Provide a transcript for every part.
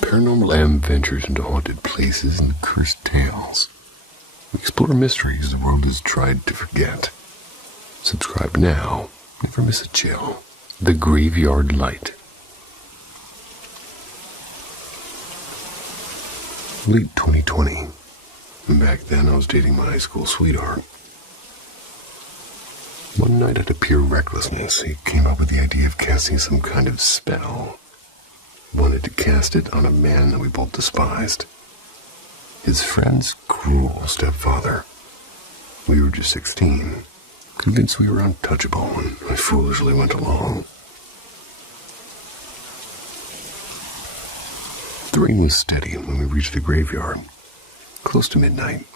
Paranormal M ventures into haunted places and cursed tales. We explore mysteries the world has tried to forget. Subscribe now, never miss a chill. The Graveyard Light. Late 2020. Back then I was dating my high school sweetheart. One night out of pure recklessness, he came up with the idea of casting some kind of spell. He wanted to cast it on a man that we both despised. His friend's cruel stepfather. We were just 16, convinced we were untouchable, and I foolishly went along. The rain was steady when we reached the graveyard. Close to midnight,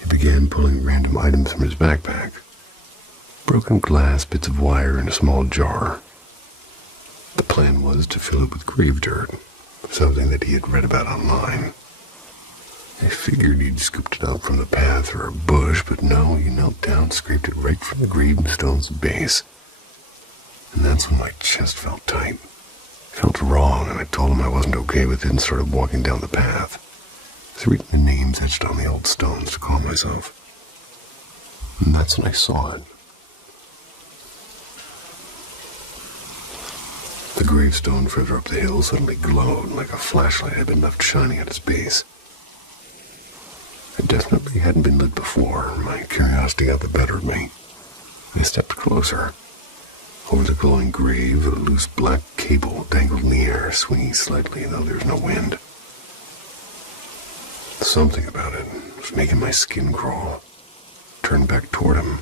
he began pulling random items from his backpack. Broken glass, bits of wire, and a small jar. The plan was to fill it with grave dirt, something that he had read about online. I figured he'd scooped it out from the path or a bush, but no, he knelt down, scraped it right from the gravestone's base. And that's when my chest felt tight. It felt wrong, and I told him I wasn't okay with it and started walking down the path. I was reading the names etched on the old stones to calm myself. And that's when I saw it. The gravestone further up the hill suddenly glowed like a flashlight had been left shining at its base. It definitely hadn't been lit before. My curiosity got the better of me. I stepped closer. Over the glowing grave, a loose black cable dangled in the air, swinging slightly though there was no wind. Something about it was making my skin crawl. Turned back toward him.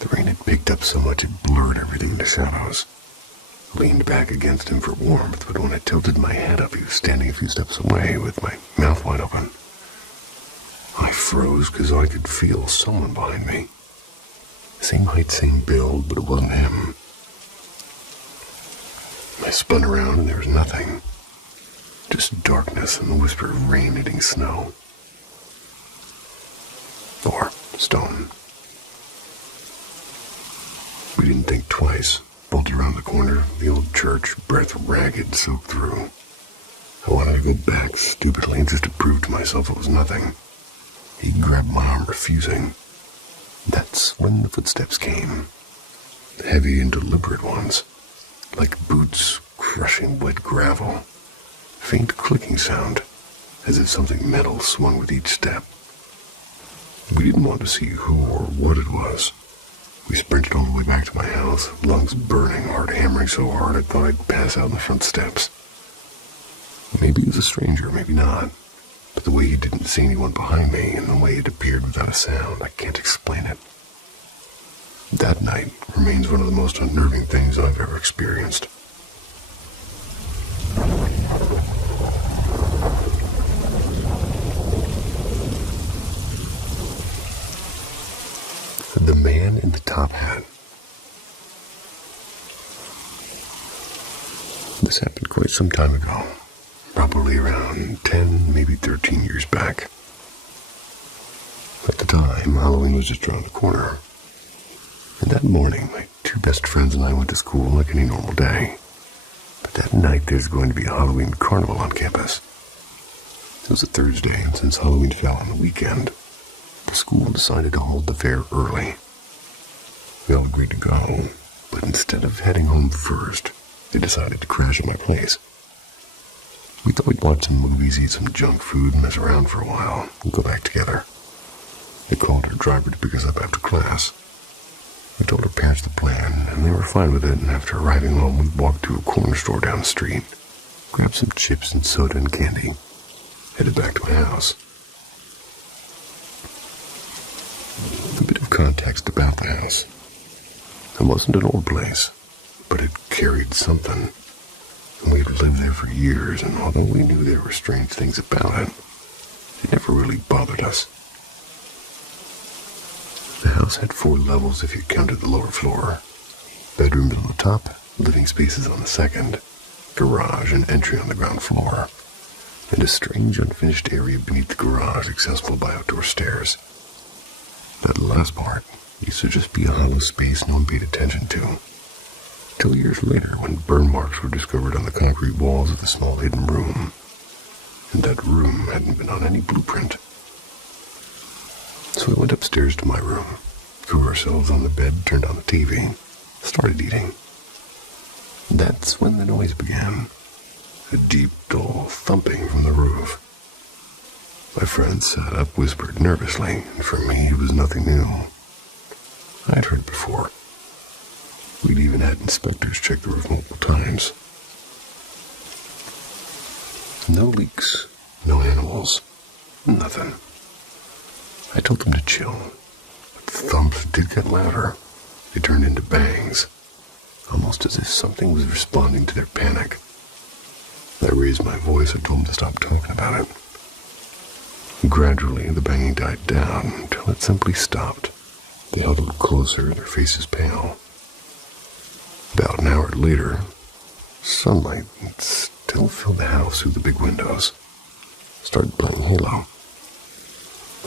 The rain had picked up so much it blurred everything into shadows. Leaned back against him for warmth, but when I tilted my head up, he was standing a few steps away with my mouth wide open. I froze because I could feel someone behind me. Same height, same build, but it wasn't him. I spun around and there was nothing. Just darkness and the whisper of rain hitting snow. Or stone. We didn't think twice. Bolted around the corner of the old church, breath ragged, soaked through. I wanted to go back stupidly just to prove to myself it was nothing. He grabbed my arm, refusing. That's when the footsteps came. Heavy and deliberate ones. Like boots crushing wet gravel. Faint clicking sound, as if something metal swung with each step. We didn't want to see who or what it was. We sprinted all the way back to my house, lungs burning, heart hammering so hard I thought I'd pass out on the front steps. Maybe he was a stranger, maybe not. But the way he didn't see anyone behind me and the way it appeared without a sound, I can't explain it. That night remains one of the most unnerving things I've ever experienced. The man in the top hat. This happened quite some time ago. Probably around 10, maybe 13 years back. At the time, Halloween was just around the corner. And that morning, my two best friends and I went to school like any normal day. But that night, there's going to be a Halloween carnival on campus. It was a Thursday, and since Halloween fell on the weekend, the school decided to hold the fair early. We all agreed to go, but instead of heading home first, they decided to crash at my place. We thought we'd watch some movies, eat some junk food, mess around for a while, and go back together. They called our driver to pick us up after class. I told our parents the plan, and they were fine with it, and after arriving home, we walked to a corner store down the street, grabbed some chips and soda and candy, headed back to my house. A bit of context about the house. It wasn't an old place, but it carried something. And we had lived there for years, and although we knew there were strange things about it, it never really bothered us. The house had 4 levels if you counted the lower floor. Bedroom on the top, living spaces on the second, garage and entry on the ground floor, and a strange unfinished area beneath the garage accessible by outdoor stairs. That last part It used to just be a hollow space no one paid attention to. Till years later, when burn marks were discovered on the concrete walls of the small hidden room. And that room hadn't been on any blueprint. So we went upstairs to my room, threw ourselves on the bed, turned on the TV, started eating. That's when the noise began. A deep, dull thumping from the roof. My friend sat up, whispered nervously, and for me it was nothing new. I'd heard it before. We'd even had inspectors check the roof multiple times. No leaks, no animals, nothing. I told them to chill, but the thumps did get louder. They turned into bangs, almost as if something was responding to their panic. I raised my voice and told them to stop talking about it. Gradually, the banging died down until it simply stopped. They huddled closer, their faces pale. About an hour later, sunlight still filled the house through the big windows. Started playing Halo.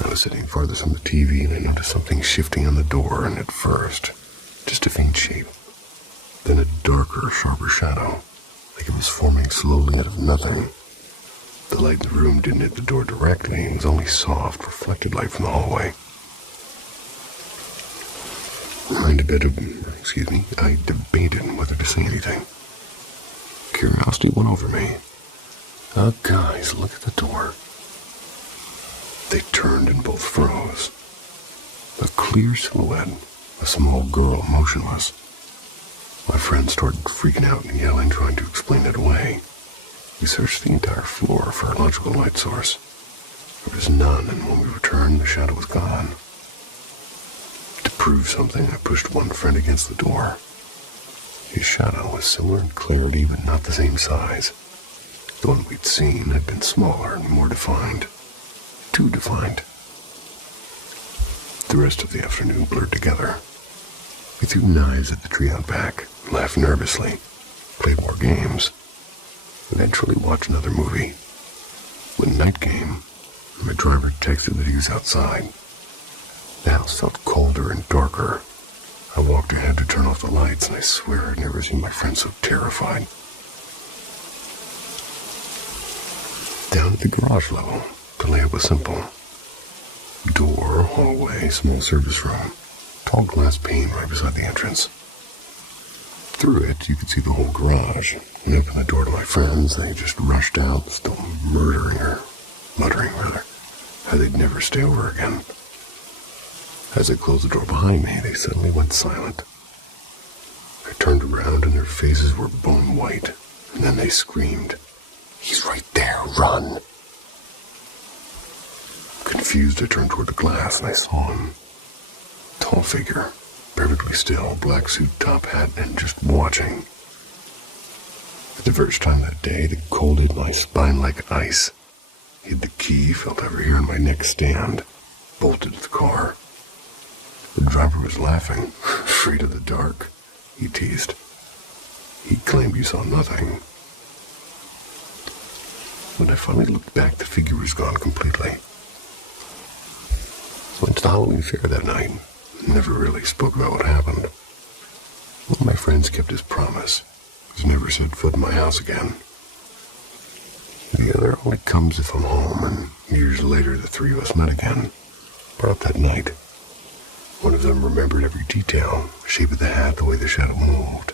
I was sitting farthest from the TV and I noticed something shifting on the door, and at first, just a faint shape. Then a darker, sharper shadow, like it was forming slowly out of nothing. The light in the room didn't hit the door directly, it was only soft, reflected light from the hallway. I debated whether to say anything. Curiosity won over me. Guys, look at the door. They turned and both froze. A clear silhouette, a small girl motionless. My friend started freaking out and yelling, trying to explain it away. We searched the entire floor for a logical light source. There was none, and when we returned, the shadow was gone. To prove something, I pushed one friend against the door. His shadow was similar in clarity, but not the same size. The one we'd seen had been smaller and more defined. Too defined. The rest of the afternoon blurred together. We threw knives at the tree out back, laughed nervously, played more games, eventually watched another movie. When night came, my driver texted that he was outside. The house felt colder and darker. I walked ahead to turn off the lights, and I swear I'd never seen my friend so terrified. Down at the garage level, the layout was simple. Door, hallway, small service room, tall glass pane right beside the entrance. Through it, you could see the whole garage, and opened the door to my friends. They just rushed out, still muttering, how they'd never stay over again. As I closed the door behind me, they suddenly went silent. I turned around and their faces were bone white, and then they screamed, "He's right there, run!" Confused, I turned toward the glass and I saw him. Tall figure, perfectly still, black suit, top hat, and just watching. For the first time that day, the cold hit my spine like ice. Hid the key, felt every hair on my neck stand, bolted to the car. The driver was laughing, afraid of the dark, he teased. He claimed he saw nothing. When I finally looked back, the figure was gone completely. Went to the Halloween fair that night. Never really spoke about what happened. One of my friends kept his promise. He's never set foot in my house again. The other only comes if I'm home, and years later the three of us met again. Brought up that night. One of them remembered every detail, the shape of the hat, the way the shadow moved.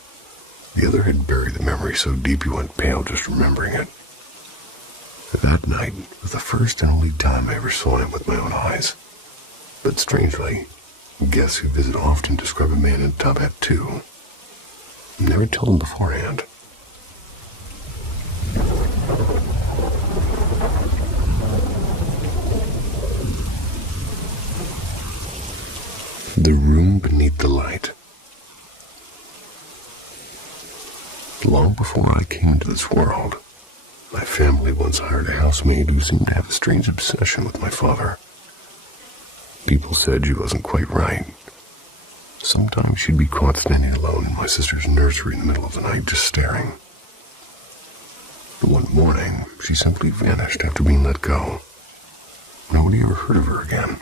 The other had buried the memory so deep he went pale just remembering it. That night was the first and only time I ever saw him with my own eyes. But strangely, guests who visit often describe a man in a top hat too. Never told them beforehand. The room beneath the light. Long before I came into this world, my family once hired a housemaid who seemed to have a strange obsession with my father. People said she wasn't quite right. Sometimes she'd be caught standing alone in my sister's nursery in the middle of the night, just staring. But one morning, she simply vanished after being let go. Nobody ever heard of her again.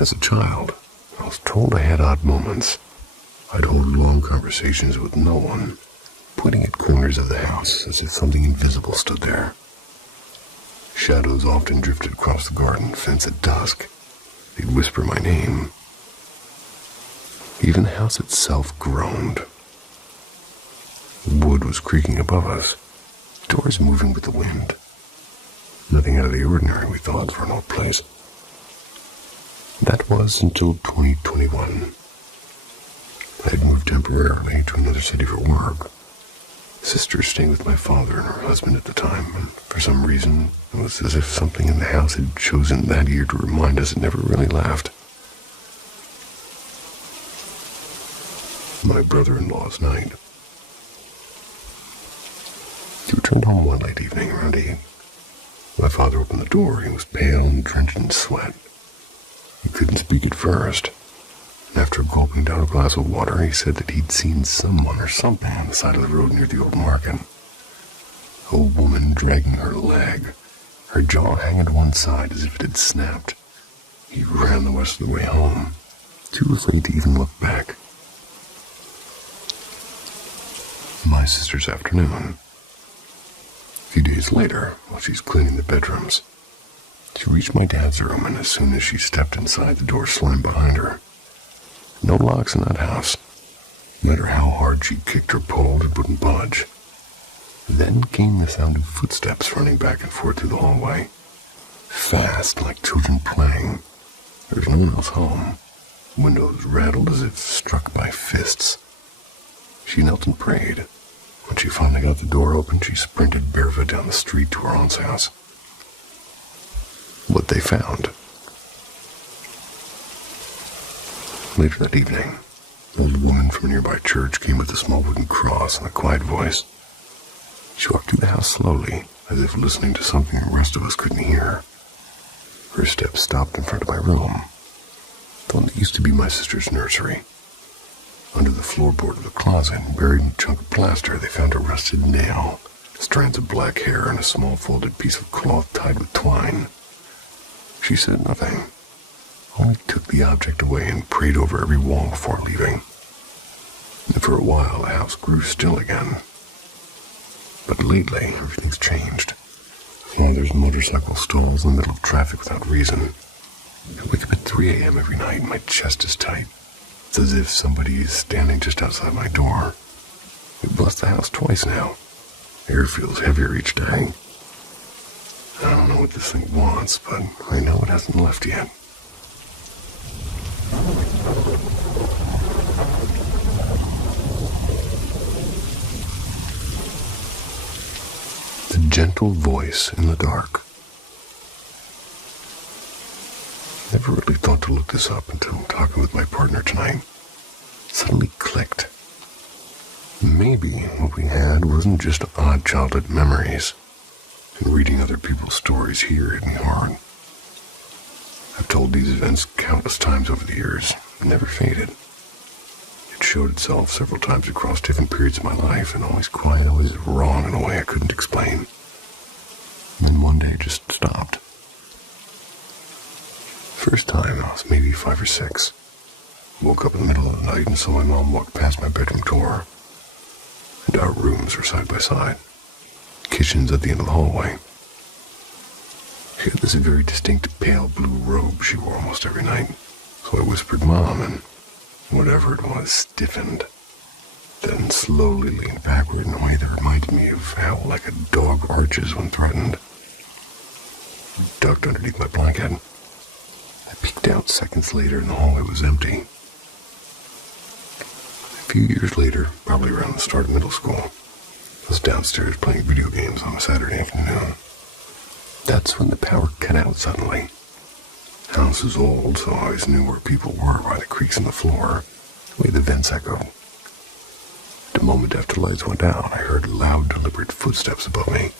As a child, I was told I had odd moments. I'd hold long conversations with no one, pointing at corners of the house as if something invisible stood there. Shadows often drifted across the garden fence at dusk. They'd whisper my name. Even the house itself groaned. Wood was creaking above us, doors moving with the wind. Nothing out of the ordinary, we thought, for an old place. That was until 2021. I had moved temporarily to another city for work. Sister staying with my father and her husband at the time, and for some reason, it was as if something in the house had chosen that year to remind us it never really left. My brother-in-law's night. He returned home one late evening around 8. My father opened the door. He was pale and drenched in sweat. He couldn't speak at first. After gulping down a glass of water, he said that he'd seen someone or something on the side of the road near the old market. A woman dragging her leg, her jaw hanging to one side as if it had snapped. He ran the rest of the way home, too afraid to even look back. My sister's afternoon. A few days later, while she's cleaning the bedrooms, she reached my dad's room, and as soon as she stepped inside, the door slammed behind her. No locks in that house. No matter how hard she kicked or pulled, it wouldn't budge. Then came the sound of footsteps running back and forth through the hallway. Fast, like children playing. There was no one else home. Windows rattled as if struck by fists. She knelt and prayed. When she finally got the door open, she sprinted barefoot down the street to her aunt's house. What they found. Later that evening, an old woman from a nearby church came with a small wooden cross and a quiet voice. She walked through the house slowly, as if listening to something the rest of us couldn't hear. Her steps stopped in front of my room, the one that used to be my sister's nursery. Under the floorboard of the closet, buried in a chunk of plaster, they found a rusted nail, strands of black hair, and a small folded piece of cloth tied with twine. She said nothing, only took the object away and prayed over every wall before leaving. And for a while, the house grew still again. But lately, everything's changed. Father's motorcycle stalls in the middle of traffic without reason. I wake up at 3 a.m. every night and my chest is tight. It's as if somebody is standing just outside my door. We've blessed the house twice now. Air feels heavier each day. I don't know what this thing wants, but I know it hasn't left yet. The gentle voice in the dark. Never really thought to look this up until talking with my partner tonight. Suddenly clicked. Maybe what we had wasn't just odd childhood memories, and reading other people's stories here hit me hard. I've told these events countless times over the years, but never faded. It showed itself several times across different periods of my life, and always quiet, always wrong in a way I couldn't explain. And then one day it just stopped. First time, I was maybe 5 or 6. Woke up in the middle of the night and saw my mom walk past my bedroom door. And our rooms were side by side. Kitchen's at the end of the hallway. She had this very distinct pale blue robe she wore almost every night. So I whispered, "Mom," and whatever it was stiffened. Then slowly leaned backward in a way that reminded me of how like a dog arches when threatened. I ducked underneath my blanket. I peeked out seconds later and the hallway was empty. A few years later, probably around the start of middle school, I was downstairs playing video games on a Saturday afternoon. That's when the power cut out suddenly. The house is old, so I always knew where people were by the creaks in the floor, the way the vents echoed. The moment after the lights went out, I heard loud, deliberate footsteps above me.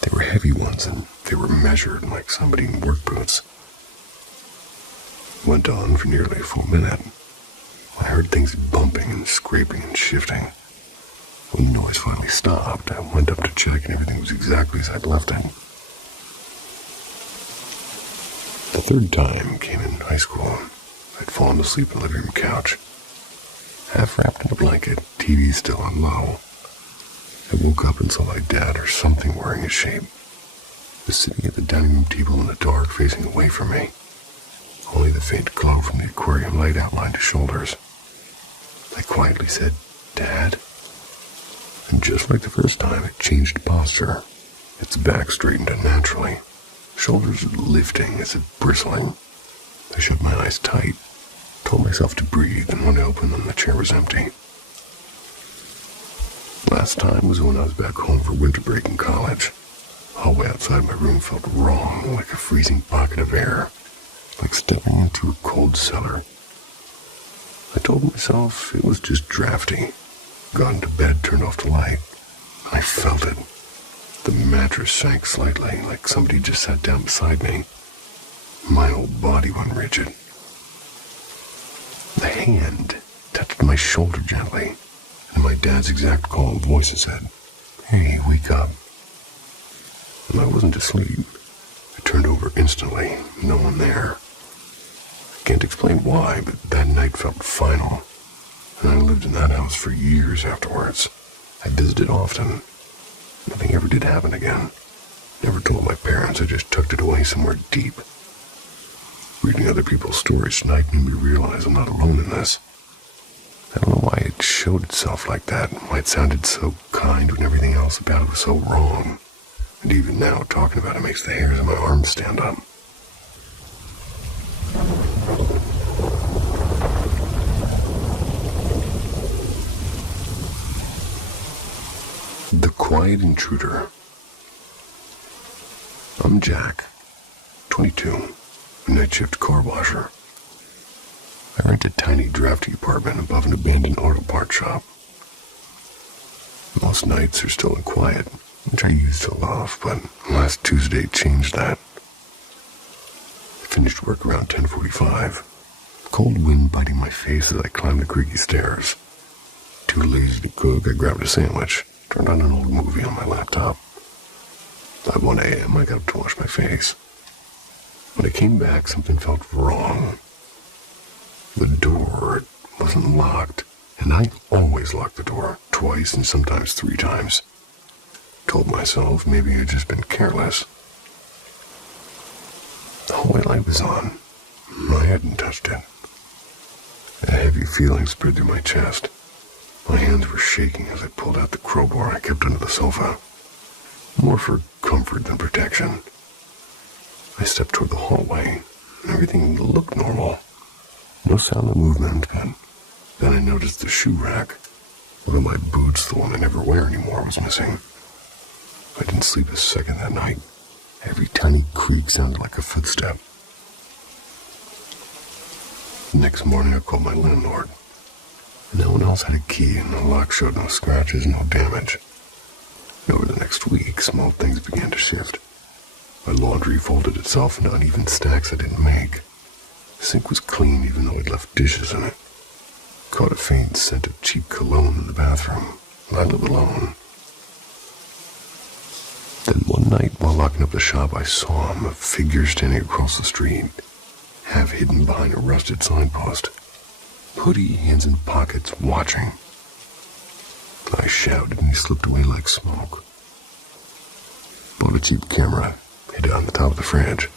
They were heavy ones, and they were measured like somebody in work boots. It went on for nearly a full minute. I heard things bumping and scraping and shifting. When the noise finally stopped, I went up to check and everything was exactly as I'd left it. The third time came in high school. I'd fallen asleep on the living room couch, half wrapped in a blanket, TV still on low. I woke up and saw my dad or something wearing a shape. He was sitting at the dining room table in the dark, facing away from me. Only the faint glow from the aquarium light outlined his shoulders. I quietly said, "Dad?" And just like the first time, it changed posture. Its back straightened unnaturally, shoulders lifting as if bristling. I shut my eyes tight, told myself to breathe, and when I opened them, the chair was empty. Last time was when I was back home for winter break in college. The hallway outside my room felt wrong, like a freezing pocket of air, like stepping into a cold cellar. I told myself it was just drafty. Got into bed, turned off the light. I felt it. The mattress sank slightly, like somebody just sat down beside me. My whole body went rigid. The hand touched my shoulder gently, and my dad's exact calm voice said, "Hey, wake up." And I wasn't asleep. I turned over instantly, no one there. I can't explain why, but that night felt final. And I lived in that house for years afterwards. I visited often. Nothing ever did happen again. Never told my parents, I just tucked it away somewhere deep. Reading other people's stories tonight made me realize I'm not alone in this. I don't know why it showed itself like that, why it sounded so kind when everything else about it was so wrong. And even now, talking about it makes the hairs on my arms stand up. The Quiet Intruder. I'm Jack, 22, a night shift car washer. I rent a tiny, drafty apartment above an abandoned auto parts shop. Most nights are still and quiet, which I used to love, but last Tuesday changed that. I finished work around 10:45. Cold wind biting my face as I climbed the creaky stairs. Too lazy to cook, I grabbed a sandwich, turned on an old movie on my laptop. By 1 a.m., I got up to wash my face. When I came back, something felt wrong. The door wasn't locked, and I always lock the door, twice and sometimes 3 times. Told myself maybe I'd just been careless. The hallway light was on. I hadn't touched it. A heavy feeling spread through my chest. My hands were shaking as I pulled out the crowbar I kept under the sofa. More for comfort than protection. I stepped toward the hallway, and everything looked normal. No sound of movement, but then I noticed the shoe rack. One of my boots, the one I never wear anymore, was missing. I didn't sleep a second that night. Every tiny creak sounded like a footstep. The next morning I called my landlord. No one else had a key, and the lock showed no scratches, no damage. Over the next week, small things began to shift. My laundry folded itself into uneven stacks I didn't make. The sink was clean even though I'd left dishes in it. Caught a faint scent of cheap cologne in the bathroom. I live alone. Then one night, while locking up the shop, I saw him, a figure standing across the street, half hidden behind a rusted signpost. Hoodie, hands in pockets, watching. I shouted and he slipped away like smoke. Bought a cheap camera, hid it on the top of the fridge.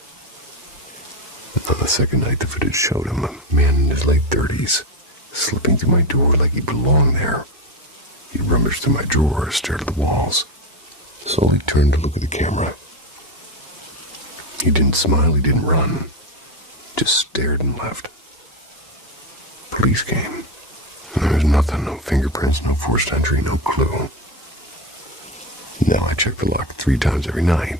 And on the second night, the footage showed him, a man in his late 30s, slipping through my door like he belonged there. He rummaged through my drawers, stared at the walls, slowly turned to look at the camera. He didn't smile, he didn't run, just stared and left. Police came. There was nothing, no fingerprints, no forced entry, no clue. Now I check the lock 3 times every night.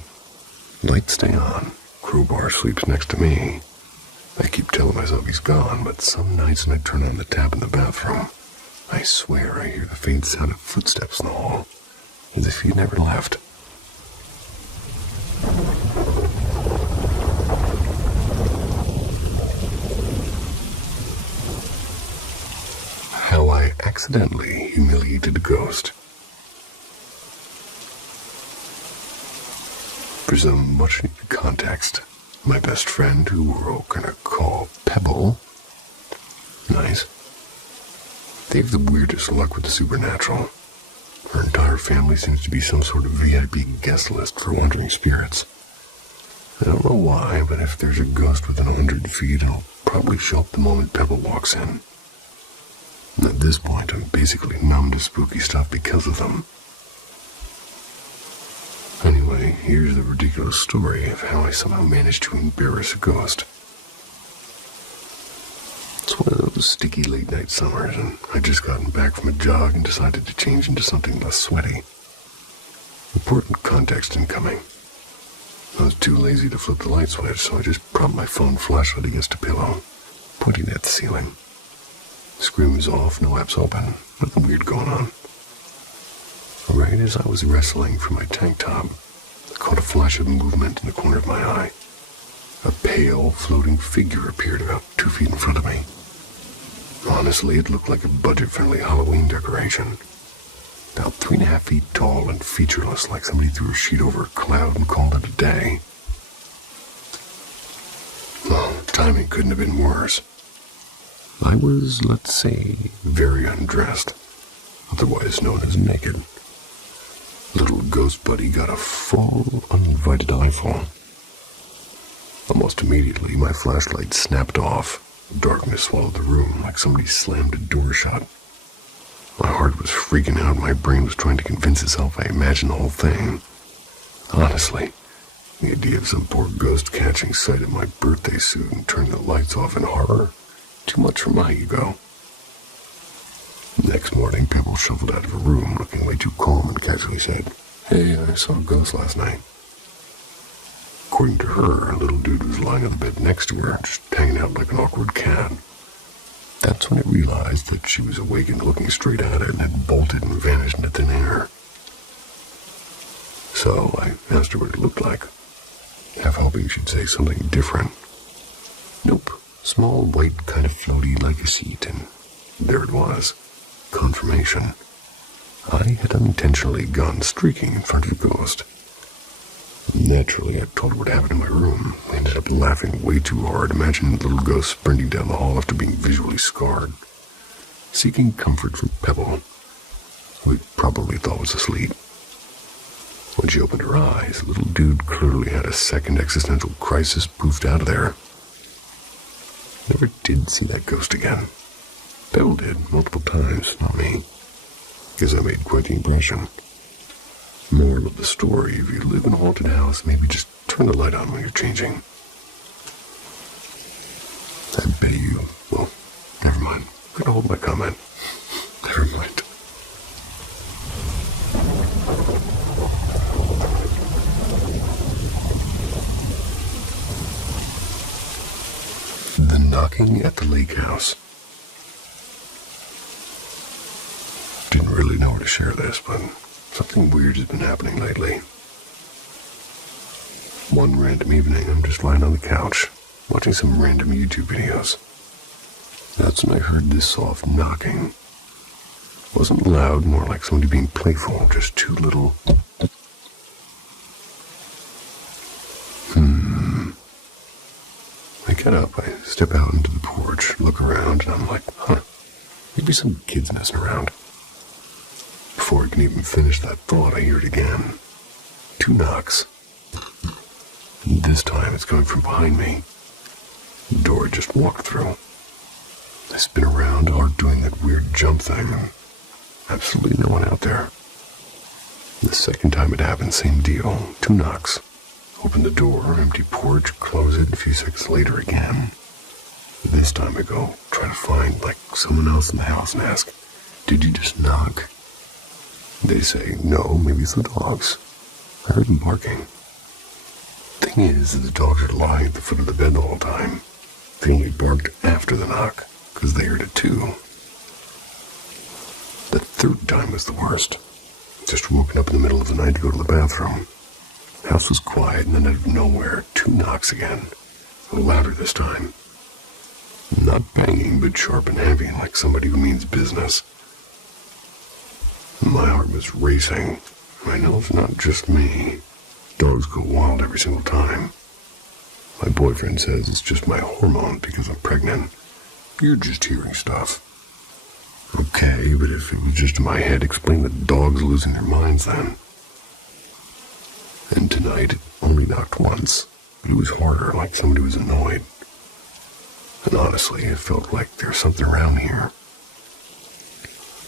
Lights stay on. Crowbar sleeps next to me. I keep telling myself he's gone, but some nights when I turn on the tap in the bathroom, I swear I hear the faint sound of footsteps in the hall, as if he never left. How I accidentally humiliated a ghost. For some much-needed context, My best friend, who we're all gonna call Pebble. Nice. They have the weirdest luck with the supernatural. Her entire family seems to be some sort of VIP guest list for wandering spirits. I don't know why, but if there's a ghost within 100 feet, it'll probably show up the moment Pebble walks in. And at this point, I'm basically numb to spooky stuff because of them. Anyway, here's the ridiculous story of how I somehow managed to embarrass a ghost. It's one of those sticky late-night summers, and I'd just gotten back from a jog and decided to change into something less sweaty. Important context incoming. I was too lazy to flip the light switch, so I just propped my phone flashlight against a pillow, pointing at the ceiling. The screen was off, no apps open, nothing weird going on. Right as I was wrestling for my tank top, I caught a flash of movement in the corner of my eye. A pale, floating figure appeared about 2 feet in front of me. Honestly, it looked like a budget-friendly Halloween decoration. About 3.5 feet tall and featureless, like somebody threw a sheet over a cloud and called it a day. Well, timing couldn't have been worse. I was, let's say, very undressed, otherwise known as naked. Little ghost buddy got a full, uninvited eyeful. Almost immediately, my flashlight snapped off. Darkness swallowed the room like somebody slammed a door shut. My heart was freaking out. My brain was trying to convince itself I imagined the whole thing. Honestly, the idea of some poor ghost catching sight of my birthday suit and turning the lights off in horror, too much for my ego. Next morning, Pebble shuffled out of her room, looking way too calm, and casually said, "Hey, I saw a ghost last night." According to her, a little dude was lying on the bed next to her, just hanging out like an awkward cat. That's when I realized that she was awake and looking straight at it and had bolted and vanished into thin air. So I asked her what it looked like, half hoping she'd say something different. Nope. Small, white, kind of floaty like a seat, and there it was. Confirmation. I had unintentionally gone streaking in front of the ghost. Naturally, I told her what happened in my room. We ended up laughing way too hard, imagining the little ghost sprinting down the hall after being visually scarred, seeking comfort from Pebble, who we probably thought was asleep. When she opened her eyes, the little dude clearly had a second existential crisis poofed out of there. Never did see that ghost again. Pebble did, multiple times, not me. Guess I made quite the impression. Moral of the story, if you live in a haunted house, maybe just turn the light on when you're changing. I bet you, well, never mind. I'm gonna hold my comment. Never mind. The knocking at the lake house. Didn't really know where to share this, but something weird has been happening lately. One random evening, I'm just lying on the couch, watching some random YouTube videos. That's when I heard this soft knocking. It wasn't loud, more like somebody being playful, just too little. I get up, I step out into the porch, look around, and I'm like, maybe some kid's messing around. Before I can even finish that thought, I hear it again. 2 knocks. And this time it's coming from behind me. The door I just walked through. I spin around, doing that weird jump thing, and absolutely no one out there. The second time it happened, same deal. 2 knocks. Open the door, empty porch, close it, a few seconds later again. This time I go, try to find, someone else in the house and ask, "Did you just knock?" They say, "No, maybe it's the dogs. I heard them barking." Thing is, the dogs are lying at the foot of the bed the whole time. They only barked after the knock, because they heard it too. The third time was the worst. Just woken up in the middle of the night to go to the bathroom. The house was quiet, and then out of nowhere, 2 knocks again. Louder this time. Not banging, but sharp and heavy, like somebody who means business. My heart was racing. I know it's not just me. Dogs go wild every single time. My boyfriend says it's just my hormones because I'm pregnant. You're just hearing stuff. Okay, but if it was just in my head, explain the dogs losing their minds then. And tonight, it only knocked once, but it was harder, like somebody was annoyed. And honestly, it felt like there's something around here.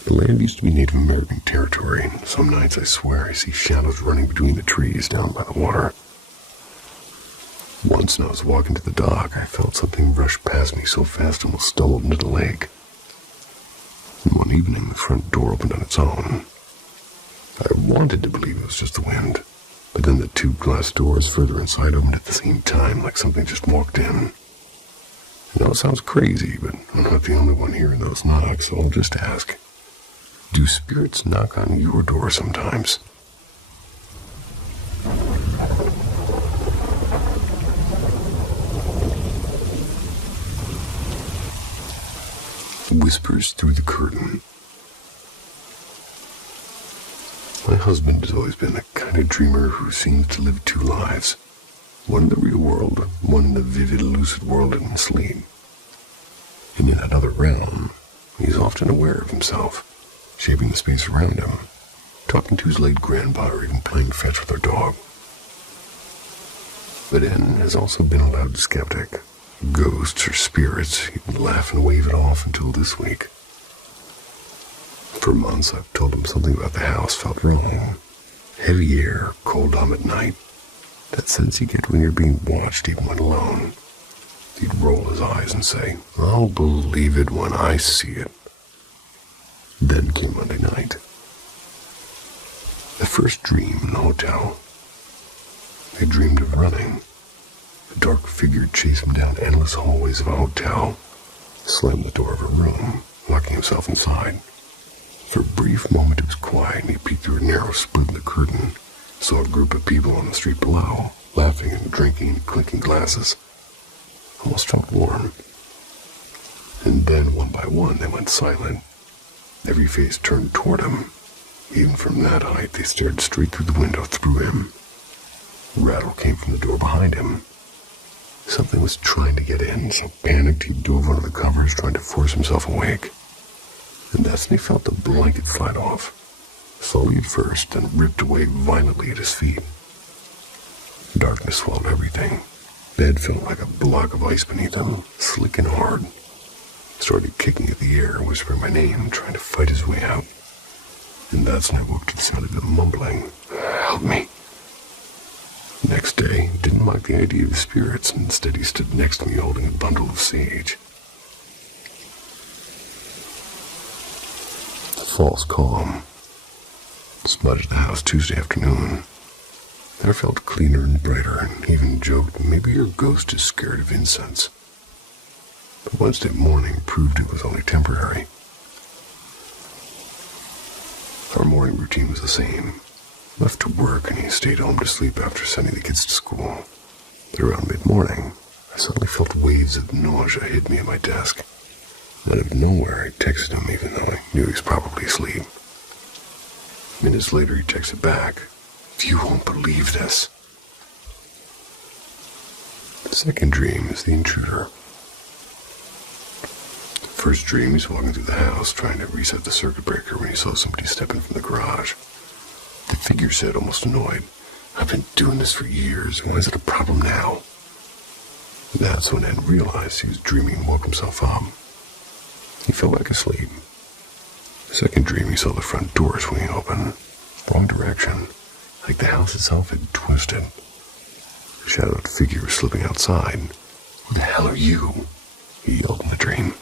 The land used to be Native American territory, and some nights I swear I see shadows running between the trees down by the water. Once when I was walking to the dock, I felt something rush past me so fast I almost stumbled into the lake. And one evening, the front door opened on its own. I wanted to believe it was just the wind, but then the two glass doors further inside opened at the same time, like something just walked in. I know it sounds crazy, but I'm not the only one hearing those knocks, so I'll just ask. Do spirits knock on your door sometimes? Whispers through the curtain. My husband has always been the kind of dreamer who seems to live two lives. One in the real world, one in the vivid, lucid world in sleep. And in that other realm, he's often aware of himself, shaping the space around him, talking to his late grandpa or even playing fetch with our dog. But N has also been a loud skeptic. Ghosts or spirits, he'd laugh and wave it off until this week. For months I've told him something about the house felt wrong. Heavy air, cold hum at night. That sense you get when you're being watched even when alone. He'd roll his eyes and say, "I'll believe it when I see it." Then came Monday night. The first dream in the hotel. I dreamed of running. A dark figure chased him down endless hallways of a hotel, slammed the door of a room, locking himself inside. For a brief moment it was quiet, and he peeked through a narrow split in the curtain, saw a group of people on the street below, laughing and drinking and clinking glasses. Almost felt warm. And then, one by one, they went silent. Every face turned toward him. Even from that height, they stared straight through the window through him. A rattle came from the door behind him. Something was trying to get in, so panicked he dove under the covers, trying to force himself awake. And that's when he felt the blanket slide off, slowly at first, then ripped away violently at his feet. Darkness swallowed everything. Bed felt like a block of ice beneath him, slick and hard. Started kicking at the air, whispering my name, trying to fight his way out. And that's when I woke to the sound of him mumbling, "Help me." Next day, didn't like the idea of spirits, and instead he stood next to me holding a bundle of sage. The false calm smudged the house Tuesday afternoon. I felt cleaner and brighter, and even joked, "Maybe your ghost is scared of incense." But Wednesday morning proved it was only temporary. Our morning routine was the same. Left to work, and he stayed home to sleep after sending the kids to school. But around mid-morning, I suddenly felt waves of nausea hit me at my desk. Out of nowhere, I texted him, even though I knew he was probably asleep. Minutes later, he texted back, "You won't believe this." The second dream is the intruder. First dream, he's walking through the house, trying to reset the circuit breaker when he saw somebody stepping from the garage. The figure said, almost annoyed, "I've been doing this for years. Why is it a problem now?" That's when Ed realized he was dreaming and woke himself up. He fell back asleep. The second dream, he saw the front door swinging open. Wrong direction, like the house itself had twisted. The shadowed figure was slipping outside. "Who the hell are you?" he yelled in the dream.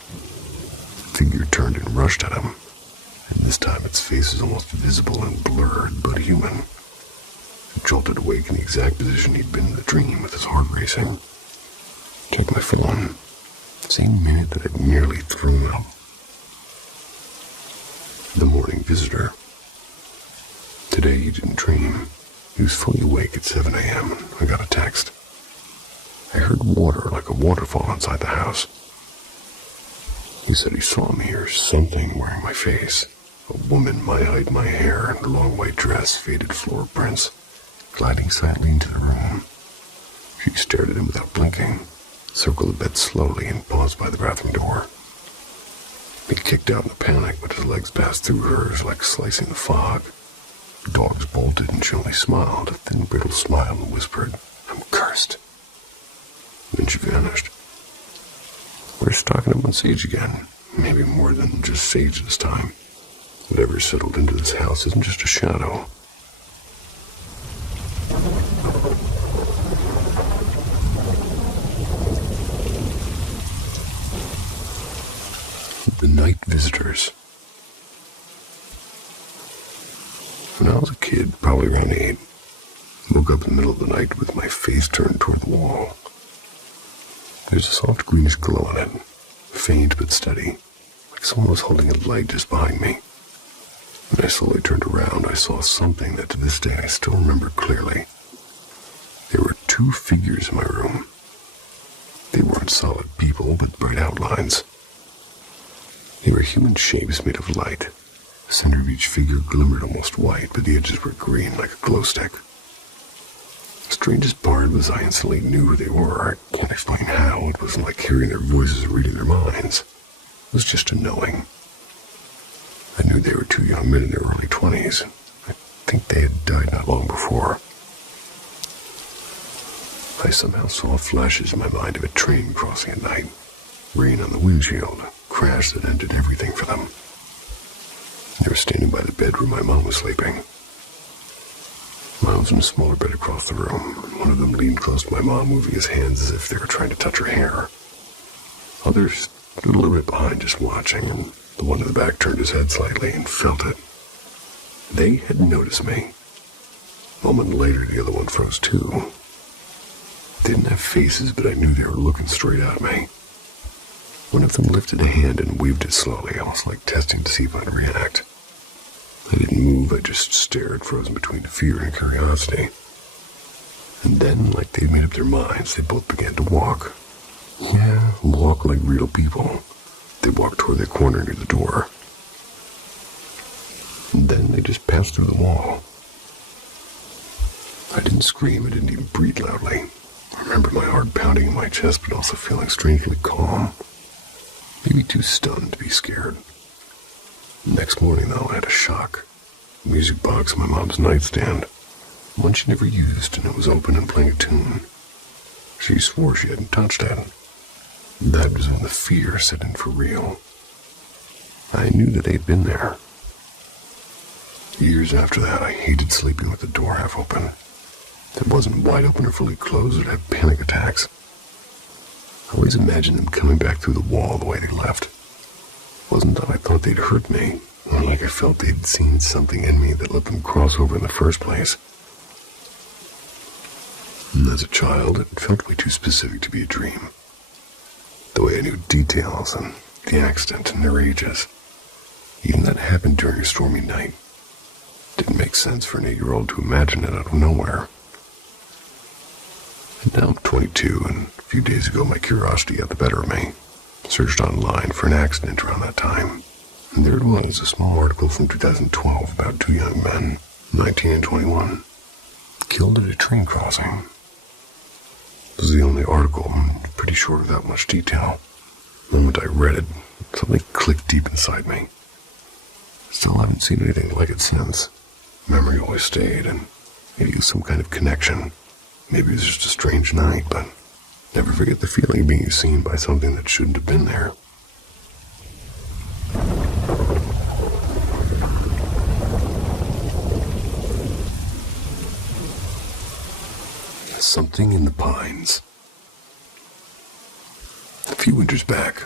The figure turned and rushed at him. And this time its face was almost visible and blurred, but human. It jolted awake in the exact position he'd been in the dream, with his heart racing. Checked my phone. Same minute that I'd nearly thrown up. The morning visitor. Today he didn't dream. He was fully awake at 7 a.m. and I got a text. I heard water like a waterfall inside the house. He said he saw me or something wearing my face. A woman, my height, my hair, and a long white dress, faded floor prints, gliding silently into the room. She stared at him without blinking, circled the bed slowly, and paused by the bathroom door. He kicked out in a panic, but his legs passed through hers like slicing the fog. The dogs bolted, and she only smiled, a thin, brittle smile, and whispered, "I'm cursed." Then she vanished. We're stocking up on sage again. Maybe more than just sage this time. Whatever settled into this house isn't just a shadow. The night visitors. When I was a kid, probably around 8, woke up in the middle of the night with my face turned toward the wall. There's a soft greenish glow in it, faint but steady, like someone was holding a light just behind me. When I slowly turned around, I saw something that to this day I still remember clearly. There were 2 figures in my room. They weren't solid people, but bright outlines. They were human shapes made of light. The center of each figure glimmered almost white, but the edges were green like a glow stick. The strangest part was I instantly knew who they were. I can't explain how. It wasn't like hearing their voices or reading their minds. It was just a knowing. I knew they were 2 young men in their early 20s. I think they had died not long before. I somehow saw flashes in my mind of a train crossing at night. Rain on the windshield. A crash that ended everything for them. They were standing by the bed where my mom was sleeping. Mine was in a smaller bed across the room, and one of them leaned close to my mom, moving his hands as if they were trying to touch her hair. Others stood a little bit behind, just watching, and the one in the back turned his head slightly and felt it. They had noticed me. A moment later, the other one froze too. They didn't have faces, but I knew they were looking straight at me. One of them lifted a hand and waved it slowly, almost like testing to see if I'd react. I didn't move, I just stared, frozen between fear and curiosity. And then, like they'd made up their minds, they both began to walk. Yeah, walk like real people. They walked toward the corner near the door. And then they just passed through the wall. I didn't scream, I didn't even breathe loudly. I remember my heart pounding in my chest, but also feeling strangely calm. Maybe too stunned to be scared. The next morning, though, I had a shock. A music box on my mom's nightstand. One she never used, and it was open and playing a tune. She swore she hadn't touched it. That was when the fear set in for real. I knew that they'd been there. Years after that, I hated sleeping with the door half open. If it wasn't wide open or fully closed, I'd have panic attacks. I always imagined them coming back through the wall the way they left. It wasn't that I thought they'd hurt me, or like I felt they'd seen something in me that let them cross over in the first place. And as a child, it felt way too specific to be a dream. The way I knew details and the accident and their ages. Even that happened during a stormy night. Didn't make sense for an 8-year-old to imagine it out of nowhere. And now I'm 22, and a few days ago my curiosity got the better of me. Searched online for an accident around that time. And there it was, a small article from 2012 about 2 young men, 19 and 21, killed at a train crossing. It was the only article, and pretty short without much detail. The moment I read it, something clicked deep inside me. Still haven't seen anything like it since. Memory always stayed, and maybe it was some kind of connection. Maybe it was just a strange night, but never forget the feeling of being seen by something that shouldn't have been there. Something in the pines. A few winters back,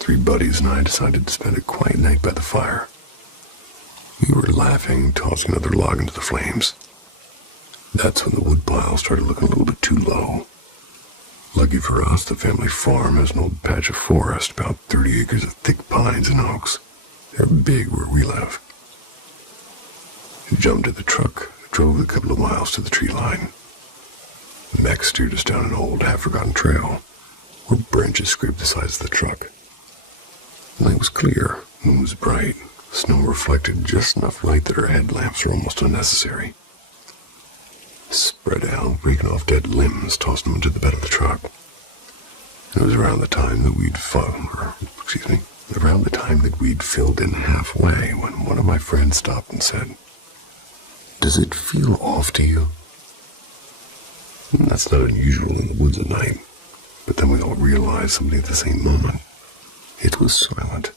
3 buddies and I decided to spend a quiet night by the fire. We were laughing, tossing another log into the flames. That's when the woodpile started looking a little bit too low. Lucky for us, the family farm has an old patch of forest, about 30 acres of thick pines and oaks. They're big where we live. We jumped in the truck, drove a couple of miles to the tree line. The mech steered us down an old, half-forgotten trail, where branches scraped the sides of the truck. The night was clear, the moon was bright, snow reflected just enough light that our headlamps were almost unnecessary. spread out, breaking off dead limbs, tossed them into the bed of the truck. It was around the time that we'd filled in halfway when one of my friends stopped and said, "Does it feel off to you?" And that's not unusual in the woods at night, but then we all realized something at the same moment. It was silent.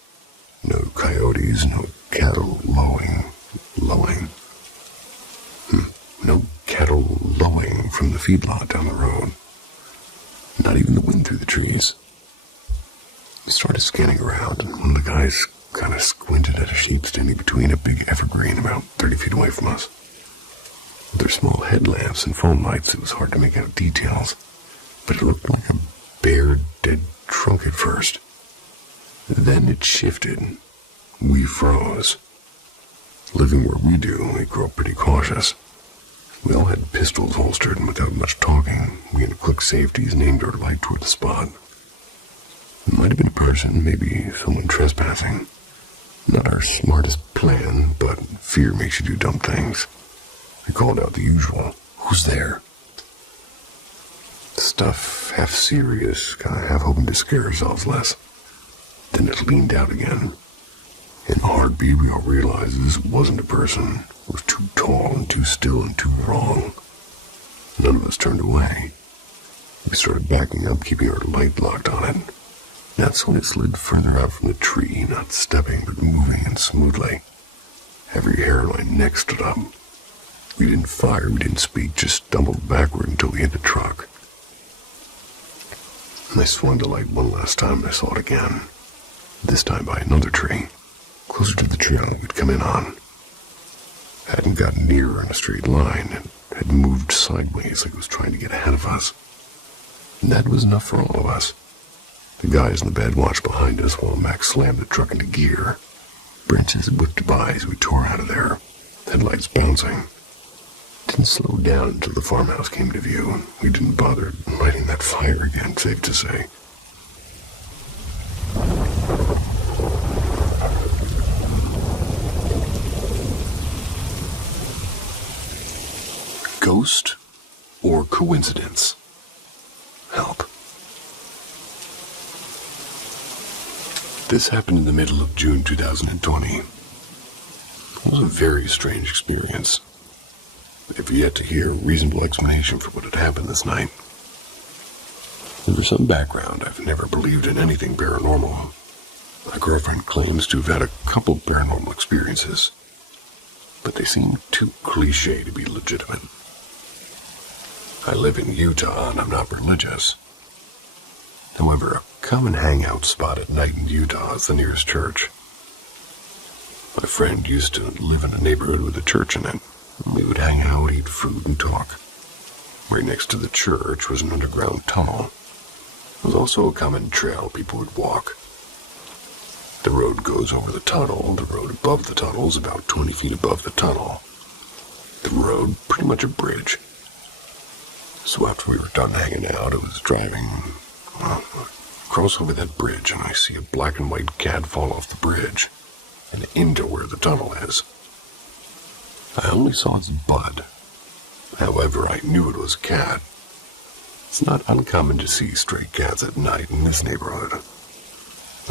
No coyotes, no cattle lowing. No cattle lowing from the feedlot down the road. Not even the wind through the trees. We started scanning around, and one of the guys kind of squinted at a sheep standing between a big evergreen about 30 feet away from us. With their small headlamps and phone lights, it was hard to make out details, but it looked like a bare, dead trunk at first. Then it shifted. We froze. Living where we do, we grow pretty cautious. We all had pistols holstered, and without much talking, we had quick safeties and aimed our light toward the spot. It might have been a person, maybe someone trespassing. Not our smartest plan, but fear makes you do dumb things. I called out the usual, "Who's there?" Stuff half serious, kind of half hoping to scare ourselves less. Then it leaned out again. In a heartbeat, we all realized this wasn't a person. It was too tall and too still and too wrong. None of us turned away. We started backing up, keeping our light locked on it. That's when it slid further out from the tree, not stepping, but moving and smoothly. Every hair on my neck stood up. We didn't fire, we didn't speak, just stumbled backward until we hit the truck. And I swung the light one last time and I saw it again. This time by another tree, closer to the trail we'd come in on. It hadn't gotten nearer in a straight line. It had moved sideways like it was trying to get ahead of us. And that was enough for all of us. The guys in the bed watched behind us while Max slammed the truck into gear. Branches whipped by as we tore out of there, headlights bouncing. Didn't slow down until the farmhouse came to view. We didn't bother lighting that fire again, safe to say. Ghost or coincidence? Help. This happened in the middle of June 2020. It was a very strange experience. I've yet to hear a reasonable explanation for what had happened this night. And for some background, I've never believed in anything paranormal. My girlfriend claims to have had a couple paranormal experiences, but they seem too cliche to be legitimate. I live in Utah and I'm not religious. However, a common hangout spot at night in Utah is the nearest church. My friend used to live in a neighborhood with a church in it. We would hang out, eat food, and talk. Right next to the church was an underground tunnel. It was also a common trail people would walk. The road goes over the tunnel. The road above the tunnel is about 20 feet above the tunnel. The road, pretty much a bridge. So after we were done hanging out, I was driving, cross over that bridge, and I see a black and white cat fall off the bridge and into where the tunnel is. I only saw its butt. However, I knew it was a cat. It's not uncommon to see stray cats at night in this neighborhood.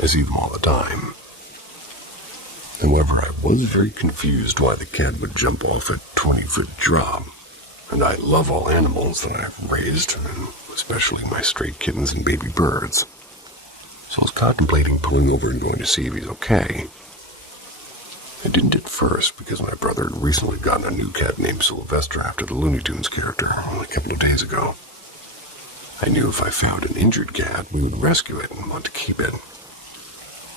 I see them all the time. However, I was very confused why the cat would jump off a 20-foot drop. And I love all animals that I've raised, and especially my stray kittens and baby birds. So I was contemplating pulling over and going to see if he's okay. I didn't at first because my brother had recently gotten a new cat named Sylvester after the Looney Tunes character only a couple of days ago. I knew if I found an injured cat, we would rescue it and want to keep it.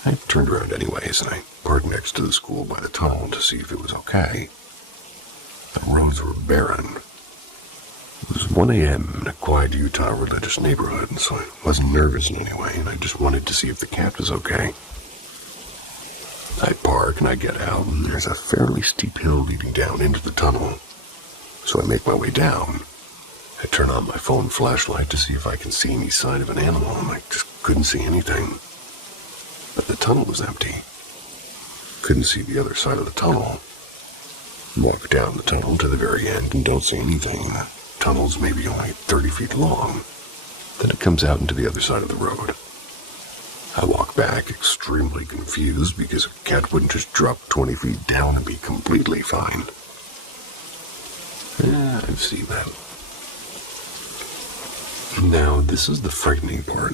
I turned around anyways, and I parked next to the school by the tunnel to see if it was okay. The roads were barren. It was 1 a.m. in a quiet Utah religious neighborhood, so I wasn't nervous in any way, and I just wanted to see if the cat was okay. I park and I get out, and there's a fairly steep hill leading down into the tunnel. So I make my way down. I turn on my phone flashlight to see if I can see any sign of an animal, and I just couldn't see anything. But the tunnel was empty. Couldn't see the other side of the tunnel. Walk down the tunnel to the very end and don't see anything. The tunnel's maybe only 30 feet long. Then it comes out into the other side of the road. I walk back extremely confused because a cat wouldn't just drop 20 feet down and be completely fine. Yeah, I've seen that. Now, this is the frightening part.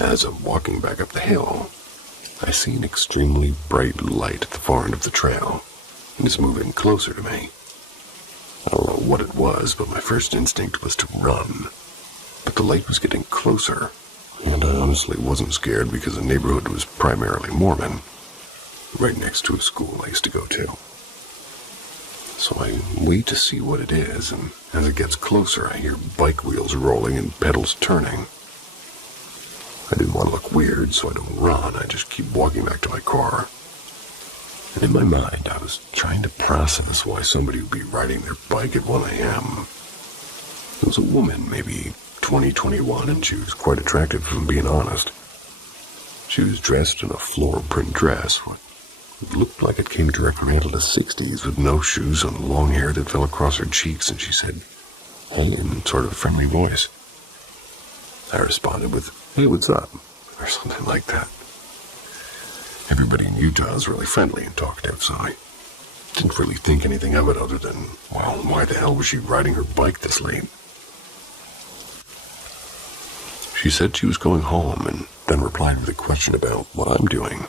As I'm walking back up the hill, I see an extremely bright light at the far end of the trail, and it's moving closer to me. I don't know what it was, but my first instinct was to run. But the light was getting closer, and I honestly wasn't scared because the neighborhood was primarily Mormon, right next to a school I used to go to. So I wait to see what it is, and as it gets closer, I hear bike wheels rolling and pedals turning. I didn't want to look weird, so I don't run. I just keep walking back to my car. And in my mind, I was trying to process why somebody would be riding their bike at 1 a.m. It was a woman, maybe 20, 21, and she was quite attractive, if I'm being honest. She was dressed in a floral print dress, what looked like it came directly out of the 60s, with no shoes and long hair that fell across her cheeks, and she said, "Hey," in sort of a friendly voice. I responded with, "Hey, what's up?" or something like that. Everybody in Utah is really friendly and talkative, so I didn't really think anything of it other than, well, why the hell was she riding her bike this late? She said she was going home, and then replied with a question about what I'm doing.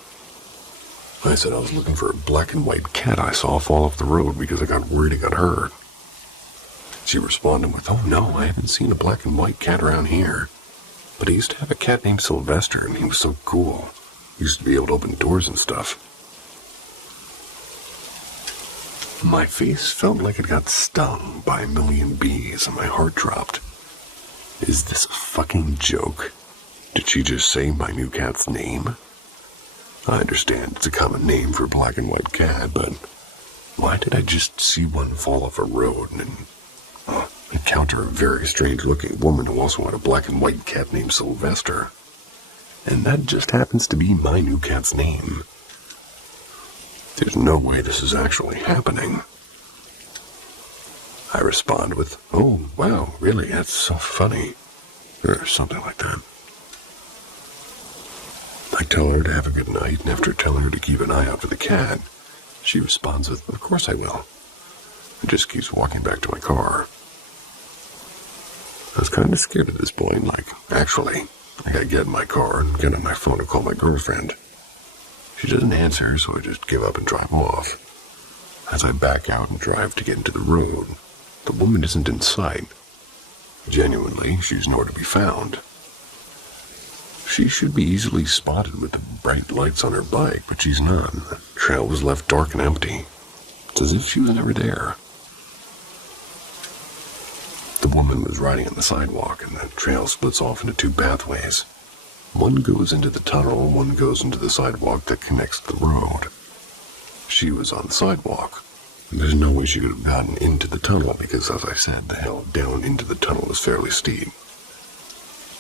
I said I was looking for a black and white cat I saw fall off the road because I got worried it got hurt. She responded with, "Oh no, I haven't seen a black and white cat around here. But I used to have a cat named Sylvester, and he was so cool. He used to be able to open doors and stuff." My face felt like it got stung by a million bees, and my heart dropped. Is this a fucking joke? Did she just say my new cat's name? I understand it's a common name for a black and white cat, but why did I just see one fall off a road and encounter a very strange-looking woman who also had a black and white cat named Sylvester? And that just happens to be my new cat's name. There's no way this is actually happening. I respond with, "Oh, wow, really, that's so funny," or something like that. I tell her to have a good night, and after telling her to keep an eye out for the cat, she responds with, "Of course I will," and just keeps walking back to my car. I was kind of scared at this point, actually, I gotta get in my car and get on my phone and call my girlfriend. She doesn't answer, so I just give up and drive off. As I back out and drive to get into the road, the woman isn't in sight. Genuinely, she's nowhere to be found. She should be easily spotted with the bright lights on her bike, but she's not. The trail was left dark and empty. It's as if she was never there. The woman was riding on the sidewalk, and the trail splits off into two pathways. One goes into the tunnel, one goes into the sidewalk that connects the road. She was on the sidewalk. There's no way she could have gotten into the tunnel because, as I said, the hill down into the tunnel is fairly steep.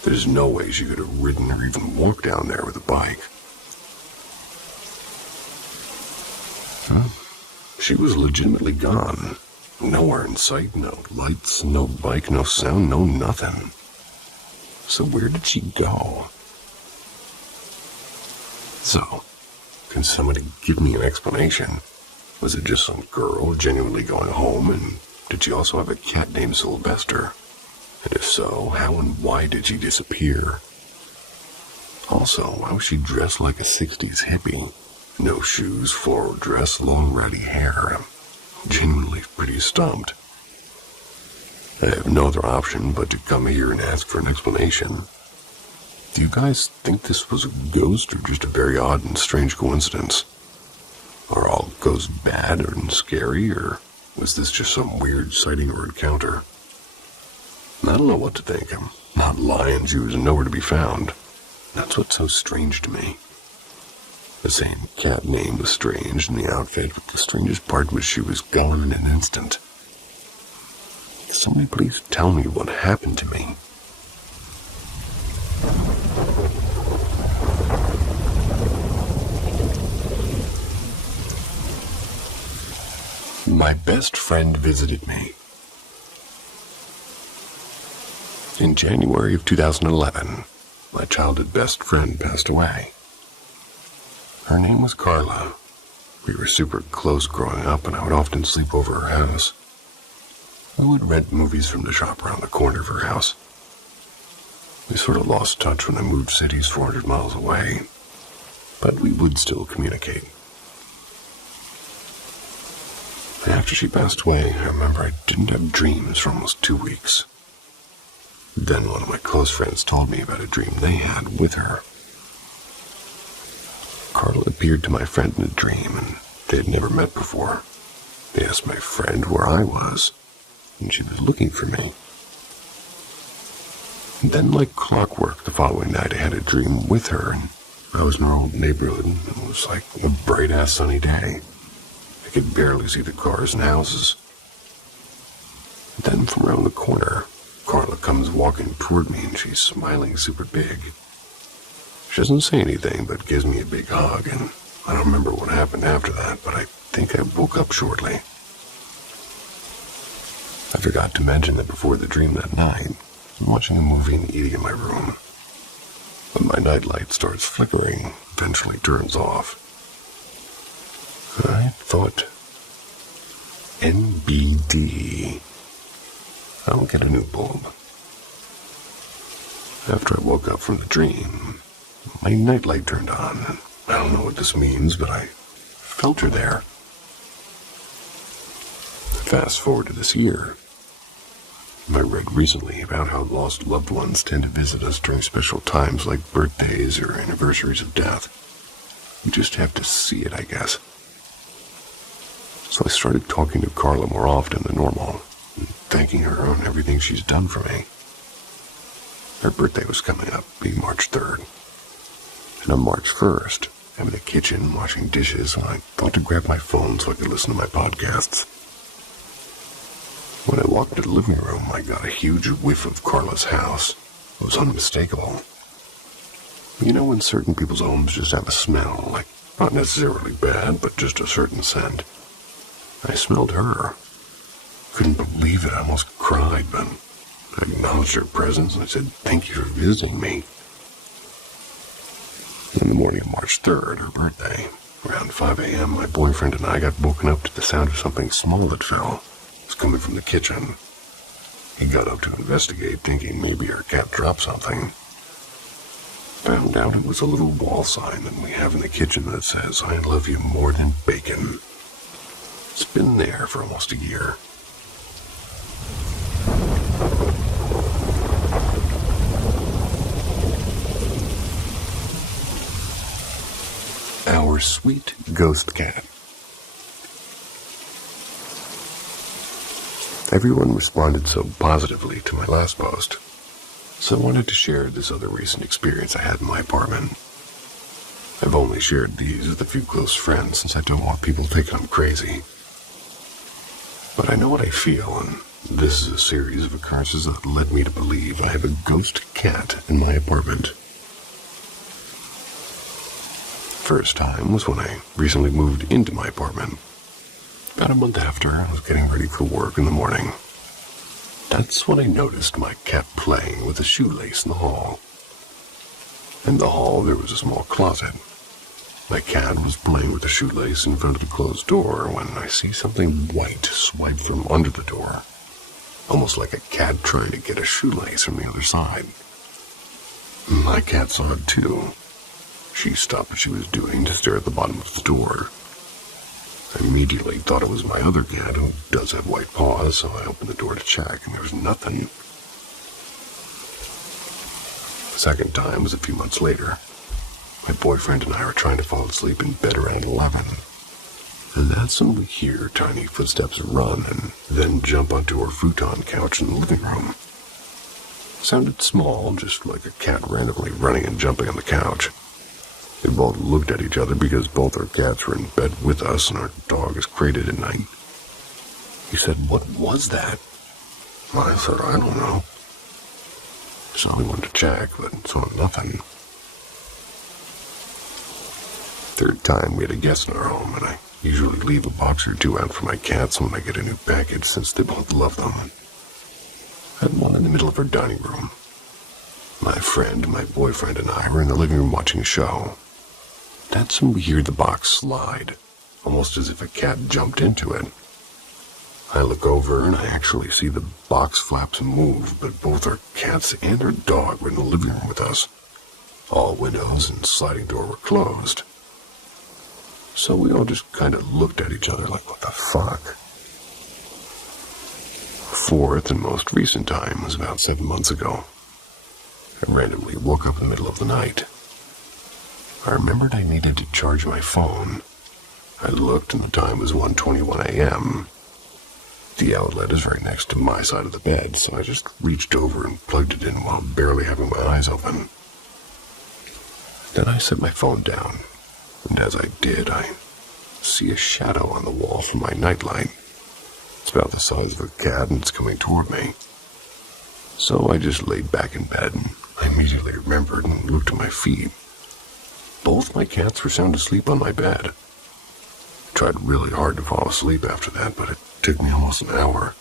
There's no way she could have ridden or even walked down there with a bike. She was legitimately gone. Nowhere in sight, no lights, no bike, no sound, no nothing. So where did she go? So, can somebody give me an explanation? Was it just some girl genuinely going home, and did she also have a cat named Sylvester? And if so, how and why did she disappear? Also, why was she dressed like a 60s hippie? No shoes, floral dress, long ratty hair. I'm genuinely pretty stumped. I have no other option but to come here and ask for an explanation. Do you guys think this was a ghost or just a very odd and strange coincidence? Are all ghosts bad and scary, or was this just some weird sighting or encounter? I don't know what to think. I'm not lying. She was nowhere to be found. That's what's so strange to me. The same cat name was strange in the outfit, but the strangest part was she was gone in an instant. Somebody please tell me what happened to me. My best friend visited me. In January of 2011, my childhood best friend passed away. Her name was Carla. We were super close growing up, and I would often sleep over her house. I would rent movies from the shop around the corner of her house. We sort of lost touch when I moved cities 400 miles away, but we would still communicate. After she passed away, I remember I didn't have dreams for almost 2 weeks. Then one of my close friends told me about a dream they had with her. Carla appeared to my friend in a dream, and they had never met before. They asked my friend where I was, and she was looking for me. And then, like clockwork, the following night I had a dream with her, and I was in our old neighborhood, and it was like a bright-ass sunny day. I could barely see the cars and houses. Then from around the corner, Carla comes walking toward me, and she's smiling super big. She doesn't say anything, but gives me a big hug, and I don't remember what happened after that, but I think I woke up shortly. I forgot to mention that before the dream that night, I'm watching a movie and eating in my room. But my nightlight starts flickering, eventually turns off. I thought, NBD. I'll get a new bulb. After I woke up from the dream, my nightlight turned on, and I don't know what this means, but I felt her there. Fast forward to this year. I read recently about how lost loved ones tend to visit us during special times like birthdays or anniversaries of death. You just have to see it, I guess. So I started talking to Carla more often than normal, and thanking her on everything she's done for me. Her birthday was coming up, being March 3rd. And on March 1st, I'm in the kitchen washing dishes, and I thought to grab my phone so I could listen to my podcasts. When I walked into the living room, I got a huge whiff of Carla's house. It was unmistakable. You know when certain people's homes just have a smell, like not necessarily bad, but just a certain scent? I smelled her. Couldn't believe it, I almost cried, but I acknowledged her presence and I said, "Thank you for visiting me." In the morning of March 3rd, her birthday, around 5 a.m., my boyfriend and I got woken up to the sound of something small that fell. It was coming from the kitchen. He got up to investigate, thinking maybe our cat dropped something. Found out it was a little wall sign that we have in the kitchen that says, "I love you more than bacon." It's been there for almost a year. Our sweet ghost cat. Everyone responded so positively to my last post, so I wanted to share this other recent experience I had in my apartment. I've only shared these with a few close friends since I don't want people thinking I'm crazy. But I know what I feel, and this is a series of occurrences that led me to believe I have a ghost cat in my apartment. First time was when I recently moved into my apartment. About a month after, I was getting ready for work in the morning. That's when I noticed my cat playing with a shoelace in the hall. In the hall, there was a small closet. My cat was playing with the shoelace in front of the closed door when I see something white swipe from under the door, almost like a cat trying to get a shoelace from the other side. My cat saw it too. She stopped what she was doing to stare at the bottom of the door. I immediately thought it was my other cat, who does have white paws, so I opened the door to check, and there was nothing. The second time was a few months later. My boyfriend and I were trying to fall asleep in bed around 11, and that's when we hear tiny footsteps run and then jump onto our futon couch in the living room. It sounded small, just like a cat randomly running and jumping on the couch. We both looked at each other because both our cats were in bed with us and our dog is crated at night. He said, "What was that?" I said, "I don't know." So we went to check, but saw nothing. Third time we had a guest in our home, and I Usually leave a box or two out for my cats when I get a new package since they both love them. Had one in the middle of our dining room. My friend, my boyfriend, and I were in the living room watching a show. That's when we hear the box slide, almost as if a cat jumped into it. I look over and I actually see the box flaps move, but both our cats and our dog were in the living room with us. All windows and sliding door were closed. So we all just kind of looked at each other like, what the fuck? Fourth and most recent time was about 7 months ago. I randomly woke up in the middle of the night. I remembered I needed to charge my phone. I looked and the time was 1:21 a.m. The outlet is right next to my side of the bed, so I just reached over and plugged it in while barely having my eyes open. Then I set my phone down, and as I did, I see a shadow on the wall from my nightlight. It's about the size of a cat and it's coming toward me. So I just laid back in bed and I immediately remembered and looked at my feet. Both my cats were sound asleep on my bed. I tried really hard to fall asleep after that, but it took me almost an hour.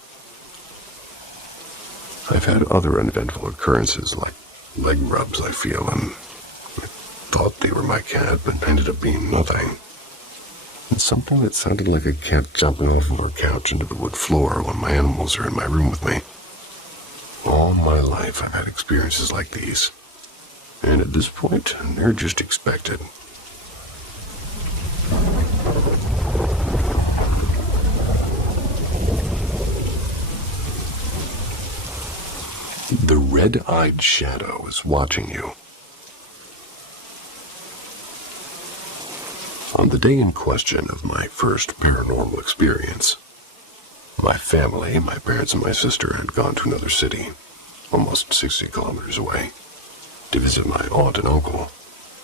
I've had other uneventful occurrences like leg rubs, I feel, and I thought they were my cat, but ended up being nothing. And something that sounded like a cat jumping off of our couch into the wood floor when my animals are in my room with me. All my life I've had experiences like these, and at this point, they're just expected. The red-eyed shadow is watching you. On the day in question of my first paranormal experience, my family, my parents and my sister had gone to another city, almost 60 kilometers away, to visit my aunt and uncle,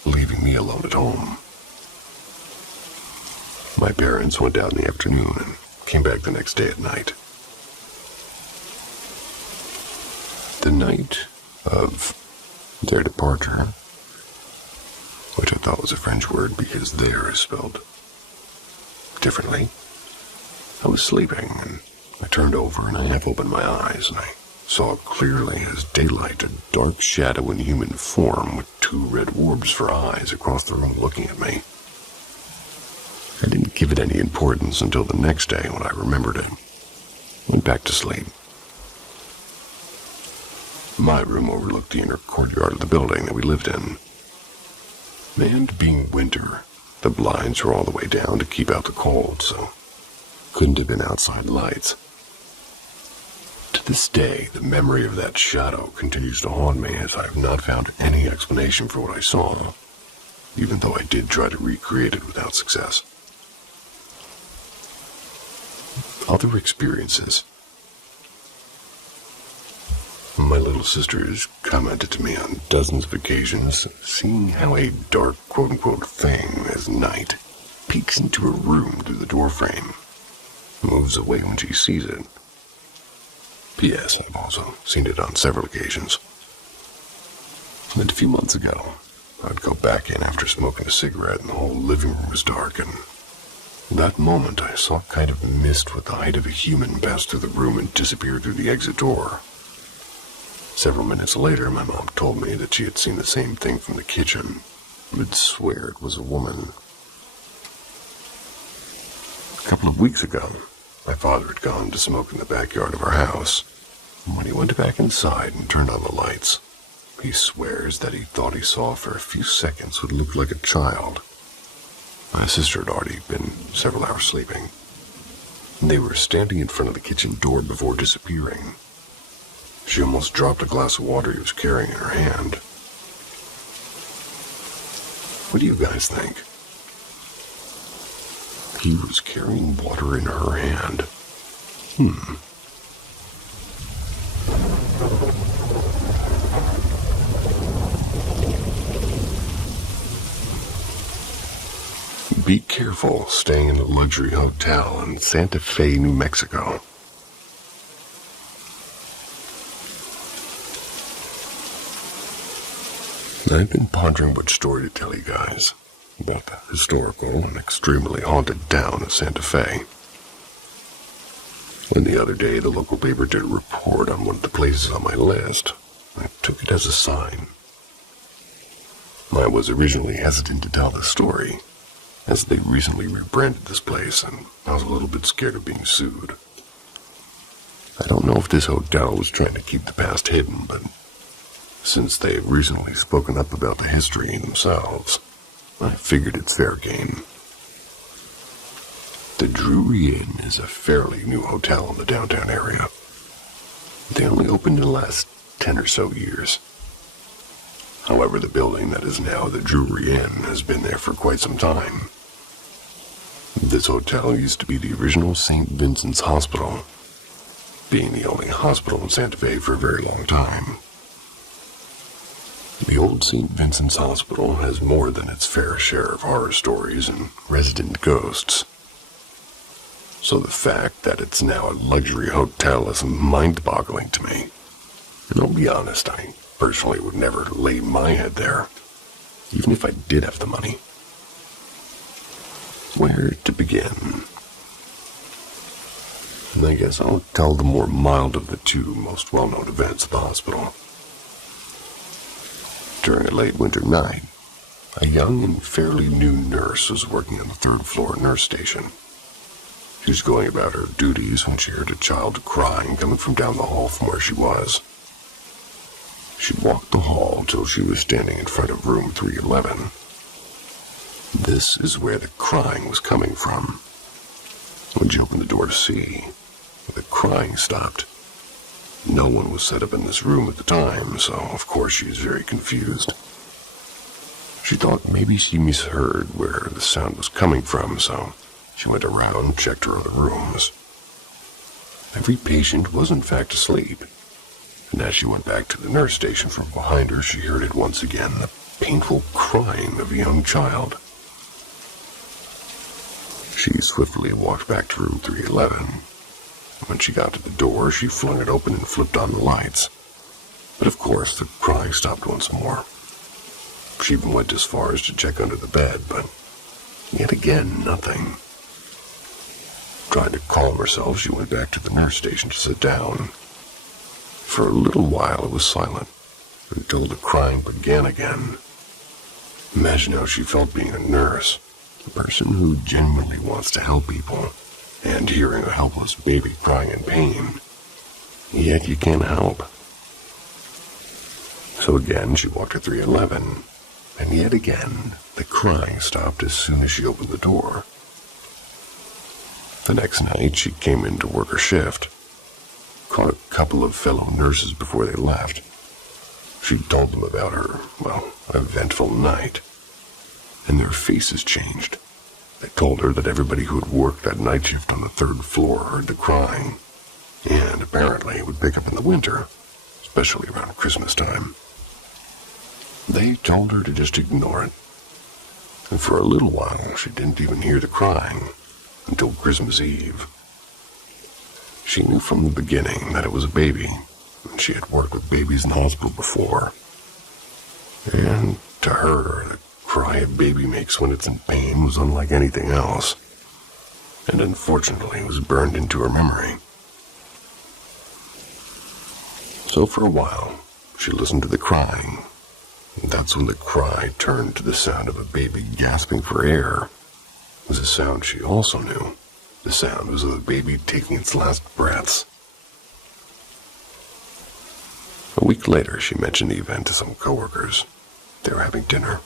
leaving me alone at home. My parents went out in the afternoon and came back the next day at night. The night of their departure, which I thought was a French word because there is spelled differently, I was sleeping and I turned over and I half opened my eyes and I saw clearly as daylight a dark shadow in human form with 2 red orbs for eyes across the room looking at me. I didn't give it any importance until the next day when I remembered it. Went back to sleep. My room overlooked the inner courtyard of the building that we lived in. And being winter, the blinds were all the way down to keep out the cold, so couldn't have been outside lights. To this day, the memory of that shadow continues to haunt me as I have not found any explanation for what I saw, even though I did try to recreate it without success. Other experiences. My little sister has commented to me on dozens of occasions, seeing how a dark quote-unquote thing as night peeks into a room through the doorframe, moves away when she sees it. P.S. I've also seen it on several occasions. And a few months ago, I'd go back in after smoking a cigarette and the whole living room was dark, and in that moment I saw a kind of mist with the height of a human pass through the room and disappear through the exit door. Several minutes later, my mom told me that she had seen the same thing from the kitchen, but swear it was a woman. A couple of weeks ago, my father had gone to smoke in the backyard of our house, and when he went back inside and turned on the lights, he swears that he thought he saw for a few seconds what looked like a child. My sister had already been several hours sleeping, and they were standing in front of the kitchen door before disappearing. She almost dropped a glass of water he was carrying in her hand. What do you guys think? He was carrying water in her hand. Be careful staying in a luxury hotel in Santa Fe, New Mexico. I've been pondering what story to tell you guys. about the historical and extremely haunted town of Santa Fe. When the other day the local paper did a report on one of the places on my list, I took it as a sign. I was originally hesitant to tell the story, as they recently rebranded this place, and I was a little bit scared of being sued. I don't know if this hotel was trying to keep the past hidden, but since they have recently spoken up about the history themselves, I figured it's fair game. The Drury Inn is a fairly new hotel in the downtown area. They only opened in the last 10 or so years. However, the building that is now the Drury Inn has been there for quite some time. This hotel used to be the original St. Vincent's Hospital, being the only hospital in Santa Fe for a very long time. The old St. Vincent's Hospital has more than its fair share of horror stories and resident ghosts. So the fact that it's now a luxury hotel is mind-boggling to me. And I'll be honest, I personally would never lay my head there, even if I did have the money. Where to begin? I guess I'll tell the more mild of the two most well-known events at the hospital. During a late winter night, a young and fairly new nurse was working on the third-floor nurse station. She was going about her duties when she heard a child crying coming from down the hall from where she was. She walked the hall till she was standing in front of room 311. This is where the crying was coming from. When she opened the door to see, the crying stopped. No one was set up in this room at the time, so of course she was very confused. She thought maybe she misheard where the sound was coming from, so she went around and checked her other rooms. Every patient was in fact asleep, and as she went back to the nurse station from behind her, she heard it once again, the painful crying of a young child. She swiftly walked back to room 311. When she got to the door, she flung it open and flipped on the lights. But of course, the crying stopped once more. She even went as far as to check under the bed, but yet again, nothing. Trying to calm herself, she went back to the nurse station to sit down. For a little while it was silent, until the crying began again. Imagine how she felt being a nurse, a person who genuinely wants to help people, and hearing a helpless baby crying in pain. Yet you can't help. So again, she walked to 311, and yet again, the crying stopped as soon as she opened the door. The next night, she came in to work her shift, caught a couple of fellow nurses before they left. She told them about her, eventful night, and their faces changed. They told her that everybody who had worked that night shift on the third floor heard the crying, and apparently it would pick up in the winter, especially around Christmas time. They told her to just ignore it, and for a little while she didn't even hear the crying until Christmas Eve. She knew from the beginning that it was a baby, and she had worked with babies in the hospital before. And to her, the cry a baby makes when it's in pain was unlike anything else, and unfortunately was burned into her memory. So for a while, she listened to the crying, and that's when the cry turned to the sound of a baby gasping for air. It was a sound she also knew. The sound was of a baby taking its last breaths. A week later, she mentioned the event to some coworkers. They were having dinner.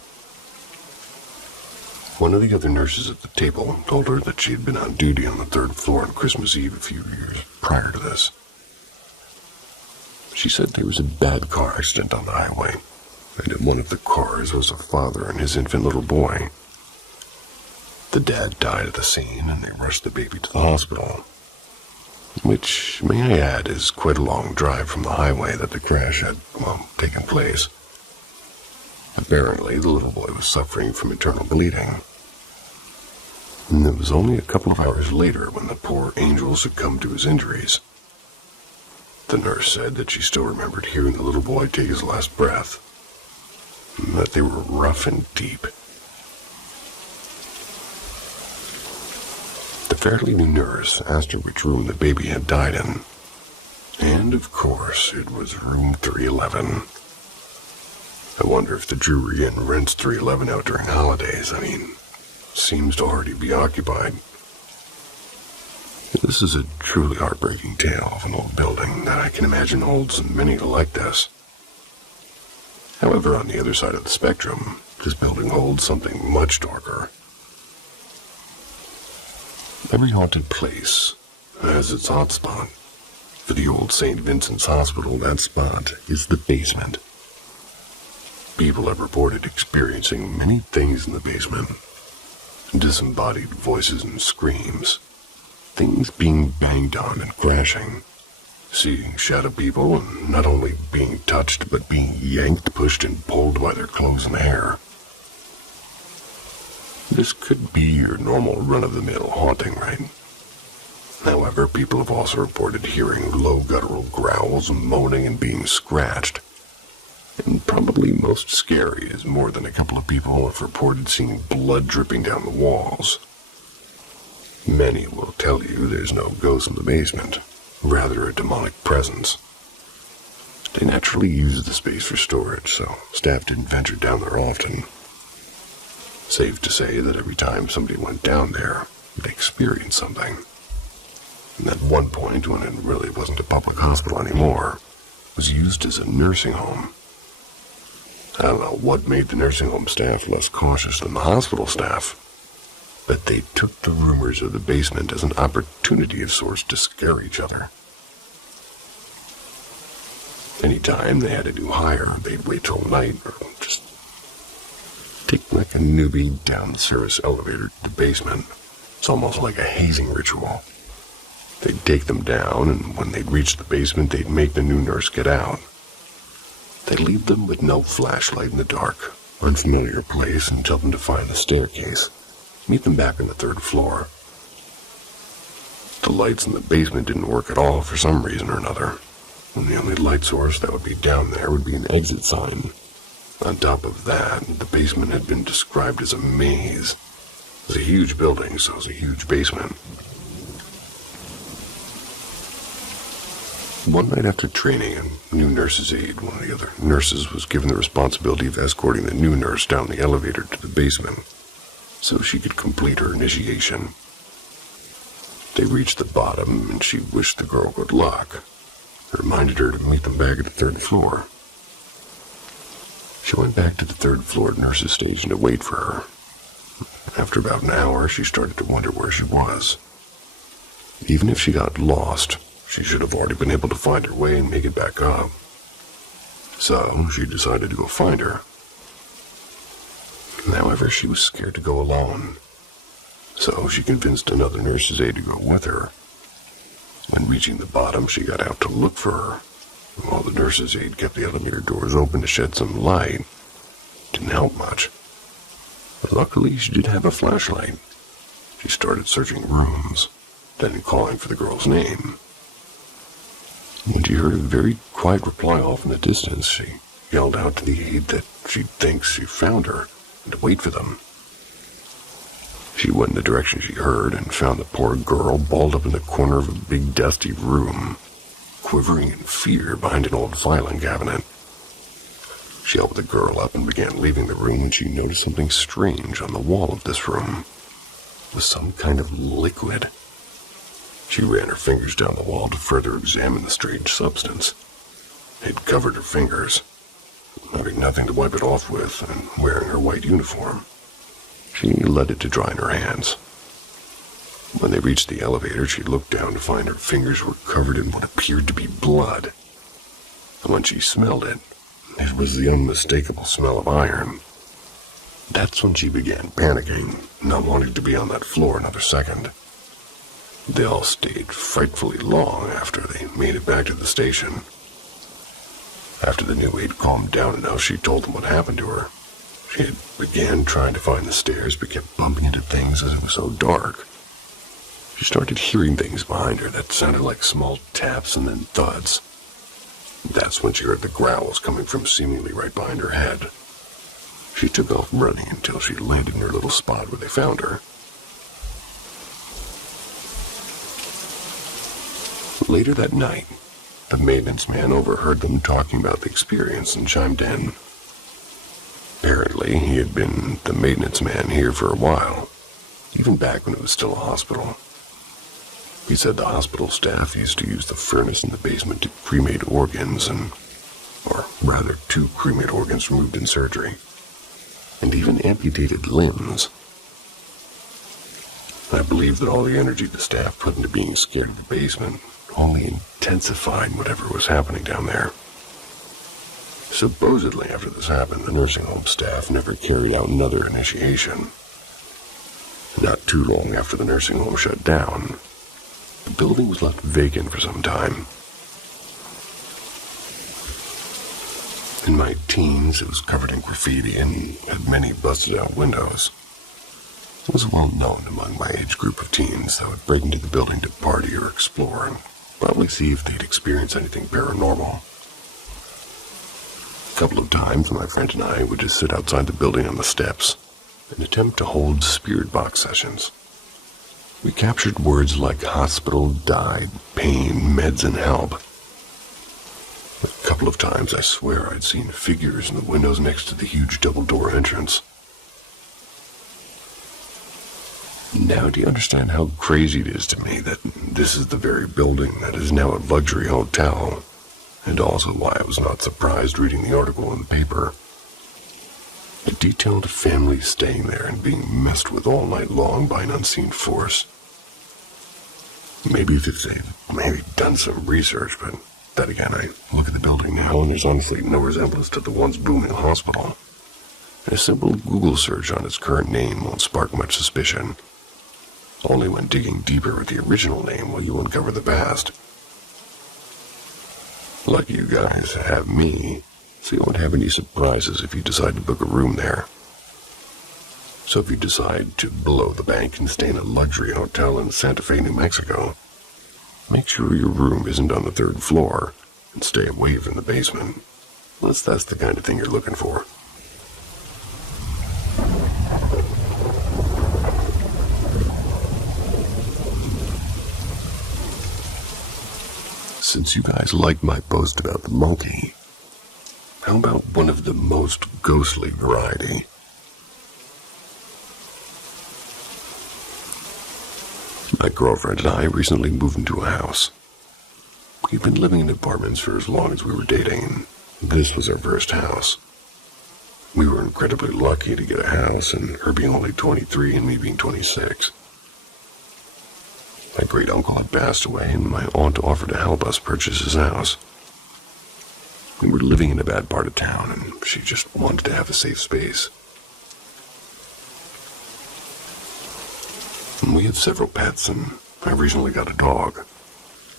One of the other nurses at the table told her that she had been on duty on the third floor on Christmas Eve a few years prior to this. She said there was a bad car accident on the highway, and in one of the cars was a father and his infant little boy. The dad died at the scene, and they rushed the baby to the hospital, which, may I add, is quite a long drive from the highway that the crash had, taken place. Apparently, the little boy was suffering from internal bleeding, and it was only a couple of hours later when the poor angel succumbed to his injuries. The nurse said that she still remembered hearing the little boy take his last breath, and that they were rough and deep. fairly new nurse asked her which room the baby had died in. And, of course, it was room 311. I wonder if the Drury Inn rents 311 out during holidays. Seems to already be occupied. This is a truly heartbreaking tale of an old building that I can imagine holds many like this. However, on the other side of the spectrum, this building holds something much darker. Every haunted place has its hot spot. For the old St. Vincent's Hospital, that spot is the basement. People have reported experiencing many things in the basement. Disembodied voices and screams. Things being banged on and crashing. Seeing shadow people and not only being touched, but being yanked, pushed, and pulled by their clothes and hair. This could be your normal run-of-the-mill haunting, right? However, people have also reported hearing low guttural growls, moaning, and being scratched. And probably most scary is more than a couple of people have reported seeing blood dripping down the walls. Many will tell you there's no ghost in the basement, rather a demonic presence. They naturally used the space for storage, so staff didn't venture down there often. Safe to say that every time somebody went down there, they experienced something. And at one point, when it really wasn't a public hospital anymore, it was used as a nursing home. I don't know what made the nursing home staff less cautious than the hospital staff, but they took the rumors of the basement as an opportunity of sorts to scare each other. Anytime they had a new hire, they'd wait till night or just take like a newbie down the service elevator to the basement. It's almost like a hazing ritual. They'd take them down, and when they'd reach the basement, they'd make the new nurse get out. They'd leave them with no flashlight in the dark, unfamiliar place, and tell them to find the staircase. Meet them back on the 3rd floor. The lights in the basement didn't work at all for some reason or another, and the only light source that would be down there would be an exit sign. On top of that, the basement had been described as a maze. It was a huge building, so it was a huge basement. One night after training a new nurse's aide, one of the other nurses was given the responsibility of escorting the new nurse down the elevator to the basement so she could complete her initiation. They reached the bottom, and she wished the girl good luck. Reminded her to meet them back at the 3rd floor. She went back to the 3rd floor nurse's station to wait for her. After about an hour, she started to wonder where she was. Even if she got lost, she should have already been able to find her way and make it back up. So, she decided to go find her. However, she was scared to go alone. So, she convinced another nurse's aide to go with her. When reaching the bottom, she got out to look for her. While the nurse's aide kept the elevator doors open to shed some light, didn't help much. But luckily, she did have a flashlight. She started searching rooms, then calling for the girl's name. When she heard a very quiet reply off in the distance, she yelled out to the aide that she thinks she found her and to wait for them. She went in the direction she heard and found the poor girl balled up in the corner of a big dusty room, quivering in fear behind an old filing cabinet. She helped the girl up and began leaving the room when she noticed something strange on the wall of this room. It was some kind of liquid. She ran her fingers down the wall to further examine the strange substance. It covered her fingers, having nothing to wipe it off with and wearing her white uniform. She let it to dry in her hands. When they reached the elevator, she looked down to find her fingers were covered in what appeared to be blood. And when she smelled it, it was the unmistakable smell of iron. That's when she began panicking, not wanting to be on that floor another second. They all stayed frightfully long after they made it back to the station. After the new aide calmed down enough, she told them what happened to her. She had began trying to find the stairs, but kept bumping into things as it was so dark. She started hearing things behind her that sounded like small taps and then thuds. That's when she heard the growls coming from seemingly right behind her head. She took off running until she landed in her little spot where they found her. Later that night, the maintenance man overheard them talking about the experience and chimed in. Apparently, he had been the maintenance man here for a while, even back when it was still a hospital. He said the hospital staff used to use the furnace in the basement to cremate organs or rather to cremate organs removed in surgery, and even amputated limbs. I believe that all the energy the staff put into being scared of the basement only intensified whatever was happening down there. Supposedly, after this happened, the nursing home staff never carried out another initiation. Not too long after the nursing home shut down, the building was left vacant for some time. In my teens, it was covered in graffiti and had many busted-out windows. It was well known among my age group of teens that would break into the building to party or explore and probably see if they'd experienced anything paranormal. A couple of times, my friend and I would just sit outside the building on the steps and attempt to hold spirit box sessions. We captured words like hospital, died, pain, meds, and help. A couple of times, I swear I'd seen figures in the windows next to the huge double-door entrance. Now, do you understand how crazy it is to me that this is the very building that is now a luxury hotel, and also why I was not surprised reading the article in the paper? It detailed a family staying there and being messed with all night long by an unseen force. Maybe they've done some research, but then again, I look at the building now and there's honestly no resemblance to the once booming hospital. A simple Google search on its current name won't spark much suspicion. Only when digging deeper with the original name will you uncover the past. Lucky you guys have me, so you won't have any surprises if you decide to book a room there. So if you decide to blow the bank and stay in a luxury hotel in Santa Fe, New Mexico, make sure your room isn't on the 3rd floor and stay away from the basement, unless that's the kind of thing you're looking for. Since you guys liked my post about the monkey, how about one of the most ghostly variety? My girlfriend and I recently moved into a house. We've been living in apartments for as long as we were dating, and this was our first house. We were incredibly lucky to get a house, and her being only 23 and me being 26. My great-uncle had passed away, and my aunt offered to help us purchase his house. We were living in a bad part of town, and she just wanted to have a safe space. And we had several pets, and I recently got a dog. I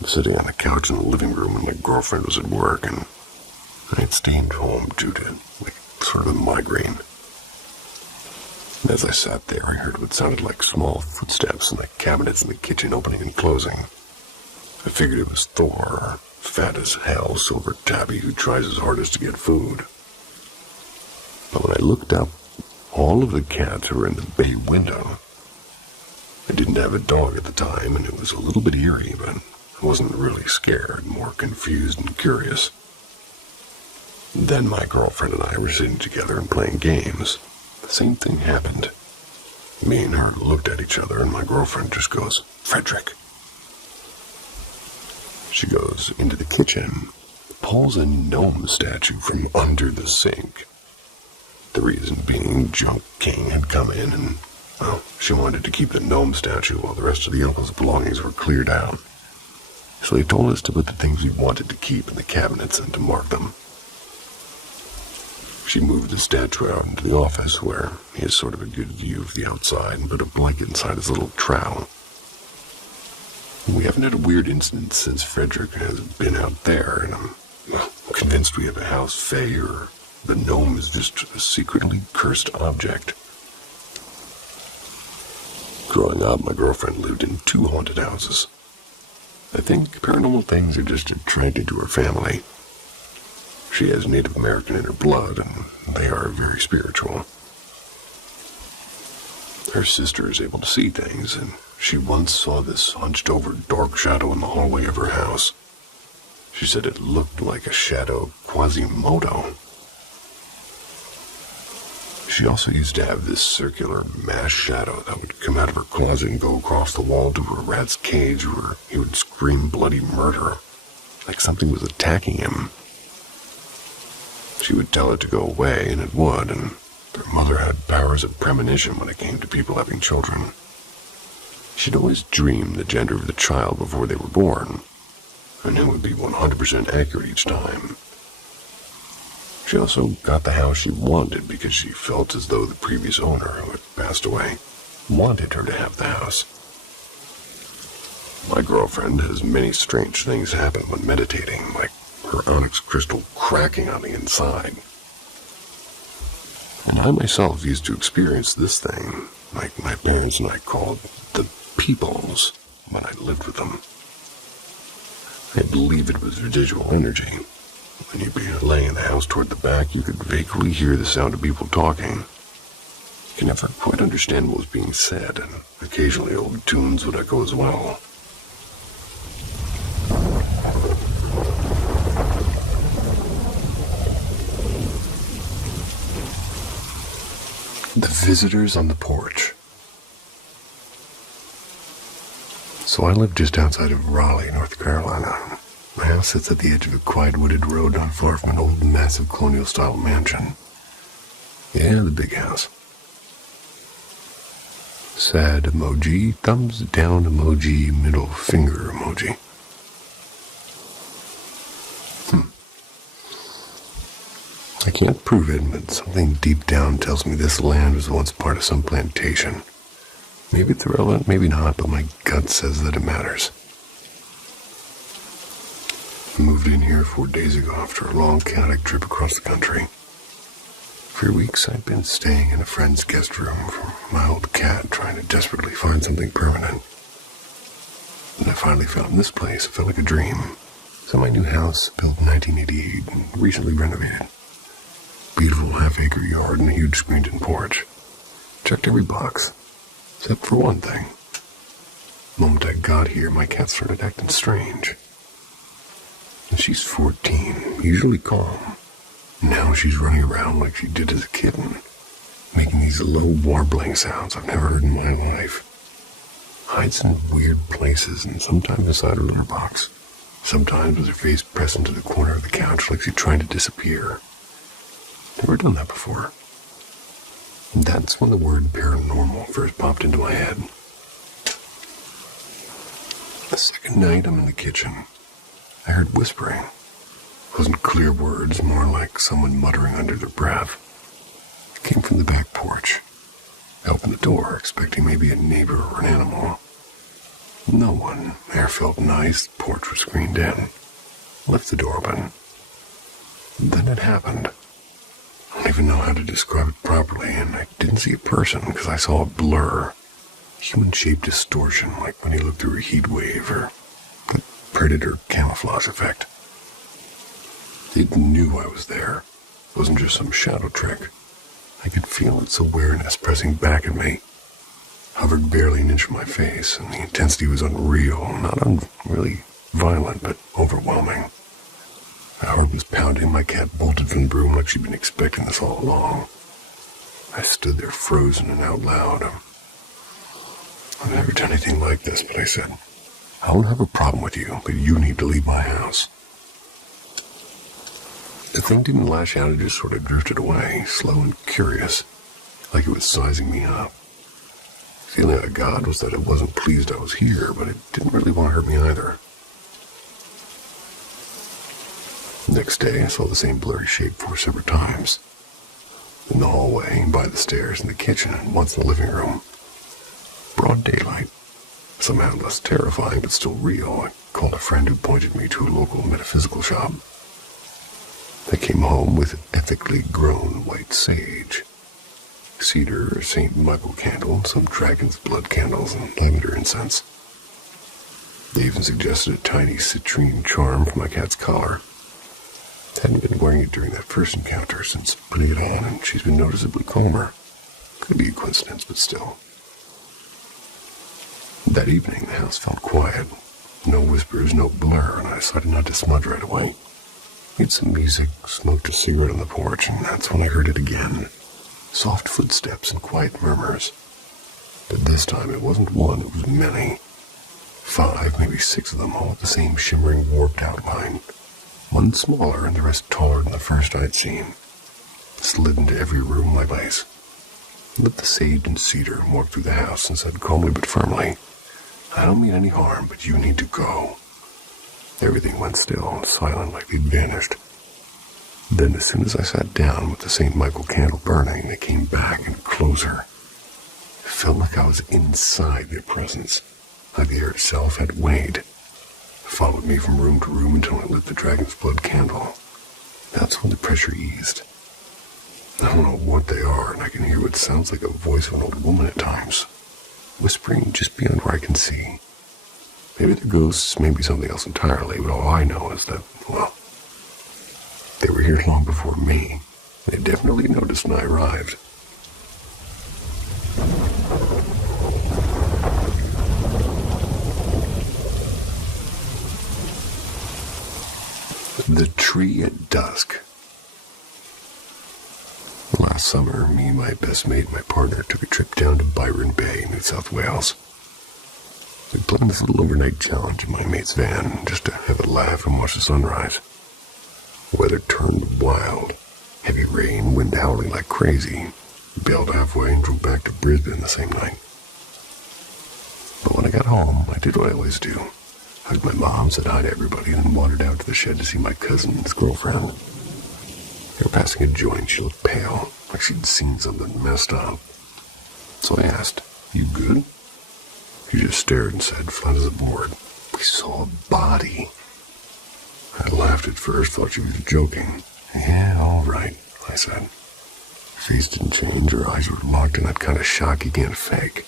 was sitting on the couch in the living room when my girlfriend was at work, and I had stayed home due to, sort of a migraine. And as I sat there, I heard what sounded like small footsteps in the cabinets in the kitchen opening and closing. I figured it was Thor, fat as hell silver tabby who tries his hardest to get food. But when I looked up, all of the cats were in the bay window. I didn't have a dog at the time, and it was a little bit eerie, but I wasn't really scared, more confused and curious. Then my girlfriend and I were sitting together and playing games. The same thing happened. Me and her looked at each other, and my girlfriend just goes, "Frederick." She goes into the kitchen, pulls a gnome statue from under the sink. The reason being, Junk King had come in, and, well, she wanted to keep the gnome statue while the rest of the uncle's belongings were cleared out. So he told us to put the things we wanted to keep in the cabinets and to mark them. She moved the statue out into the office where he has sort of a good view of the outside and put a blanket inside his little trowel. We haven't had a weird incident since Frederick has been out there, and I'm convinced we have a house fae or the gnome is just a secretly cursed object. Growing up, my girlfriend lived in 2 haunted houses. I think paranormal things are just attracted to her family. She has Native American in her blood, and they are very spiritual. Her sister is able to see things, and she once saw this hunched-over dark shadow in the hallway of her house. She said it looked like a shadow of Quasimodo. She also used to have this circular mass shadow that would come out of her closet and go across the wall to a rat's cage where he would scream bloody murder, like something was attacking him. She would tell it to go away, and it would, and her mother had powers of premonition when it came to people having children. She'd always dreamed the gender of the child before they were born, and it would be 100% accurate each time. She also got the house she wanted because she felt as though the previous owner, who had passed away, wanted her to have the house. My girlfriend has many strange things happen when meditating, like her onyx crystal cracking on the inside. And I myself used to experience this thing, like my parents and I called the peoples, when I lived with them. I believe it was residual energy. When you'd be laying in the house toward the back, you could vaguely hear the sound of people talking. You could never quite understand what was being said, and occasionally old tunes would echo as well. The visitors on the porch. So I live just outside of Raleigh, North Carolina. My house sits at the edge of a quiet wooded road not far from an old massive colonial-style mansion. Yeah, the big house. Sad emoji, thumbs down emoji, middle finger emoji. I can't prove it, but something deep down tells me this land was once part of some plantation. Maybe it's irrelevant, maybe not, but my gut says that it matters. I moved in here 4 days ago after a long chaotic trip across the country. For weeks I'd been staying in a friend's guest room for my old cat, trying to desperately find something permanent. When I finally found this place, it felt like a dream. It's my new house, built in 1988 and recently renovated. Beautiful half-acre yard and a huge screened-in porch. Checked every box, except for one thing. The moment I got here, my cat started acting strange. And she's 14, usually calm. Now she's running around like she did as a kitten, making these low warbling sounds I've never heard in my life. Hides in weird places and sometimes inside her litter box. Sometimes with her face pressed into the corner of the couch like she's trying to disappear. Never done that before. And that's when the word paranormal first popped into my head. The second night I'm in the kitchen, I heard whispering. It wasn't clear words, more like someone muttering under their breath. It came from the back porch. I opened the door, expecting maybe a neighbor or an animal. No one. Air felt nice, the porch was screened in. Left the door open. And then it happened. I don't even know how to describe it properly, and I didn't see a person because I saw a blur. Human-shaped distortion, like when you look through a heat wave or the predator camouflage effect. It knew I was there. It wasn't just some shadow trick. I could feel its awareness pressing back at me. Hovered barely an inch from my face, and the intensity was unreal, not really violent, but overwhelming. My heart was pounding, my cat bolted from the room like she'd been expecting this all along. I stood there frozen and out loud. I've never done anything like this, but I said, I don't have a problem with you, but you need to leave my house. The thing didn't lash out, it just sort of drifted away, slow and curious, like it was sizing me up. The feeling I got was that it wasn't pleased I was here, but it didn't really want to hurt me either. Next day, I saw the same blurry shape 4 separate times. In the hallway, by the stairs, in the kitchen, and once in the living room. Broad daylight. Somehow less terrifying, but still real. I called a friend who pointed me to a local metaphysical shop. I came home with ethically grown white sage, cedar or St. Michael candle, some dragon's blood candles, and lavender incense. They even suggested a tiny citrine charm for my cat's collar. Hadn't been wearing it during that first encounter since putting it on, and she's been noticeably calmer. Could be a coincidence, but still. That evening, the house felt quiet. No whispers, no blur, and I decided not to smudge right away. Made some music, smoked a cigarette on the porch, and that's when I heard it again. Soft footsteps and quiet murmurs. But this time it wasn't one, it was many. 5, maybe 6 of them, all with the same shimmering, warped outline. One smaller and the rest taller than the first I'd seen. Slid into every room like mice. Lit the sage and cedar and walked through the house and said calmly but firmly, "I don't mean any harm, but you need to go." Everything went still and silent like they'd vanished. Then as soon as I sat down with the St. Michael candle burning, they came back and closer. It felt like I was inside their presence, like the air itself had weighed. It followed me from room to room until I lit the dragon's blood candle. That's when the pressure eased. I don't know what they are, and I can hear what sounds like a voice of an old woman at times, whispering just beyond where I can see. Maybe they're ghosts, maybe something else entirely, but all I know is that, well, they were here long before me. They definitely noticed when I arrived. The tree at dusk. Last summer, me and my best mate and my partner took a trip down to Byron Bay, New South Wales. We planned this little overnight challenge in my mate's van, just to have a laugh and watch the sunrise. Weather turned wild. Heavy rain, wind howling like crazy. We bailed halfway and drove back to Brisbane the same night. But when I got home, I did what I always do. Hugged my mom, said hi to everybody, and then wandered out to the shed to see my cousin and his girlfriend. They were passing a joint. She looked pale, like she'd seen something messed up. So I asked, "You good?" She just stared and said, flat as a board, "We saw a body." I laughed at first, thought she was joking. "Yeah, all right," I said. Her face didn't change, her eyes were locked in that kind of shock you can't fake.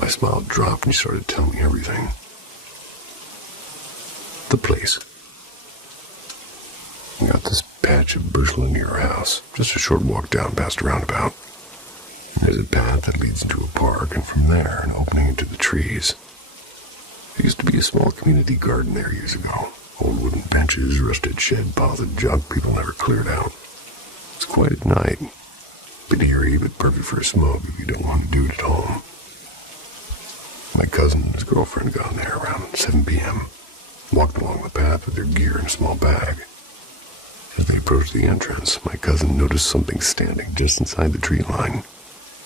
My smile dropped and she started telling me everything. The place. We got this patch of bushland near our house, just a short walk down past a roundabout. There's a path that leads into a park, and from there, an opening into the trees. There used to be a small community garden there years ago. Old wooden benches, rusted shed piles of junk people never cleared out. It's quiet at night. Bit eerie, but perfect for a smoke if you don't want to do it at home. My cousin and his girlfriend got in there around 7 p.m. Walked along the path with their gear in a small bag. As they approached the entrance, my cousin noticed something standing just inside the tree line.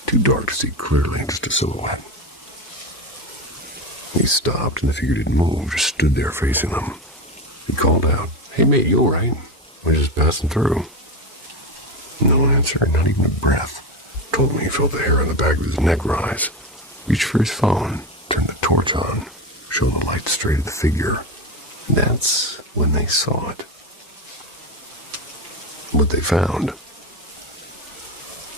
Too dark to see clearly, just a silhouette. He stopped, and the figure didn't move, just stood there facing them. He called out, "Hey mate, you alright? We're just passing through." No answer, not even a breath. Told me he felt the hair on the back of his neck rise. Reached for his phone, turned the torch on, shone the light straight at the figure. That's when they saw it. What they found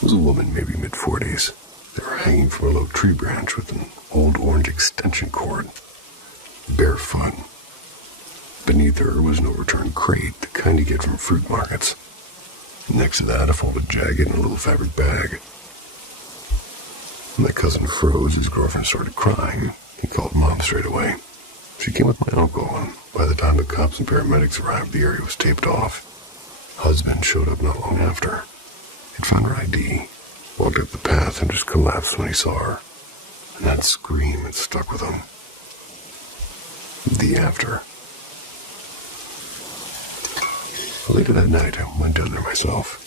was a woman, maybe mid-40s. They were hanging from a low tree branch with an old orange extension cord, barefoot. Beneath her was an overturned crate, the kind you get from fruit markets. Next to that, a folded jacket and a little fabric bag. My cousin froze, his girlfriend started crying. He called Mom straight away. She came with my uncle, and by the time the cops and paramedics arrived, the area was taped off. Husband showed up not long after. He'd found her ID, walked up the path, and just collapsed when he saw her. And that scream had stuck with him. The after. Later that night, I went down there myself.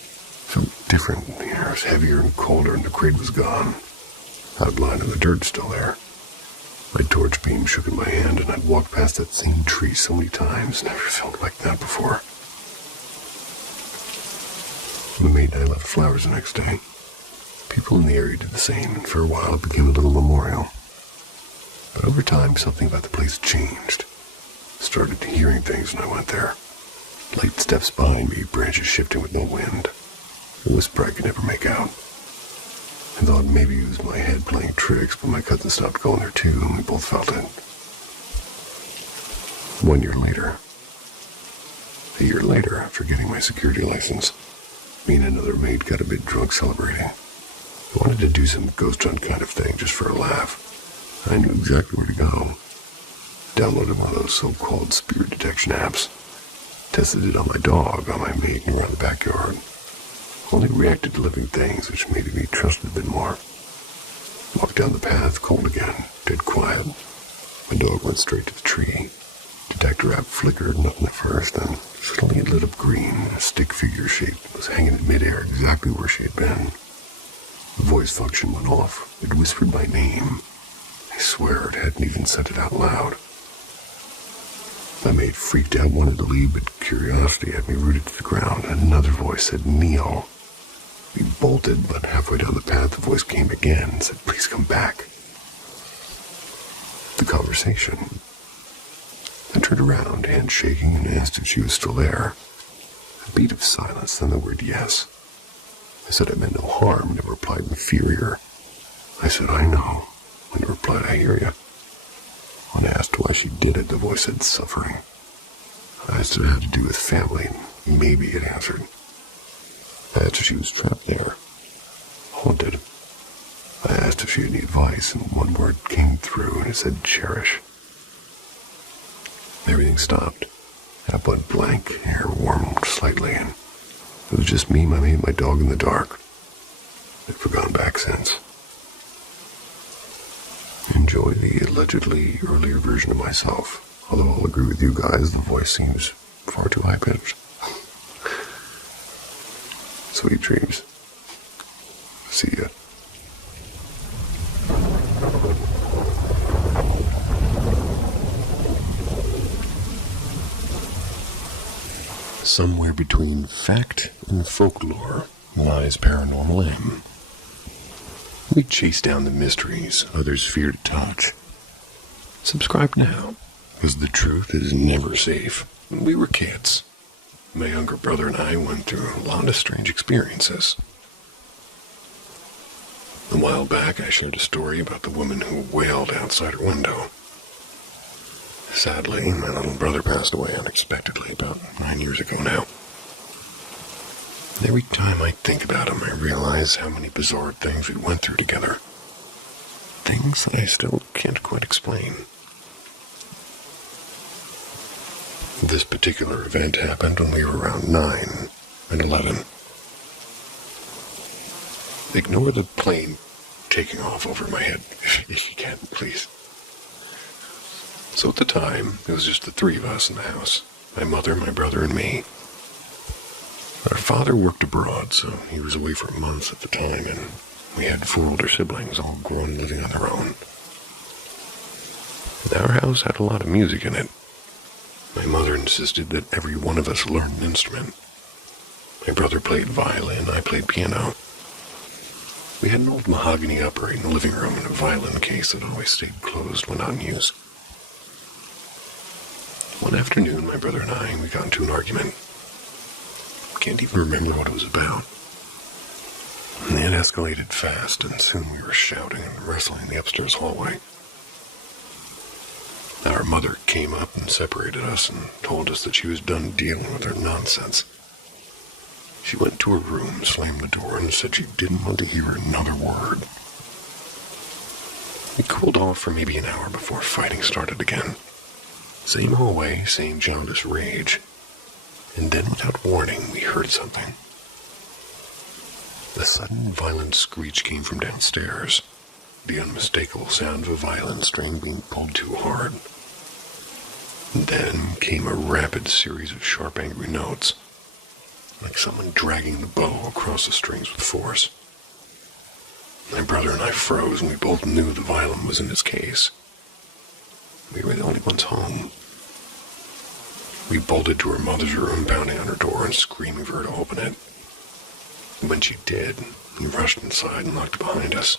Felt different. The air was heavier and colder, and the crate was gone. Outline of the dirt still there. My torch beam shook in my hand, and I'd walked past that same tree so many times. Never felt like that before. My mate and I left flowers the next day. People in the area did the same, and for a while it became a little memorial. But over time, something about the place changed. Started hearing things when I went there. Light steps behind me, branches shifting with no wind. A whisper I could never make out. I thought maybe it was my head playing tricks, but my cousin stopped going there too, and we both felt it. 1 year later. A year later, after getting my security license, me and another mate got a bit drunk celebrating. We wanted to do some ghost hunt kind of thing, just for a laugh. I knew exactly where to go. Downloaded one of those so-called spirit detection apps. Tested it on my dog, on my mate, and around the backyard. Only reacted to living things, which made me trust it a bit more. Walked down the path, cold again, dead quiet. My dog went straight to the tree. Detector app flickered, nothing at first, then suddenly it lit up green. A stick figure shape was hanging in midair exactly where she had been. The voice function went off. It whispered my name. I swear it hadn't even said it out loud. My mate freaked out, wanted to leave, but curiosity had me rooted to the ground. Another voice said, "Neil." We bolted, but halfway down the path, the voice came again and said, "Please come back." The conversation. I turned around, hand shaking, and asked if she was still there. A beat of silence, then the word yes. I said I meant no harm, and it replied inferior. I said, "I know," and it replied, "I hear you." When I asked why she did it, the voice said, "Suffering." I asked if it had to do with family, and maybe it answered. I asked if she was trapped there, haunted. I asked if she had any advice, and one word came through, and it said, "Cherish." Everything stopped. I went blank, hair warmed slightly, and it was just me, my mate, my dog in the dark. Never gone back since. Enjoy the allegedly earlier version of myself, although I'll agree with you guys, the voice seems far too high-pitched. Sweet dreams. See ya. Somewhere between fact and folklore lies Paranormal M. We chase down the mysteries others fear to touch. Subscribe now, because the truth is never safe. When we were kids, my younger brother and I went through a lot of strange experiences. A while back, I shared a story about the woman who wailed outside her window. Sadly, my little brother passed away unexpectedly about 9 years ago now. And every time I think about him, I realize how many bizarre things we went through together. Things that I still can't quite explain. This particular event happened when we were around 9 and 11. Ignore the plane taking off over my head, if you can, please. So at the time, it was just the three of us in the house. My mother, my brother, and me. Our father worked abroad, so he was away for months at the time, and we had 4 older siblings, all grown, living on their own. Our house had a lot of music in it. My mother insisted that every one of us learn an instrument. My brother played violin, I played piano. We had an old mahogany upright in the living room and a violin case that always stayed closed when not in use. One afternoon, my brother and I, we got into an argument. Can't even remember what it was about. And it escalated fast, and soon we were shouting and wrestling in the upstairs hallway. Our mother came up and separated us and told us that she was done dealing with her nonsense. She went to her room, slammed the door, and said she didn't want to hear another word. We cooled off for maybe an hour before fighting started again. Same hallway, same childish rage. And then, without warning, we heard something. A sudden, violent screech came from downstairs. The unmistakable sound of a violin string being pulled too hard. And then came a rapid series of sharp, angry notes, like someone dragging the bow across the strings with force. My brother and I froze, and we both knew the violin was in its case. We were the only ones home. We bolted to her mother's room, pounding on her door and screaming for her to open it. When she did, we rushed inside and locked it behind us.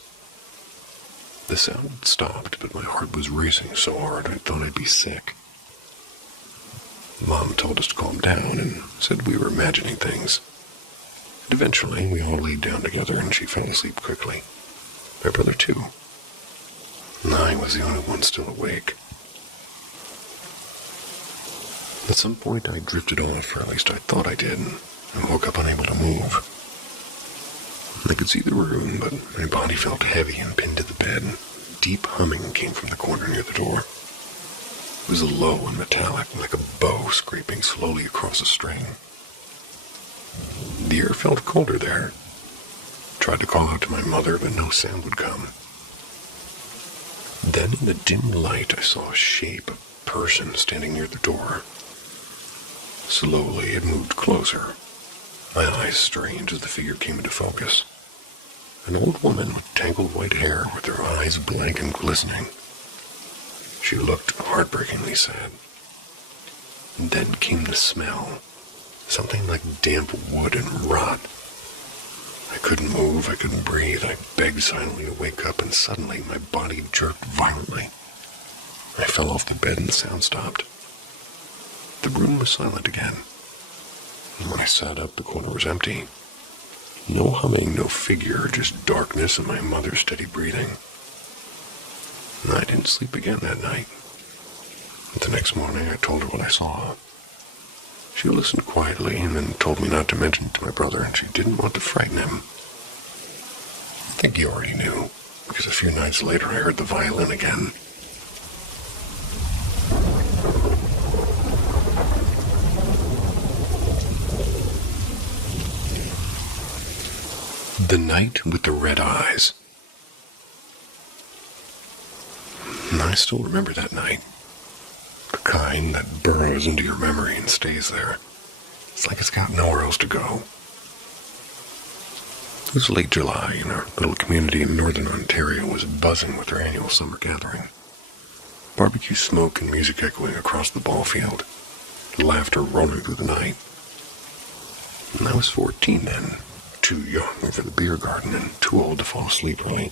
The sound had stopped, but my heart was racing so hard I thought I'd be sick. Mom told us to calm down and said we were imagining things. And eventually, we all laid down together and she fell asleep quickly. My brother, too. And I was the only one still awake. At some point, I drifted off, or at least I thought I did, and woke up unable to move. I could see the room, but my body felt heavy and pinned to the bed, deep humming came from the corner near the door. It was low and metallic, like a bow scraping slowly across a string. The air felt colder there. Tried to call out to my mother, but no sound would come. Then in the dim light, I saw a shape, a person standing near the door. Slowly, it moved closer. My eyes strained as the figure came into focus. An old woman with tangled white hair, with her eyes blank and glistening. She looked heartbreakingly sad. And then came the smell, something like damp wood and rot. I couldn't move, I couldn't breathe. I begged silently to wake up, and suddenly my body jerked violently. I fell off the bed and the sound stopped. The room was silent again. And when I sat up, the corner was empty. No humming, no figure, just darkness and my mother's steady breathing. And I didn't sleep again that night. But the next morning, I told her what I saw. She listened quietly and then told me not to mention it to my brother, and she didn't want to frighten him. I think he already knew, because a few nights later I heard the violin again. The Night with the Red Eyes. And I still remember that night. The kind that burrows into your memory and stays there. It's like it's got nowhere else to go. It was late July, and our little community in northern Ontario was buzzing with their annual summer gathering. Barbecue smoke and music echoing across the ball field. Laughter rolling through the night. And I was 14 then. Too young for the beer garden and too old to fall asleep early.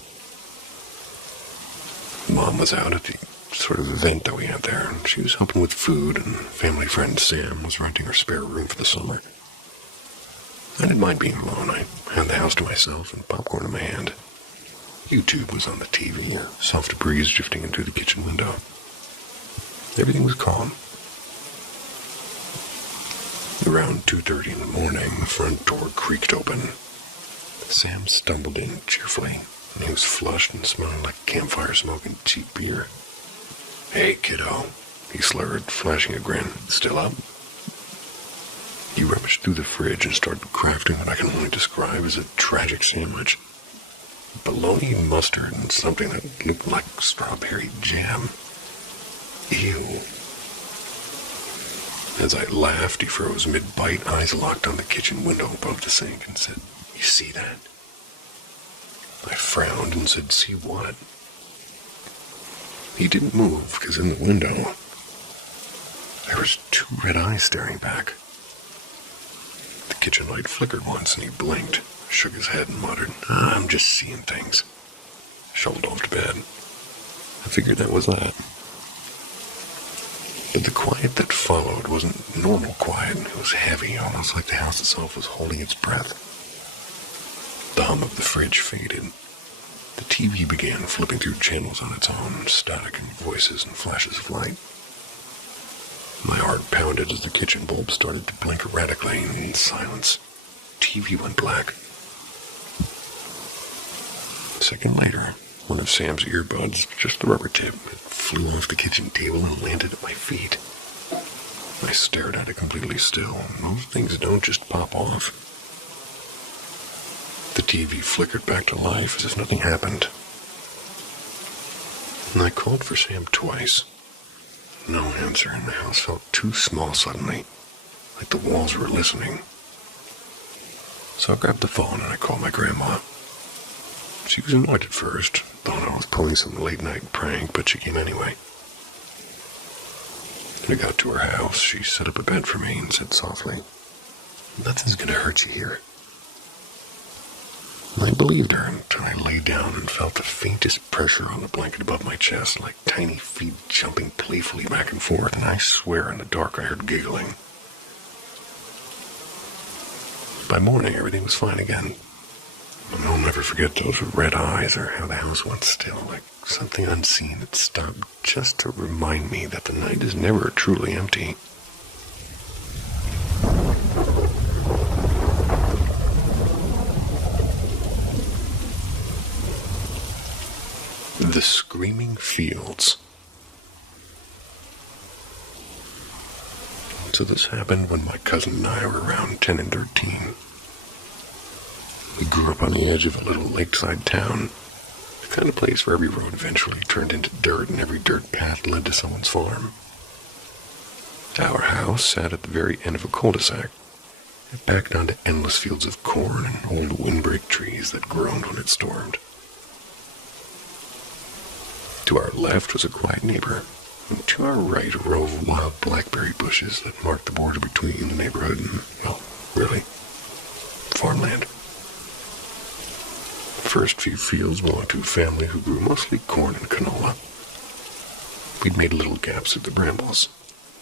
Mom was out at the sort of event that we had there, and she was helping with food, and family friend Sam was renting her spare room for the summer. I didn't mind being alone. I had the house to myself and popcorn in my hand. YouTube was on the TV, a soft breeze drifting in through the kitchen window. Everything was calm. Around 2:30 in the morning, the front door creaked open. Sam stumbled in cheerfully, and he was flushed and smelling like campfire smoke and cheap beer. "Hey, kiddo," he slurred, flashing a grin. "Still up?" He rummaged through the fridge and started crafting what I can only describe as a tragic sandwich. Bologna, mustard, and something that looked like strawberry jam. Ew. As I laughed, he froze mid-bite, eyes locked on the kitchen window above the sink, and said, "You see that?" I frowned and said, "See what?" He didn't move, because in the window, there was two red eyes staring back. The kitchen light flickered once, and he blinked, shook his head, and muttered, "I'm just seeing things." Shuffled off to bed. I figured that was that. But the quiet that followed wasn't normal quiet. It was heavy, almost like the house itself was holding its breath. The hum of the fridge faded. The TV began flipping through channels on its own, static and voices and flashes of light. My heart pounded as the kitchen bulb started to blink erratically, and in silence, TV went black. A second later, one of Sam's earbuds, just the rubber tip, flew off the kitchen table and landed at my feet. I stared at it completely still. Most things don't just pop off. The TV flickered back to life as if nothing happened. And I called for Sam twice. No answer, and the house felt too small suddenly, like the walls were listening. So I grabbed the phone and I called my grandma. She was annoyed at first, thought I was pulling some late-night prank, but she came anyway. When I got to her house, she set up a bed for me and said softly, "Nothing's gonna hurt you here." And I believed her until I lay down and felt the faintest pressure on the blanket above my chest, like tiny feet jumping playfully back and forth, and I swear in the dark I heard giggling. By morning, everything was fine again. And I'll never forget those red eyes or how the house went still, like something unseen that stopped just to remind me that the night is never truly empty. The Screaming Fields. So this happened when my cousin and I were around 10 and 13. We grew up on the edge of a little lakeside town, the kind of place where every road eventually turned into dirt and every dirt path led to someone's farm. Our house sat at the very end of a cul-de-sac. It backed onto endless fields of corn and old windbreak trees that groaned when it stormed. To our left was a quiet neighbor, and to our right a row of wild blackberry bushes that marked the border between the neighborhood and, well, really, farmland. The first few fields belonged to a family who grew mostly corn and canola. We'd made little gaps through the brambles.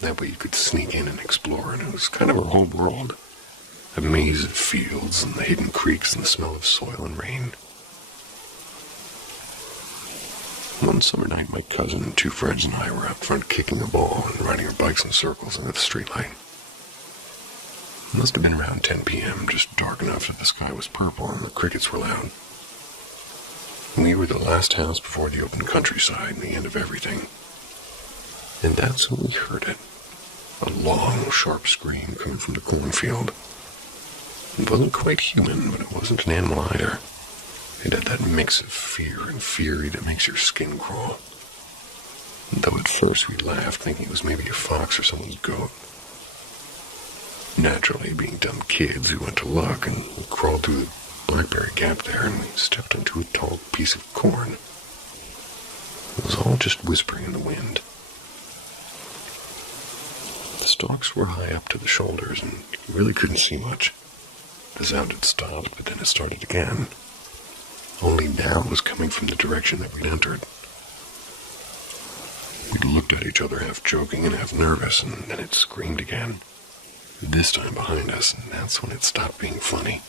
That way you could sneak in and explore, and it was kind of our whole world. A maze of fields and the hidden creeks and the smell of soil and rain. One summer night, my cousin and two friends and I were out front kicking a ball and riding our bikes in circles under the streetlight. It must have been around 10 p.m., just dark enough that the sky was purple and the crickets were loud. We were the last house before the open countryside and the end of everything. And that's when we heard it. A long, sharp scream coming from the cornfield. It wasn't quite human, but it wasn't an animal either. It had that mix of fear and fury that makes your skin crawl. And though at first we laughed, thinking it was maybe a fox or someone's goat. Naturally, being dumb kids, we went to look, and we crawled through the blackberry gap there, and we stepped onto a tall piece of corn. It was all just whispering in the wind. The stalks were high up to the shoulders, and you really couldn't see much. The sound had stopped, but then it started again. Only now it was coming from the direction that we'd entered. We looked at each other half joking and half nervous, and then it screamed again. This time behind us, and that's when it stopped being funny.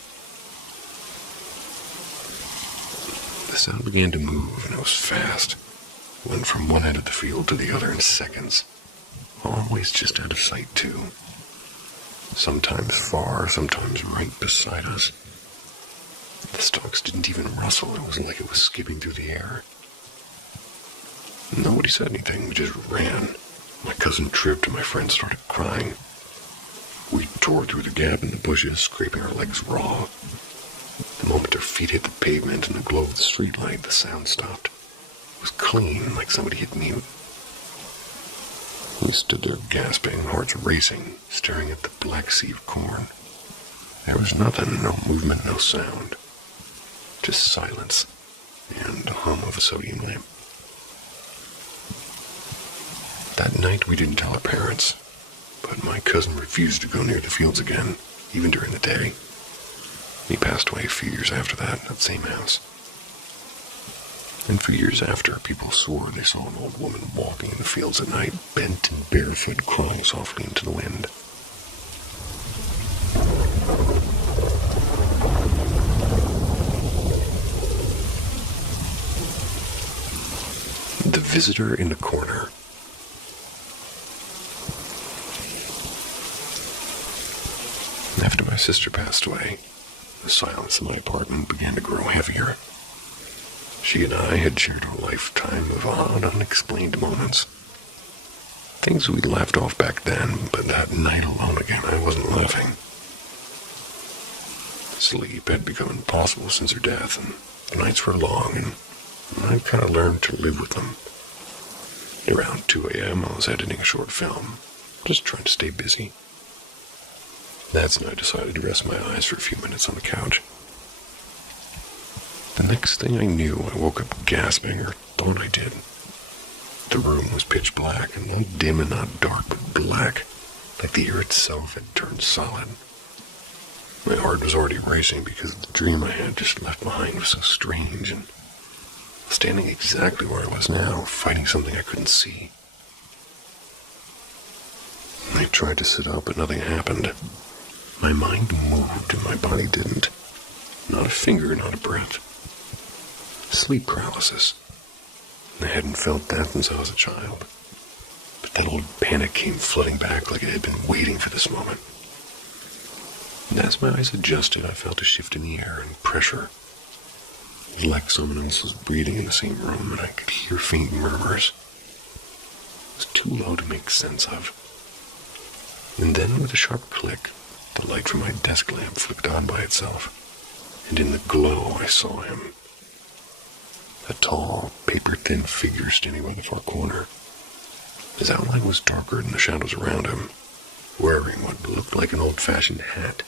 The sound began to move, and it was fast. It went from one end of the field to the other in seconds. Always just out of sight, too. Sometimes far, sometimes right beside us. The stalks didn't even rustle. It wasn't like it was skipping through the air. Nobody said anything. We just ran. My cousin tripped and my friend started crying. We tore through the gap in the bushes, scraping our legs raw. The moment their feet hit the pavement and the glow of the streetlight, the sound stopped. It was clean, like somebody hit mute. We stood there gasping, hearts racing, staring at the black sea of corn. There was nothing, no movement, no sound. Just silence and the hum of a sodium lamp. That night we didn't tell our parents, but my cousin refused to go near the fields again, even during the day. He passed away a few years after that in that same house. And for years after, people swore they saw an old woman walking in the fields at night, bent and barefoot, crying softly into the wind. The Visitor in the Corner. After my sister passed away, the silence in my apartment began to grow heavier. She and I had shared a lifetime of odd, unexplained moments. Things we laughed off back then, but that night alone again, I wasn't laughing. Sleep had become impossible since her death, and the nights were long, and I kind of learned to live with them. Around 2 a.m., I was editing a short film, just trying to stay busy. That's when I decided to rest my eyes for a few minutes on the couch. The next thing I knew, I woke up gasping, or thought I did. The room was pitch black, and not dim and not dark, but black, like the air itself had turned solid. My heart was already racing because the dream I had just left behind was so strange, and standing exactly where I was now, fighting something I couldn't see. I tried to sit up, but nothing happened. My mind moved, and my body didn't. Not a finger, not a breath. Sleep paralysis. I hadn't felt that since I was a child. But that old panic came flooding back like it had been waiting for this moment. And as my eyes adjusted, I felt a shift in the air and pressure. It was like someone else was breathing in the same room, and I could hear faint murmurs. It was too low to make sense of. And then, with a sharp click, the light from my desk lamp flicked on by itself, and in the glow I saw him. A tall, paper-thin figure standing by the far corner. His outline was darker than the shadows around him, wearing what looked like an old-fashioned hat.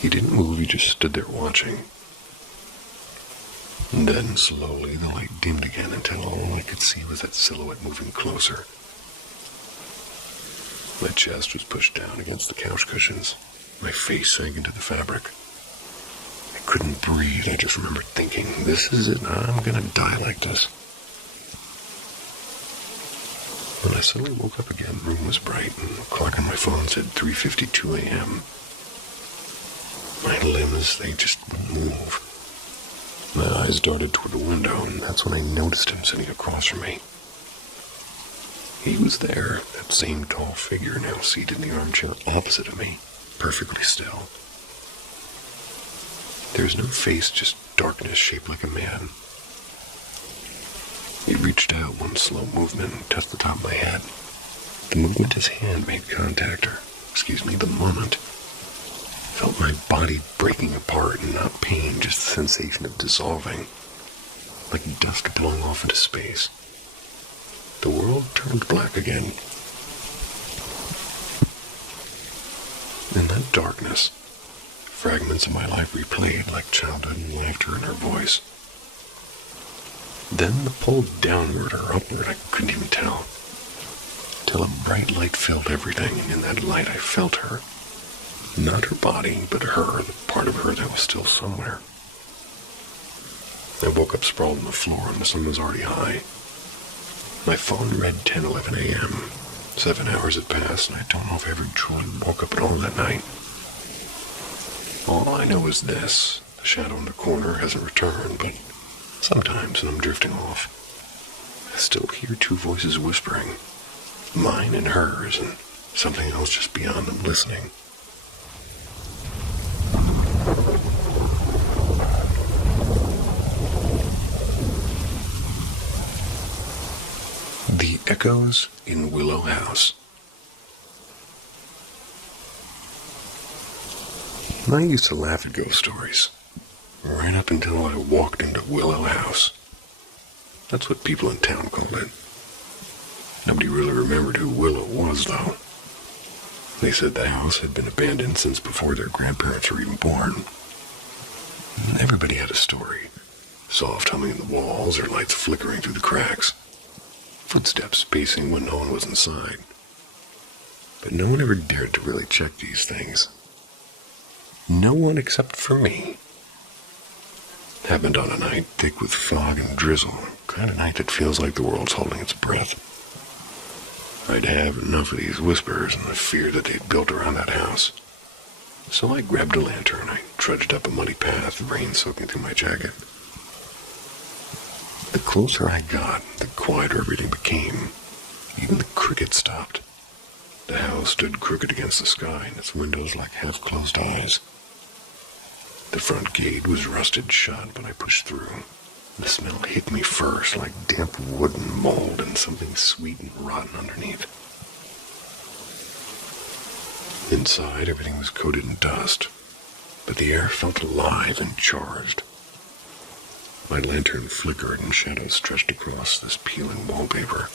He didn't move, he just stood there watching. And then, slowly, the light dimmed again until all I could see was that silhouette moving closer. My chest was pushed down against the couch cushions. My face sank into the fabric. I couldn't breathe. I just remembered thinking, this is it. I'm gonna die like this. When I suddenly woke up again, the room was bright, and the clock on my phone said 3:52 a.m. My limbs, they just wouldn't move. My eyes darted toward the window, and that's when I noticed him sitting across from me. He was there, that same tall figure now seated in the armchair opposite of me, perfectly still. There was no face, just darkness shaped like a man. He reached out one slow movement and touched the top of my head. The movement his hand made contact, the moment. I felt my body breaking apart, and not pain, just the sensation of dissolving, like dust blowing off into space. The world turned black again. In that darkness, fragments of my life replayed like childhood and laughter in her voice. Then the pull downward or upward, I couldn't even tell. Till a bright light filled everything, and in that light I felt her. Not her body, but her, the part of her that was still somewhere. I woke up sprawled on the floor, and the sun was already high. My phone read 10:11 a.m. 7 hours had passed, and I don't know if I ever truly woke up at all that night. All I know is this: the shadow in the corner hasn't returned, but sometimes when I'm drifting off, I still hear two voices whispering, mine and hers, and something else just beyond them listening. The Echoes in Willow House. I used to laugh at ghost stories, right up until I walked into Willow House. That's what people in town called it. Nobody really remembered who Willow was, though. They said the house had been abandoned since before their grandparents were even born. Everybody had a story. Soft humming in the walls, or lights flickering through the cracks. Footsteps pacing when no one was inside. But no one ever dared to really check these things. No one except for me. Happened on a night thick with fog and drizzle, kind of night that feels like the world's holding its breath. I'd have enough of these whispers and the fear that they'd built around that house. So I grabbed a lantern. I trudged up a muddy path, rain soaking through my jacket. The closer I got, the quieter everything became. Even the crickets stopped. The house stood crooked against the sky, and its windows like half-closed eyes. The front gate was rusted shut, but I pushed through. The smell hit me first, like damp wood and mold and something sweet and rotten underneath. Inside, everything was coated in dust, but the air felt alive and charged. My lantern flickered and shadows stretched across this peeling wallpaper.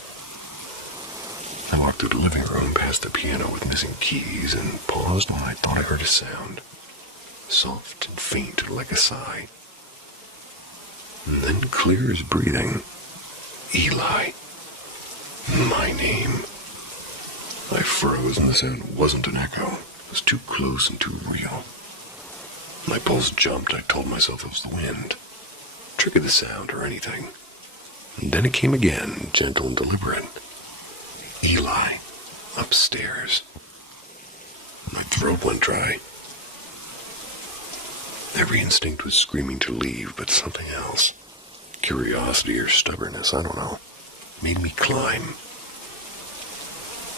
I walked through the living room past the piano with missing keys and paused when I thought I heard a sound. Soft and faint like a sigh. And then clear as breathing. Eli. My name. I froze and the sound wasn't an echo. It was too close and too real. My pulse jumped. I told myself it was the wind. Trick of the sound or anything. And then it came again, gentle and deliberate. Eli. Upstairs. My throat went dry. Every instinct was screaming to leave, but something else, curiosity or stubbornness, I don't know, made me climb.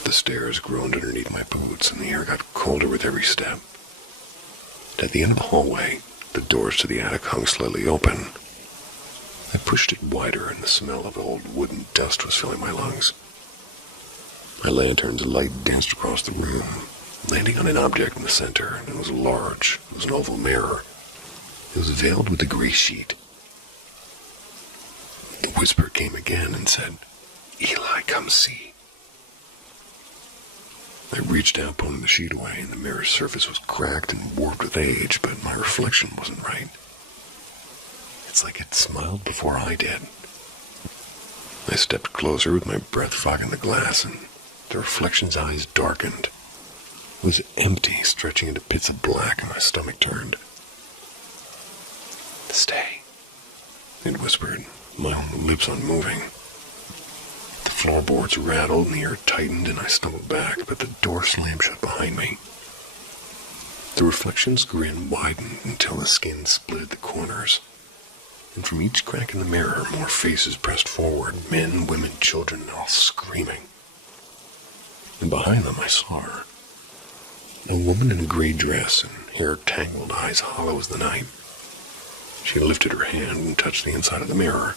The stairs groaned underneath my boots, and the air got colder with every step. At the end of the hallway, The doors to the attic hung slightly open. I pushed it wider, and the smell of old wooden dust was filling my lungs. My lantern's light danced across the room, landing on an object in the center. It was large. It was an oval mirror. It was veiled with a gray sheet. The whisper came again and said, "Eli, come see." I reached out, pulling the sheet away, and the mirror's surface was cracked and warped with age, but my reflection wasn't right. It's like it smiled before I did. I stepped closer with my breath fogging the glass, and the reflection's eyes darkened. It was empty, stretching into pits of black, and my stomach turned. "Stay," it whispered, my own lips unmoving. The floorboards rattled, and the air tightened, and I stumbled back, but the door slammed shut behind me. The reflection's grin widened until the skin split at the corners, and from each crack in the mirror, more faces pressed forward, men, women, children, all screaming. And behind them I saw her, a woman in a gray dress and hair tangled, eyes hollow as the night. She lifted her hand and touched the inside of the mirror.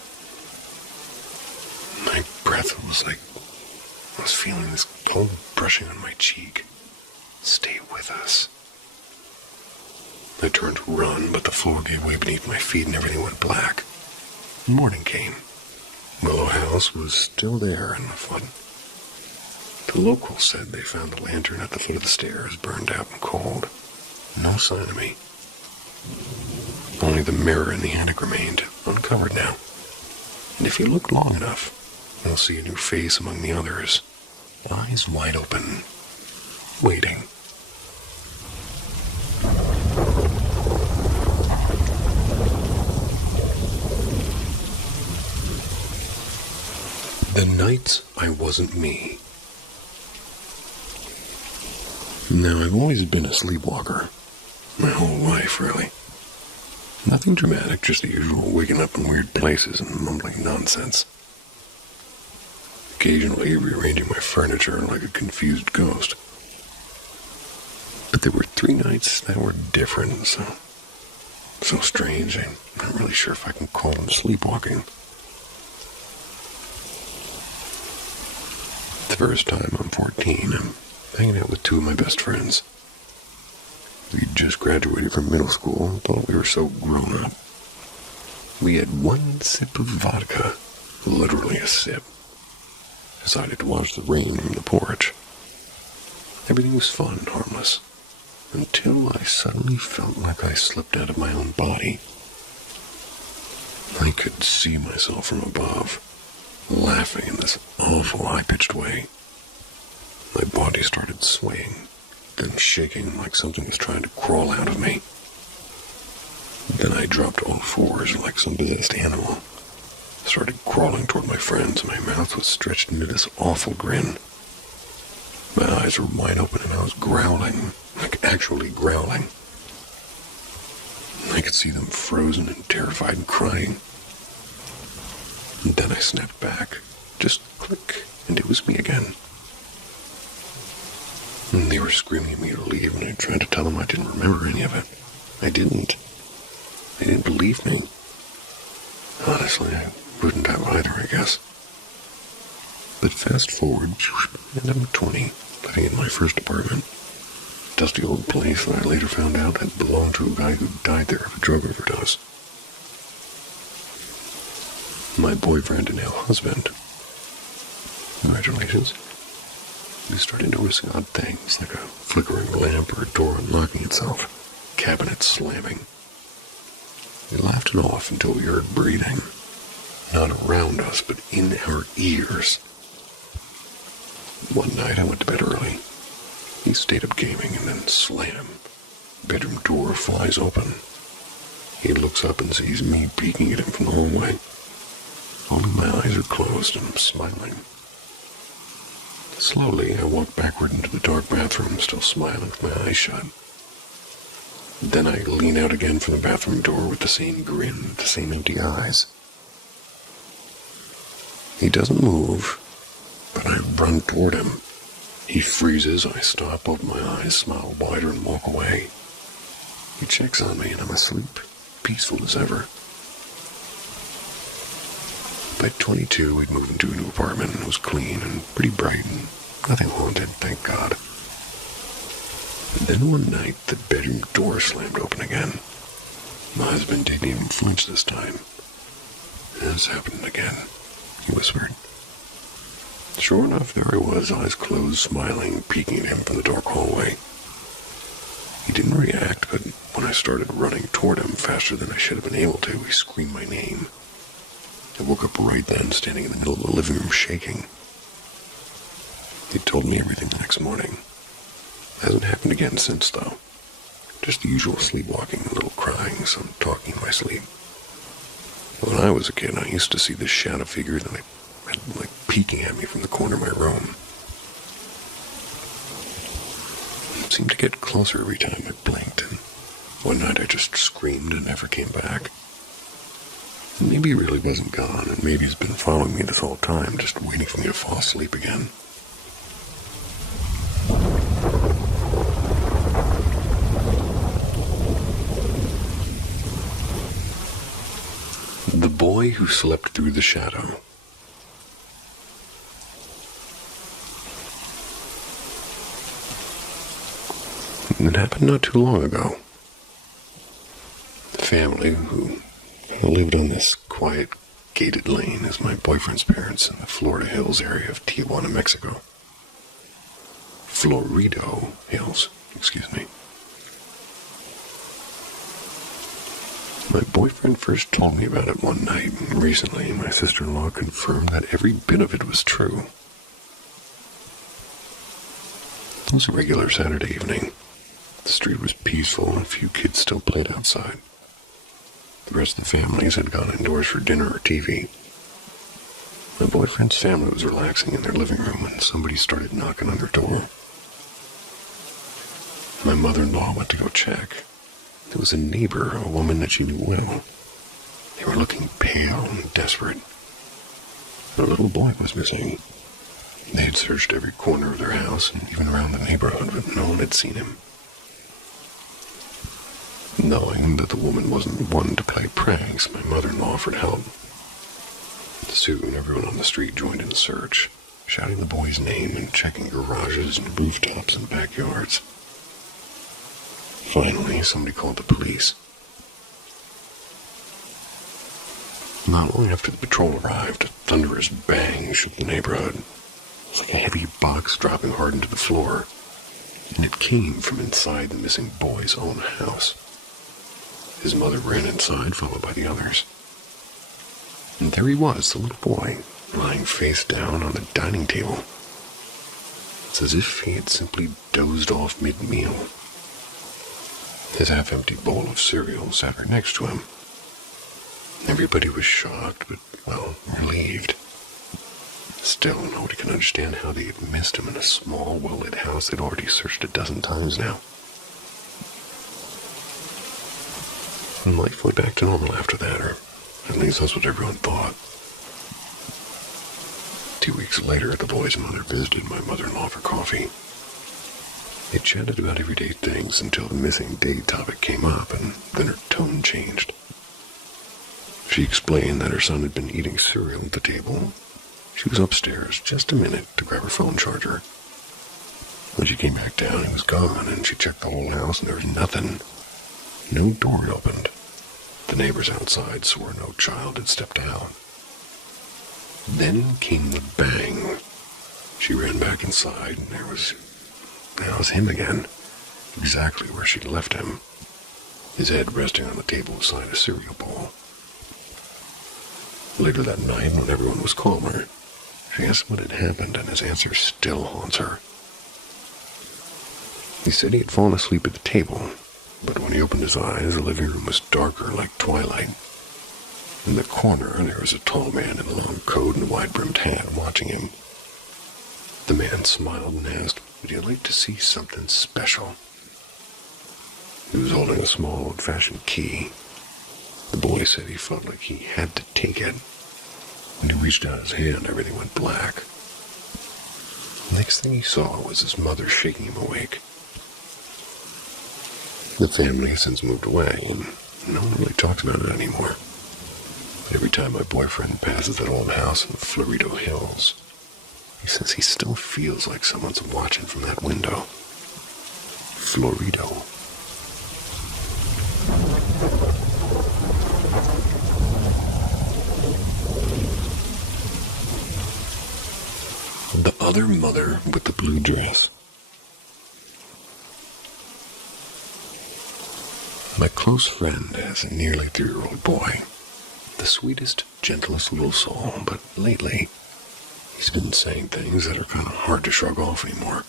My breath was like I was feeling this cold brushing on my cheek. "Stay with us." I turned to run, but the floor gave way beneath my feet and everything went black. Morning came. Willow House was still there in the flood. The locals said they found the lantern at the foot of the stairs, burned out and cold. No sign of me. Only the mirror in the attic remained, uncovered now. And if you look long enough, you'll see a new face among the others, eyes wide open, waiting. The nights I wasn't me. Now, I've always been a sleepwalker. My whole life, really. Nothing dramatic, just the usual waking up in weird places and mumbling nonsense. Occasionally rearranging my furniture like a confused ghost. But there were 3 nights that were different, so strange. I'm not really sure if I can call them sleepwalking. The first time I'm 14, I'm hanging out with 2 of my best friends. We'd just graduated from middle school and thought we were so grown up. We had 1 sip of vodka, literally a sip. Decided to watch the rain from the porch. Everything was fun and harmless, until I suddenly felt like I slipped out of my own body. I could see myself from above, laughing in this awful high-pitched way. My body started swaying, then shaking like something was trying to crawl out of me. Then I dropped all 4s like some possessed animal. Started crawling toward my friends, and my mouth was stretched into this awful grin. My eyes were wide open, and I was growling, like actually growling. I could see them frozen and terrified and crying. And then I snapped back. Just click, and it was me again. And they were screaming at me to leave, and I tried to tell them I didn't remember any of it. I didn't. They didn't believe me. Honestly, I wouldn't have either, I guess. But fast forward, and I'm 20, living in my first apartment. Dusty old place that I later found out had belonged to a guy who died there of a drug overdose. My boyfriend and now husband. Congratulations. We started noticing odd things, like a flickering lamp or a door unlocking itself, cabinets slamming. We laughed it off until we heard breathing. Not around us, but in our ears. One night I went to bed early. He stayed up gaming, and then slam. Bedroom door flies open. He looks up and sees me peeking at him from the hallway. Only my eyes are closed and I'm smiling. Slowly, I walk backward into the dark bathroom, still smiling with my eyes shut. Then I lean out again from the bathroom door with the same grin, the same empty eyes. He doesn't move, but I run toward him. He freezes, I stop, open my eyes, smile wider, and walk away. He checks on me, and I'm asleep. peaceful as ever. By 22, we'd moved into a new apartment, and it was clean and pretty bright, and nothing haunted, thank God. And then one night, the bedroom door slammed open again. My husband didn't even flinch this time. "It's happened again," he whispered. Sure enough, there I was, eyes closed, smiling, peeking at him from the dark hallway. He didn't react, but when I started running toward him faster than I should have been able to, he screamed my name. I woke up right then, standing in the middle of the living room, shaking. He told me everything the next morning. Hasn't happened again since, though. Just the usual sleepwalking, a little crying, some talking in my sleep. When I was a kid, I used to see this shadow figure that had, peeking at me from the corner of my room. It seemed to get closer every time I blinked, and one night I just screamed and never came back. And maybe he really wasn't gone, and maybe he's been following me this whole time, just waiting for me to fall asleep again. The boy who slept through the shadow. It happened not too long ago. The family who lived on this quiet, gated lane is my boyfriend's parents in the Florida Hills area of Tijuana, Mexico. Florido Hills, excuse me. My boyfriend first told me about it one night, and recently my sister-in-law confirmed that every bit of it was true. It was a regular Saturday evening. The street was peaceful, and a few kids still played outside. The rest of the families had gone indoors for dinner or TV. My boyfriend's family was relaxing in their living room when somebody started knocking on their door. My mother-in-law went to go check. There was a neighbor, a woman that she knew well. They were looking pale and desperate. Their little boy was missing. They had searched every corner of their house and even around the neighborhood, but no one had seen him. Knowing that the woman wasn't one to play pranks, my mother-in-law offered help. Soon, everyone on the street joined in the search, shouting the boy's name and checking garages and rooftops and backyards. Finally, somebody called the police. Not long after the patrol arrived, a thunderous bang shook the neighborhood. It was like a heavy box dropping hard into the floor, and it came from inside the missing boy's own house. His mother ran inside, followed by the others. And there he was, the little boy, lying face down on the dining table. It's as if he had simply dozed off mid-meal. His half-empty bowl of cereal sat right next to him. Everybody was shocked, but, well, relieved. Still, nobody can understand how they had missed him in a small, well-lit house they'd already searched a dozen times now. And life went back to normal after that, or at least that's what everyone thought. 2 weeks later, the boy's mother visited my mother-in-law for coffee. They chatted about everyday things until the missing date topic came up, and then her tone changed. She explained that her son had been eating cereal at the table. She was upstairs just a minute to grab her phone charger. When she came back down, he was gone, and she checked the whole house, and there was nothing. No door had opened. The neighbors outside swore no child had stepped out. Then came the bang. She ran back inside, and there was him again, exactly where she'd left him, his head resting on the table beside a cereal bowl. Later that night, when everyone was calmer, she asked what had happened, and his answer still haunts her. He said he had fallen asleep at the table, but when he opened his eyes, the living room was darker like twilight. In the corner, there was a tall man in a long coat and a wide-brimmed hat watching him. The man smiled and asked, would you like to see something special? He was holding a small old-fashioned key. The boy said he felt like he had to take it. When he reached out his hand, everything went black. The next thing he saw was his mother shaking him awake. The family has since moved away, and no one really talks about it anymore. Every time my boyfriend passes that old house in the Florido Hills, he says he still feels like someone's watching from that window. Florido. The other mother with the blue dress. My close friend has a nearly 3-year-old boy. The sweetest, gentlest little soul, but lately, he's been saying things that are kind of hard to shrug off anymore.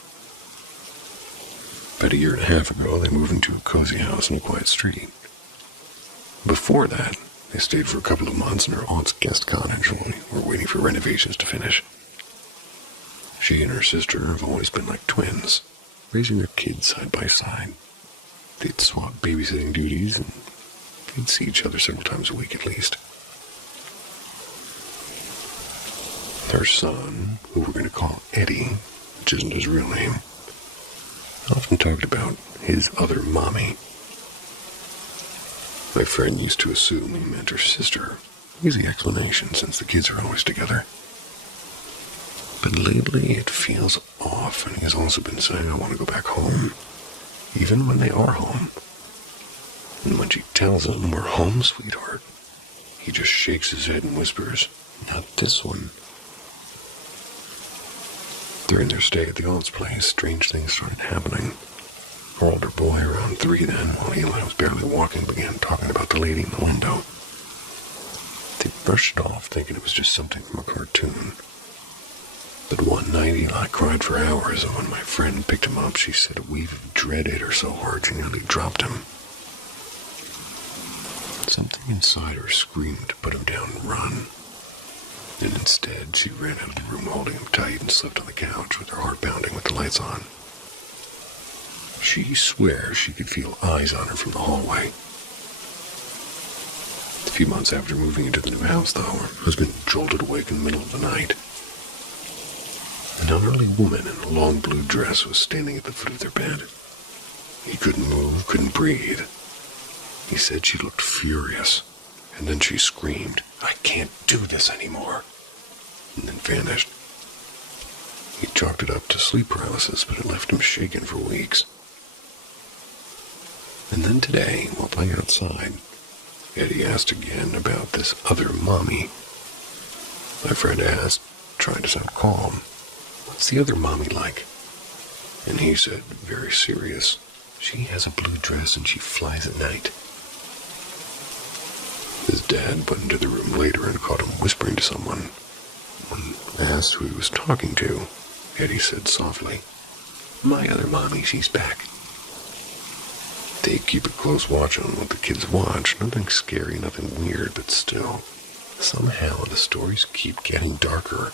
About 1.5 years ago, they moved into a cozy house in a quiet street. Before that, they stayed for a couple of months in her aunt's guest cottage while we were waiting for renovations to finish. She and her sister have always been like twins, raising their kids side by side. They'd swap babysitting duties, and they'd see each other several times a week at least. Her son, who we're going to call Eddie, which isn't his real name, often talked about his other mommy. My friend used to assume he meant her sister. Easy explanation since the kids are always together. But lately it feels off, and he has also been saying, I want to go back home, even when they are home. And when she tells him, we're home, sweetheart, he just shakes his head and whispers, not this one. During their stay at the aunt's place, strange things started happening. Her older boy, around 3 then, while Eli was barely walking, began talking about the lady in the window. They brushed it off, thinking it was just something from a cartoon. But one night, Eli cried for hours, and when my friend picked him up, she said a wave of dread hit her so hard she nearly dropped him. Something inside her screamed to put him down and run. And instead, she ran out of the room holding him tight and slept on the couch with her heart pounding with the lights on. She swears she could feel eyes on her from the hallway. A few months after moving into the new house, though, her husband jolted awake in the middle of the night. An elderly woman in a long blue dress was standing at the foot of their bed. He couldn't move, couldn't breathe. He said she looked furious, and then she screamed, I can't do this anymore, and then vanished. He chalked it up to sleep paralysis, but it left him shaken for weeks. And then today, while playing outside, Eddie asked again about this other mommy. My friend asked, trying to sound calm, what's the other mommy like? And he said, very serious, she has a blue dress and she flies at night. His dad went into the room later and caught him whispering to someone. When asked who he was talking to, Eddie said softly, my other mommy, she's back. They keep a close watch on what the kids watch. Nothing scary, nothing weird, but still, somehow the stories keep getting darker.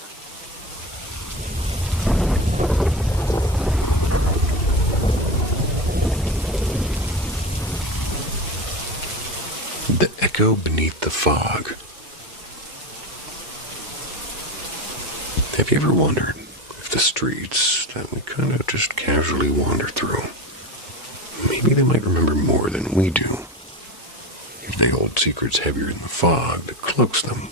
The echo beneath the fog. Have you ever wondered if the streets that we kind of just casually wander through, maybe they might remember more than we do? If they hold secrets heavier in the fog that cloaks them.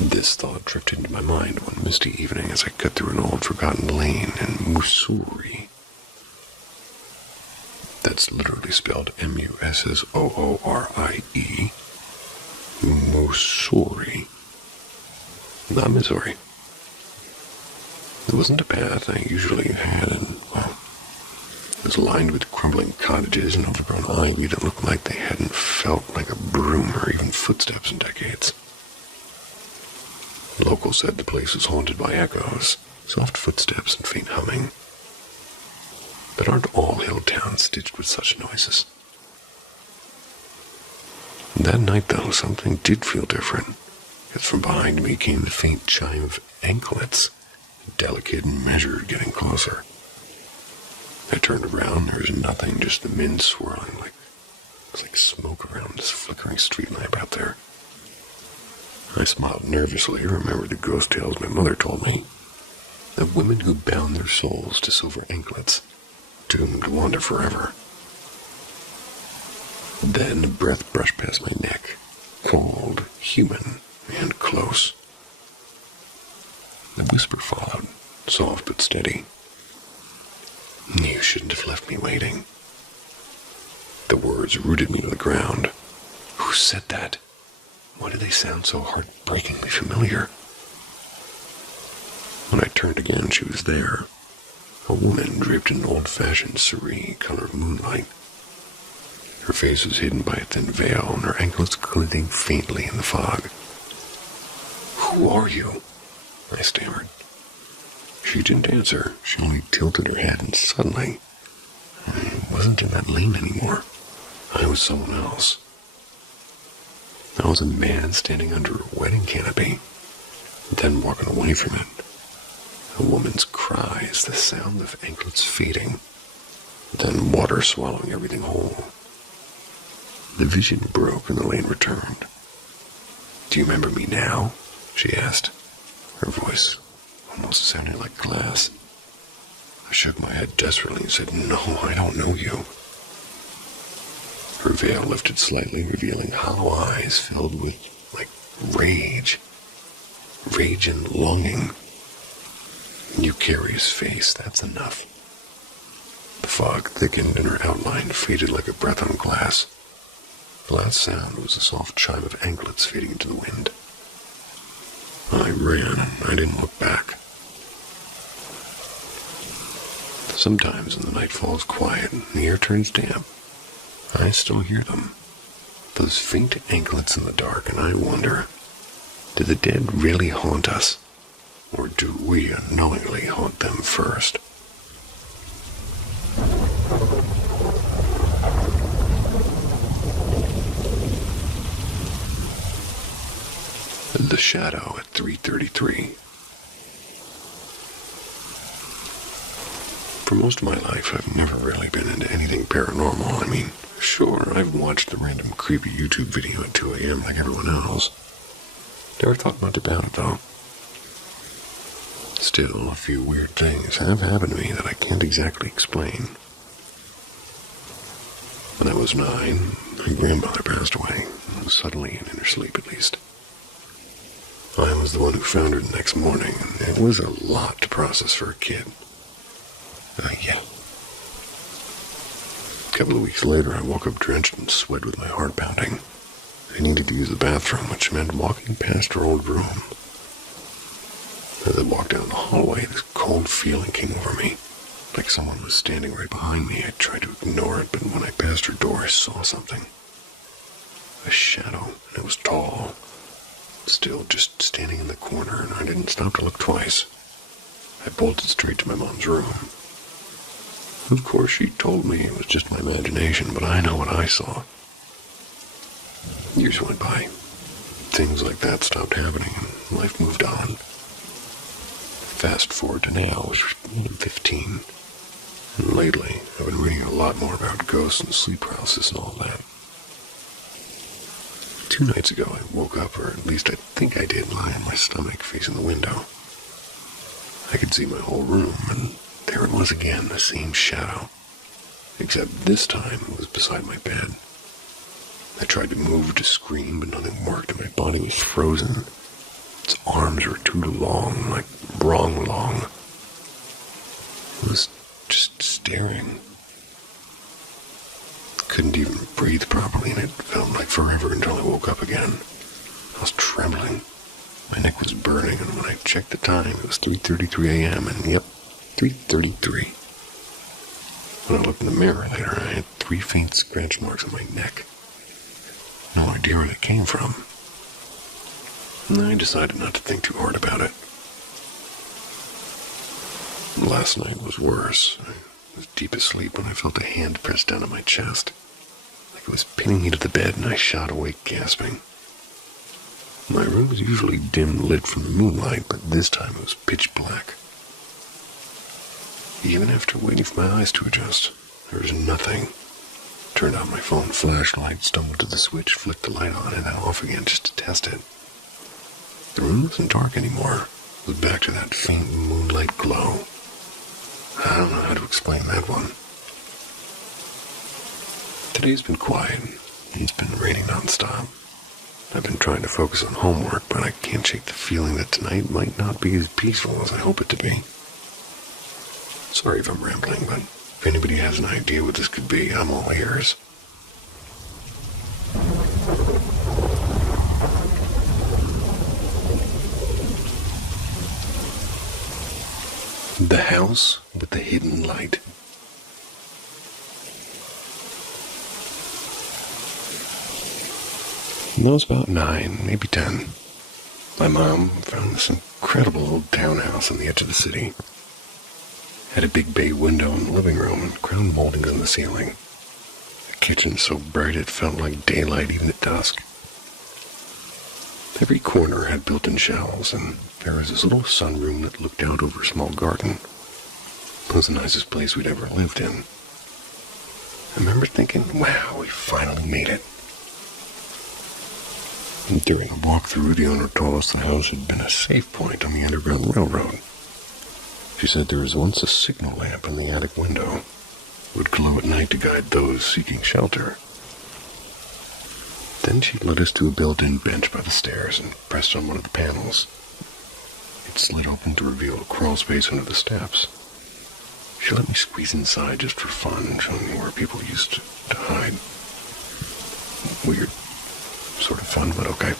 This thought drifted into my mind one misty evening as I cut through an old forgotten lane in Missouri. That's literally spelled M-U-S-S-O-O-R-I-E. Missouri. Not Missouri. It wasn't a path I usually had, and, well, it was lined with crumbling cottages and overgrown ivy that looked like they hadn't felt like a broom or even footsteps in decades. Locals said the place was haunted by echoes, soft footsteps and faint humming. But aren't all hill towns stitched with such noises? That night, though, something did feel different, as from behind me came the faint chime of anklets, delicate and measured, getting closer. I turned around, there was nothing, just the wind swirling it was like smoke around this flickering street lamp out there. I smiled nervously, remembered the ghost tales my mother told me, of women who bound their souls to silver anklets, doomed to wander forever. Then a breath brushed past my neck, cold, human, and close. The whisper followed, soft but steady. You shouldn't have left me waiting. The words rooted me to the ground. Who said that? Why do they sound so heartbreakingly familiar? When I turned again, she was there. A woman draped in an old-fashioned cerise color of moonlight. Her face was hidden by a thin veil, and her ankles glinting faintly in the fog. Who are you? I stammered. She didn't answer. She only tilted her head, and suddenly, I wasn't in that lane anymore. I was someone else. I was a man standing under a wedding canopy, then walking away from it. A woman's cries, the sound of anklets fading, then water swallowing everything whole. The vision broke and the lane returned. Do you remember me now? She asked. Her voice almost sounded like glass. I shook my head desperately and said, No, I don't know you. Her veil lifted slightly, revealing hollow eyes filled with, rage. Rage and longing. You carry his face, that's enough. The fog thickened and her outline faded like a breath on glass. The last sound was a soft chime of anklets fading into the wind. I ran, and I didn't look back. Sometimes when the night falls quiet and the air turns damp, I still hear them. Those faint anklets in the dark, and I wonder, do the dead really haunt us? Or do we unknowingly haunt them first? The Shadow at 3:33. For most of my life, I've never really been into anything paranormal. I mean, sure, I've watched a random creepy YouTube video at 2 a.m. like everyone else. Never thought much about it, though. Still, a few weird things have happened to me that I can't exactly explain. When I was 9, my grandmother passed away, suddenly and in her sleep at least. I was the one who found her the next morning, and it was a lot to process for a kid. Yeah. A couple of weeks later, I woke up drenched in sweat with my heart pounding. I needed to use the bathroom, which meant walking past her old room. As I walked down the hallway, this cold feeling came over me. Like someone was standing right behind me. I tried to ignore it, but when I passed her door, I saw something. A shadow, and it was tall. Still just standing in the corner, and I didn't stop to look twice. I bolted straight to my mom's room. Of course, she told me it was just my imagination, but I know what I saw. Years went by. Things like that stopped happening, and life moved on. Fast forward to now, which was 15. And lately, I've been reading a lot more about ghosts and sleep paralysis and all that. 2 nights ago, I woke up, or at least I think I did, lying on my stomach facing the window. I could see my whole room, and there it was again, the same shadow. Except this time, it was beside my bed. I tried to move to scream, but nothing worked, and my body was frozen. Its arms were too long, like wrong long. It was just staring. Couldn't even breathe properly, and it felt like forever until I woke up again. I was trembling. My neck was burning, and when I checked the time, it was 3:33 a.m., and yep, 3:33. When I looked in the mirror later, I had 3 faint scratch marks on my neck. No idea where they came from. And I decided not to think too hard about it. Last night was worse. I was deep asleep when I felt a hand pressed down on my chest. Like it was pinning me to the bed, and I shot awake gasping. My room was usually dim lit from the moonlight, but this time it was pitch black. Even after waiting for my eyes to adjust, there was nothing. Turned on my phone flashlight, stumbled to the switch, flicked the light on and then off again just to test it. The room wasn't dark anymore. It was back to that faint moonlight glow. I don't know how to explain that one. Today's been quiet. It's been raining nonstop. I've been trying to focus on homework, but I can't shake the feeling that tonight might not be as peaceful as I hope it to be. Sorry if I'm rambling, but if anybody has an idea what this could be, I'm all ears. The House with the Hidden Light. When I was about 9, maybe 10, my mom found this incredible old townhouse on the edge of the city. Had a big bay window in the living room and crown moldings on the ceiling. A kitchen so bright it felt like daylight even at dusk. Every corner had built-in shelves, and there was this little sunroom that looked out over a small garden. It was the nicest place we'd ever lived in. I remember thinking, wow, we finally made it. And during a walkthrough, the owner told us the house had been a safe point on the Underground Railroad. She said there was once a signal lamp in the attic window. It would glow at night to guide those seeking shelter. Then she led us to a built-in bench by the stairs and pressed on one of the panels. It slid open to reveal a crawl space under the steps. She let me squeeze inside just for fun, showing me where people used to hide. Weird sort of fun, but okay.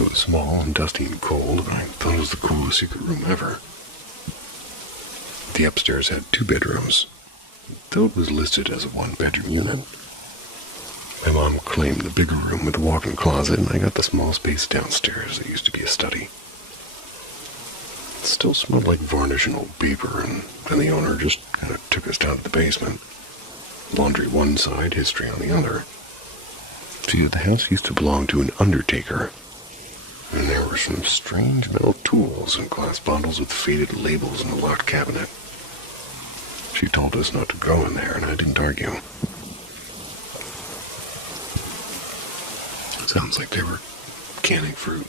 It was small and dusty and cold, and I thought it was the coolest secret room ever. The upstairs had 2 bedrooms, though it was listed as a 1-bedroom unit. My mom claimed the bigger room with the walk-in closet, and I got the small space downstairs that used to be a study. It still smelled like varnish and old paper, and then the owner just kind of took us down to the basement. Laundry one side, history on the other. See, the house used to belong to an undertaker, and there were some strange metal tools and glass bottles with faded labels in the locked cabinet. She told us not to go in there, and I didn't argue. It sounds like they were canning fruit.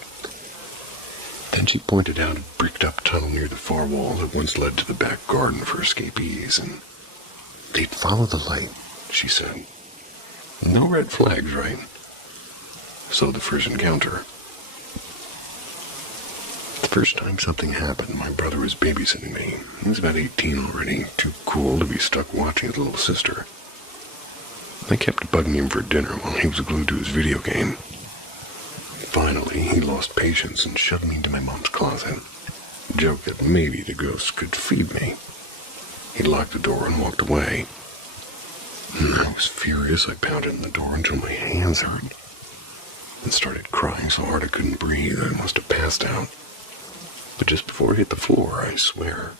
Then she pointed out a bricked-up tunnel near the far wall that once led to the back garden for escapees, and they'd follow the light, she said. No red flags, right? So the first encounter. The first time something happened, my brother was babysitting me. He was about 18 already, too cool to be stuck watching his little sister. I kept bugging him for dinner while he was glued to his video game. Finally, he lost patience and shoved me into my mom's closet. Joked that maybe the ghost could feed me. He locked the door and walked away. I was furious. I pounded on the door until my hands hurt, and started crying so hard I couldn't breathe. I must have passed out. But just before I hit the floor, I swear,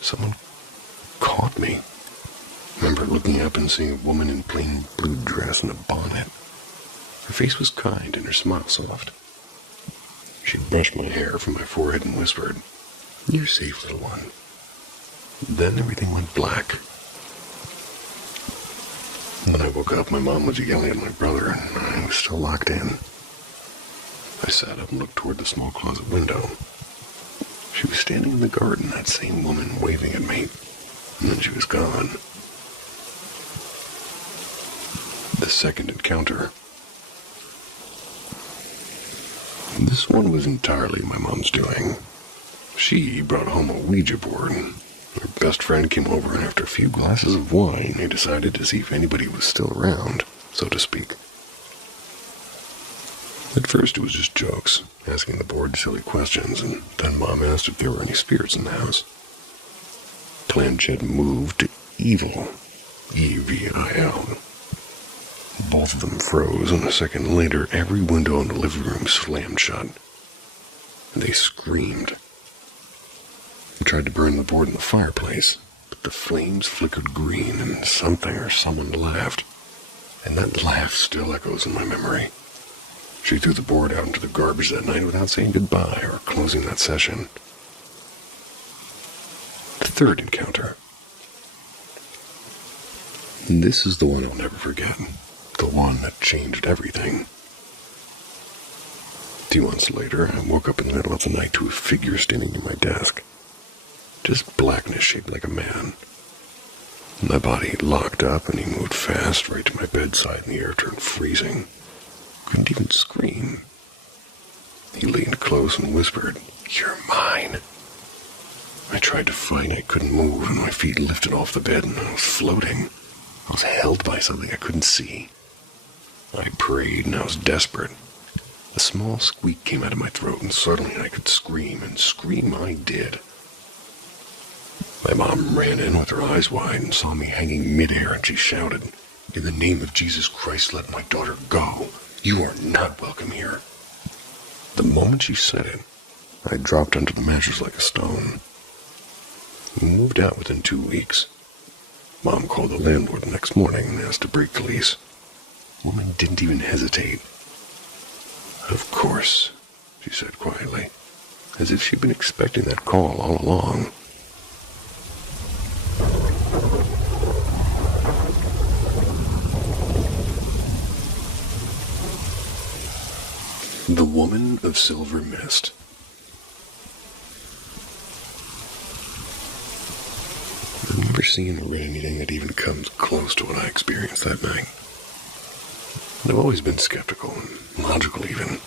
someone caught me. I remember looking up and seeing a woman in plain blue dress and a bonnet. Her face was kind and her smile soft. She brushed my hair from my forehead and whispered, "You're safe, little one." Then everything went black. When I woke up, my mom was yelling at my brother, and I was still locked in. I sat up and looked toward the small closet window. She was standing in the garden, that same woman waving at me, and then she was gone. The second encounter. This one was entirely my mom's doing. She brought home a Ouija board. Her best friend came over, and after a few glasses of wine, they decided to see if anybody was still around, so to speak. At first, it was just jokes, asking the board silly questions, and then Mom asked if there were any spirits in the house. Planchette moved to evil, E-V-I-L. Both of them froze, and a second later, every window in the living room slammed shut. And they screamed. I tried to burn the board in the fireplace, but the flames flickered green, and something or someone laughed. And that laugh still echoes in my memory. She threw the board out into the garbage that night without saying goodbye or closing that session. The third encounter. This is the one I'll never forget. The one that changed everything. 2 months later, I woke up in the middle of the night to a figure standing near my desk. Just blackness shaped like a man. My body locked up and he moved fast right to my bedside and the air turned freezing. Couldn't even scream. He leaned close and whispered, "You're mine." I tried to fight. I couldn't move, and my feet lifted off the bed, and I was floating. I was held by something I couldn't see. I prayed, and I was desperate. A small squeak came out of my throat, and suddenly I could scream, and scream I did. My mom ran in with her eyes wide and saw me hanging midair, and she shouted, "In the name of Jesus Christ, let my daughter go. You are not welcome here." The moment she said it, I dropped under the mattress like a stone. We moved out within 2 weeks. Mom called the landlord the next morning and asked to break the lease. The woman didn't even hesitate. "Of course," she said quietly, as if she'd been expecting that call all along. The Woman of Silver Mist. I've never seen or read anything that even comes close to what I experienced that night. And I've always been skeptical and logical even.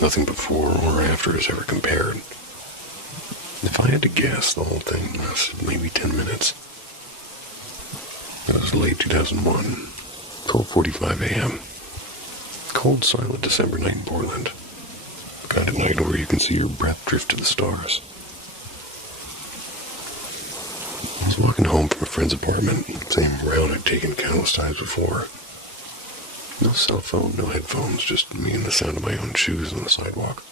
Nothing before or after has ever compared. If I had to guess, the whole thing lasted maybe 10 minutes. It was late 2001, 12:45 a.m. Cold, silent December night in Portland. The kind of night where you can see your breath drift to the stars. I was walking home from a friend's apartment, same route I'd taken countless times before. No cell phone, no headphones, just me and the sound of my own shoes on the sidewalk.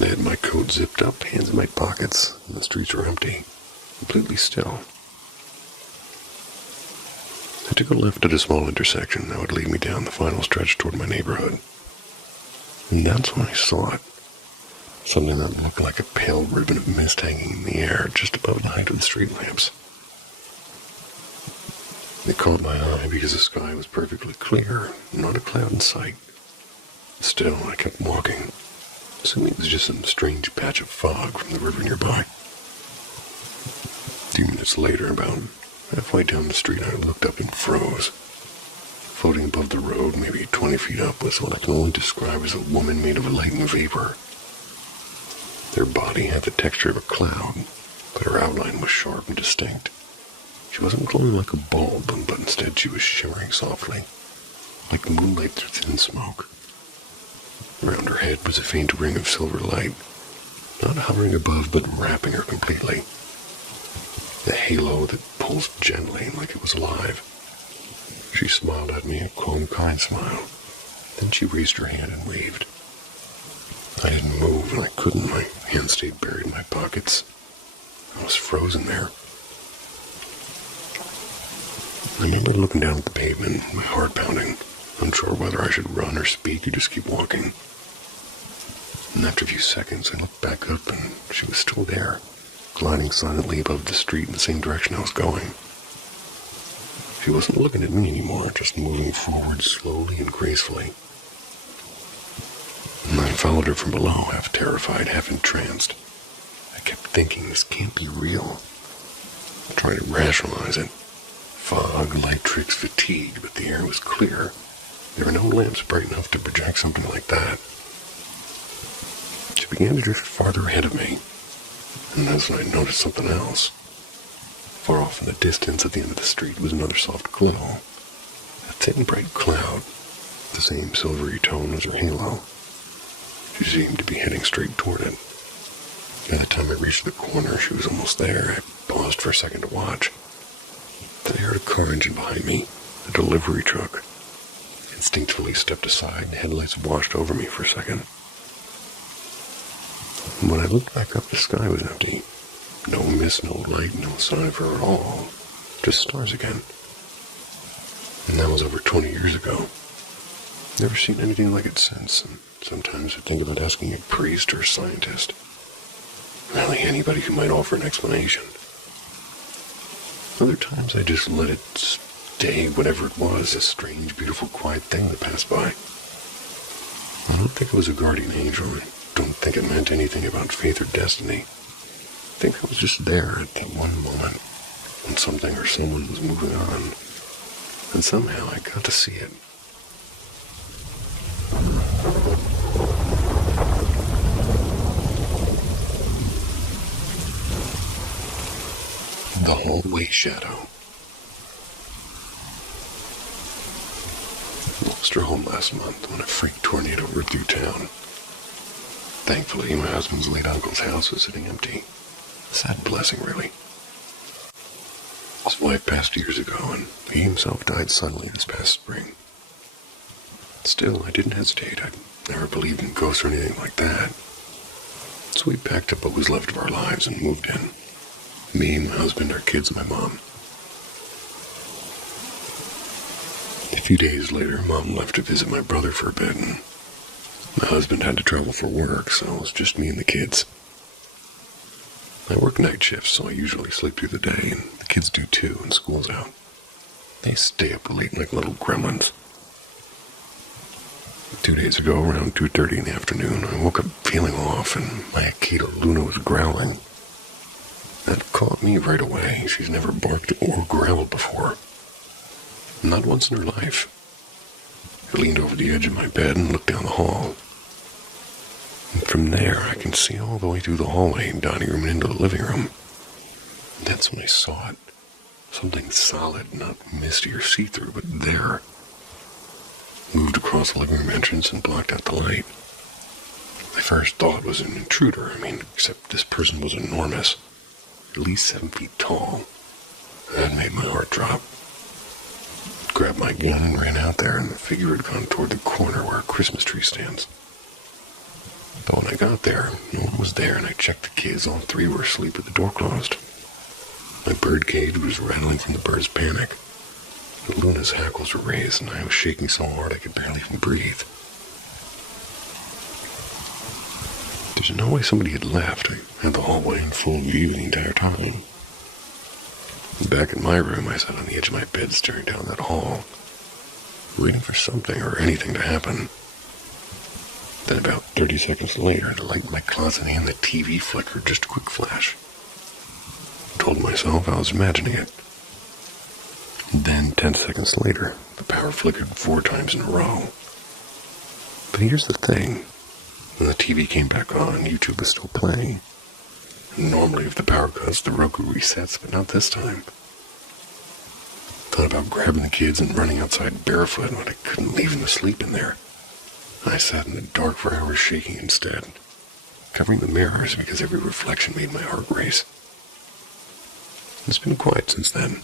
I had my coat zipped up, hands in my pockets, and the streets were empty, completely still. I took a left at a small intersection that would lead me down the final stretch toward my neighborhood. And that's when I saw it. Something that looked like a pale ribbon of mist hanging in the air just above the height of the street lamps. It caught my eye because the sky was perfectly clear, not a cloud in sight. Still, I kept walking, assuming it was just some strange patch of fog from the river nearby. A few minutes later, about halfway down the street, I looked up and froze. Floating above the road, maybe 20 feet up, was what I can only describe as a woman made of a lightning vapor. Their body had the texture of a cloud, but her outline was sharp and distinct. She wasn't glowing like a bulb, but instead she was shimmering softly, like moonlight through thin smoke. Around her head was a faint ring of silver light, not hovering above, but wrapping her completely. The halo that pulsed gently like it was alive. She smiled at me, a calm, kind smile. Then she raised her hand and waved. I didn't move, and I couldn't. My hands stayed buried in my pockets. I was frozen there. I remember looking down at the pavement, my heart pounding, unsure whether I should run or speak or just keep walking. And after a few seconds, I looked back up, and she was still there, gliding silently above the street in the same direction I was going. She wasn't looking at me anymore, just moving forward slowly and gracefully. And I followed her from below, half terrified, half entranced. I kept thinking, this can't be real. I tried to rationalize it. Fog, light tricks, fatigue, but the air was clear. There were no lamps bright enough to project something like that. She began to drift farther ahead of me, and that's when I noticed something else. Far off in the distance at the end of the street was another soft glow. A thin, bright cloud, the same silvery tone as her halo. She seemed to be heading straight toward it. By the time I reached the corner, she was almost there. I paused for a second to watch. Then I heard a car engine behind me, a delivery truck. Instinctively stepped aside, and headlights washed over me for a second. And when I looked back up, the sky was empty. No mist, no light, no sign of her at all. Just stars again. And that was over 20 years ago. Never seen anything like it since, and sometimes I think about asking a priest or a scientist. Really, anybody who might offer an explanation. Other times I just let it stay, whatever it was, a strange, beautiful, quiet thing that passed by. I don't think it was a guardian angel. I don't think it meant anything about faith or destiny. think I was just there at that one moment when something or someone was moving on, and somehow I got to see it. The hallway shadow. I lost her home last month when a freak tornado ripped through town. Thankfully, my husband's late uncle's house was sitting empty. A sad blessing, really. His wife passed years ago, and he himself died suddenly this past spring. Still, I didn't hesitate. I'd never believed in ghosts or anything like that. So we packed up what was left of our lives and moved in. Me, my husband, our kids, and my mom. A few days later, Mom left to visit my brother for a bit, and my husband had to travel for work, so it was just me and the kids. I work night shifts, so I usually sleep through the day, and the kids do too when school's out. They stay up late like little gremlins. 2 days ago, around 2:30 in the afternoon, I woke up feeling off, and my Akita Luna was growling. That caught me right away. She's never barked or growled before. Not once in her life. I leaned over the edge of my bed and looked down the hall. And from there, I can see all the way through the hallway and dining room and into the living room. And that's when I saw it. Something solid, not misty or see-through, but there. Moved across the living room entrance and blocked out the light. My first thought was an intruder. Except this person was enormous. At least 7 feet tall. That made my heart drop. Grabbed my gun and ran out there, and the figure had gone toward the corner where a Christmas tree stands. But when I got there, no one was there, and I checked the kids. All 3 were asleep with the door closed. My bird cage was rattling from the bird's panic. The Luna's hackles were raised, and I was shaking so hard I could barely even breathe. There's no way somebody had left. I had the hallway in full view the entire time. Back in my room, I sat on the edge of my bed staring down that hall, waiting for something or anything to happen. Then about 30 seconds later, the light in my closet and the TV flickered, just a quick flash. I told myself I was imagining it. Then, 10 seconds later, the power flickered 4 times in a row. But here's the thing. When the TV came back on, YouTube was still playing. Normally, if the power cuts, the Roku resets, but not this time. Thought about grabbing the kids and running outside barefoot, but I couldn't leave them asleep in there. I sat in the dark for hours shaking instead, covering the mirrors because every reflection made my heart race. It's been quiet since then,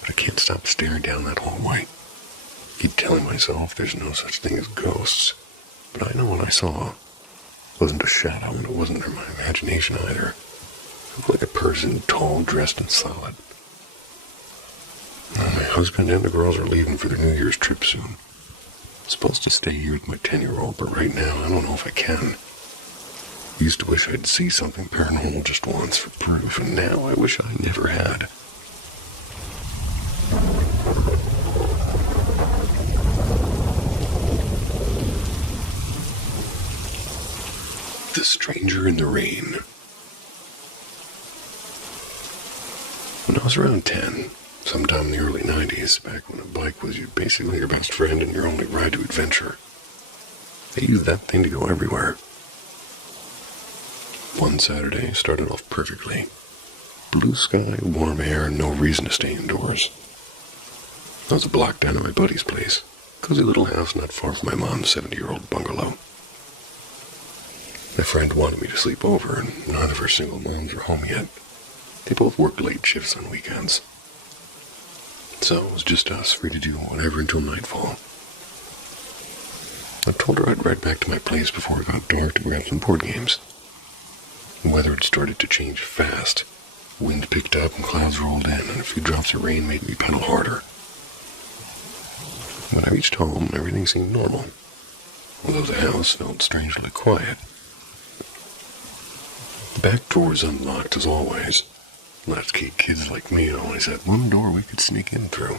but I can't stop staring down that hallway. Keep telling myself there's no such thing as ghosts, but I know what I saw. It wasn't a shadow, and it wasn't in my imagination either. It looked like a person, tall, dressed, and solid. My husband and the girls are leaving for their New Year's trip soon. I'm supposed to stay here with my 10-year-old, but right now I don't know if I can. Used to wish I'd see something paranormal just once for proof, and now I wish I never had. The Stranger in the Rain. When I was around 10, sometime in the early 90s, back when a bike was basically your best friend and your only ride to adventure, they used that thing to go everywhere. One Saturday started off perfectly. Blue sky, warm air, and no reason to stay indoors. I was a block down at my buddy's place, cozy little house not far from my mom's 70-year-old bungalow. My friend wanted me to sleep over, and neither of her single moms were home yet. They both worked late shifts on weekends. So it was just us, free to do whatever until nightfall. I told her I'd ride back to my place before it got dark to grab some board games. The weather had started to change fast. Wind picked up and clouds rolled in, and a few drops of rain made me pedal harder. When I reached home, everything seemed normal, although the house felt strangely quiet. The back door was unlocked as always. Latchkey kids like me always had one door we could sneak in through.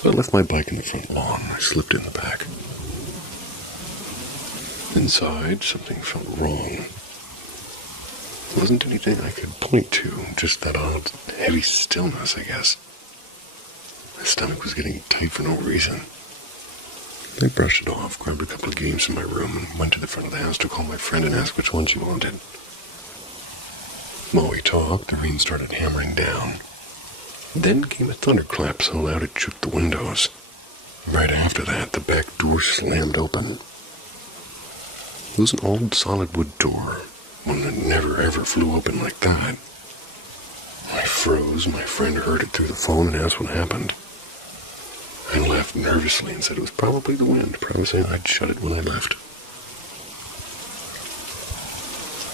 So I left my bike in the front lawn and I slipped in the back. Inside, something felt wrong. wasn't anything I could point to, just that odd, heavy stillness, I guess. My stomach was getting tight for no reason. I brushed it off, grabbed a couple of games from my room, and went to the front of the house to call my friend and ask which one she wanted. While we talked, the rain started hammering down. Then came a thunderclap so loud it shook the windows. Right after that, the back door slammed open. It was an old solid wood door, one that never ever flew open like that. I froze. My friend heard it through the phone and asked what happened. I laughed nervously and said it was probably the wind, promising I'd shut it when I left.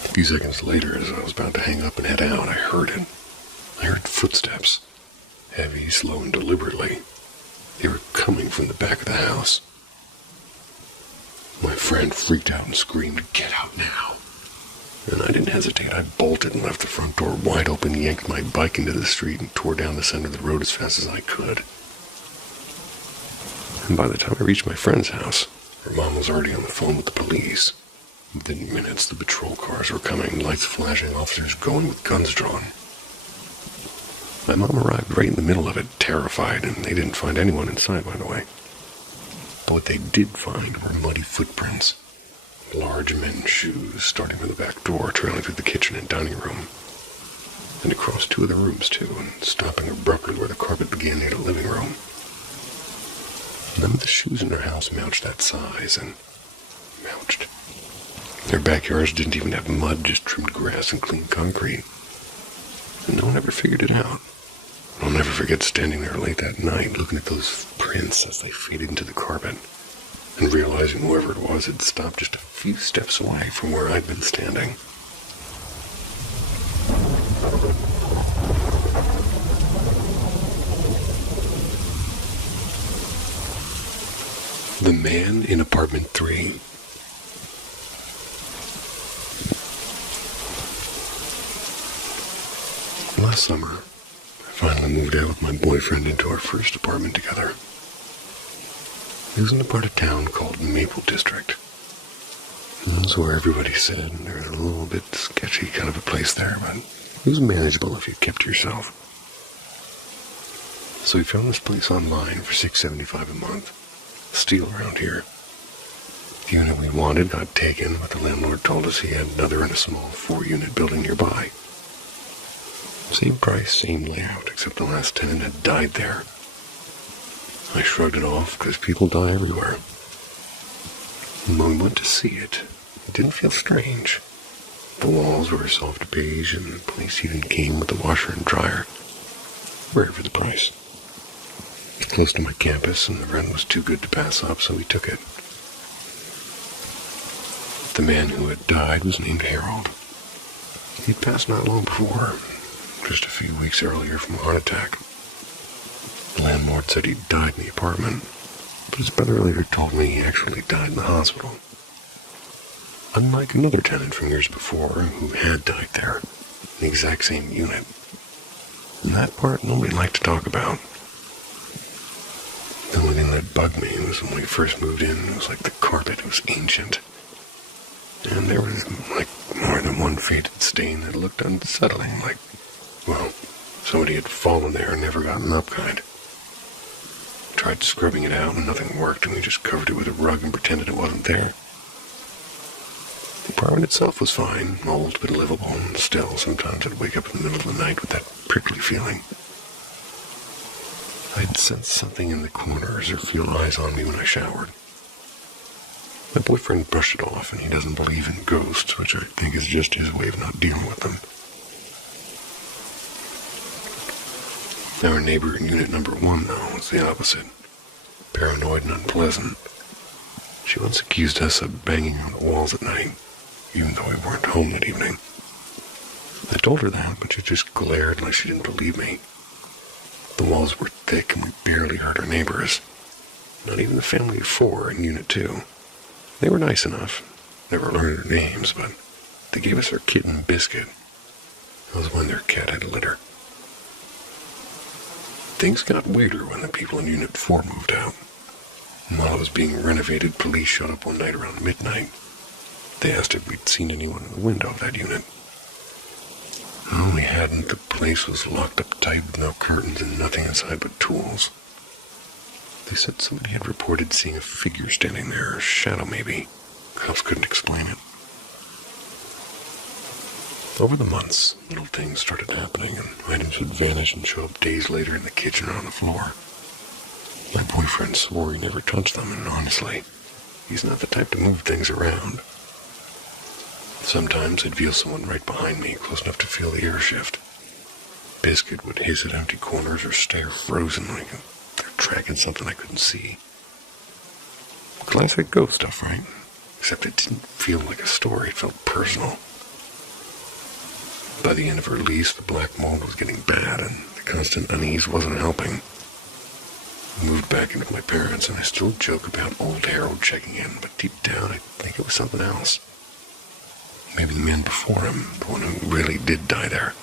A few seconds later, as I was about to hang up and head out, I heard it. I heard footsteps, heavy, slow, and deliberately. They were coming from the back of the house. My friend freaked out and screamed, "Get out now!" And I didn't hesitate. I bolted and left the front door wide open, yanked my bike into the street, and tore down the center of the road as fast as I could. And by the time I reached my friend's house, her mom was already on the phone with the police. Within minutes, the patrol cars were coming, lights flashing, officers going with guns drawn. My mom arrived right in the middle of it, terrified, and they didn't find anyone inside, by the way. But what they did find were muddy footprints, large men's shoes, starting from the back door, trailing through the kitchen and dining room, and across two of the rooms, too, and stopping abruptly where the carpet began near the living room. None of the shoes in their house matched that size, and matched. Their backyards didn't even have mud, just trimmed grass and clean concrete. And no one ever figured it out. I'll never forget standing there late that night, looking at those prints as they faded into the carpet, and realizing whoever it was had stopped just a few steps away from where I'd been standing. The Man in Apartment 3. Last summer, I finally moved out with my boyfriend into our first apartment together. It was in a part of town called Maple District. That's where everybody said there was a little bit sketchy kind of a place there, but it was manageable if you kept to yourself. So we found this place online for $6.75 a month. Steal around here. The unit we wanted got taken, but the landlord told us he had another in a small 4-unit building nearby. Same price, same layout, except the last tenant had died there. I shrugged it off, because people die everywhere. And when we went to see it, it didn't feel strange. The walls were soft beige, and the place even came with a washer and dryer. Rare for the price. Close to my campus, and the rent was too good to pass up, so we took it. The man who had died was named Harold. He'd passed not long before, just a few weeks earlier from a heart attack. The landlord said he died in the apartment, but his brother later told me he actually died in the hospital. Unlike another tenant from years before who had died there, in the exact same unit. And that part nobody liked to talk about. The only thing that bugged me was when we first moved in, it was like the carpet was ancient. And there was like more than one faded stain that looked unsettling, like, well, somebody had fallen there and never gotten up kind. Tried scrubbing it out and nothing worked, and we just covered it with a rug and pretended it wasn't there. The apartment itself was fine, old but livable, and still sometimes I'd wake up in the middle of the night with that prickly feeling. I'd sense something in the corners or feel eyes on me when I showered. My boyfriend brushed it off, and he doesn't believe in ghosts, which I think is just his way of not dealing with them. Our neighbor in unit number 1, though, was the opposite. Paranoid and unpleasant. She once accused us of banging on the walls at night, even though we weren't home that evening. I told her that, but she just glared like she didn't believe me. The walls were thick, and we barely heard our neighbors. Not even the family of 4 in Unit 2. They were nice enough. Never learned their names, but they gave us our kitten Biscuit. That was when their cat had a litter. Things got weirder when the people in Unit 4 moved out. And while it was being renovated, police showed up one night around midnight. They asked if we'd seen anyone in the window of that unit. Oh, we hadn't. The place was locked up tight with no curtains and nothing inside but tools. They said somebody had reported seeing a figure standing there, a shadow maybe. Cops couldn't explain it. Over the months, little things started happening, and items would vanish and show up days later in the kitchen or on the floor. My boyfriend swore he never touched them, and honestly, he's not the type to move things around. Sometimes I'd feel someone right behind me, close enough to feel the air shift. Biscuit would hiss at empty corners or stare frozen like they're tracking something I couldn't see. Classic ghost stuff, right? Except it didn't feel like a story, it felt personal. By the end of her lease, the black mold was getting bad, and the constant unease wasn't helping. I moved back in with my parents, and I still joke about old Harold checking in, but deep down I think it was something else. Maybe the man before him, the one who really did die there.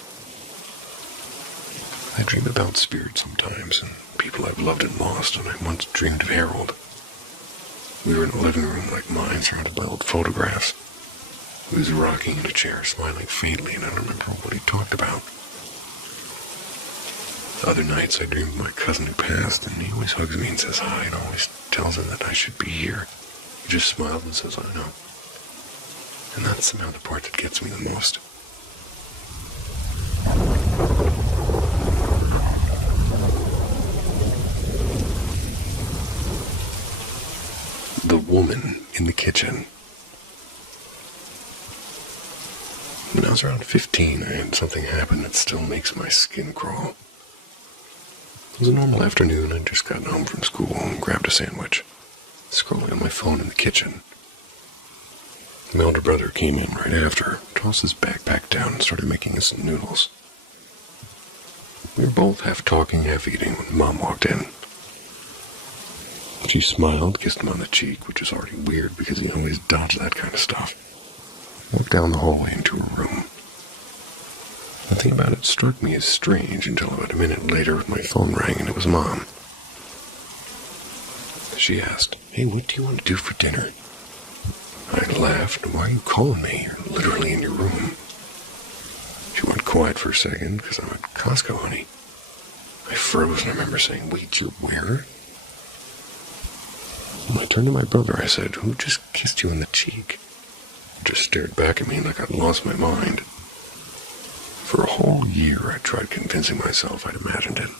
I dream about spirits sometimes, and people I've loved and lost, and I once dreamed of Harold. We were in a living room like mine, surrounded by old photographs. He was rocking in a chair, smiling faintly, and I don't remember what he talked about. Other nights I dream of my cousin who passed, and he always hugs me and says hi, and always tells him that I should be here. He just smiles and says, I know. And that's somehow the part that gets me the most. The woman in the kitchen. When I was around 15, I had something happen that still makes my skin crawl. It was a normal afternoon. I'd just gotten home from school and grabbed a sandwich, scrolling on my phone in the kitchen. My older brother came in right after, tossed his backpack down, and started making us some noodles. We were both half talking, half eating when Mom walked in. She smiled, kissed him on the cheek, which is already weird because he always dodged that kind of stuff. Walked down the hallway into her room. Nothing about it struck me as strange until about a minute later my phone rang and it was Mom. She asked, Hey, what do you want to do for dinner? I laughed. Why are you calling me? You're literally in your room. She went quiet for a second because I'm at Costco, honey. I froze and I remember saying, Wait, you're where? When I turned to my brother, I said, Who just kissed you on the cheek? He just stared back at me like I'd lost my mind. For a whole year, I tried convincing myself I'd imagined it.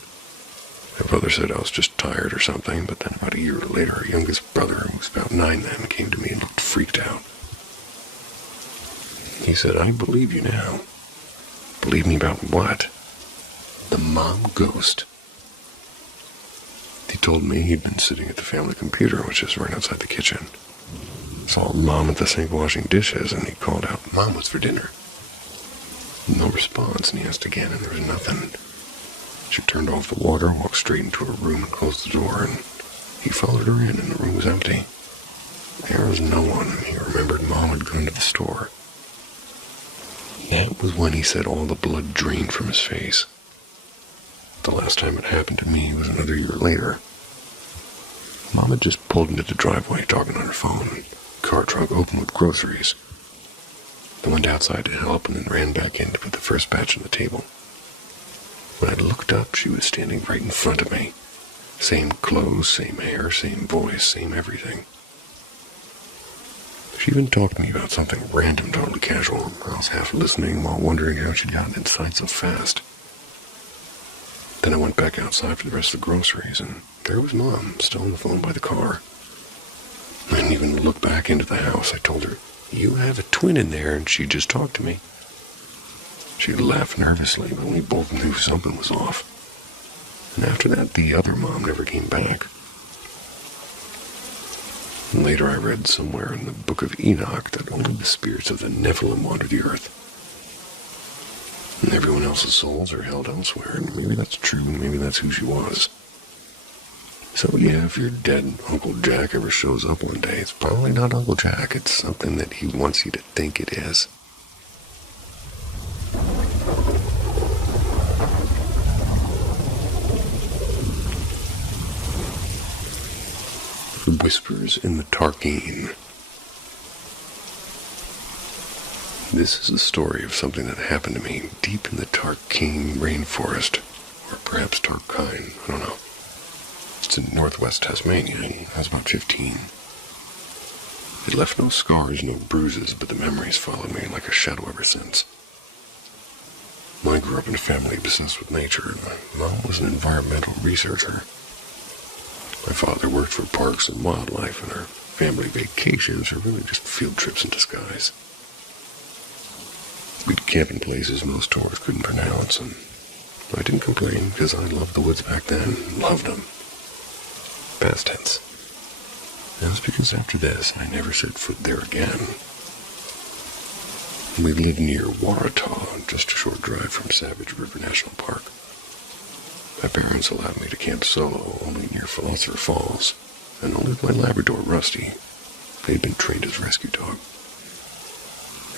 My brother said I was just tired or something, but then about a year later, our youngest brother, who was about 9 then, came to me and looked freaked out. He said, I believe you now. Believe me about what? The mom ghost. He told me he'd been sitting at the family computer, which is right outside the kitchen. Saw Mom at the sink washing dishes, and he called out, Mom, what's for dinner? No response, and he asked again, and there was nothing. She turned off the water, walked straight into her room, and closed the door, and he followed her in, and the room was empty. There was no one, and he remembered Mom had gone to the store. That was when he said all the blood drained from his face. The last time it happened to me was another year later. Mom had just pulled into the driveway, talking on her phone, car trunk open with groceries. I went outside to help and then ran back in to put the first batch on the table. When I looked up, she was standing right in front of me. Same clothes, same hair, same voice, same everything. She even talked to me about something random, totally casual. I was half listening while wondering how she'd gotten inside so fast. Then I went back outside for the rest of the groceries, and there was Mom, still on the phone by the car. I didn't even look back into the house. I told her, You have a twin in there, and she just talked to me. She laughed nervously, but we both knew something was off. And after that, the other Mom never came back. And later I read somewhere in the Book of Enoch that only the spirits of the Nephilim wander the earth. And everyone else's souls are held elsewhere, and maybe that's true, and maybe that's who she was. So yeah, if your dead Uncle Jack ever shows up one day, it's probably not Uncle Jack, it's something that he wants you to think it is. Whispers in the Tarkine. This is the story of something that happened to me deep in the Tarkine rainforest, or perhaps Tarkine, I don't know. It's in northwest Tasmania, and I was about 15. It left no scars, no bruises, but the memories followed me like a shadow ever since. I grew up in a family obsessed with nature. My mom was an environmental researcher. My father worked for parks and wildlife, and our family vacations are really just field trips in disguise. We'd camp in places most tourists couldn't pronounce, and I didn't complain because I loved the woods back then. Loved them. Past tense. And it's because after this, I never set foot there again. We lived near Waratah, just a short drive from Savage River National Park. My parents allowed me to camp solo, only near Philosopher Falls, and only with my Labrador, Rusty. They'd been trained as a rescue dog.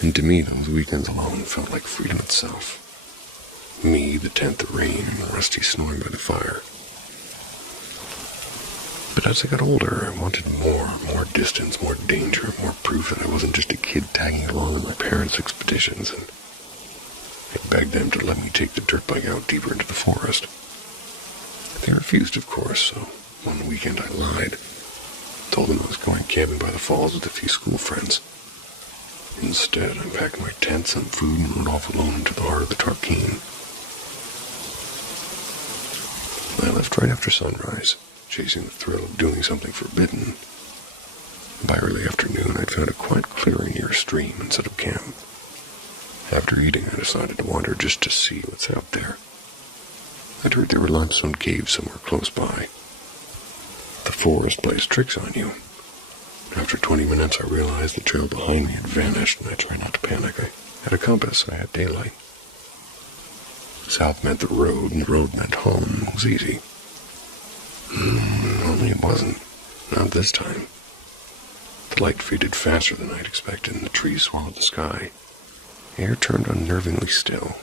And to me, those weekends alone felt like freedom itself. Me, the tent, the rain, and Rusty snoring by the fire. But as I got older, I wanted more distance, more danger, more proof that I wasn't just a kid tagging along with my parents' expeditions, and I begged them to let me take the dirt bike out deeper into the forest. They refused, of course, so one weekend I lied. Told them I was going camping by the falls with a few school friends. Instead, I packed my tent, some food, and rode off alone into the heart of the Tarkine. I left right after sunrise, chasing the thrill of doing something forbidden. By early afternoon, I'd found a quiet clearing near a stream and set up camp. After eating, I decided to wander just to see what's out there. I'd heard there were limestone caves somewhere close by. The forest plays tricks on you. After 20 minutes, I realized the trail behind me had vanished, and I tried not to panic. I had a compass. I had daylight. South meant the road, and the road meant home. It was easy. Only it wasn't. Not this time. The light faded faster than I'd expected, and the trees swallowed the sky. The air turned unnervingly still.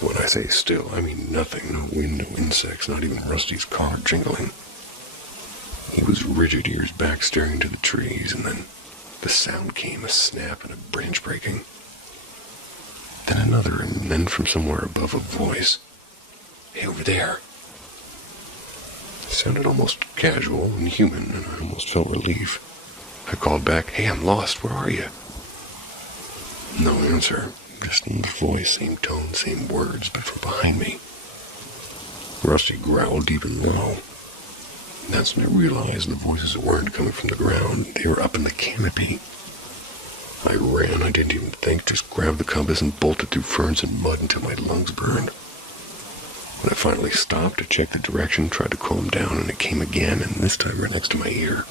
When I say still, I mean nothing. No wind, no insects, not even Rusty's collar jingling. He was rigid, ears back, staring into the trees, and then the sound came, a snap and a branch breaking. Then another, and then from somewhere above a voice. "Hey, over there." It sounded almost casual and human, and I almost felt relief. I called back, "Hey, I'm lost, where are you?" No answer, just another voice, same tone, same words, but from behind me. Rusty growled deep and low. That's when I realized the voices weren't coming from the ground. They were up in the canopy. I ran. I didn't even think. Just grabbed the compass and bolted through ferns and mud until my lungs burned. When I finally stopped, I checked the direction, tried to calm down, and it came again, and this time right next to my ear.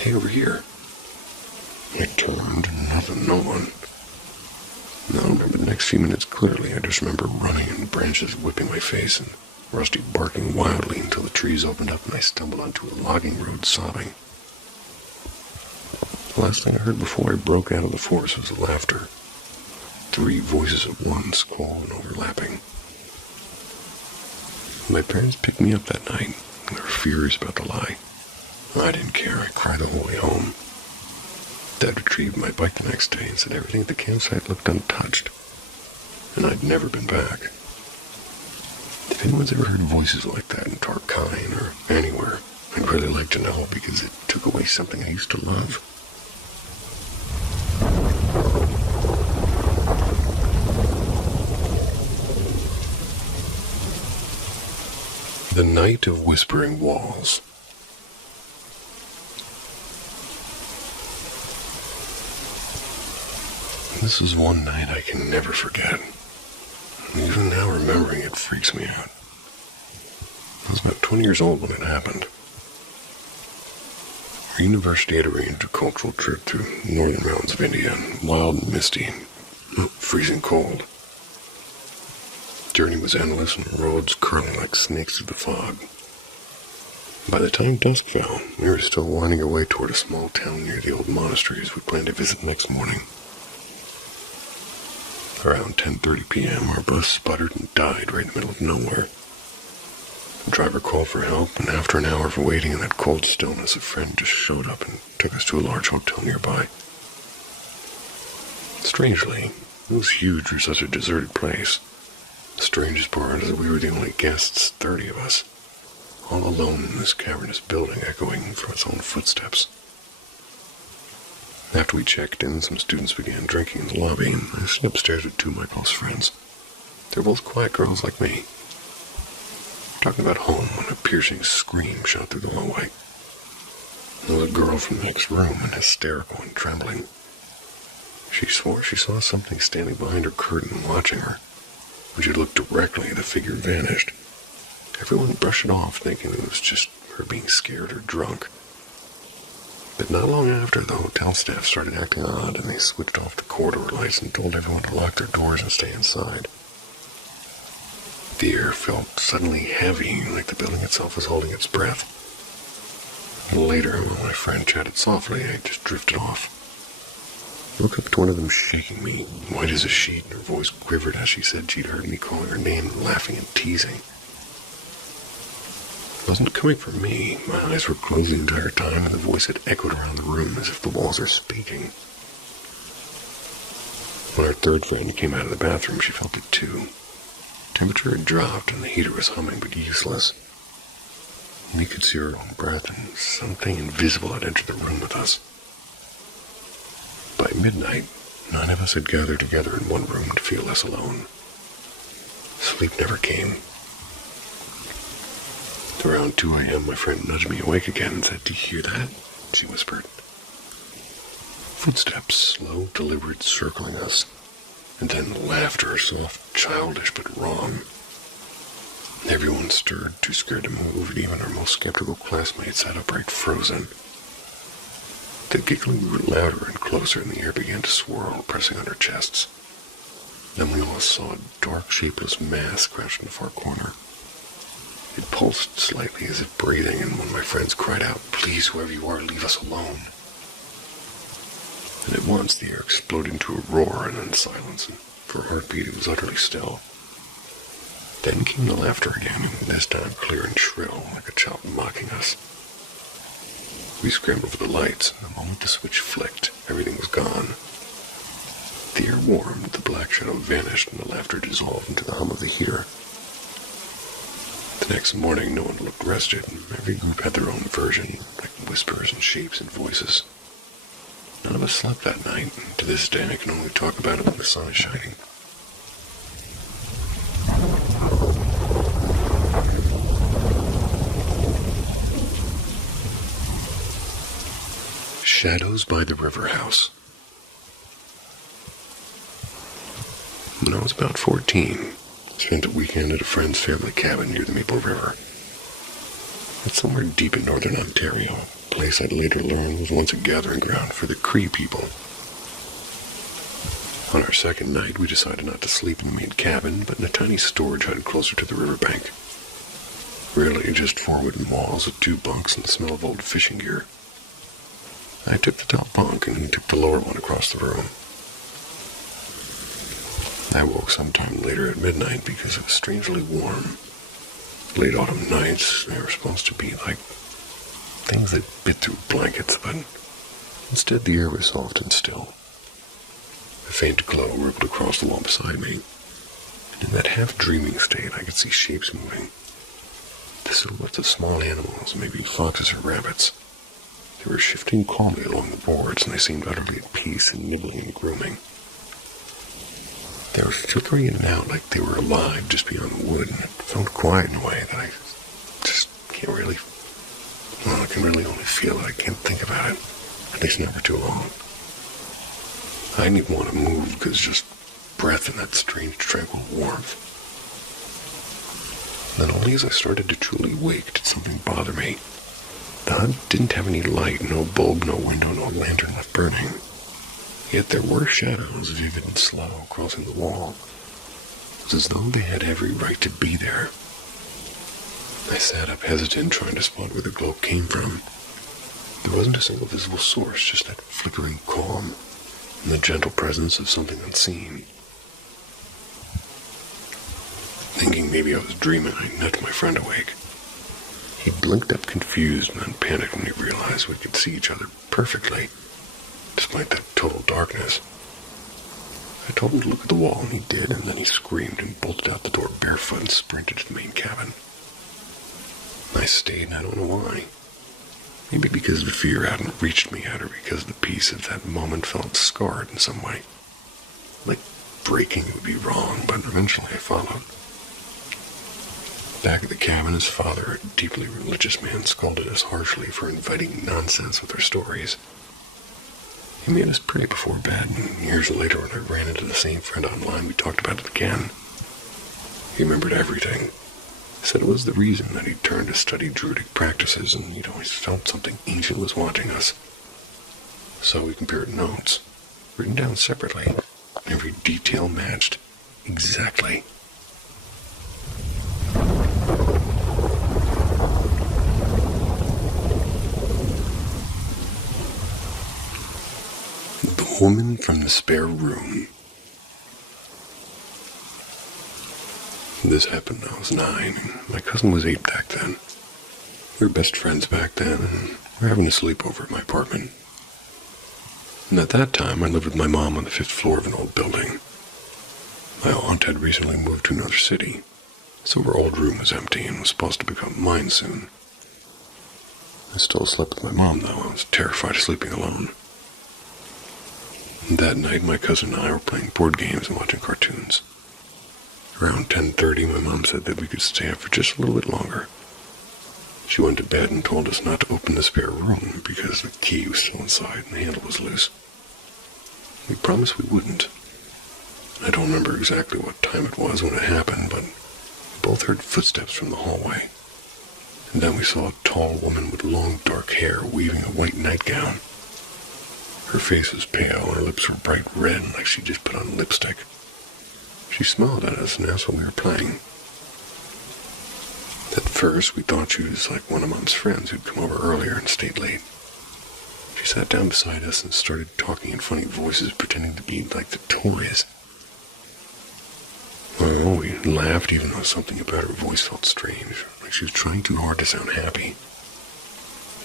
"Hey, over here." I turned, and nothing, no one. I don't remember the next few minutes clearly. I just remember running and branches whipping my face, and Rusty barking wildly until the trees opened up and I stumbled onto a logging road sobbing. The last thing I heard before I broke out of the forest was laughter. 3 voices at once, call and overlapping. My parents picked me up that night. They were furious about the lie. I didn't care. I cried the whole way home. Dad retrieved my bike the next day and said everything at the campsite looked untouched. And I'd never been back. If anyone's ever heard voices like that in Tarkine or anywhere, I'd really like to know because it took away something I used to love. The Night of Whispering Walls. This is one night I can never forget. Even now remembering it freaks me out. I was about 20 years old when it happened. Our university had arranged a cultural trip through the northern mountains of India, wild and misty, and freezing cold. The journey was endless and the roads curling like snakes through the fog. By the time dusk fell, we were still winding our way toward a small town near the old monasteries we planned to visit the next morning. Around 10:30 p.m., our bus sputtered and died right in the middle of nowhere. The driver called for help, and after an hour of waiting in that cold stillness, a friend just showed up and took us to a large hotel nearby. Strangely, it was huge for such a deserted place. The strangest part is that we were the only guests, 30 of us, all alone in this cavernous building echoing from its own footsteps. After we checked in, some students began drinking in the lobby, and I slipped upstairs with two of my close friends. They're both quiet girls like me. Talking about home when a piercing scream shot through the hallway. There was a girl from the next room, and hysterical and trembling. She swore she saw something standing behind her curtain watching her. When she looked directly, the figure vanished. Everyone brushed it off, thinking it was just her being scared or drunk. But not long after, the hotel staff started acting odd, and they switched off the corridor lights and told everyone to lock their doors and stay inside. The air felt suddenly heavy, like the building itself was holding its breath. A little later, when my friend chatted softly, I just drifted off. I woke up to one of them shaking me, white as a sheet, and her voice quivered as she said she'd heard me calling her name, laughing and teasing. It wasn't coming from me. My eyes were closed the entire time, and the voice had echoed around the room as if the walls were speaking. When our third friend came out of the bathroom, she felt it too. Temperature had dropped, and the heater was humming, but useless. We could see her own breath, and something invisible had entered the room with us. By midnight, 9 of us had gathered together in one room to feel less alone. Sleep never came. Around 2 a.m., my friend nudged me awake again and said, "Do you hear that?" she whispered. Footsteps, slow, deliberate, circling us. And then laughter, soft, childish, but wrong. Everyone stirred, too scared to move, and even our most skeptical classmates sat upright, frozen. The giggling grew louder and closer, and the air began to swirl, pressing on our chests. Then we all saw a dark, shapeless mass crouched in the far corner. It pulsed slightly as if breathing, and one of my friends cried out, "Please, whoever you are, leave us alone." And at once the air exploded into a roar and then silence, and for a heartbeat it was utterly still. Then came the laughter again, and this time clear and shrill, like a child mocking us. We scrambled for the lights, and the moment the switch flicked, everything was gone. The air warmed, the black shadow vanished, and the laughter dissolved into the hum of the heater. The next morning, no one looked rested, and every group had their own version, like whispers and shapes and voices. None of us slept that night, and to this day I can only talk about it when the sun is shining. Shadows by the River House. When I was about 14, I spent a weekend at a friend's family cabin near the Maple River. It's somewhere deep in northern Ontario, a place I'd later learn was once a gathering ground for the Cree people. On our second night, we decided not to sleep in the main cabin, but in a tiny storage hut closer to the riverbank. Really just 4 wooden walls with 2 bunks and the smell of old fishing gear. I took the top bunk and he took the lower one across the room. I woke sometime later at midnight because it was strangely warm. Late autumn nights, they were supposed to be like things that bit through blankets, but instead the air was soft and still. A faint glow rippled across the wall beside me, and in that half-dreaming state I could see shapes moving. The silhouettes of small animals, maybe foxes or rabbits. They were shifting calmly along the boards, and they seemed utterly at peace and nibbling and grooming. They were flickering in and out like they were alive just beyond the wood, and it felt quiet in a way that I just can't really... Well, I can really only feel it. I can't think about it, at least not for too long. I didn't even want to move because just breath and that strange, tranquil warmth. And then only as I started to truly wake did something bother me. The hut didn't have any light, no bulb, no window, no lantern left burning. Yet there were shadows, vivid and slow, crossing the wall. It was as though they had every right to be there. I sat up, hesitant, trying to spot where the glow came from. There wasn't a single visible source, just that flickering calm, and the gentle presence of something unseen. Thinking maybe I was dreaming, I nudged my friend awake. He blinked up confused and then panicked when he realized we could see each other perfectly, despite that total darkness. I told him to look at the wall, and he did, and then he screamed and bolted out the door barefoot and sprinted to the main cabin. I stayed, and I don't know why. Maybe because the fear hadn't reached me yet, or because the peace of that moment felt scarred in some way. Like breaking would be wrong, but eventually I followed. Back at the cabin, his father, a deeply religious man, scolded us harshly for inviting nonsense with our stories. He made us pray before bed, and years later when I ran into the same friend online, we talked about it again. He remembered everything. Said it was the reason that he'd turned to study Druidic practices, and he'd always felt something ancient was watching us. So we compared notes, written down separately, and every detail matched exactly. The woman from the spare room. This happened when I was 9, and my cousin was 8 back then. We were best friends back then, and we were having a sleepover at my apartment. And at that time, I lived with my mom on the 5th floor of an old building. My aunt had recently moved to another city, so her old room was empty and was supposed to become mine soon. I still slept with my mom, though. I was terrified of sleeping alone. And that night, my cousin and I were playing board games and watching cartoons. Around 10:30, my mom said that we could stay up for just a little bit longer. She went to bed and told us not to open the spare room because the key was still inside and the handle was loose. We promised we wouldn't. I don't remember exactly what time it was when it happened, but we both heard footsteps from the hallway. And then we saw a tall woman with long dark hair weaving a white nightgown. Her face was pale and her lips were bright red like she just put on lipstick. She smiled at us and asked what we were playing. At first, we thought she was like one of Mom's friends who'd come over earlier and stayed late. She sat down beside us and started talking in funny voices, pretending to be like the toys. Well, we laughed even though something about her voice felt strange, like she was trying too hard to sound happy.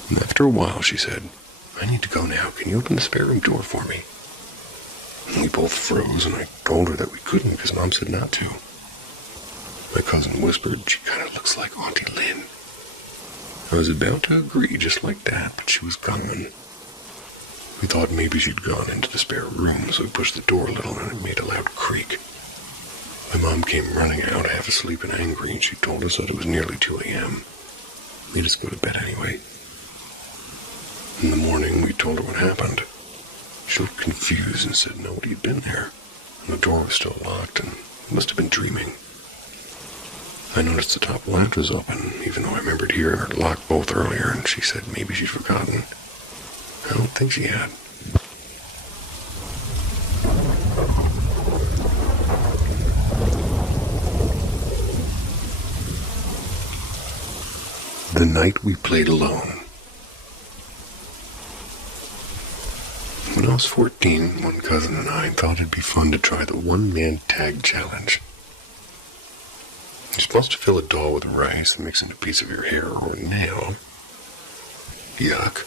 And after a while, she said, "I need to go now. Can you open the spare room door for me?" And we both froze, and I told her that we couldn't because Mom said not to. My cousin whispered, "She kind of looks like Auntie Lynn." I was about to agree just like that, but she was gone. We thought maybe she'd gone into the spare room, so we pushed the door a little and it made a loud creak. My mom came running out, half asleep and angry, and she told us that it was nearly 2 a.m. Made us go to bed anyway. In the morning, we told her what happened. She looked confused and said nobody had been there, and the door was still locked, and we must have been dreaming. I noticed the top latch was open, even though I remembered hearing her lock both earlier, and she said maybe she'd forgotten. I don't think she had. The night we played alone. When I was 14, one cousin and I thought it'd be fun to try the one-man tag challenge. You're supposed to fill a doll with rice and mix in a piece of your hair or nail. Yuck.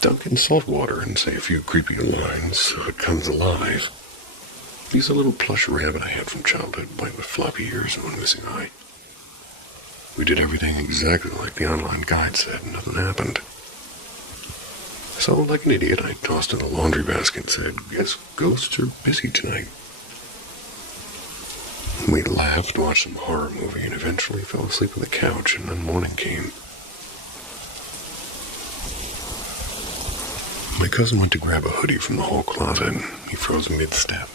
Dunk it in salt water and say a few creepy lines so it comes alive. Use a little plush rabbit I had from childhood, white with floppy ears and one missing eye. We did everything exactly like the online guide said, and nothing happened. So, like an idiot, I tossed in the laundry basket and said, "Guess ghosts are busy tonight." We laughed, watched some horror movie, and eventually fell asleep on the couch, and then morning came. My cousin went to grab a hoodie from the hall closet, and he froze mid-step.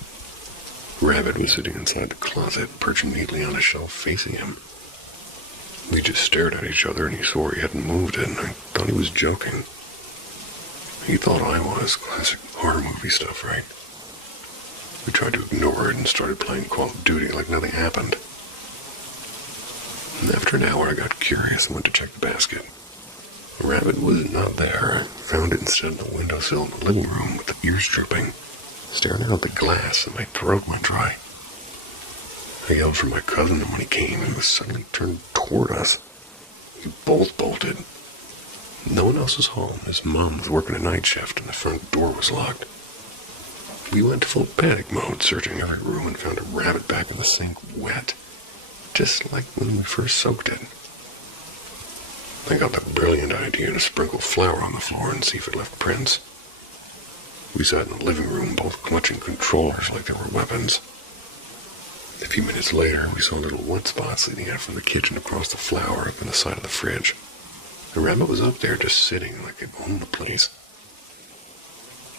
Rabbit was sitting inside the closet, perched neatly on a shelf facing him. We just stared at each other, and he swore he hadn't moved it, and I thought he was joking. He thought I was. Classic horror movie stuff, right? We tried to ignore it and started playing Call of Duty like nothing happened. And after an hour, I got curious and went to check the basket. The rabbit was not there. I found it instead on the windowsill in the living room with the ears drooping, staring out the glass, and my throat went dry. I yelled for my cousin, and when he came, he was suddenly turned toward us. We both bolted. No one else was home. His mom was working a night shift, and the front door was locked. We went full panic mode, searching every room, and found a rabbit back in the sink wet, just like when we first soaked it. I got the brilliant idea to sprinkle flour on the floor and see if it left prints. We sat in the living room, both clutching controllers like they were weapons. A few minutes later, we saw little wet spots leading out from the kitchen across the flour up in the side of the fridge. The rabbit was up there just sitting like it owned the place.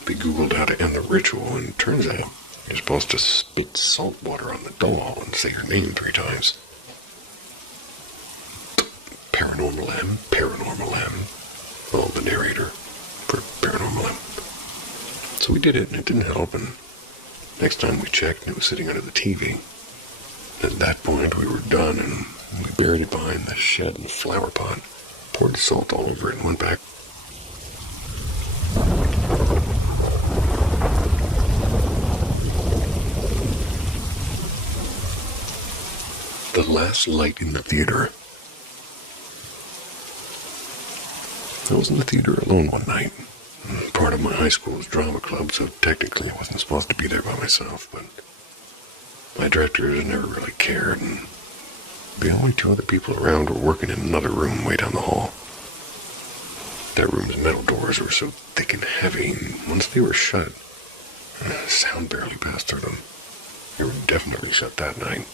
We Googled how to end the ritual, and it turns out you're supposed to spit salt water on the doll and say her name 3 times. Paranormal M, Paranormal M. Well, the narrator for Paranormal M. So we did it, and it didn't help, and next time we checked, it was sitting under the TV. At that point, we were done, and we buried it behind the shed in the flower pot, poured salt all over it, and went back. The last light in the theater. I was in the theater alone one night. Part of my high school's drama club, so technically I wasn't supposed to be there by myself, but my directors never really cared, and the only 2 other people around were working in another room way down the hall. That room's metal doors were so thick and heavy, and once they were shut, sound barely passed through them. They were definitely shut that night.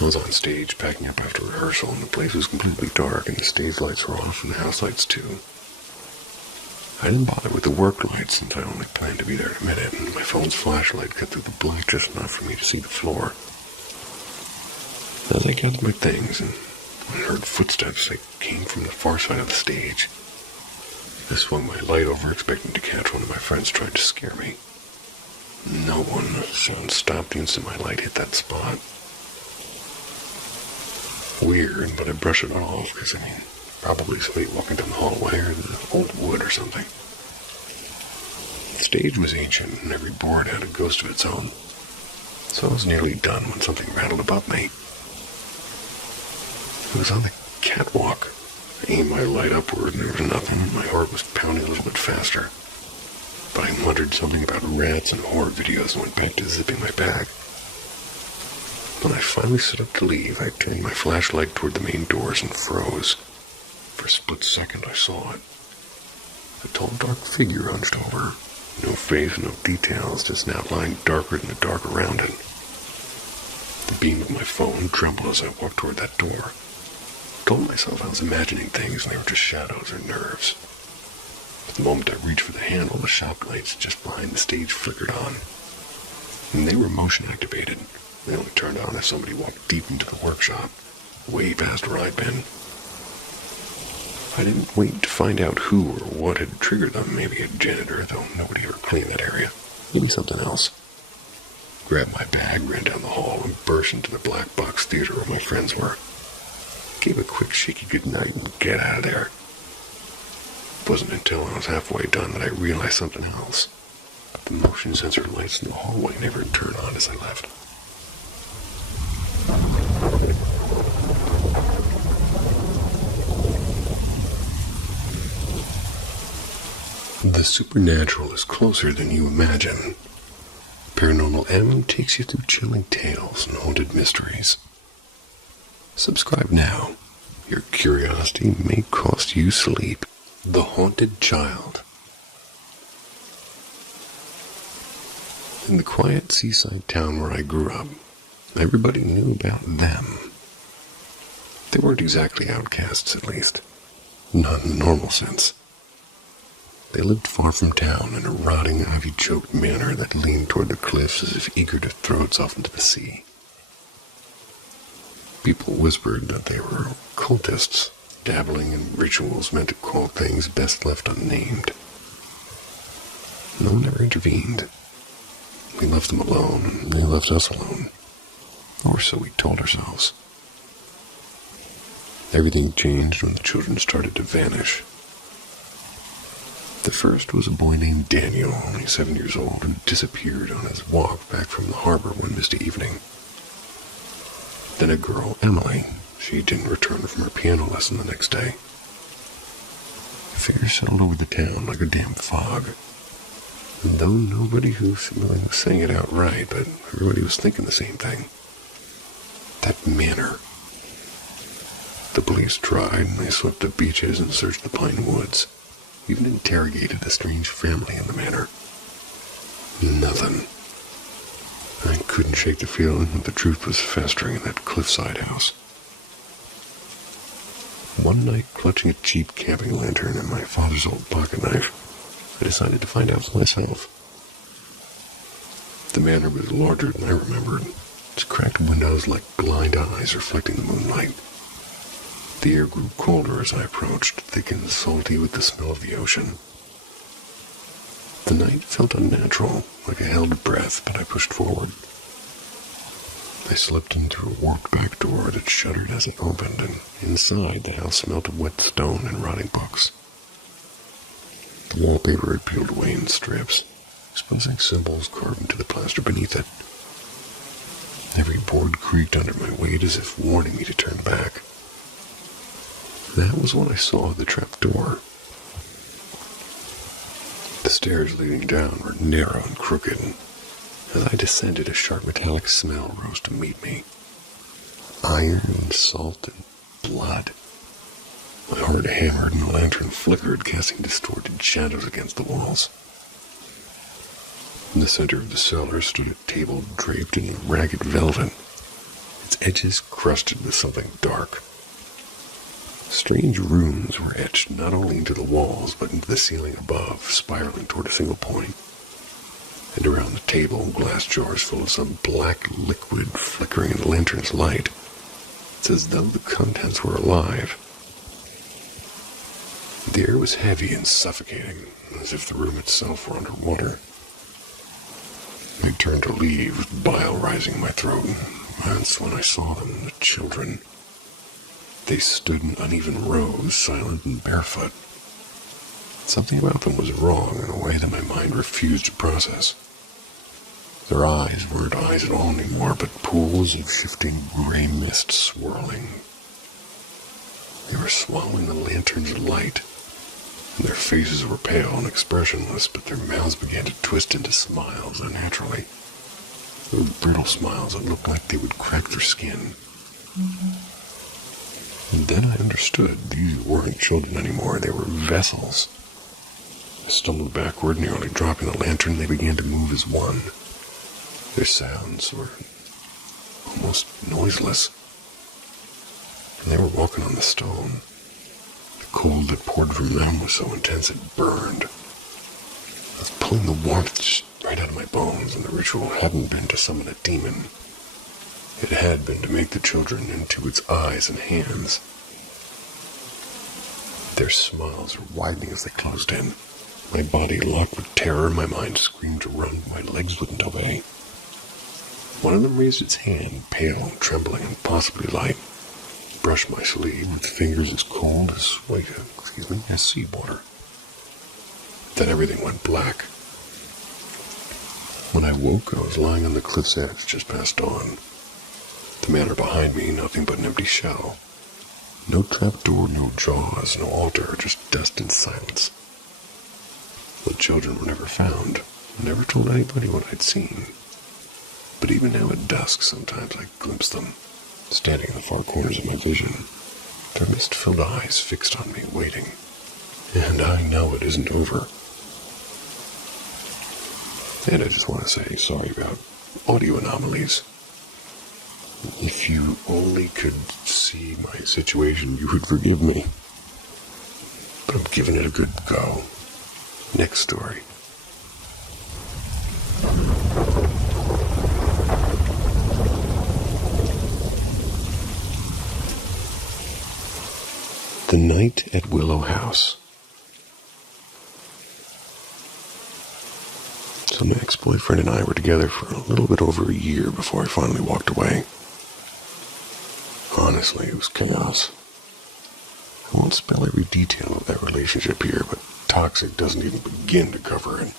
I was on stage packing up after rehearsal, and the place was completely dark, and the stage lights were off, and the house lights too. I didn't bother with the work lights since I only planned to be there in a minute, and my phone's flashlight cut through the black just enough for me to see the floor. As I gathered my things and I heard footsteps that came from the far side of the stage, I swung my light over expecting to catch one of my friends trying to scare me. No one. The sound stopped the instant my light hit that spot. Weird, but I brushed it off because, probably somebody walking down the hallway or the old wood or something. The stage was ancient and every board had a ghost of its own. So I was nearly done when something rattled above me. It was on the catwalk. I aimed my light upward and there was nothing. My heart was pounding a little bit faster. But I muttered something about rats and horror videos and went back to zipping my bag. When I finally stood up to leave, I turned my flashlight toward the main doors and froze. For a split second, I saw it. A tall, dark figure hunched over. No face, no details, just an outline darker than the dark around it. The beam of my phone trembled as I walked toward that door. I told myself I was imagining things and they were just shadows or nerves. But the moment I reached for the handle, the shop lights just behind the stage flickered on. And they were motion activated. They only turned on if somebody walked deep into the workshop, way past where I'd been. I didn't wait to find out who or what had triggered them. Maybe a janitor, though nobody ever cleaned that area. Maybe something else. Grabbed my bag, ran down the hall, and burst into the black box theater where my friends were. Gave a quick shaky goodnight and get out of there. It wasn't until I was halfway done that I realized something else. The motion sensor lights in the hallway never turned on as I left. The supernatural is closer than you imagine. Paranormal M takes you through chilling tales and haunted mysteries. Subscribe now. Your curiosity may cost you sleep. The Haunted Child. In the quiet seaside town where I grew up, everybody knew about them. They weren't exactly outcasts, at least. Not in the normal sense. They lived far from town in a rotting, ivy-choked manor that leaned toward the cliffs as if eager to throw itself into the sea. People whispered that they were cultists, dabbling in rituals meant to call things best left unnamed. No one ever intervened. We left them alone, and they left us alone. Or so we told ourselves. Everything changed when the children started to vanish. The first was a boy named Daniel, only 7 years old, who disappeared on his walk back from the harbor one misty evening. Then a girl, Emily. She didn't return from her piano lesson the next day. Fear settled over the town like a damp fog. And though nobody who really was saying it outright, but everybody was thinking the same thing. That manor. The police tried, and they swept the beaches and searched the pine woods. Even interrogated the strange family in the manor. Nothing. I couldn't shake the feeling that the truth was festering in that cliffside house. One night, clutching a cheap camping lantern and my father's old pocket knife, I decided to find out for myself. The manor was larger than I remembered, its cracked windows like blind eyes reflecting the moonlight. The air grew colder as I approached, thick and salty with the smell of the ocean. The night felt unnatural, like a held breath, but I pushed forward. I slipped into a warped back door that shuddered as it opened, and inside the house smelled of wet stone and rotting books. The wallpaper had peeled away in strips, exposing symbols carved into the plaster beneath it. Every board creaked under my weight as if warning me to turn back. That was when I saw the trap door. The stairs leading down were narrow and crooked, and as I descended, a sharp metallic smell rose to meet me. Iron and salt and blood. My heart hammered and the lantern flickered, casting distorted shadows against the walls. In the center of the cellar stood a table draped in ragged velvet, its edges crusted with something dark. Strange runes were etched not only into the walls, but into the ceiling above, spiraling toward a single point. And around the table, glass jars full of some black liquid flickering in the lantern's light. It's as though the contents were alive. The air was heavy and suffocating, as if the room itself were underwater. I turned to leave, with bile rising in my throat. That's when I saw them, the children. They stood in uneven rows, silent and barefoot. Something about them was wrong in a way that my mind refused to process. Their eyes weren't eyes at all anymore, but pools of shifting gray mist swirling. They were swallowing the lantern's light, and their faces were pale and expressionless, but their mouths began to twist into smiles unnaturally. They were brittle smiles that looked like they would crack their skin. And then I understood these weren't children anymore, they were vessels. I stumbled backward, nearly dropping the lantern. They began to move as one. Their sounds were almost noiseless. And they were walking on the stone. The cold that poured from them was so intense it burned. I was pulling the warmth just right out of my bones, and the ritual hadn't been to summon a demon. It had been to make the children into its eyes and hands. Their smiles were widening as they closed in. My body locked with terror, my mind screamed to run, my legs wouldn't obey. One of them raised its hand, pale, trembling, and possibly light, brushed my sleeve with fingers as cold as as seawater. Then everything went black. When I woke, I was lying on the cliff's edge just past dawn. The manor behind me, nothing but an empty shell. No trapdoor, no jaws, no altar, just dust and silence. The children were never found. I never told anybody what I'd seen. But even now at dusk, sometimes I glimpse them, standing in the far corners of my vision, their mist-filled eyes fixed on me, waiting. And I know it isn't over. And I just want to say sorry about audio anomalies. If you only could see my situation, you would forgive me. But I'm giving it a good go. Next story. The Night at Willow House. So my ex-boyfriend and I were together for a little bit over a year before I finally walked away. Honestly, it was chaos. I won't spell every detail of that relationship here, but toxic doesn't even begin to cover it.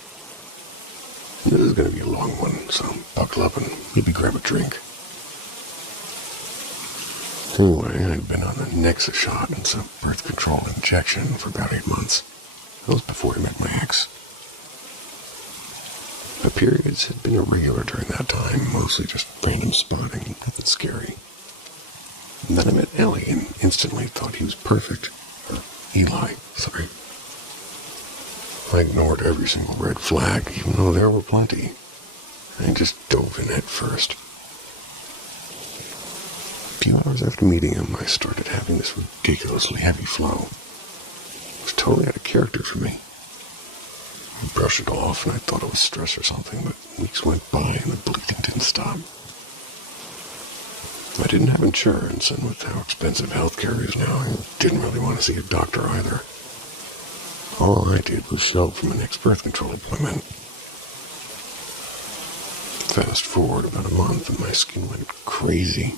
And this is going to be a long one, so buckle up and maybe grab a drink. Anyway, I'd been on a Nexa shot and some birth control injection for about 8 months. That was before I met my ex. My periods had been irregular during that time, mostly just random spotting, nothing scary. And then I met Ellie and instantly thought he was perfect. Or Eli, sorry. I ignored every single red flag, even though there were plenty. I just dove in head first. A few hours after meeting him, I started having this ridiculously heavy flow. It was totally out of character for me. I brushed it off and I thought it was stress or something, but weeks went by and the bleeding didn't stop. I didn't have insurance, and with how expensive healthcare is now, I didn't really want to see a doctor either. All I did was show up for my next birth control appointment. Fast forward about a month and my skin went crazy.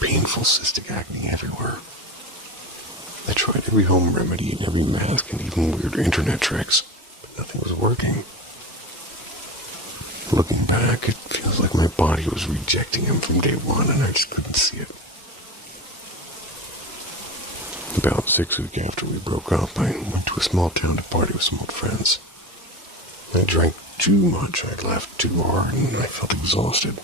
Painful cystic acne everywhere. I tried every home remedy and every mask and even weird internet tricks, but nothing was working. Looking back, it feels like my body was rejecting him from day one and I just couldn't see it. About 6 weeks after we broke up, I went to a small town to party with some old friends. I drank too much, I laughed too hard, and I felt exhausted.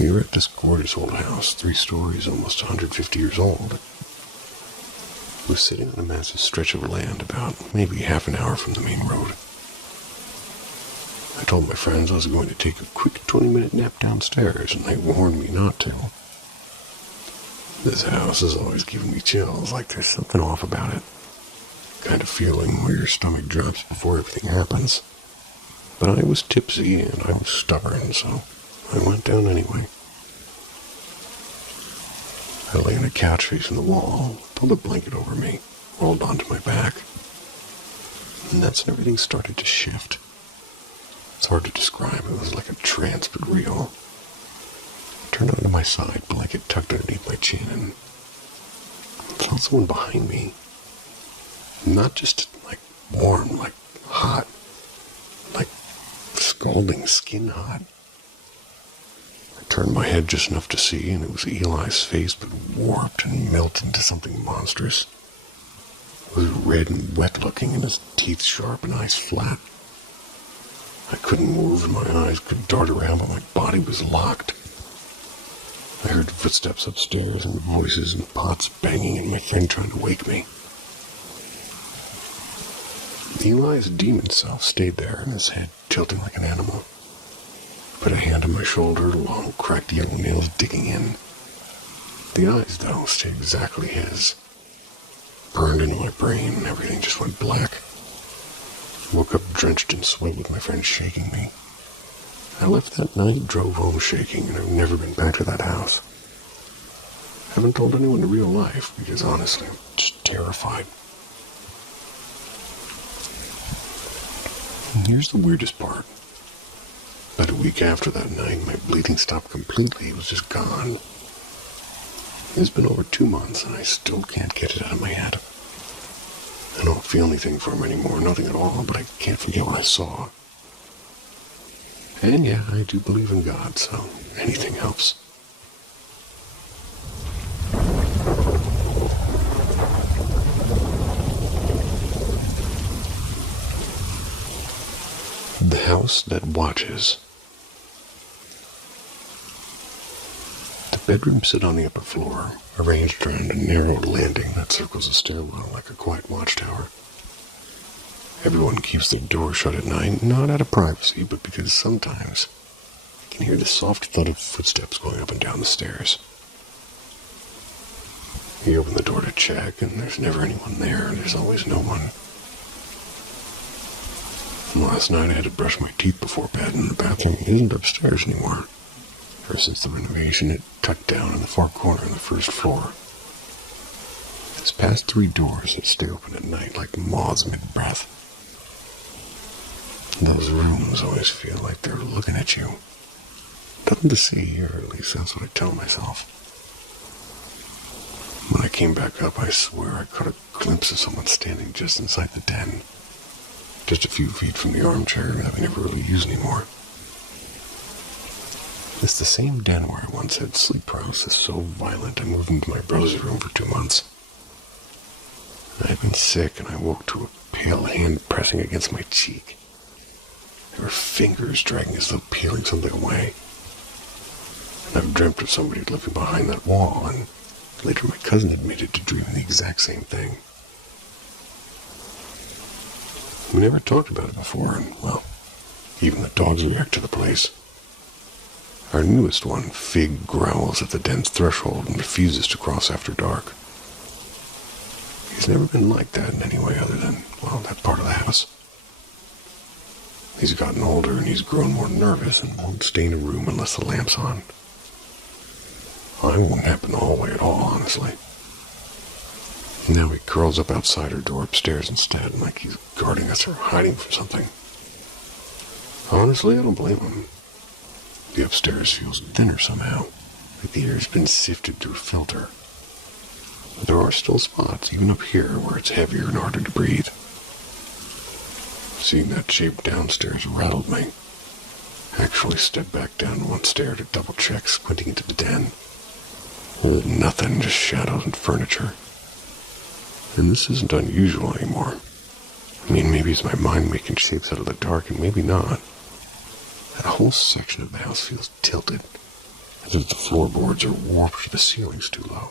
We were at this gorgeous old house, 3 stories, almost 150 years old. It was sitting on a massive stretch of land about maybe half an hour from the main road. I told my friends I was going to take a quick 20-minute nap downstairs, and they warned me not to. This house has always given me chills, like there's something off about it. Kind of feeling where your stomach drops before everything happens. But I was tipsy and I was stubborn, so I went down anyway. I lay on a couch facing the wall, pulled a blanket over me, rolled onto my back. And that's when everything started to shift. It's hard to describe. It was like a trance, but real. I turned onto my side, blanket tucked underneath my chin, and I felt someone behind me. Not just like warm, like hot, like scalding skin hot. I turned my head just enough to see, and it was Eli's face, but warped and melted into something monstrous. It was red and wet looking, and his teeth sharp and eyes flat. I couldn't move, and my eyes could dart around, but my body was locked. I heard footsteps upstairs and voices and pots banging and my friend trying to wake me. Eli's demon self stayed there, and his head tilting like an animal. Put a hand on my shoulder, long cracked yellow nails digging in. The eyes, though, stayed exactly his. Burned into my brain, and everything just went black. Woke up drenched in sweat with my friend shaking me. I left that night, drove home shaking, and I've never been back to that house. I haven't told anyone in real life, because honestly, I'm just terrified. And here's the weirdest part. About a week after that night, my bleeding stopped completely. It was just gone. It's been over 2 months, and I still can't get it out of my head. I don't feel anything for him anymore, nothing at all, but I can't forget what I saw. And yeah, I do believe in God, so anything helps. The House That Watches. The bedrooms sit on the upper floor, arranged around a narrow landing that circles a stairwell like a quiet watchtower. Everyone keeps their door shut at night, not out of privacy, but because sometimes you can hear the soft thud of footsteps going up and down the stairs. You open the door to check, and there's never anyone there. There's always no one. And last night I had to brush my teeth before bed, and the bathroom isn't upstairs anymore. Ever since the renovation, it tucked down in the far corner on the first floor. It's past 3 doors that stay open at night like moths mid-breath. Those rooms always feel like they're looking at you. Nothing to see, or at least that's what I tell myself. When I came back up, I swear I caught a glimpse of someone standing just inside the den. Just a few feet from the armchair that I never really use anymore. It's the same den where I once had sleep paralysis so violent I moved into my brother's room for 2 months. I had been sick and I woke to a pale hand pressing against my cheek. There were fingers dragging as though peeling something away. And I've dreamt of somebody living behind that wall, and later my cousin admitted to dreaming the exact same thing. We never talked about it before, and, well, even the dogs react to the place. Our newest one, Fig, growls at the den's threshold and refuses to cross after dark. He's never been like that in any way other than, well, that part of the house. He's gotten older and he's grown more nervous and won't stay in a room unless the lamp's on. I won't happen the hallway at all, honestly. Now he curls up outside her door upstairs instead, like he's guarding us or hiding from something. Honestly, I don't blame him. The upstairs feels thinner somehow, like the air's been sifted through a filter. But there are still spots, even up here, where it's heavier and harder to breathe. Seeing that shape downstairs rattled me. I actually stepped back down one stair to double-check, squinting into the den. Nothing, just shadows and furniture. And this isn't unusual anymore. I mean, maybe it's my mind making shapes out of the dark, and maybe not. That whole section of the house feels tilted, as if the floorboards are warped or the ceiling's too low.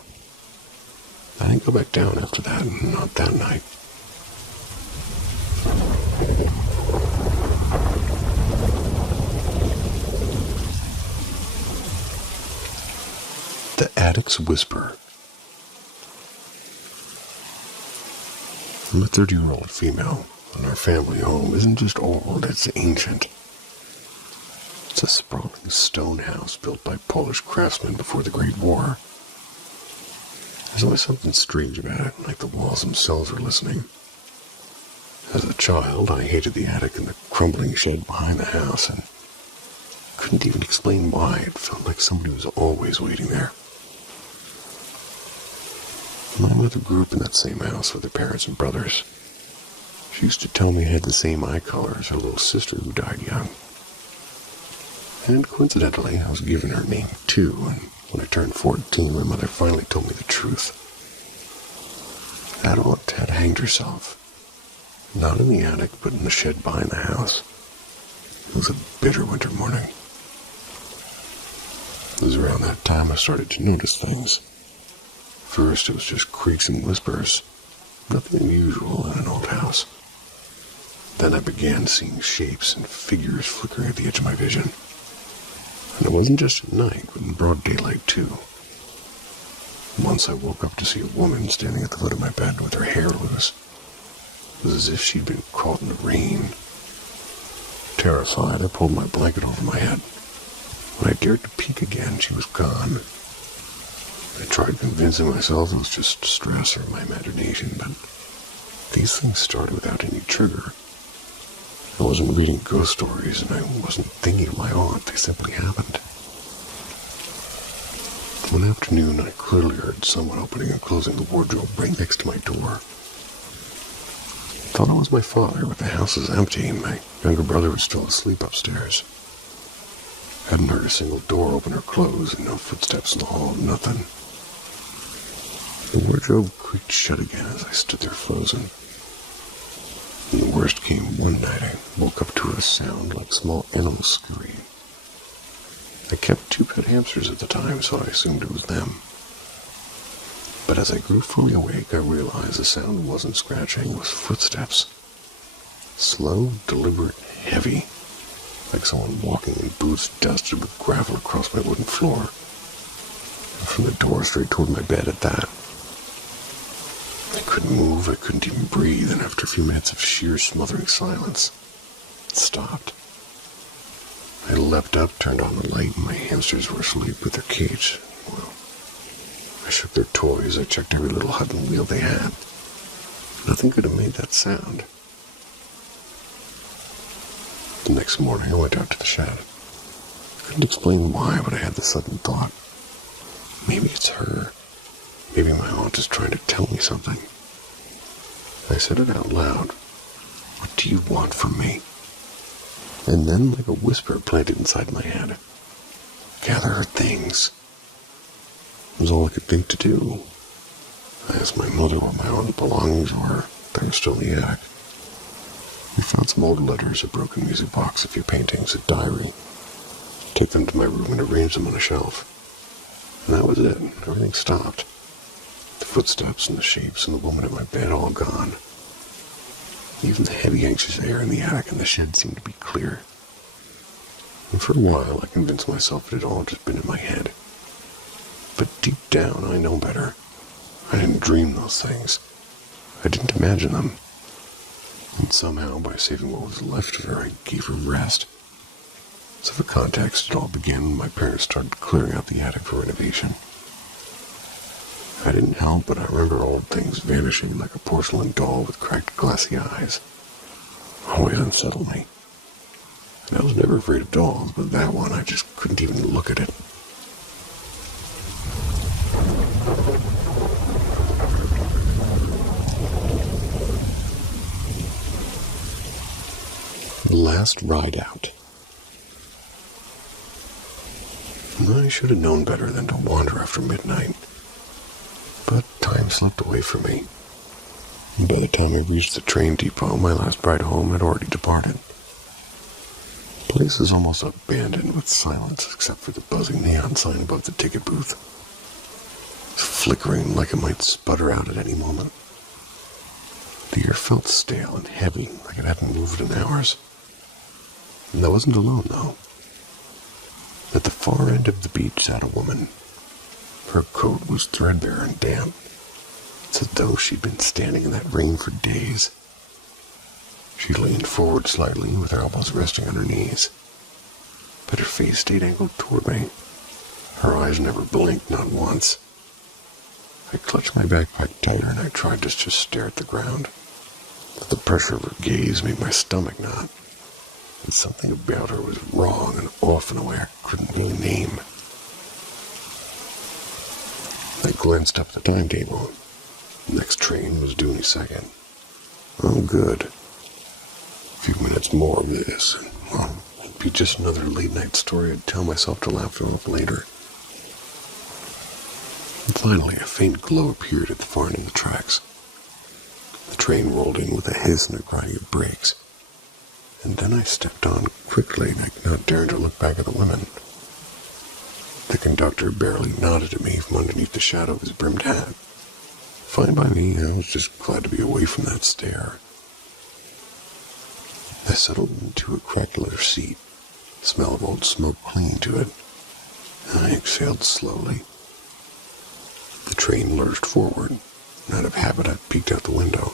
I didn't go back down after that, not that night. The Attic's Whisper. I'm a 30-year-old female, and our family home isn't just old, it's ancient. It's a sprawling stone house built by Polish craftsmen before the Great War. There's always something strange about it, like the walls themselves are listening. As a child, I hated the attic and the crumbling shed behind the house, and couldn't even explain why. It felt like somebody was always waiting there. My mother grew up in that same house with her parents and brothers. She used to tell me I had the same eye color as her little sister who died young. And coincidentally, I was given her name too, and when I turned 14, my mother finally told me the truth. That aunt had hanged herself. Not in the attic, but in the shed behind the house. It was a bitter winter morning. It was around that time I started to notice things. First, it was just creaks and whispers. Nothing unusual in an old house. Then I began seeing shapes and figures flickering at the edge of my vision. And it wasn't just at night, but in broad daylight too. Once I woke up to see a woman standing at the foot of my bed with her hair loose. It was as if she'd been caught in the rain. Terrified, I pulled my blanket over my head. When I dared to peek again, she was gone. I tried convincing myself it was just stress or my imagination, but these things started without any trigger. I wasn't reading ghost stories, and I wasn't thinking of my aunt. They simply happened. One afternoon, I clearly heard someone opening and closing the wardrobe right next to my door. I thought it was my father, but the house was empty, and my younger brother was still asleep upstairs. I hadn't heard a single door open or close, and no footsteps in the hall, nothing. The wardrobe creaked shut again as I stood there frozen. And the worst came one night. I woke up to a sound like small animals scurrying. I kept 2 pet hamsters at the time, so I assumed it was them. But as I grew fully awake, I realized the sound wasn't scratching, it was footsteps. Slow, deliberate, heavy, like someone walking in boots dusted with gravel across my wooden floor. And from the door straight toward my bed at that. I couldn't move, I couldn't even breathe, and after a few minutes of sheer smothering silence, it stopped. I leapt up, turned on the light, and my hamsters were asleep with their cage. Well, I shook their toys, I checked every little hut and wheel they had. Nothing could have made that sound. The next morning, I went out to the shed. I couldn't explain why, but I had this sudden thought. Maybe it's her. Maybe my aunt is trying to tell me something. I said it out loud. What do you want from me? And then, like a whisper planted inside my head, gather her things. It was all I could think to do. I asked my mother where my aunt's belongings were. They were still in the attic. We found some old letters, a broken music box, a few paintings, a diary. Took them to my room and arranged them on a shelf. And that was it. Everything stopped. The footsteps and the shapes and the woman at my bed all gone. Even the heavy, anxious air in the attic and the shed seemed to be clear. And for a while I convinced myself it had all just been in my head. But deep down I know better. I didn't dream those things. I didn't imagine them. And somehow, by saving what was left of her, I gave her rest. So for context, it all began when my parents started clearing out the attic for renovation. I didn't help, but I remember old things vanishing like a porcelain doll with cracked glassy eyes. Always unsettled me. And I was never afraid of dolls, but that one, I just couldn't even look at it. The last ride out. I should have known better than to wander after midnight. But time slipped away from me. And by the time I reached the train depot, my last ride home had already departed. The place is almost abandoned with silence except for the buzzing neon sign above the ticket booth. It's flickering like it might sputter out at any moment. The air felt stale and heavy, like it hadn't moved in hours. And I wasn't alone, though. At the far end of the beach sat a woman. Her coat was threadbare and damp. It's as though she'd been standing in that rain for days. She leaned forward slightly with her elbows resting on her knees. But her face stayed angled toward me. Her eyes never blinked, not once. I clutched my backpack tighter and I tried to just stare at the ground. But the pressure of her gaze made my stomach knot. And something about her was wrong and off in a way I couldn't really name. I glanced up at the timetable. The next train was due any second. Oh, good. A few minutes more of this, and, well, it'd be just another late-night story I'd tell myself to laugh it off later. And finally, a faint glow appeared at the far end of the tracks. The train rolled in with a hiss and a grinding of brakes. And then I stepped on quickly, not daring to look back at the women. The conductor barely nodded at me from underneath the shadow of his brimmed hat. Fine by me, I was just glad to be away from that stare. I settled into a cracked leather seat, the smell of old smoke clinging to it. I exhaled slowly. The train lurched forward, and out of habit I peeked out the window.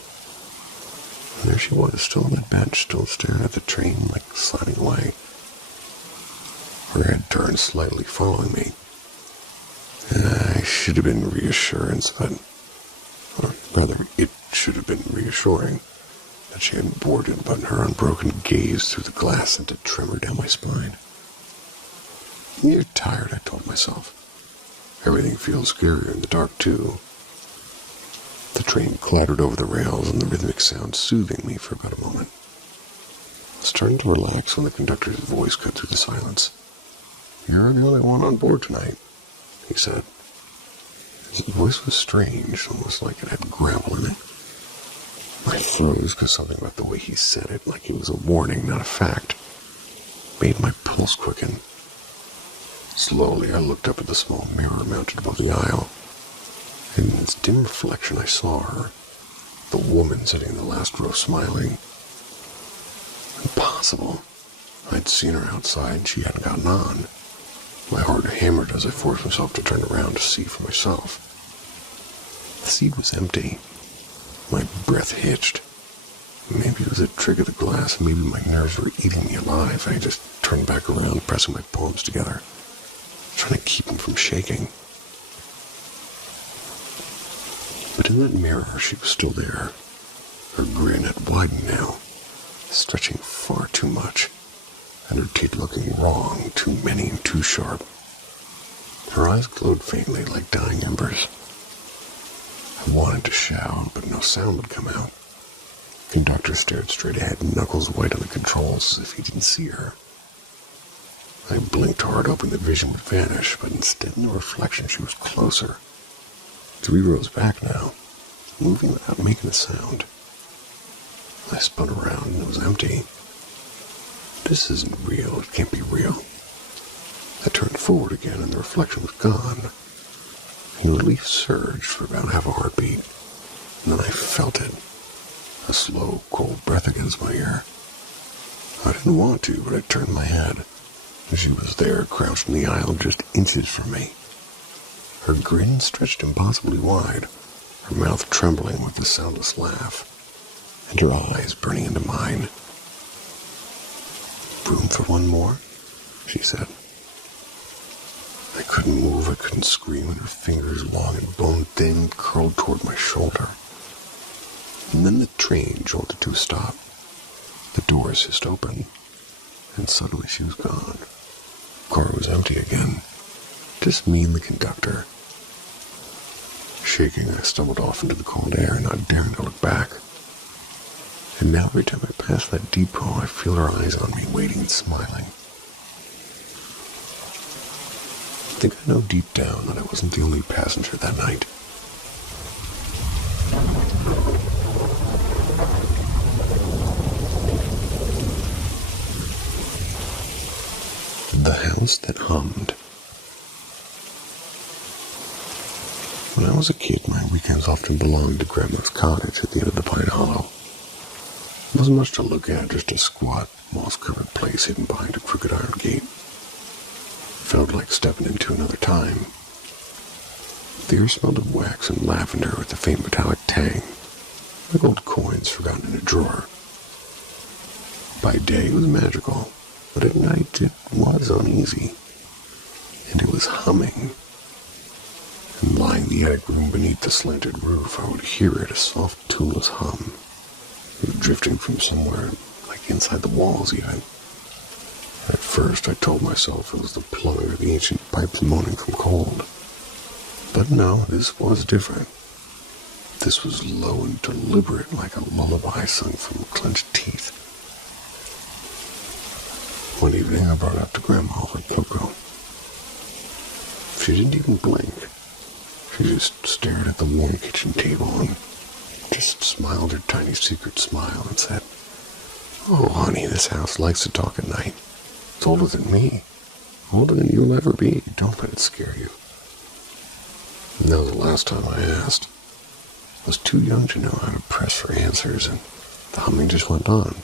And there she was, still on that bench, still staring at the train, like sliding away. Her head turned slightly, following me. I should have been reassurance, or rather, it should have been reassuring that she hadn't boarded, but her unbroken gaze through the glass sent a tremor down my spine. You're tired, I told myself. Everything feels scarier in the dark, too. The train clattered over the rails and the rhythmic sound soothing me for about a moment. I was starting to relax when the conductor's voice cut through the silence. You're the only one on board tonight, he said. His voice was strange, almost like it had gravel in it. I froze because something about the way he said it, like it was a warning, not a fact, made my pulse quicken. Slowly, I looked up at the small mirror mounted above the aisle. In its dim reflection, I saw her, the woman sitting in the last row smiling. Impossible. I'd seen her outside and she hadn't gotten on. My heart hammered as I forced myself to turn around to see for myself. The seat was empty. My breath hitched. Maybe it was a trick of the glass, maybe my nerves were eating me alive. I just turned back around, pressing my palms together, trying to keep them from shaking. But in that mirror, she was still there. Her grin had widened now, stretching far too much, and her teeth looking wrong, too many and too sharp. Her eyes glowed faintly like dying embers. I wanted to shout, but no sound would come out. The conductor stared straight ahead, knuckles white on the controls, as if he didn't see her. I blinked hard, hoping the vision would vanish, but instead, in the reflection, she was closer. 3 rows back now, moving without making a sound. I spun around and it was empty. This isn't real. It can't be real. I turned forward again and the reflection was gone. A relief surged for about half a heartbeat, and then I felt it. A slow, cold breath against my ear. I didn't want to, but I turned my head. She was there, crouched in the aisle just inches from me. Her grin stretched impossibly wide, her mouth trembling with a soundless laugh, and her eyes burning into mine. "Room for one more?" she said. I couldn't move, I couldn't scream, and her fingers, long and bone-thin, curled toward my shoulder. And then the train jolted to a stop. The doors hissed open, and suddenly she was gone. The car was empty again. Just me and the conductor. Shaking, I stumbled off into the cold air, not daring to look back. And now every time I pass that depot, I feel her eyes on me, waiting and smiling. I think I know deep down that I wasn't the only passenger that night. The house that hummed. When I was a kid, my weekends often belonged to Grandma's cottage at the end of the Pine Hollow. There wasn't much to look at, just a squat, moss-covered place hidden behind a crooked iron gate. It felt like stepping into another time. The air smelled of wax and lavender with a faint metallic tang, like old coins forgotten in a drawer. By day it was magical, but at night it was uneasy, and it was humming. And lying in the attic room beneath the slanted roof, I would hear it, a soft, tuneless hum. It was drifting from somewhere, like inside the walls even. At first I told myself it was the plumbing or the ancient pipes moaning from cold. But no, this was different. This was low and deliberate, like a lullaby sung from clenched teeth. One evening I brought it up to Grandma over cocoa. She didn't even blink. She just stared at the worn kitchen table and just smiled her tiny secret smile and said, "Oh, honey, this house likes to talk at night. It's older than me. Older than you'll ever be. Don't let it scare you." And that was the last time I asked. I was too young to know how to press for answers, and the humming just went on.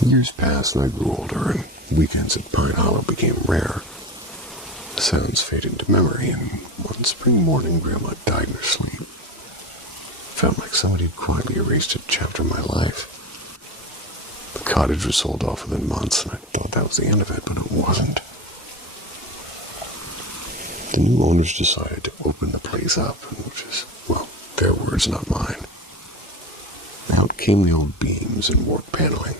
Years passed and I grew older, and weekends at Pine Hollow became rare. The sounds faded into memory, and one spring morning Grandma died in her sleep. It felt like somebody had quietly erased a chapter of my life. The cottage was sold off within months, and I thought that was the end of it, but it wasn't. The new owners decided to open the place up, which is, well, their words, not mine. Out came the old beams and warped paneling,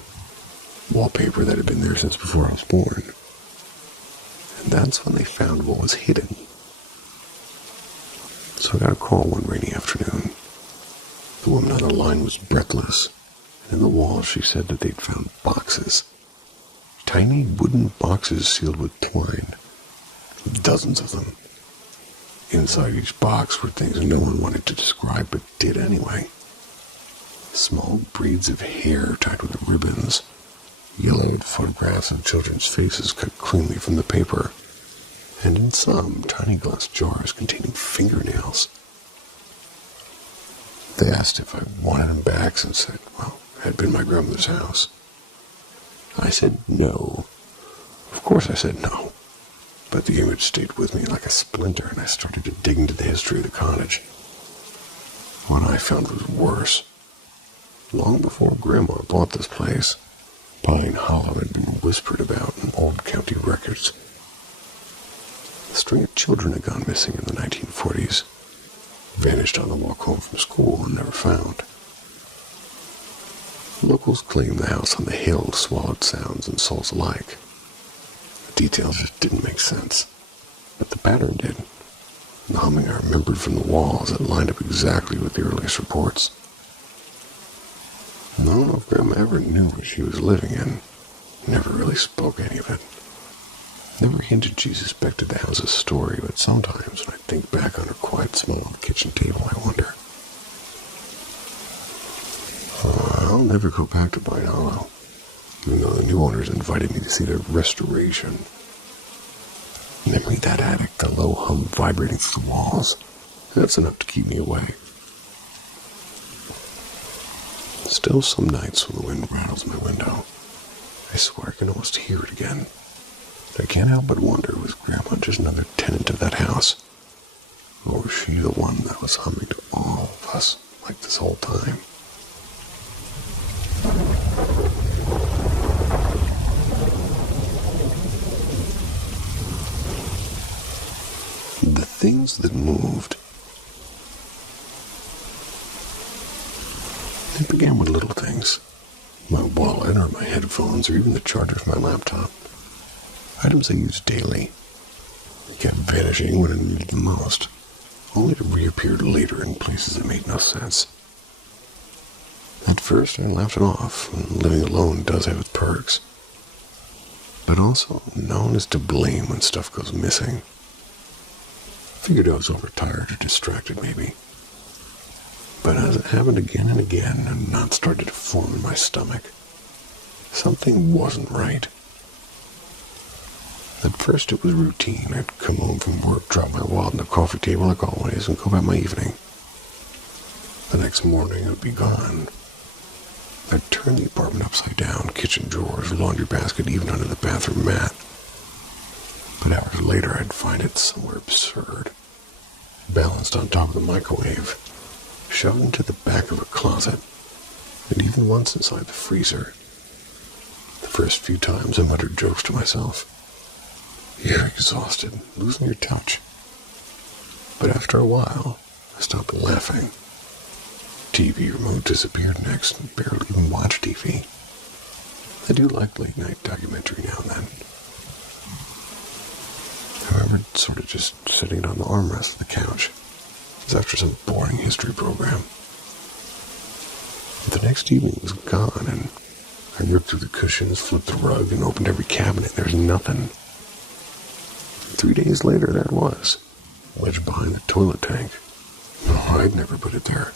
wallpaper that had been there since before I was born. And that's when they found what was hidden. So I got a call one rainy afternoon. The woman on the line was breathless, and in the wall she said that they'd found boxes. Tiny wooden boxes sealed with twine. Dozens of them. Inside each box were things no one wanted to describe, but did anyway. Small braids of hair tied with ribbons, yellowed photographs of children's faces cut cleanly from the paper, and in some, tiny glass jars containing fingernails. They asked if I wanted them back and said, well, it had been my grandmother's house. I said no. Of course I said no. But the image stayed with me like a splinter, and I started to dig into the history of the cottage. What I found was worse. Long before Grandma bought this place, Pine Hollow had been whispered about in old county records. A string of children had gone missing in the 1940s, vanished on the walk home from school and never found. Locals claimed the house on the hill swallowed sounds and souls alike. The details just didn't make sense, but the pattern did. The humming I remembered from the walls that lined up exactly with the earliest reports. I don't know if Grandma ever knew what she was living in. Never really spoke any of it. Never hinted she suspected the house's story, but sometimes when I think back on her quiet smile on the kitchen table, I wonder. I'll never go back to Pine Hollow. Even though the new owners invited me to see their restoration. Memory that attic, the low hum vibrating through the walls. That's enough to keep me away. Still, some nights when the wind rattles my window, I swear I can almost hear it again. I can't help but wonder, was Grandma just another tenant of that house? Or was she the one that was humming to all of us like this whole time? The things that moved. It began with little things. My wallet or my headphones or even the charger for my laptop. Items I used daily. They kept vanishing when I needed them most, only to reappear later in places that made no sense. At first I laughed it off, and living alone does have its perks. But also, no one is to blame when stuff goes missing. Figured I was overtired or distracted, maybe. But as it happened again and again, a knot started to form in my stomach. Something wasn't right. At first it was routine. I'd come home from work, drop my wallet on the coffee table like always, and go about my evening. The next morning it would be gone. I'd turn the apartment upside down, kitchen drawers, laundry basket, even under the bathroom mat. But hours later I'd find it somewhere absurd. Balanced on top of the microwave, shoved into the back of a closet, and even once inside the freezer. The first few times I muttered jokes to myself. You're exhausted, losing your touch. But after a while, I stopped laughing. TV remote disappeared next, and barely even watch TV. I do like late night documentary now and then. However, sort of just sitting on the armrest of the couch. It was after some boring history program. But the next evening was gone, and I ripped through the cushions, flipped the rug, and opened every cabinet. There's nothing. 3 days later, there it was, wedged behind the toilet tank. Oh, I'd never put it there.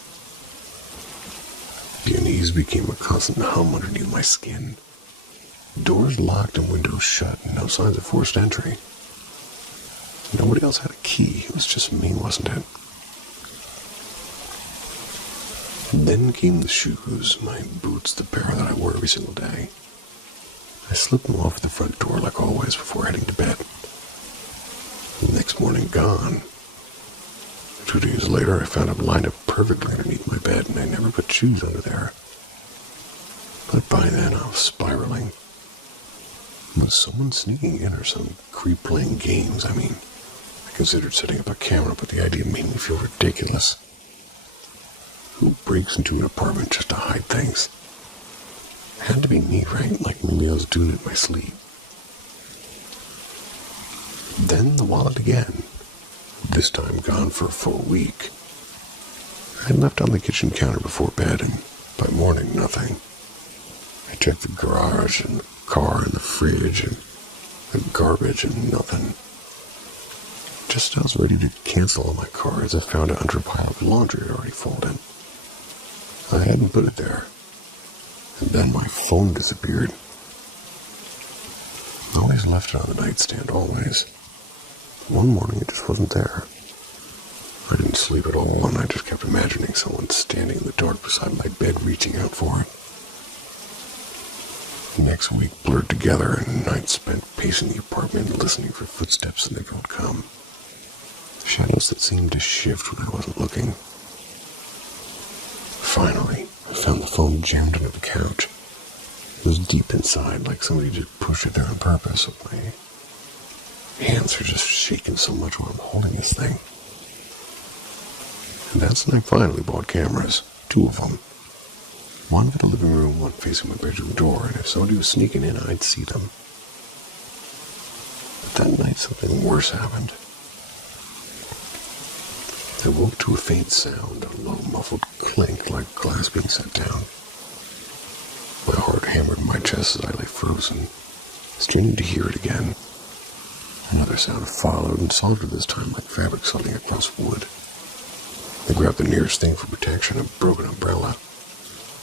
The unease became a constant hum underneath my skin. Doors locked and windows shut, and no signs of forced entry. Nobody else had a key. It was just me, wasn't it? Then came the shoes, my boots, the pair that I wore every single day. I slipped them off at the front door like always before heading to bed. The next morning, gone. 2 days later, I found them lined up perfectly underneath my bed, and I never put shoes under there. But by then, I was spiraling. Was someone sneaking in or some creep playing games? I mean, I considered setting up a camera, but the idea made me feel ridiculous. Who breaks into an apartment just to hide things? It had to be me, right? Like maybe I was doing it in my sleep. Then the wallet again. This time gone for a full week. I had left on the kitchen counter before bed, and by morning, nothing. I checked the garage and the car and the fridge and the garbage and nothing. Just as I was ready to cancel on my car as I found it under a pile of laundry I'd already folded. I hadn't put it there. And then my phone disappeared. I always left it on the nightstand, always. One morning it just wasn't there. I didn't sleep at all, and I just kept imagining someone standing in the dark beside my bed reaching out for it. The next week blurred together, and nights spent pacing the apartment listening for footsteps and they don't come. Shadows that seemed to shift when I wasn't looking. Finally, I found the phone jammed under the couch. It was deep inside, like somebody just pushed it there on purpose. My hands are just shaking so much while I'm holding this thing. And that's when I finally bought cameras. 2 of them. One for the living room, one facing my bedroom door, and if somebody was sneaking in, I'd see them. But that night, something worse happened. I woke to a faint sound, a low, muffled clink like glass being set down. My heart hammered in my chest as I lay frozen, straining to hear it again. Another sound followed, and softer this time like fabric settling across wood. I grabbed the nearest thing for protection, a broken umbrella.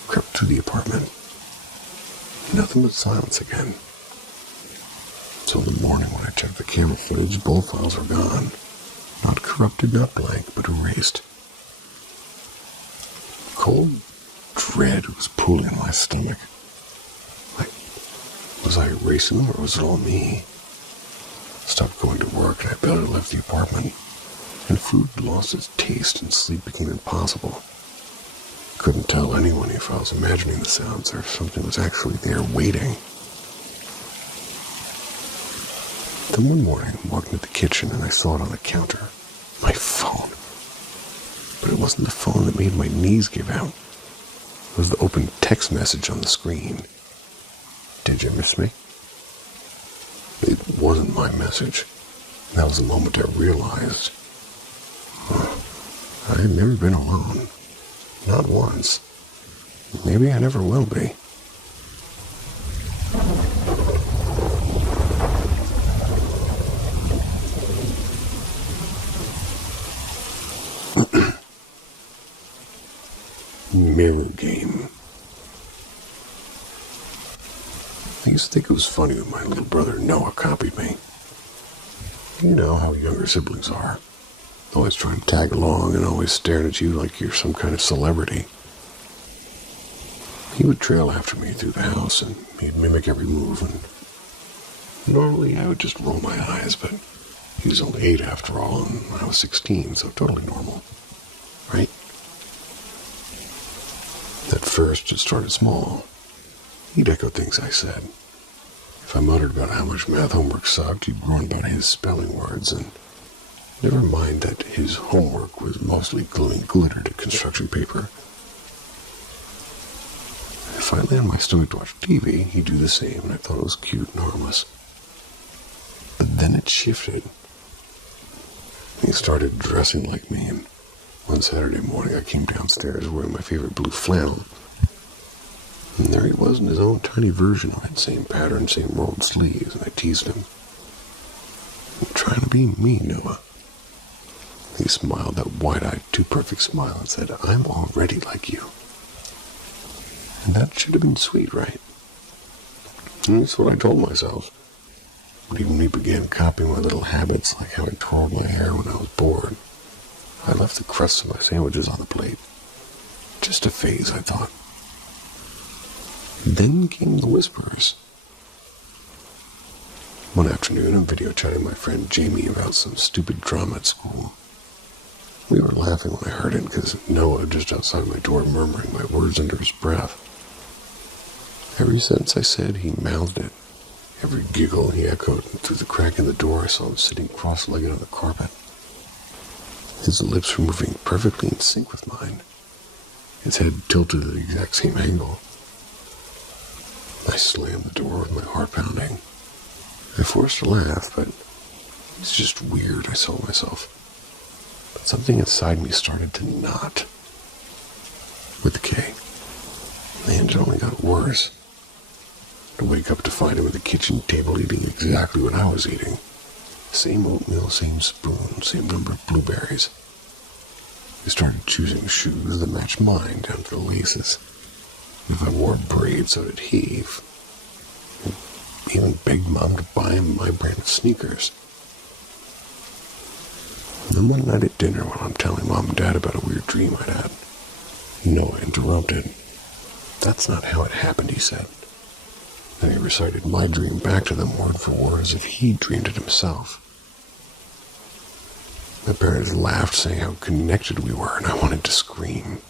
crept through the apartment. Nothing but silence again. So in the morning when I checked the camera footage, both files were gone. Not corrupted, not blank, but erased. Cold dread was pulling in my stomach. Like, was I erasing them or was it all me? I stopped going to work and I barely left the apartment. And food lost its taste and sleep became impossible. Couldn't tell anyone if I was imagining the sounds or if something was actually there waiting. Then one morning, I walked into the kitchen and I saw it on the counter. My phone. But it wasn't the phone that made my knees give out. It was the open text message on the screen. Did you miss me? It wasn't my message. That was the moment I realized. I had never been alone. Not once. Maybe I never will be. Mirror game. I used to think it was funny when my little brother Noah copied me. You know how younger siblings are. Always trying to tag along and always staring at you like you're some kind of celebrity. He would trail after me through the house and he'd mimic every move, and normally I would just roll my eyes, but he was only 8 after all and I was 16, so totally normal. Right? At first it started small. He'd echo things I said. If I muttered about how much math homework sucked, he'd groan about his spelling words, and never mind that his homework was mostly gluing glitter to construction paper. If I lay on my stomach to watch TV, he'd do the same, and I thought it was cute and harmless. But then it shifted. He started dressing like me, and one Saturday morning I came downstairs wearing my favorite blue flannel. And there he was in his own tiny version of it, same pattern, same rolled sleeves, and I teased him. "You're trying to be me, Noah." He smiled that wide-eyed, too-perfect smile and said, "I'm already like you." And that should have been sweet, right? And that's what I told myself. But even when he began copying my little habits, like how I twirled my hair when I was bored, I left the crusts of my sandwiches on the plate. Just a phase, I thought. Then came the whispers. One afternoon, I'm video chatting my friend Jamie about some stupid drama at school. We were laughing when I heard it because Noah just outside my door murmuring my words under his breath. Every sentence I said, he mouthed it. Every giggle he echoed, and through the crack in the door I saw him sitting cross-legged on the carpet. His lips were moving perfectly in sync with mine. His head tilted at the exact same angle. I slammed the door with my heart pounding. I forced a laugh, but it's just weird, I told myself. But something inside me started to knot. With a K. And it only got worse. To wake up to find him at the kitchen table eating exactly what I was eating. Same oatmeal, same spoon, same number of blueberries. He started choosing shoes that matched mine down to the laces. If I wore braids, so did he. He even begged Mom to buy him my brand of sneakers. And then one night at dinner, while I'm telling Mom and Dad about a weird dream I'd had, Noah interrupted. "That's not how it happened," he said. Then he recited my dream back to them word for word as if he dreamed it himself. My parents laughed, saying how connected we were, and I wanted to scream.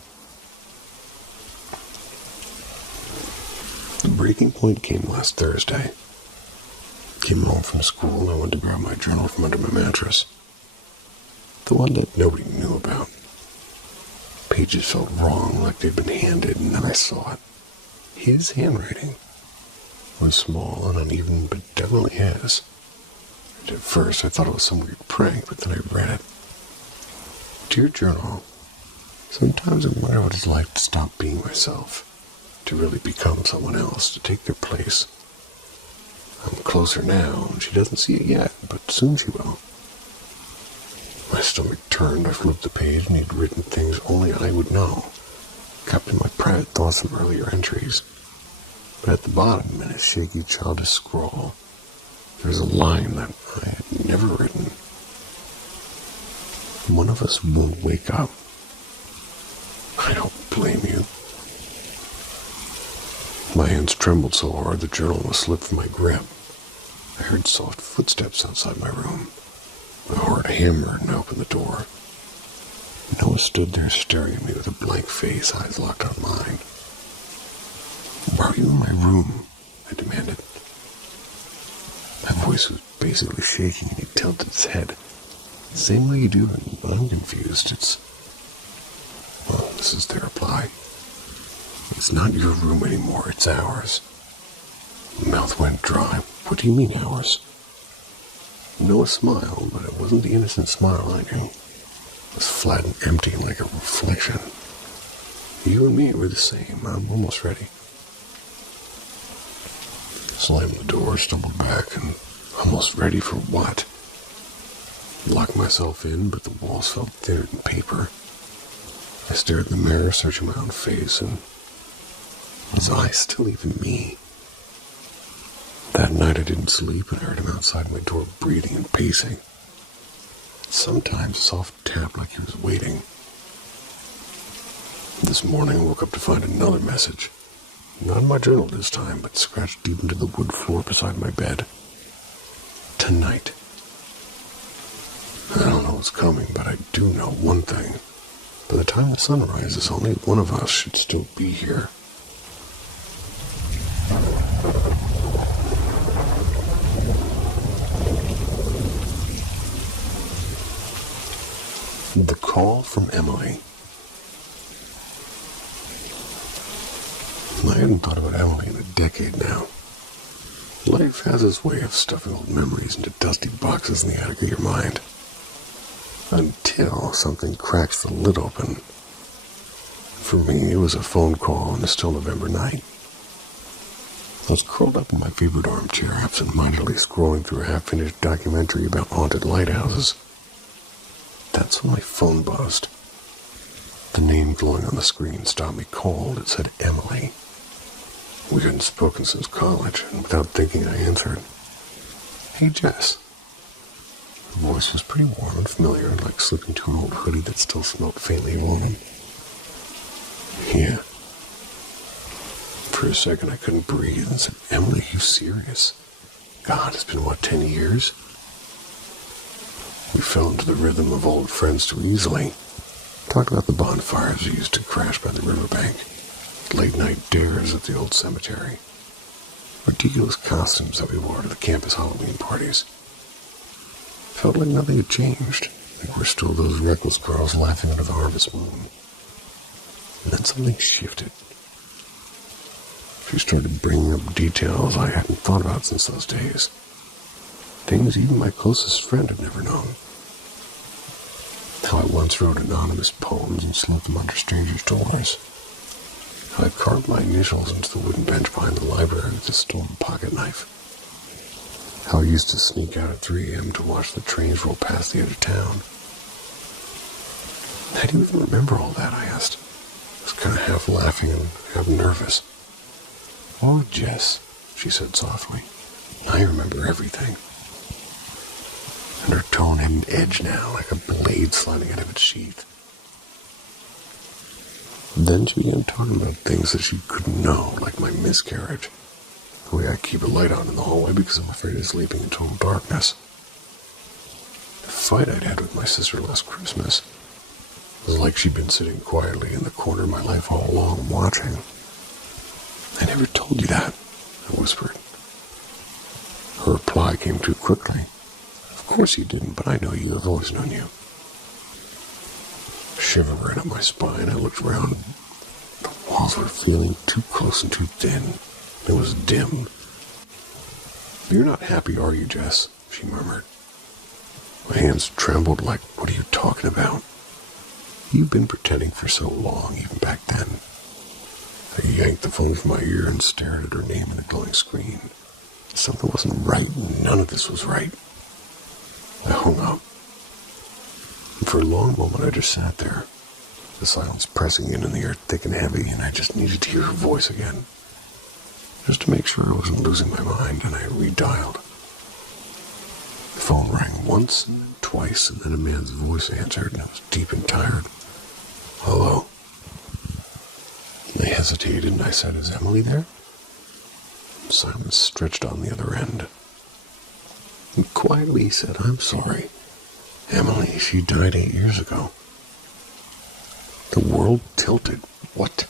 The breaking point came last Thursday. Came home from school and I went to grab my journal from under my mattress. The one that nobody knew about. Pages felt wrong, like they'd been handed, and then I saw it. His handwriting was small and uneven, but definitely his. And at first I thought it was some weird prank, but then I read it. "Dear Journal, sometimes I wonder what it's like to stop being myself, to really become someone else, to take their place. I'm closer now, and she doesn't see it yet, but soon she will." My stomach turned. I flipped the page, and he'd written things only I would know. Kept in my private thoughts from earlier entries. But at the bottom, in a shaky, childish scrawl, there's a line that I had never written. One of us won't wake up. I don't blame you. My hands trembled so hard the journal almost slipped from my grip. I heard soft footsteps outside my room. My heart hammered and I opened the door. Noah stood there staring at me with a blank face, eyes locked on mine. Why are you in my room? I demanded. My voice was basically shaking and he tilted his head. The same way you do when I'm confused. Well, this is their reply. It's not your room anymore, it's ours. My mouth went dry. What do you mean ours? Noah smiled, but it wasn't the innocent smile I knew. It was flat and empty like a reflection. You and me were the same. I'm almost ready. Slammed the door, stumbled back, and almost ready for what? Locked myself in, but the walls felt thinner than paper. I stared at the mirror, searching my own face, and was I still even me? That night I didn't sleep, and I heard him outside my door breathing and pacing. Sometimes a soft tap like he was waiting. This morning I woke up to find another message. Not in my journal this time, but scratched deep into the wood floor beside my bed. Tonight. I don't know what's coming, but I do know one thing. By the time the sun rises, only one of us should still be here. The call from Emily. I hadn't thought about Emily in a decade now. Life has its way of stuffing old memories into dusty boxes in the attic of your mind. Until something cracks the lid open. For me, it was a phone call on a still November night. I was curled up in my favorite armchair, absent-mindedly scrolling through a half-finished documentary about haunted lighthouses. That's when my phone buzzed. The name glowing on the screen stopped me cold. It said Emily. We hadn't spoken since college, and without thinking I answered. Hey, Jess. The voice was pretty warm and familiar, like slipping to an old hoodie that still smelled faintly of woman. Yeah. For a second I couldn't breathe and said, Emily, are you serious? God, it's been, 10 years? We fell into the rhythm of old friends too easily. Talked about the bonfires we used to crash by the riverbank, late-night dares at the old cemetery, ridiculous costumes that we wore to the campus Halloween parties. Felt like nothing had changed, like we're still those reckless girls laughing under the harvest moon. And then something shifted. She started bringing up details I hadn't thought about since those days. Things even my closest friend had never known. How I once wrote anonymous poems and slipped them under strangers' doors. How I carved my initials into the wooden bench behind the library with a stolen pocket knife. How I used to sneak out at 3 a.m. to watch the trains roll past the edge of town. How do you even remember all that, I asked. I was kind of half laughing and half nervous. Oh, Jess, she said softly. I remember everything. And her tone had an edge now, like a blade sliding out of its sheath. Then she began talking about things that she couldn't know, like my miscarriage. The way I keep a light on in the hallway because I'm afraid of sleeping in total darkness. The fight I'd had with my sister last Christmas. It was like she'd been sitting quietly in the corner of my life all along, watching. I never told you that, I whispered. Her reply came too quickly. Of course you didn't, but I know you. I've always known you. A shiver ran up my spine. I looked around. The walls were feeling too close and too thin. It was dim. You're not happy, are you, Jess? She murmured. My hands trembled like, what are you talking about? You've been pretending for so long, even back then. I yanked the phone from my ear and stared at her name in the glowing screen. Something wasn't right. None of this was right. I hung up. And for a long moment, I just sat there, The silence pressing in the air thick and heavy, and I just needed to hear her voice again. Just to make sure I wasn't losing my mind, and I redialed. The phone rang once, and then twice, and then a man's voice answered, and I was deep and tired. Hello? And I hesitated, and I said, is Emily there? Silence stretched on the other end. And quietly he said, I'm sorry. Emily, she died 8 years ago. The world tilted. What?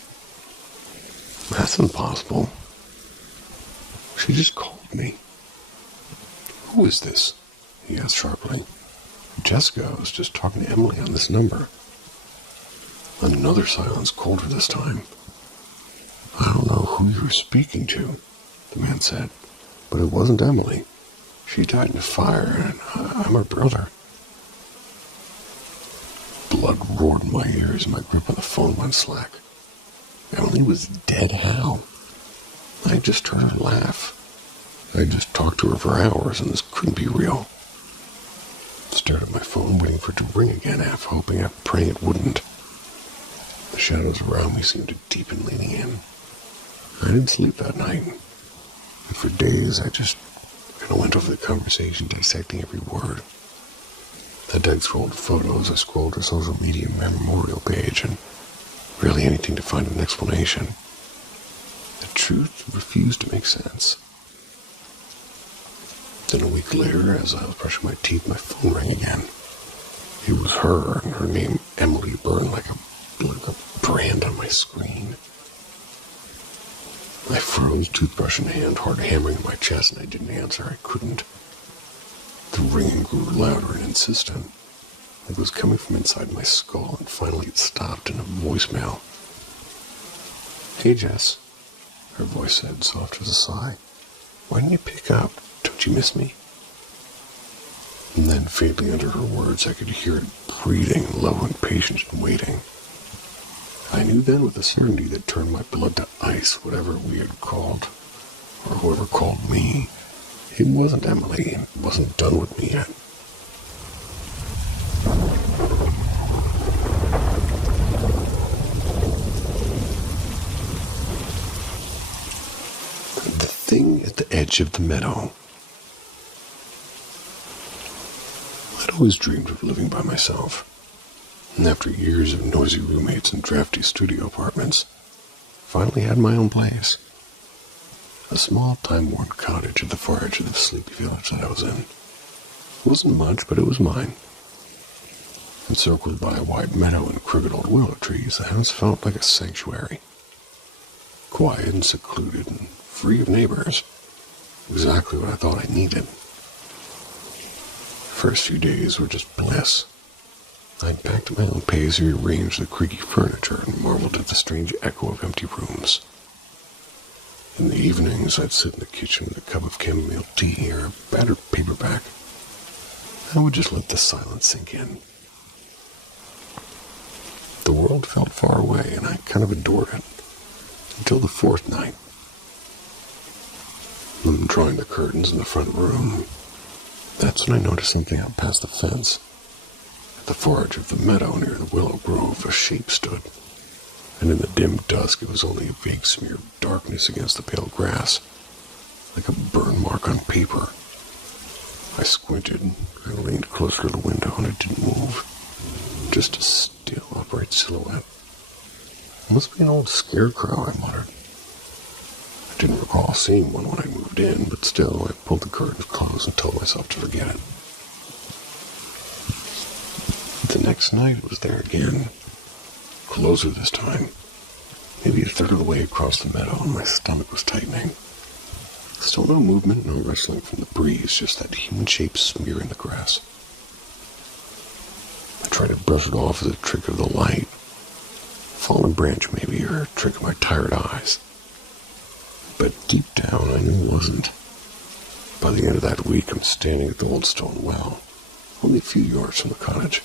That's impossible. She just called me. Who is this? He asked sharply. Jessica, I was just talking to Emily on this number. Another silence, colder this time. I don't know who you were speaking to, the man said, but it wasn't Emily. She died in a fire, and I'm her brother. Blood roared in my ears, and my grip on the phone went slack. Emily was dead. How? I just heard her laugh. I just talked to her for hours, and this couldn't be real. I stared at my phone, waiting for it to ring again, half hoping, half praying it wouldn't. The shadows around me seemed to deepen, leaning in. I didn't sleep that night, and for days I just kind of went over the conversation, dissecting every word. I dug through old photos, I scrolled her social media memorial page, and really anything to find an explanation. The truth refused to make sense. Then a week later, as I was brushing my teeth, my phone rang again. It was her, and her name, Emily, burned like a brand on my screen. I froze, toothbrush in hand, heart hammering in my chest, and I didn't answer. I couldn't. The ringing grew louder and insistent. It was coming from inside my skull, and finally it stopped in a voicemail. Hey, Jess, her voice said, soft as a sigh. Why didn't you pick up? Don't you miss me? And then, faintly under her words, I could hear it breathing, low and patient and waiting. I knew then with a certainty that turned my blood to ice, whatever we had called, or whoever called me. It wasn't Emily, and it wasn't done with me yet. The thing at the edge of the meadow. I'd always dreamed of living by myself, and after years of noisy roommates and drafty studio apartments, finally had my own place. A small, time-worn cottage at the far edge of the sleepy village that I was in. It wasn't much, but it was mine. Encircled by a wide meadow and crooked old willow trees, the house felt like a sanctuary. Quiet and secluded and free of neighbors. Exactly what I thought I needed. The first few days were just bliss. I'd packed at my own pace, rearranged the creaky furniture, and marveled at the strange echo of empty rooms. In the evenings, I'd sit in the kitchen with a cup of chamomile tea or a battered paperback. I would just let the silence sink in. The world felt far away, and I kind of adored it. Until the fourth night. I'm drawing the curtains in the front room. That's when I noticed something out past the fence. At the far edge of the meadow near the willow grove, a shape stood. And in the dim dusk, it was only a vague smear of darkness against the pale grass, like a burn mark on paper. I squinted, I leaned closer to the window, and it didn't move. Just a still, upright silhouette. It must be an old scarecrow, I muttered. I didn't recall seeing one when I moved in, but still, I pulled the curtains close and told myself to forget it. The next night, it was there again. Closer this time. Maybe a third of the way across the meadow, and my stomach was tightening. Still no movement, no rustling from the breeze, just that human-shaped smear in the grass. I tried to brush it off as a trick of the light. Fallen branch, maybe, or a trick of my tired eyes. But deep down, I knew it wasn't. By the end of that week, I'm standing at the old stone well, only a few yards from the cottage.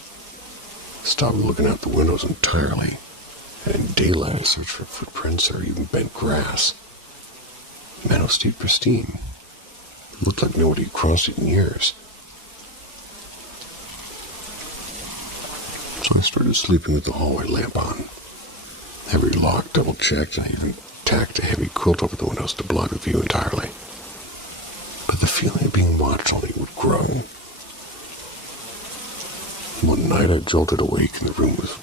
Stopped looking out the windows entirely, and in daylight I searched for footprints or even bent grass. The meadow stayed pristine. It looked like nobody had crossed it in years. So I started sleeping with the hallway lamp on. Every lock double-checked, and I even tacked a heavy quilt over the windows to block the view entirely. But the feeling of being watched only would grow. One night I jolted awake and the room was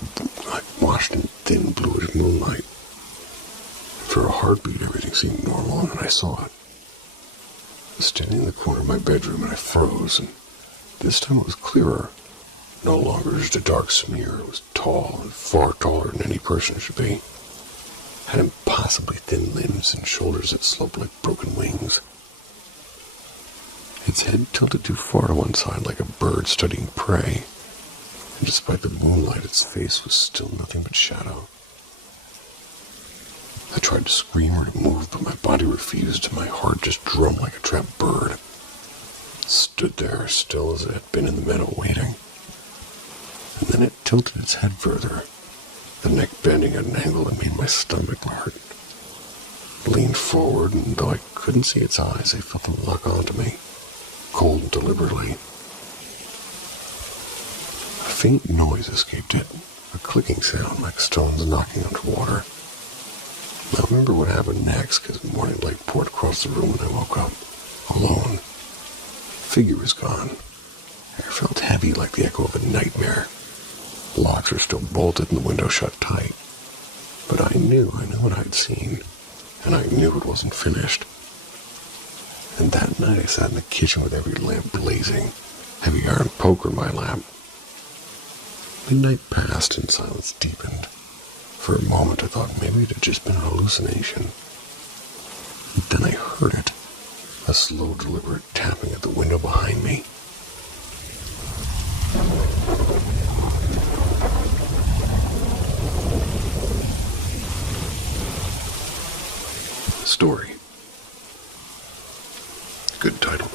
washed in thin bluish moonlight. For a heartbeat, everything seemed normal, and then I saw it. I was standing in the corner of my bedroom and I froze, and this time it was clearer. No longer just a dark smear. It was tall and far taller than any person should be. It had impossibly thin limbs and shoulders that sloped like broken wings. Its head tilted too far to one side like a bird studying prey. And despite the moonlight, its face was still nothing but shadow. I tried to scream or to move, but my body refused, and my heart just drummed like a trapped bird. It stood there, still as it had been in the meadow, waiting. And then it tilted its head further, the neck bending at an angle that made my stomach hurt. It leaned forward, and though I couldn't see its eyes, I felt them lock onto me, cold and deliberately. A faint noise escaped it, a clicking sound like stones knocking onto water. I remember what happened next, because the morning light poured across the room and I woke up, alone. The figure was gone. I felt heavy like the echo of a nightmare. The locks were still bolted and the window shut tight. But I knew what I'd seen, and I knew it wasn't finished. And that night I sat in the kitchen with every lamp blazing, heavy iron poker in my lap. Midnight passed and silence deepened. For a moment I thought maybe it had just been an hallucination. And then I heard it, a slow, deliberate tapping at the window behind me. Story. Good title.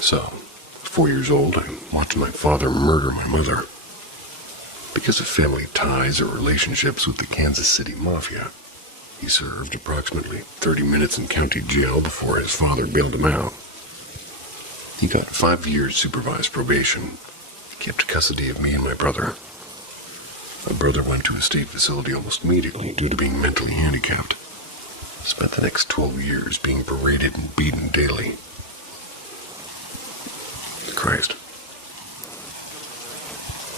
So, 4 years old, I watched my father murder my mother. Because of family ties or relationships with the Kansas City Mafia, he served approximately 30 minutes in county jail before his father bailed him out. He got 5 years supervised probation. He kept custody of me and my brother. My brother went to a state facility almost immediately due to being mentally handicapped. Spent the next 12 years being berated and beaten daily. Christ.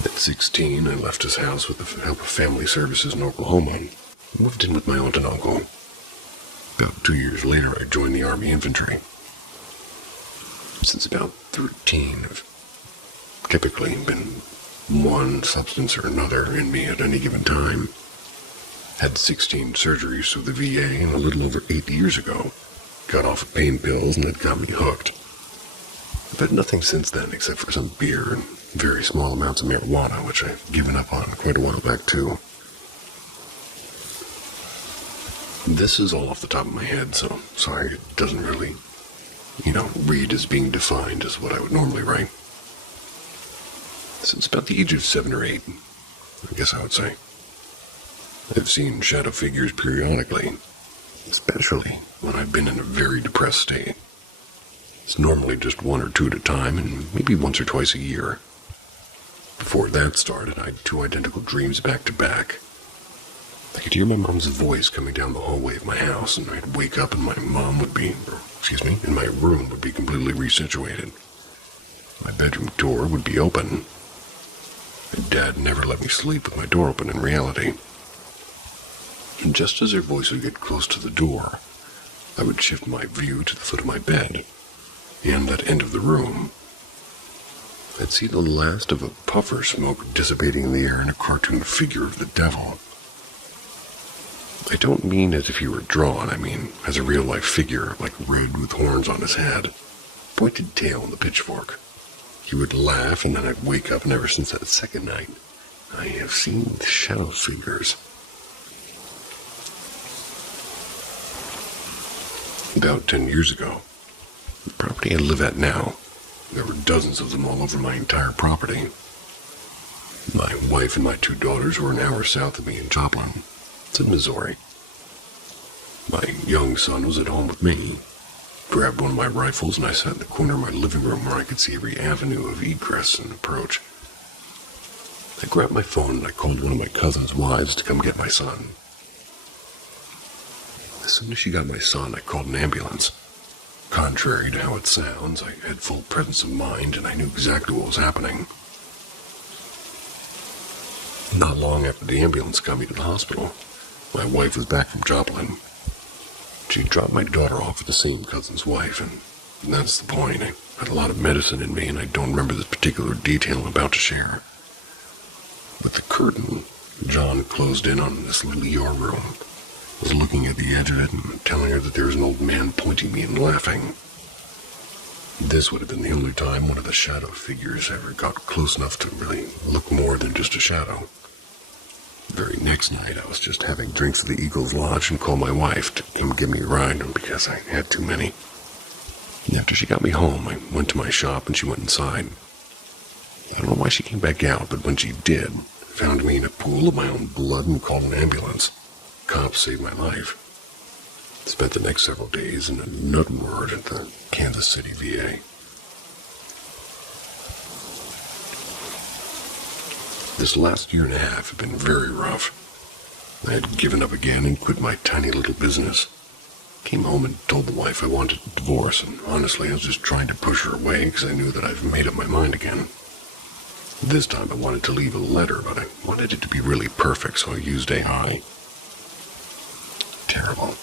At 16, I left his house with the help of family services in Oklahoma and moved in with my aunt and uncle. About 2 years later, I joined the Army Infantry. Since about 13, I've typically been one substance or another in me at any given time. Had 16 surgeries through the VA, and a little over 8 years ago, got off of pain pills, and that got me hooked. I've had nothing since then except for some beer and very small amounts of marijuana, which I've given up on quite a while back too. This is all off the top of my head, so sorry it doesn't really, read as being defined as what I would normally write. Since about the age of 7 or 8, I guess I would say. I've seen shadow figures periodically, especially when I've been in a very depressed state. It's normally just 1 or 2 at a time, and maybe once or twice a year. Before that started, I had 2 identical dreams back to back. I could hear my mom's voice coming down the hallway of my house, and I'd wake up and my room would be completely resituated. My bedroom door would be open. My dad never let me sleep with my door open in reality. And just as her voice would get close to the door, I would shift my view to the foot of my bed, and that end of the room. I'd see the last of a puff of smoke dissipating in the air and a cartoon figure of the devil. I don't mean as if he were drawn, I mean as a real-life figure, like red with horns on his head, pointed tail and the pitchfork. He would laugh, and then I'd wake up, and ever since that second night, I have seen shadow figures. About 10 years ago, the property I live at now, there were dozens of them all over my entire property. My wife and my 2 daughters were an hour south of me in Joplin. It's in Missouri. My young son was at home with me. grabbed one of my rifles, and I sat in the corner of my living room where I could see every avenue of egress and approach. I grabbed my phone and I called one of my cousin's wives to come get my son. As soon as she got my son, I called an ambulance. Contrary to how it sounds, I had full presence of mind and I knew exactly what was happening. Not long after the ambulance got me to the hospital, my wife was back from Joplin. She dropped my daughter off with the same cousin's wife, and that's the point. I had a lot of medicine in me, and I don't remember this particular detail I'm about to share. With the curtain, John closed in on this little ER room. I was looking at the edge of it and telling her that there was an old man pointing me and laughing. This would have been the only time one of the shadow figures ever got close enough to really look more than just a shadow. The very next night, I was just having drinks at the Eagles Lodge and called my wife to come give me a ride because I had too many. And after she got me home, I went to my shop and she went inside. I don't know why she came back out, but when she did, found me in a pool of my own blood and called an ambulance. Cops saved my life. Spent the next several days in a nut ward at the Kansas City VA. This last year and a half had been very rough. I had given up again and quit my tiny little business. Came home and told the wife I wanted a divorce, and honestly I was just trying to push her away because I knew that I've made up my mind again. This time I wanted to leave a letter, but I wanted it to be really perfect, so I used AI. Terrible.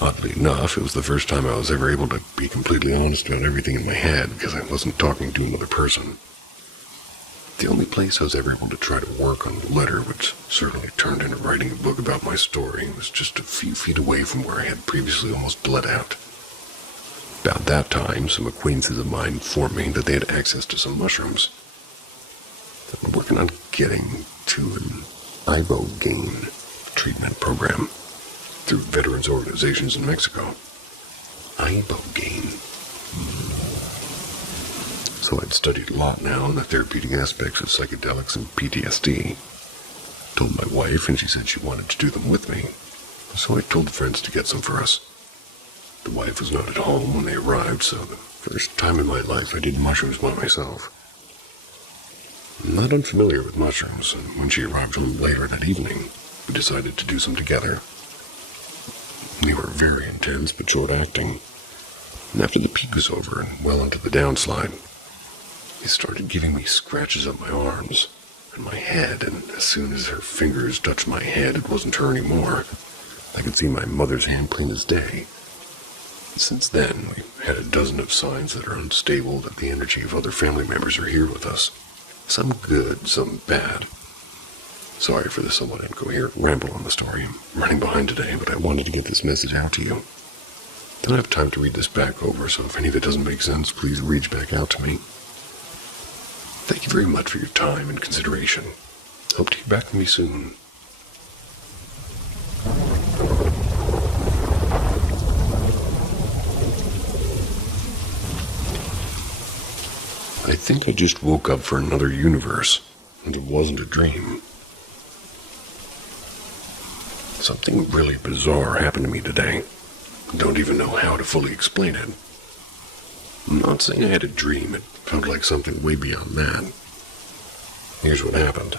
Oddly enough, it was the first time I was ever able to be completely honest about everything in my head because I wasn't talking to another person. The only place I was ever able to try to work on the letter, which certainly turned into writing a book about my story, was just a few feet away from where I had previously almost bled out. About that time, some acquaintances of mine informed me that they had access to some mushrooms. I've been working on getting to an ibogaine treatment program through veterans organizations in Mexico. Ibogaine. So I'd studied a lot now on the therapeutic aspects of psychedelics and PTSD. Told my wife, and she said she wanted to do them with me. So I told the friends to get some for us. The wife was not at home when they arrived, so the first time in my life I did mushrooms by myself. I'm not unfamiliar with mushrooms, and when she arrived home later that evening, we decided to do some together. They were very intense but short-acting. And after the peak was over and well into the downslide, they started giving me scratches on my arms and my head, and as soon as her fingers touched my head, it wasn't her anymore. I could see my mother's hand plain as day. Since then, we've had a dozen of signs that are unstable, that the energy of other family members are here with us. Some good, some bad. Sorry for the somewhat incoherent ramble on the story. I'm running behind today, but I wanted to get this message out to you. Don't have time to read this back over, so if any of it doesn't make sense, please reach back out to me. Thank you very much for your time and consideration. Hope to hear back from you soon. I think I just woke up for another universe, and it wasn't a dream. Something really bizarre happened to me today. Don't even know how to fully explain it. I'm not saying I had a dream. It felt like something way beyond that. Here's what happened.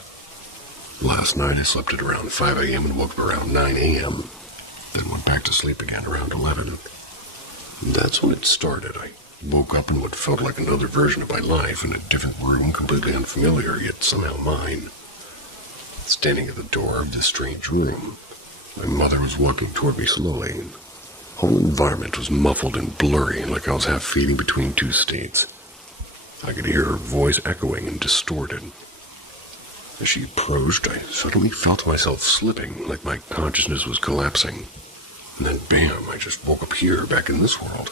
Last night I slept at around 5 a.m. and woke up around 9 a.m. Then went back to sleep again around 11. That's when it started. I woke up in what felt like another version of my life in a different room, completely unfamiliar, yet somehow mine. Standing at the door of this strange room, my mother was walking toward me slowly. The whole environment was muffled and blurry, like I was half fading between two states. I could hear her voice echoing and distorted. As she approached, I suddenly felt myself slipping, like my consciousness was collapsing. And then bam, I just woke up here, back in this world.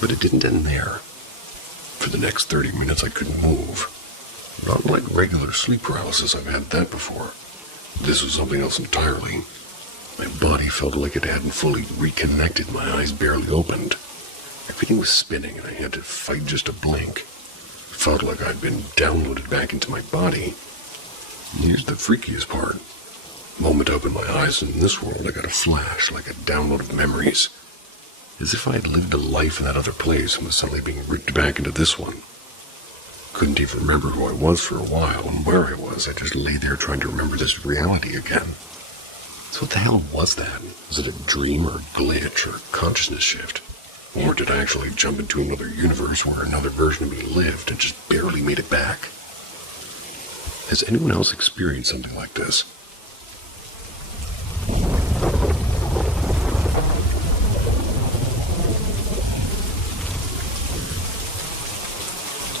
But it didn't end there. For the next 30 minutes I couldn't move. Not like regular sleep paralysis, I've had that before. This was something else entirely. My body felt like it hadn't fully reconnected, my eyes barely opened. Everything was spinning and I had to fight just to blink. It felt like I'd been downloaded back into my body. And here's the freakiest part. The moment I opened my eyes in this world, I got a flash, like a download of memories. as if I had lived a life in that other place and was suddenly being ripped back into this one. Couldn't even remember who I was for a while and where I was. I just lay there trying to remember this reality again. So what the hell was that? Was it a dream or a glitch or a consciousness shift? Or did I actually jump into another universe where another version of me lived and just barely made it back? Has anyone else experienced something like this?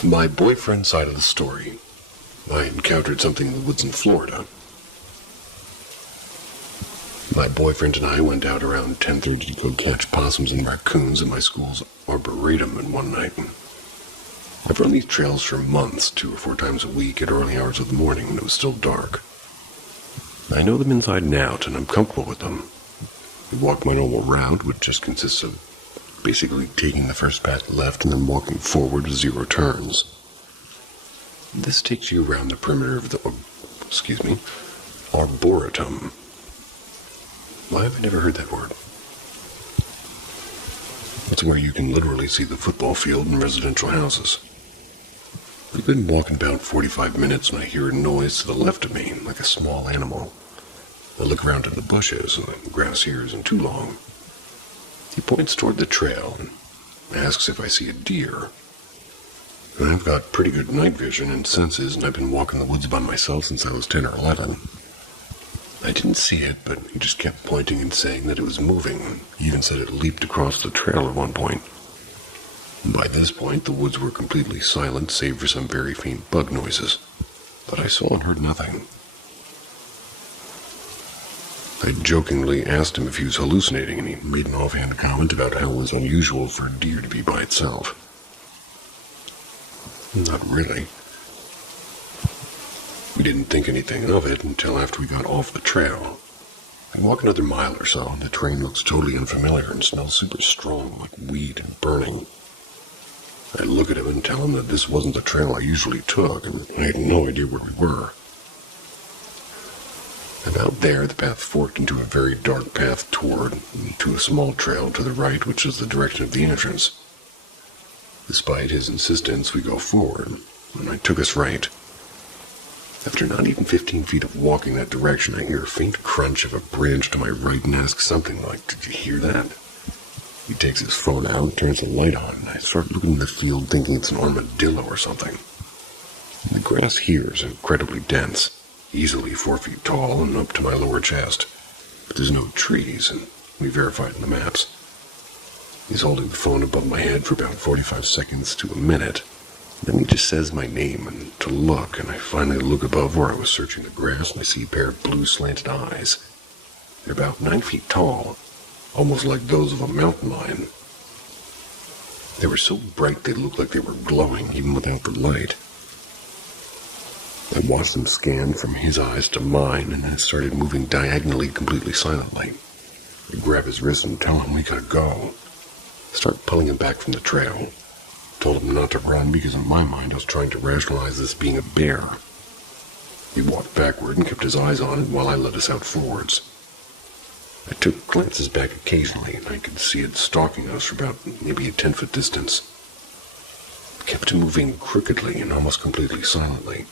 My boyfriend's side of the story. I encountered something in the woods in Florida. My boyfriend and I went out around 10:30 to go catch possums and raccoons at my school's arboretum one night. I've run these trails for months, 2 or 4 times a week at early hours of the morning when it was still dark. I know them inside and out, and I'm comfortable with them. I walk my normal route, which just consists of basically taking the first path left and then walking forward with 0 turns. This takes you around the perimeter of the, arboretum. Why have I never heard that word? It's where you can literally see the football field and residential houses. We've been walking about 45 minutes when I hear a noise to the left of me, like a small animal. I look around in the bushes, and the grass here isn't too long. He points toward the trail and asks if I see a deer. I've got pretty good night vision and senses, and I've been walking the woods by myself since I was 10 or 11. I didn't see it, but he just kept pointing and saying that it was moving. He even said it leaped across the trail at one point. By this point, the woods were completely silent, save for some very faint bug noises. But I saw and heard nothing. I jokingly asked him if he was hallucinating, and he made an offhand comment about how it was unusual for a deer to be by itself. Not really. We didn't think anything of it until after we got off the trail. I walk another mile or so, and the terrain looks totally unfamiliar and smells super strong, like weed and burning. I look at him and tell him that this wasn't the trail I usually took, and I had no idea where we were. And out there, the path forked into a very dark path to a small trail to the right, which is the direction of the entrance. Despite his insistence, we go forward, and I took us right. After not even 15 feet of walking that direction, I hear a faint crunch of a branch to my right and ask something like, "Did you hear that?" He takes his phone out, turns the light on, and I start looking in the field thinking it's an armadillo or something. The grass here is incredibly dense, easily 4 feet tall and up to my lower chest. But there's no trees, and we verified in the maps. He's holding the phone above my head for about 45 seconds to a minute. Then he just says my name and to look, and I finally look above where I was searching the grass, and I see a pair of blue slanted eyes. They're about 9 feet tall, almost like those of a mountain lion. They were so bright they looked like they were glowing, even without the light. I watched them scan from his eyes to mine, and then started moving diagonally, completely silently. I grab his wrist and tell him we gotta go. Start pulling him back from the trail. Told him not to run because in my mind I was trying to rationalize this being a bear. He walked backward and kept his eyes on it while I led us out forwards. I took glances back occasionally, and I could see it stalking us for about maybe a 10-foot distance. It kept moving crookedly and almost completely silently.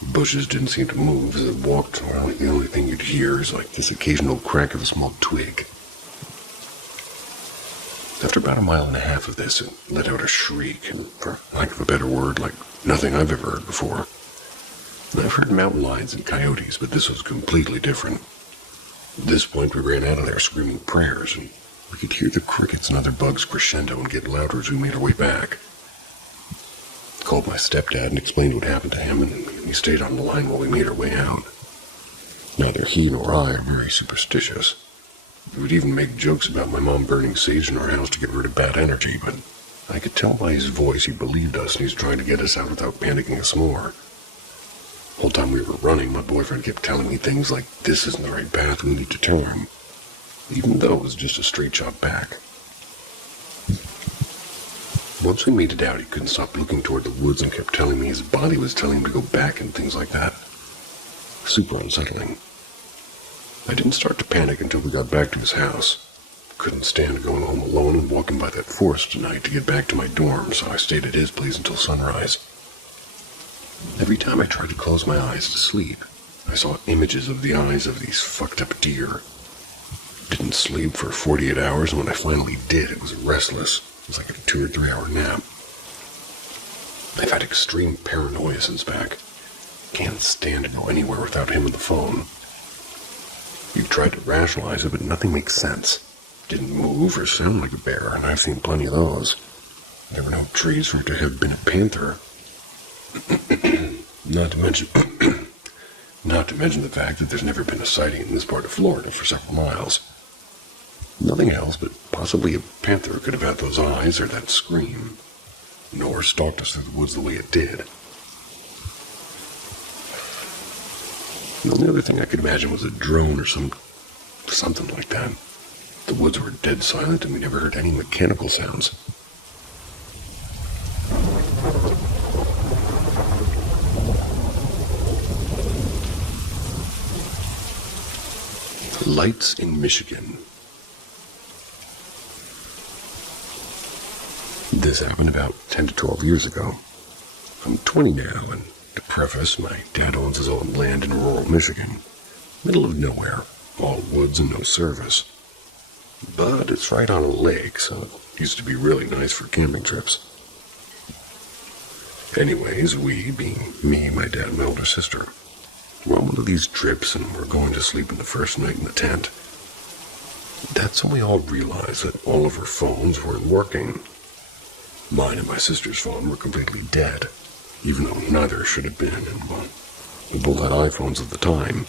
The bushes didn't seem to move as it walked, or the only thing you'd hear is like this occasional crack of a small twig. After about 1.5 miles of this, it let out a shriek, and for lack of a better word, like nothing I've ever heard before. And I've heard mountain lions and coyotes, but this was completely different. At this point, we ran out of there screaming prayers, and we could hear the crickets and other bugs crescendo and get louder as we made our way back. I called my stepdad and explained what happened to him, and he stayed on the line while we made our way out. Neither he nor I are very superstitious. We would even make jokes about my mom burning sage in our house to get rid of bad energy, but I could tell by his voice he believed us and he was trying to get us out without panicking us more. The whole time we were running, my boyfriend kept telling me things like, "This isn't the right path, we need to turn," even though it was just a straight shot back. Once we made it out, he couldn't stop looking toward the woods and kept telling me his body was telling him to go back and things like that. Super unsettling. I didn't start to panic until we got back to his house. couldn't stand going home alone and walking by that forest tonight to get back to my dorm, so I stayed at his place until sunrise. Every time I tried to close my eyes to sleep, I saw images of the eyes of these fucked up deer. Didn't sleep for 48 hours, and when I finally did, it was restless. It was like a 2 or 3 hour nap. I've had extreme paranoia since back. Can't stand to go anywhere without him on the phone. You've tried to rationalize it, but nothing makes sense. Didn't move or sound like a bear, and I've seen plenty of those. There were no trees for it to have been a panther. Not to mention the fact that there's never been a sighting in this part of Florida for several miles. Nothing else, but possibly a panther could have had those eyes or that scream, nor stalked us through the woods the way it did. The only other thing I could imagine was a drone or something like that. The woods were dead silent and we never heard any mechanical sounds. Lights in Michigan. This happened about 10 to 12 years ago. I'm 20 now, and to preface, my dad owns his own land in rural Michigan. Middle of nowhere, all woods and no service. But it's right on a lake, so it used to be really nice for camping trips. Anyways, we, being me, my dad, and my older sister, we're on one of these trips and we're going to sleep in the first night in the tent. That's when we all realized that all of our phones weren't working. Mine and my sister's phone were completely dead, even though neither should have been, and well, we both had iPhones at the time.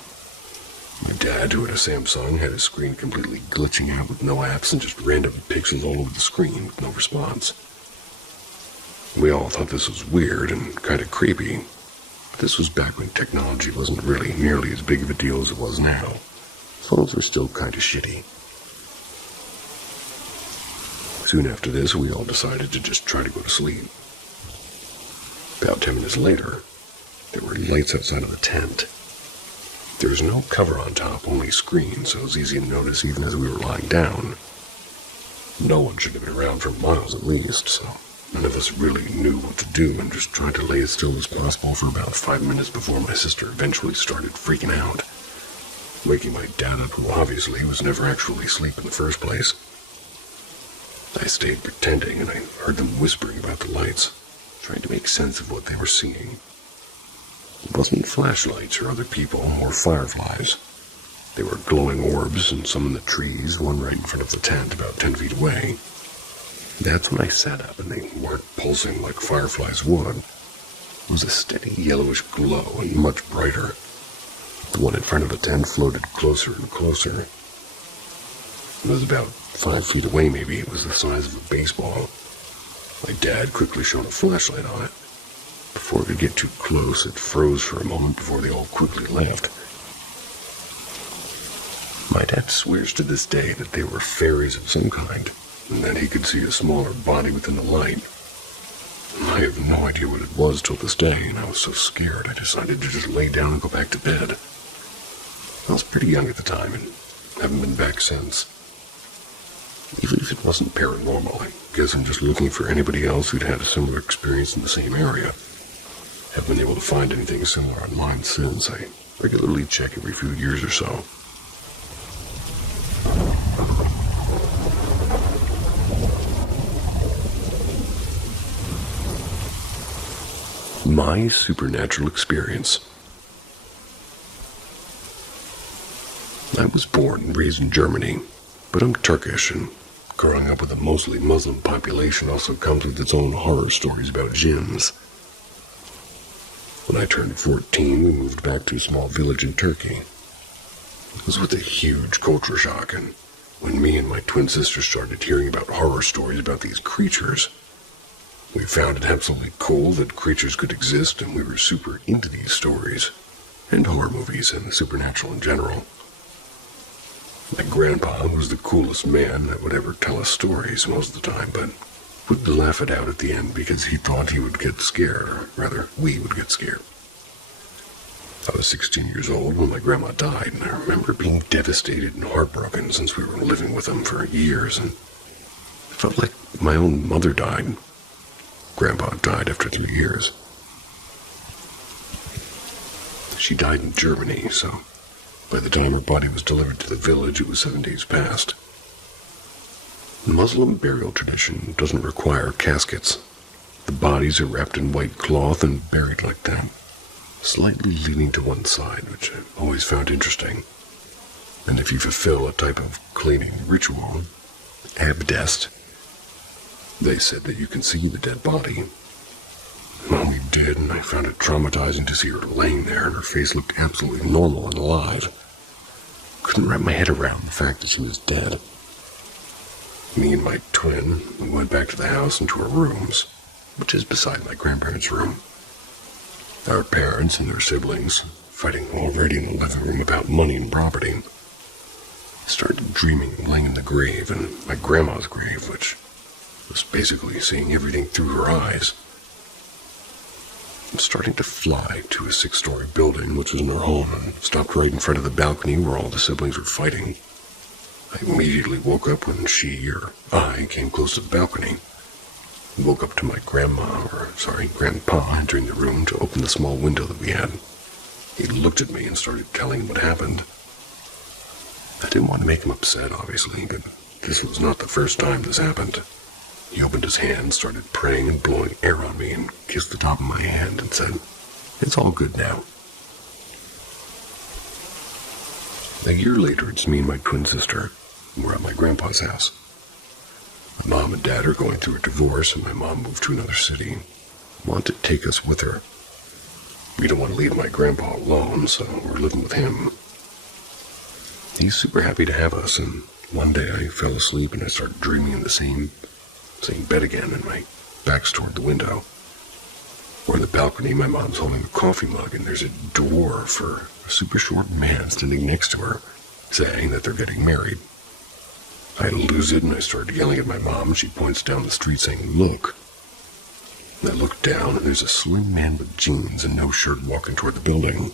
My dad, who had a Samsung, had his screen completely glitching out with no apps and just random pixels all over the screen with no response. We all thought this was weird and kind of creepy. This was back when technology wasn't really nearly as big of a deal as it was now. Phones were still kind of shitty. Soon after this, we all decided to just try to go to sleep. About 10 minutes later, there were lights outside of the tent. There was no cover on top, only screen, so it was easy to notice even as we were lying down. No one should have been around for miles at least, so none of us really knew what to do and just tried to lay as still as possible for about 5 minutes before my sister eventually started freaking out, waking my dad up, who obviously was never actually asleep in the first place. I stayed pretending, and I heard them whispering about the lights, trying to make sense of what they were seeing. It wasn't flashlights or other people or fireflies. They were glowing orbs, and some in the trees, one right in front of the tent about 10 feet away. That's when I sat up, and they weren't pulsing like fireflies would. It was a steady yellowish glow and much brighter. The one in front of the tent floated closer and closer. It was about 5 feet away maybe. It was the size of a baseball. My dad quickly shone a flashlight on it. Before it could get too close, it froze for a moment before they all quickly left. My dad swears to this day that they were fairies of some kind, and that he could see a smaller body within the light. I have no idea what it was till this day, and I was so scared I decided to just lay down and go back to bed. I was pretty young at the time, and haven't been back since. Even if it wasn't paranormal, I guess I'm just looking for anybody else who'd had a similar experience in the same area. Haven't been able to find anything similar online since. I regularly check every few years or so. My supernatural experience. I was born and raised in Germany, but I'm Turkish, and growing up with a mostly Muslim population also comes with its own horror stories about jinns. When I turned 14, we moved back to a small village in Turkey. It was with a huge culture shock, and when me and my twin sister started hearing about horror stories about these creatures, we found it absolutely cool that creatures could exist, and we were super into these stories, and horror movies, and supernatural in general. My grandpa was the coolest man that would ever tell us stories most of the time, but would laugh it out at the end because he thought he would get scared, or rather, we would get scared. I was 16 years old when my grandma died, and I remember being devastated and heartbroken since we were living with them for years, and it felt like my own mother died. Grandpa died after 3 years. She died in Germany, so by the time her body was delivered to the village, it was 7 days past. The Muslim burial tradition doesn't require caskets. The bodies are wrapped in white cloth and buried like that, slightly leaning to one side, which I've always found interesting. And if you fulfill a type of cleaning ritual, abdest, they said that you can see the dead body. Well, we did, and I found it traumatizing to see her laying there, and her face looked absolutely normal and alive. Couldn't wrap my head around the fact that she was dead. Me and my twin, we went back to the house and to our rooms, which is beside my grandparents' room. Our parents and their siblings, fighting already in the living room about money and property, started dreaming of laying in the grave, and my grandma's grave, which was basically seeing everything through her eyes. I'm starting to fly to a 6-story building, which was in our home, and stopped right in front of the balcony where all the siblings were fighting. I immediately woke up when I came close to the balcony. Woke up to my grandpa entering the room to open the small window that we had. He looked at me and started telling him what happened. I didn't want to make him upset, obviously, but this was not the first time this happened. He opened his hand, started praying and blowing air on me, and kissed the top of my hand and said, "It's all good now." A year later, it's me and my twin sister. We're at my grandpa's house. My mom and dad are going through a divorce, and my mom moved to another city. Wanted to take us with her. We don't want to leave my grandpa alone, so we're living with him. He's super happy to have us, and one day I fell asleep and I started dreaming in the same bed again, and my back's toward the window. We're in the balcony, my mom's holding a coffee mug, and there's a dwarf for a super short man standing next to her, saying that they're getting married. I lose it, and I started yelling at my mom, and she points down the street saying, "Look." And I look down, and there's a slim man with jeans and no shirt walking toward the building.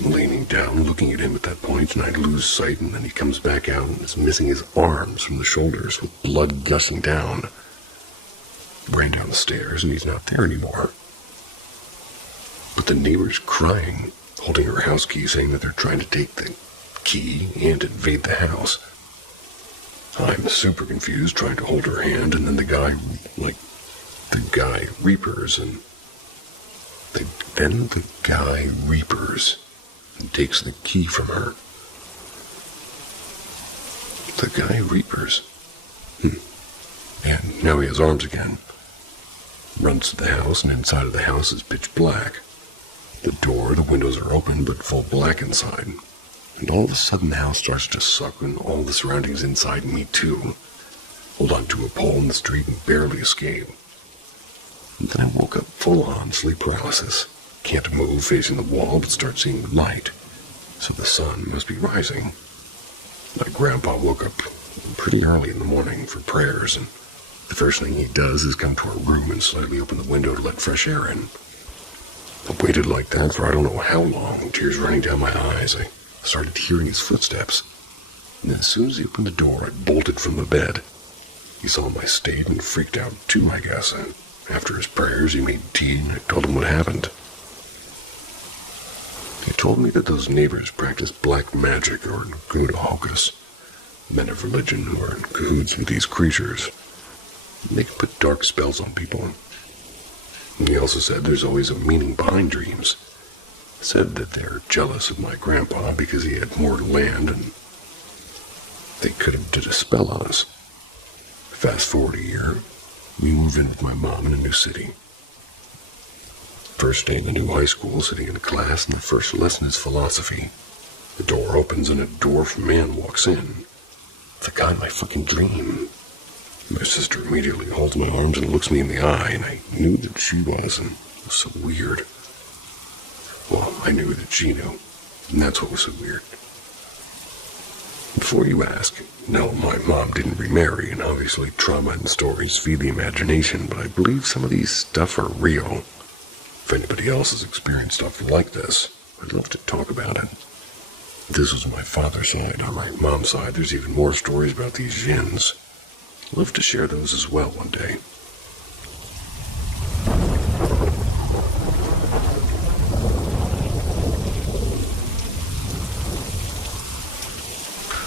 I'm leaning down, looking at him at that point, and I lose sight, and then he comes back out and is missing his arms from the shoulders with blood gushing down. Ran down the stairs, and he's not there anymore. But the neighbor's crying, holding her house key, saying that they're trying to take the key and invade the house. I'm super confused, trying to hold her hand, and then the guy reapers, and and takes the key from her. The guy reapers. And now he has arms again. Runs to the house, and inside of the house is pitch black. The door, the windows are open, but full black inside. And all of a sudden the house starts to suck, and all the surroundings inside me too. Hold on to a pole in the street and barely escape. And then I woke up full-on sleep paralysis. Can't move, facing the wall, but start seeing light. So the sun must be rising. My grandpa woke up pretty early in the morning for prayers, and the first thing he does is come to our room and slightly open the window to let fresh air in. I waited like that for I don't know how long, tears running down my eyes. I started hearing his footsteps, and as soon as he opened the door, I bolted from the bed. He saw my state and freaked out too, I guess, and after his prayers, he made tea, and I told him what happened. He told me that those neighbors practiced black magic, or good hocus, men of religion who are in cahoots with these creatures. They can put dark spells on people. And he also said there's always a meaning behind dreams. Said that they're jealous of my grandpa because he had more land, and they could have did a spell on us. Fast forward a year, we move in with my mom in a new city. First day in the new high school, sitting in a class, and the first lesson is philosophy. The door opens and a dwarf man walks in. The guy in my fucking dream. My sister immediately holds my arms and looks me in the eye, and I knew that she was, and it was so weird. Well, I knew that she knew, and that's what was so weird. Before you ask, no, my mom didn't remarry, and obviously trauma and stories feed the imagination, but I believe some of these stuff are real. If anybody else has experienced stuff like this, I'd love to talk about it. This was my father's side. On my mom's side, there's even more stories about these Jins. I'd love to share those as well one day.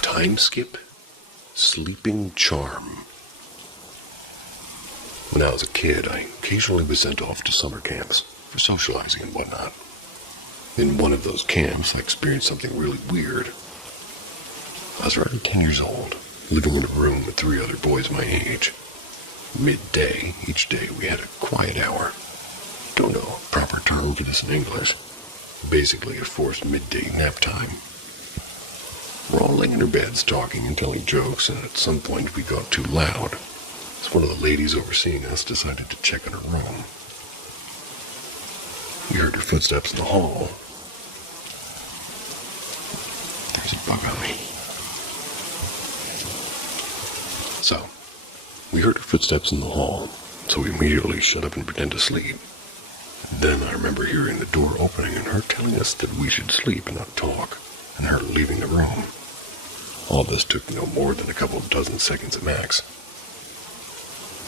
Time skip, sleeping charm. When I was a kid, I occasionally was sent off to summer camps for socializing and whatnot. In one of those camps, I experienced something really weird. I was around 10 years old, living in a room with 3 other boys my age. Midday, each day we had a quiet hour. Don't know a proper term for this in English. Basically a forced midday nap time. We're all laying in our beds talking and telling jokes, and at some point we got too loud. So one of the ladies overseeing us decided to check in her room. We heard her footsteps in the hall. There's a bug on me. So, we heard her footsteps in the hall, so we immediately shut up and pretend to sleep. Then I remember hearing the door opening and her telling us that we should sleep and not talk, and her leaving the room. All this took no more than a couple of dozen seconds at max.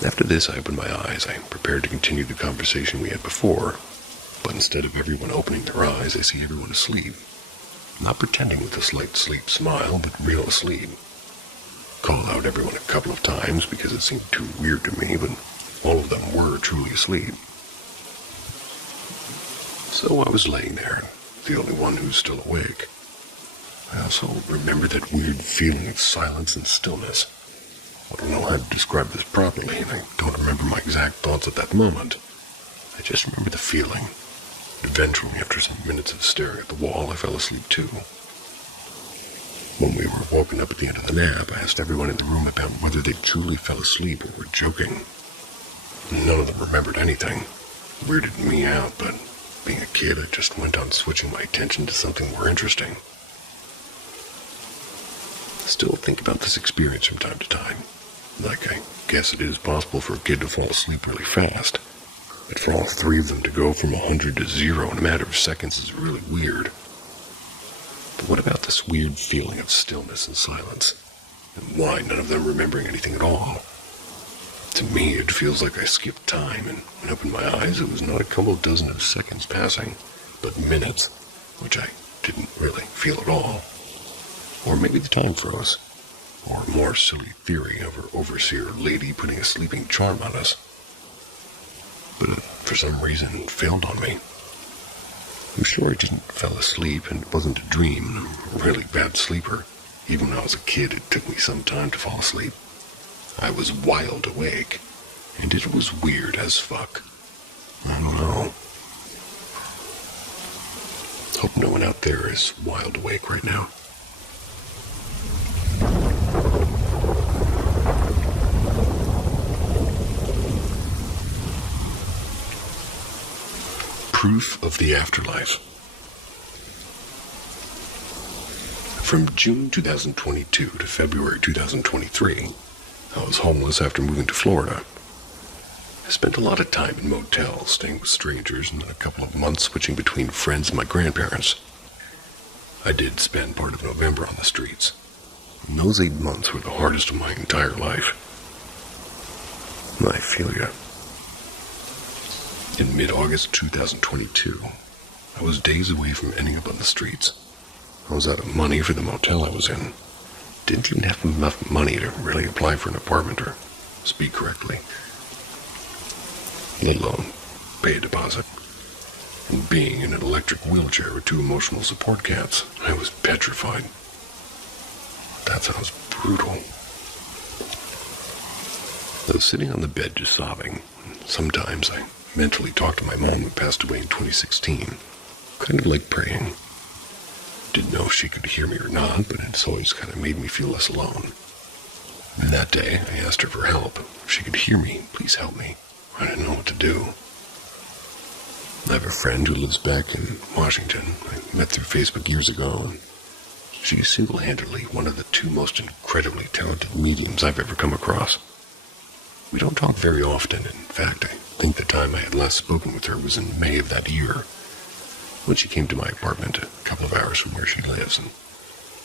After this, I opened my eyes. I prepared to continue the conversation we had before. But instead of everyone opening their eyes, I see everyone asleep. Not pretending with a slight sleep smile, but real asleep. Called out everyone a couple of times because it seemed too weird to me, but all of them were truly asleep. So I was laying there, the only one who's still awake. I also remember that weird feeling of silence and stillness. I don't know how to describe this properly, and I don't remember my exact thoughts at that moment. I just remember the feeling. Eventually, after some minutes of staring at the wall, I fell asleep too. When we were woken up at the end of the nap, I asked everyone in the room about whether they truly fell asleep or were joking. None of them remembered anything. It weirded me out, but being a kid, I just went on switching my attention to something more interesting. I still think about this experience from time to time. Like, I guess it is possible for a kid to fall asleep really fast. But for all 3 of them to go from 100 to 0 in a matter of seconds is really weird. But what about this weird feeling of stillness and silence? And why none of them remembering anything at all? To me, it feels like I skipped time, and when I opened my eyes, it was not a couple dozen of seconds passing, but minutes, which I didn't really feel at all. Or maybe the time froze. Or a more silly theory of her overseer lady putting a sleeping charm on us. But for some reason, it failed on me. I'm sure I didn't fall asleep and it wasn't a dream, and I'm a really bad sleeper. Even when I was a kid, it took me some time to fall asleep. I was wide awake, and it was weird as fuck. I don't know. Hope no one out there is wide awake right now. Proof of the afterlife. From June 2022 to February 2023, I was homeless after moving to Florida. I spent a lot of time in motels, staying with strangers, and then a couple of months switching between friends and my grandparents. I did spend part of November on the streets, and those 8 months were the hardest of my entire life. I feel ya. In mid-August 2022, I was days away from ending up on the streets. I was out of money for the motel I was in. Didn't even have enough money to really apply for an apartment or speak correctly, let alone pay a deposit. And being in an electric wheelchair with 2 emotional support cats, I was petrified. That sounds brutal. I was sitting on the bed just sobbing. Sometimes I mentally talked to my mom who passed away in 2016, kind of like praying. Didn't know if she could hear me or not, but it's always kind of made me feel less alone. And that day, I asked her for help. If she could hear me, please help me. I didn't know what to do. I have a friend who lives back in Washington. I met through Facebook years ago, and she's single-handedly one of the 2 most incredibly talented mediums I've ever come across. We don't talk very often. In fact, I think the time I had last spoken with her was in May of that year. When she came to my apartment a couple of hours from where she lives and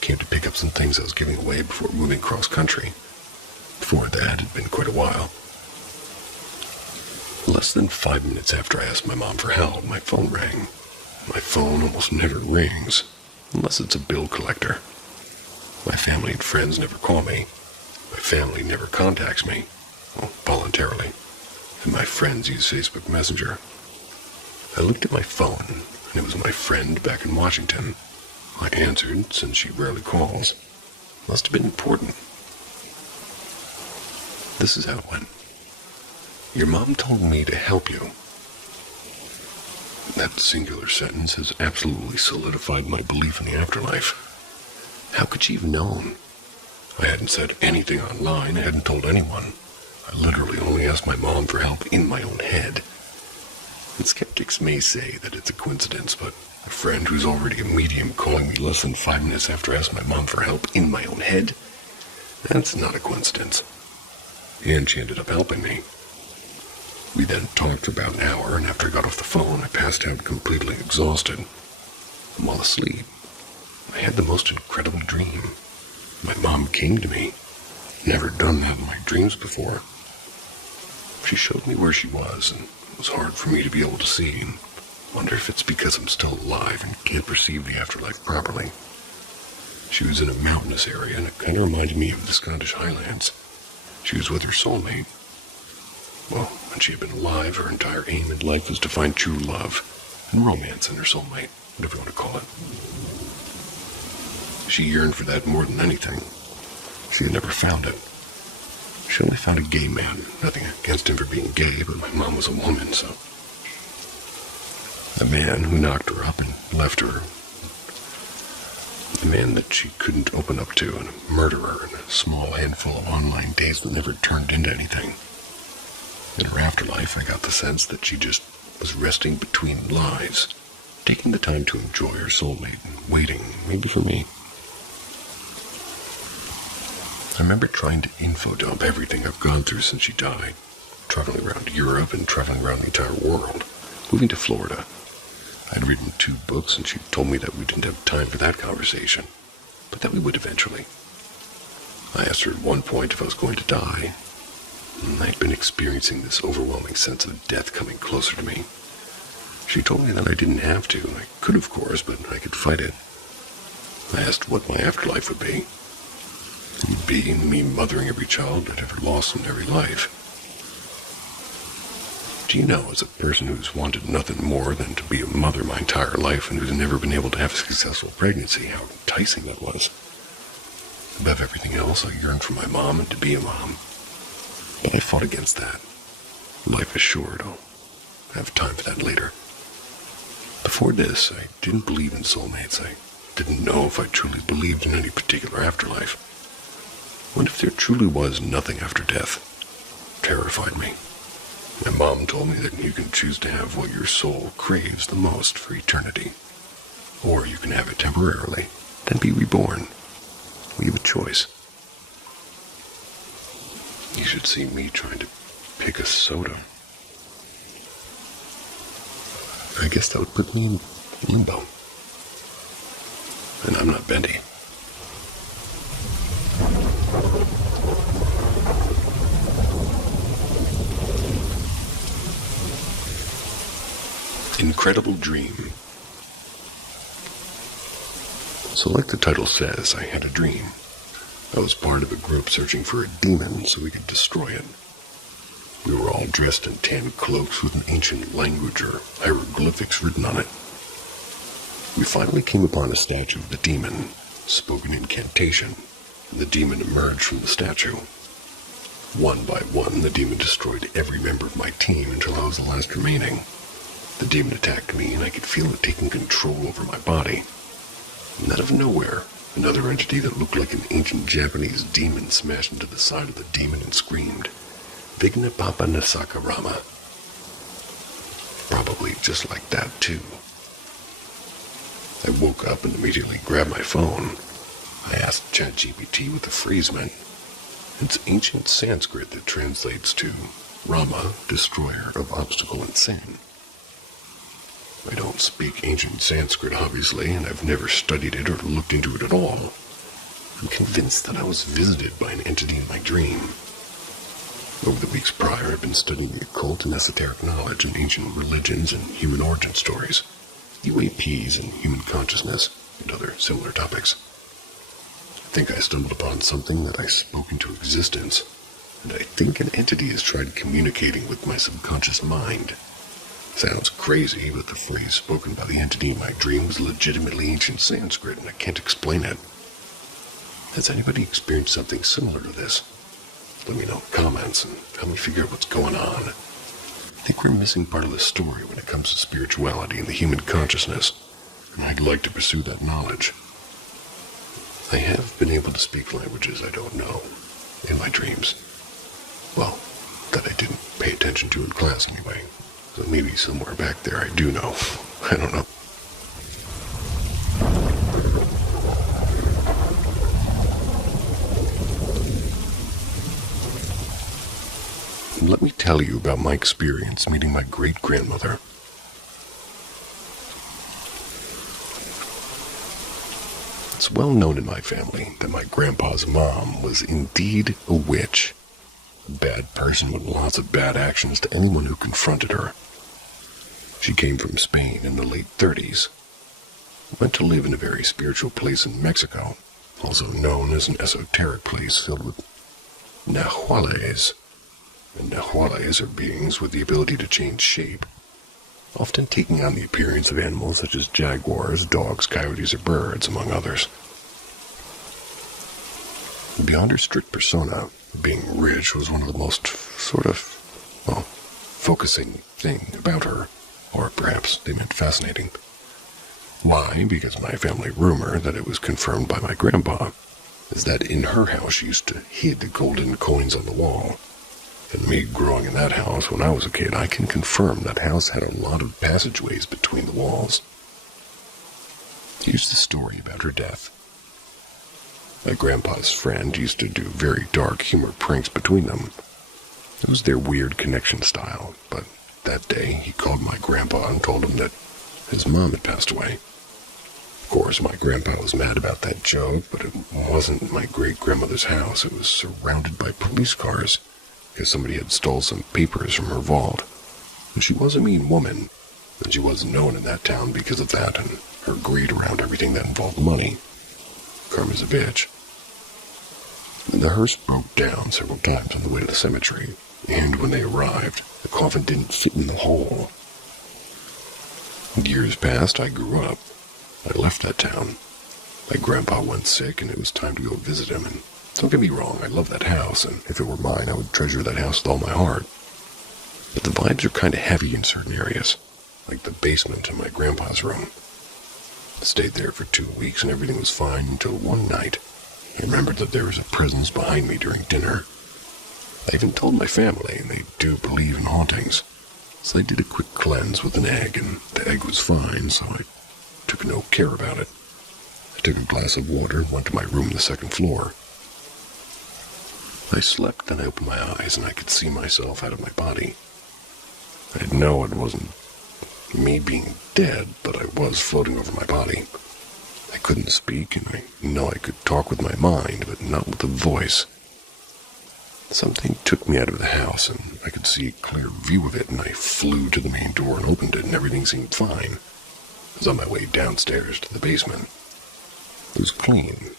came to pick up some things I was giving away before moving cross country. Before that, it had been quite a while. Less than 5 minutes after I asked my mom for help, my phone rang. My phone almost never rings, unless it's a bill collector. My family and friends never call me. My family never contacts me, well, voluntarily, and my friends use Facebook Messenger. I looked at my phone, and it was my friend back in Washington. I answered, since she rarely calls. Must have been important. This is how it went. Your mom told me to help you. That singular sentence has absolutely solidified my belief in the afterlife. How could she have known? I hadn't said anything online. I hadn't told anyone. I literally only asked my mom for help in my own head. And skeptics may say that it's a coincidence, but a friend who's already a medium calling me less than 5 minutes after I asked my mom for help in my own head, that's not a coincidence. And she ended up helping me. We then talked for about an hour, and after I got off the phone, I passed out completely exhausted. And while asleep, I had the most incredible dream. My mom came to me. Never done that in my dreams before. She showed me where she was, and it was hard for me to be able to see, and wonder if it's because I'm still alive and can't perceive the afterlife properly. She was in a mountainous area, and it kind of reminded me of the Scottish Highlands. She was with her soulmate. Well, when she had been alive, her entire aim in life was to find true love and romance in her soulmate, whatever you want to call it. She yearned for that more than anything. She had never found it. She only found a gay man. Nothing against him for being gay, but my mom was a woman, so... A man who knocked her up and left her. A man that she couldn't open up to, and a murderer, and a small handful of online dates that never turned into anything. In her afterlife, I got the sense that she just was resting between lives, taking the time to enjoy her soulmate and waiting, maybe for me. I remember trying to info dump everything I've gone through since she died, traveling around Europe and traveling around the entire world, moving to Florida. I'd written 2 books, and she told me that we didn't have time for that conversation, but that we would eventually. I asked her at one point if I was going to die, and I'd been experiencing this overwhelming sense of death coming closer to me. She told me that I didn't have to. I could, of course, but I could fight it. I asked what my afterlife would be. It would be me mothering every child I'd ever lost in every life. Do you know, as a person who's wanted nothing more than to be a mother my entire life and who's never been able to have a successful pregnancy, how enticing that was. Above everything else, I yearned for my mom and to be a mom. But I fought against that. Life is short. I'll have time for that later. Before this, I didn't believe in soulmates. I didn't know if I truly believed in any particular afterlife. What if there truly was nothing after death? It terrified me. My mom told me that you can choose to have what your soul craves the most for eternity. Or you can have it temporarily, then be reborn. We have a choice. You should see me trying to pick a soda. I guess that would put me in limbo. And I'm not Bendy. Incredible dream. So like the title says, I had a dream. I was part of a group searching for a demon so we could destroy it. We were all dressed in tan cloaks with an ancient language or hieroglyphics written on it. We finally came upon a statue of the demon, spoke an incantation, and the demon emerged from the statue. One by one, the demon destroyed every member of my team until I was the last remaining. The demon attacked me, and I could feel it taking control over my body. And out of nowhere, another entity that looked like an ancient Japanese demon smashed into the side of the demon and screamed, "Vigna Papa Nasaka Rama." Probably just like that, too. I woke up and immediately grabbed my phone. I asked ChatGPT what the phrase meant. It's ancient Sanskrit that translates to Rama, destroyer of obstacle and sin. I don't speak ancient Sanskrit, obviously, and I've never studied it or looked into it at all. I'm convinced that I was visited by an entity in my dream. Over the weeks prior, I've been studying the occult and esoteric knowledge and ancient religions and human origin stories, UAPs and human consciousness, and other similar topics. I think I stumbled upon something that I spoke into existence, and I think an entity has tried communicating with my subconscious mind. Sounds crazy, but the phrase spoken by the entity in my dream was legitimately ancient Sanskrit, and I can't explain it. Has anybody experienced something similar to this? Let me know in the comments and help me figure out what's going on. I think we're missing part of the story when it comes to spirituality and the human consciousness, and I'd like to pursue that knowledge. I have been able to speak languages I don't know in my dreams. Well, that I didn't pay attention to in class anyway. So maybe somewhere back there I do know. I don't know. Let me tell you about my experience meeting my great-grandmother. It's well known in my family that my grandpa's mom was indeed a witch. A bad person with lots of bad actions to anyone who confronted her. She came from Spain in the late 30s. Went to live in a very spiritual place in Mexico, also known as an esoteric place filled with nahuales. And nahuales are beings with the ability to change shape, often taking on the appearance of animals such as jaguars, dogs, coyotes, or birds, among others. Beyond her strict persona, being rich was one of the most focusing thing about her, or perhaps they meant fascinating. Why? Because my family rumor that it was confirmed by my grandpa is that in her house she used to hid the golden coins on the wall. And me growing in that house when I was a kid, I can confirm that house had a lot of passageways between the walls. Here's the story about her death. My grandpa's friend used to do very dark humor pranks between them. It was their weird connection style, but that day he called my grandpa and told him that his mom had passed away. Of course, my grandpa was mad about that joke, but it wasn't my great-grandmother's house. It was surrounded by police cars, because somebody had stole some papers from her vault. And she was a mean woman, and she was known in that town because of that and her greed around everything that involved money. Karma's a bitch. The hearse broke down several times on the way to the cemetery, and when they arrived, the coffin didn't fit in the hole. Years passed, I grew up. I left that town. My grandpa went sick, and it was time to go visit him, and don't get me wrong, I love that house, and if it were mine, I would treasure that house with all my heart. But the vibes are kind of heavy in certain areas, like the basement in my grandpa's room. I stayed there for 2 weeks, and everything was fine until one night. I remembered that there was a presence behind me during dinner. I even told my family, and they do believe in hauntings. So I did a quick cleanse with an egg, and the egg was fine, so I took no care about it. I took a glass of water and went to my room on the second floor. I slept, then I opened my eyes, and I could see myself out of my body. I know it wasn't me being dead, but I was floating over my body. I couldn't speak, and I know I could talk with my mind, but not with a voice. Something took me out of the house, and I could see a clear view of it, and I flew to the main door and opened it, and everything seemed fine. I was on my way downstairs to the basement. It was clean.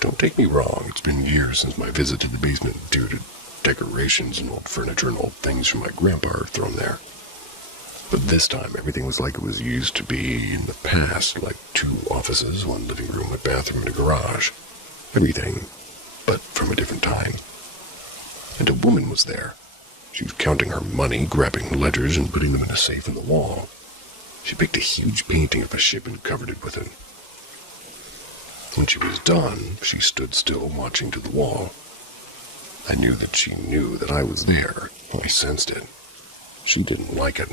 Don't take me wrong, it's been years since my visit to the basement due to decorations and old furniture and old things from my grandpa are thrown there. But this time, everything was like it was used to be in the past, like 2 offices, 1 living room, a bathroom, and a garage. Everything, but from a different time. And a woman was there. She was counting her money, grabbing ledgers, and putting them in a safe in the wall. She picked a huge painting of a ship and covered it with it. When she was done, she stood still, watching to the wall. I knew that she knew that I was there. I sensed it. She didn't like it.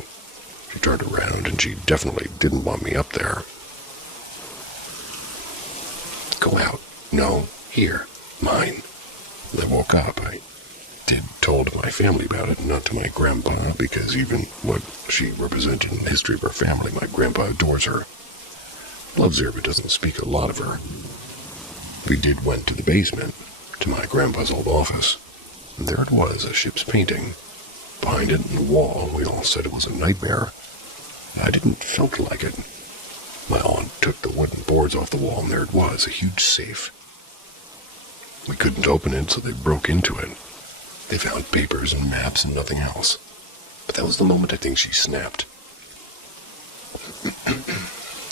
She turned around, and she definitely didn't want me up there. Go out. No, here. Mine. I woke up. I did told my family about it, not to my grandpa, because even what she represented in the history of our family, my grandpa adores her. Loves her, but doesn't speak a lot of her. We went to the basement, to my grandpa's old office, and there it was, a ship's painting. Behind it in the wall, we all said it was a nightmare. I didn't felt like it. My aunt took the wooden boards off the wall, and there it was, a huge safe. We couldn't open it, so they broke into it. They found papers and maps and nothing else. But that was the moment I think she snapped.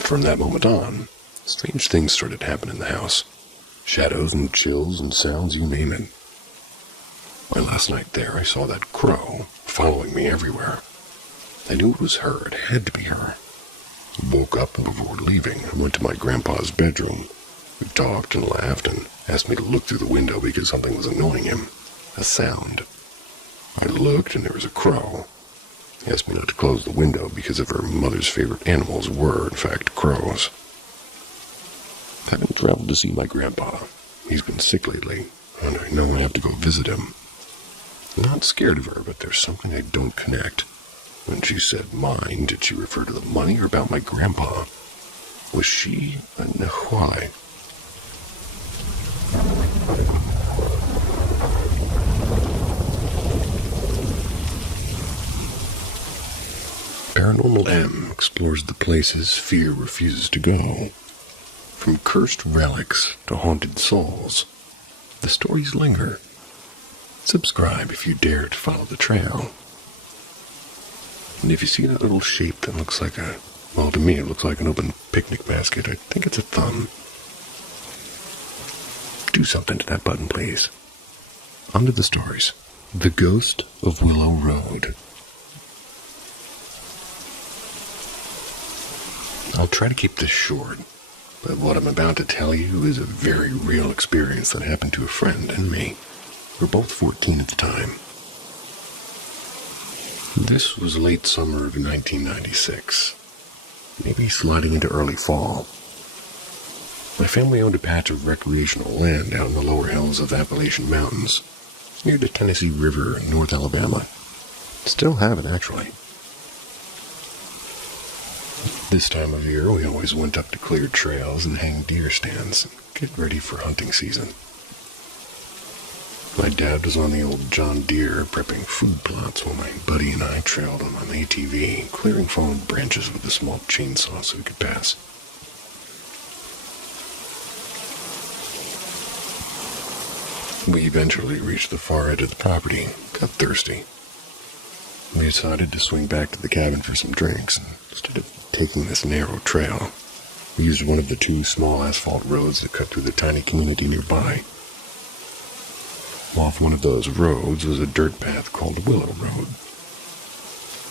From that moment on, strange things started happening in the house. Shadows and chills and sounds, you name it. My last night there, I saw that crow following me everywhere. I knew it was her. It had to be her. I woke up, and before leaving, I went to my grandpa's bedroom. We talked and laughed and asked me to look through the window because something was annoying him. A sound. I looked, and there was a crow. He asked me not to close the window because of her mother's favorite animals were, in fact, crows. I haven't traveled to see my grandpa. He's been sick lately, and I know I have to go visit him. I'm not scared of her, but there's something I don't connect. When she said mine, did she refer to the money or about my grandpa? Was she a Nahuai? Paranormal M explores the places fear refuses to go. From cursed relics to haunted souls, the stories linger. Subscribe if you dare to follow the trail. And if you see that little shape that looks like to me it looks like an open picnic basket, I think it's a thumb. Do something to that button, please. On to the stories. The Ghost of Willow Road. I'll try to keep this short, but what I'm about to tell you is a very real experience that happened to a friend and me. We were both 14 at the time. This was late summer of 1996, maybe sliding into early fall. My family owned a patch of recreational land out in the lower hills of the Appalachian Mountains, near the Tennessee River in North Alabama. Still have it, actually. This time of year, we always went up to cleared trails and hang deer stands and get ready for hunting season. My dad was on the old John Deere prepping food plots while my buddy and I trailed on an ATV, clearing fallen branches with a small chainsaw so we could pass. We eventually reached the far edge of the property, got thirsty. We decided to swing back to the cabin for some drinks, and instead of taking this narrow trail, we used one of the two small asphalt roads that cut through the tiny community nearby. Off one of those roads was a dirt path called Willow Road.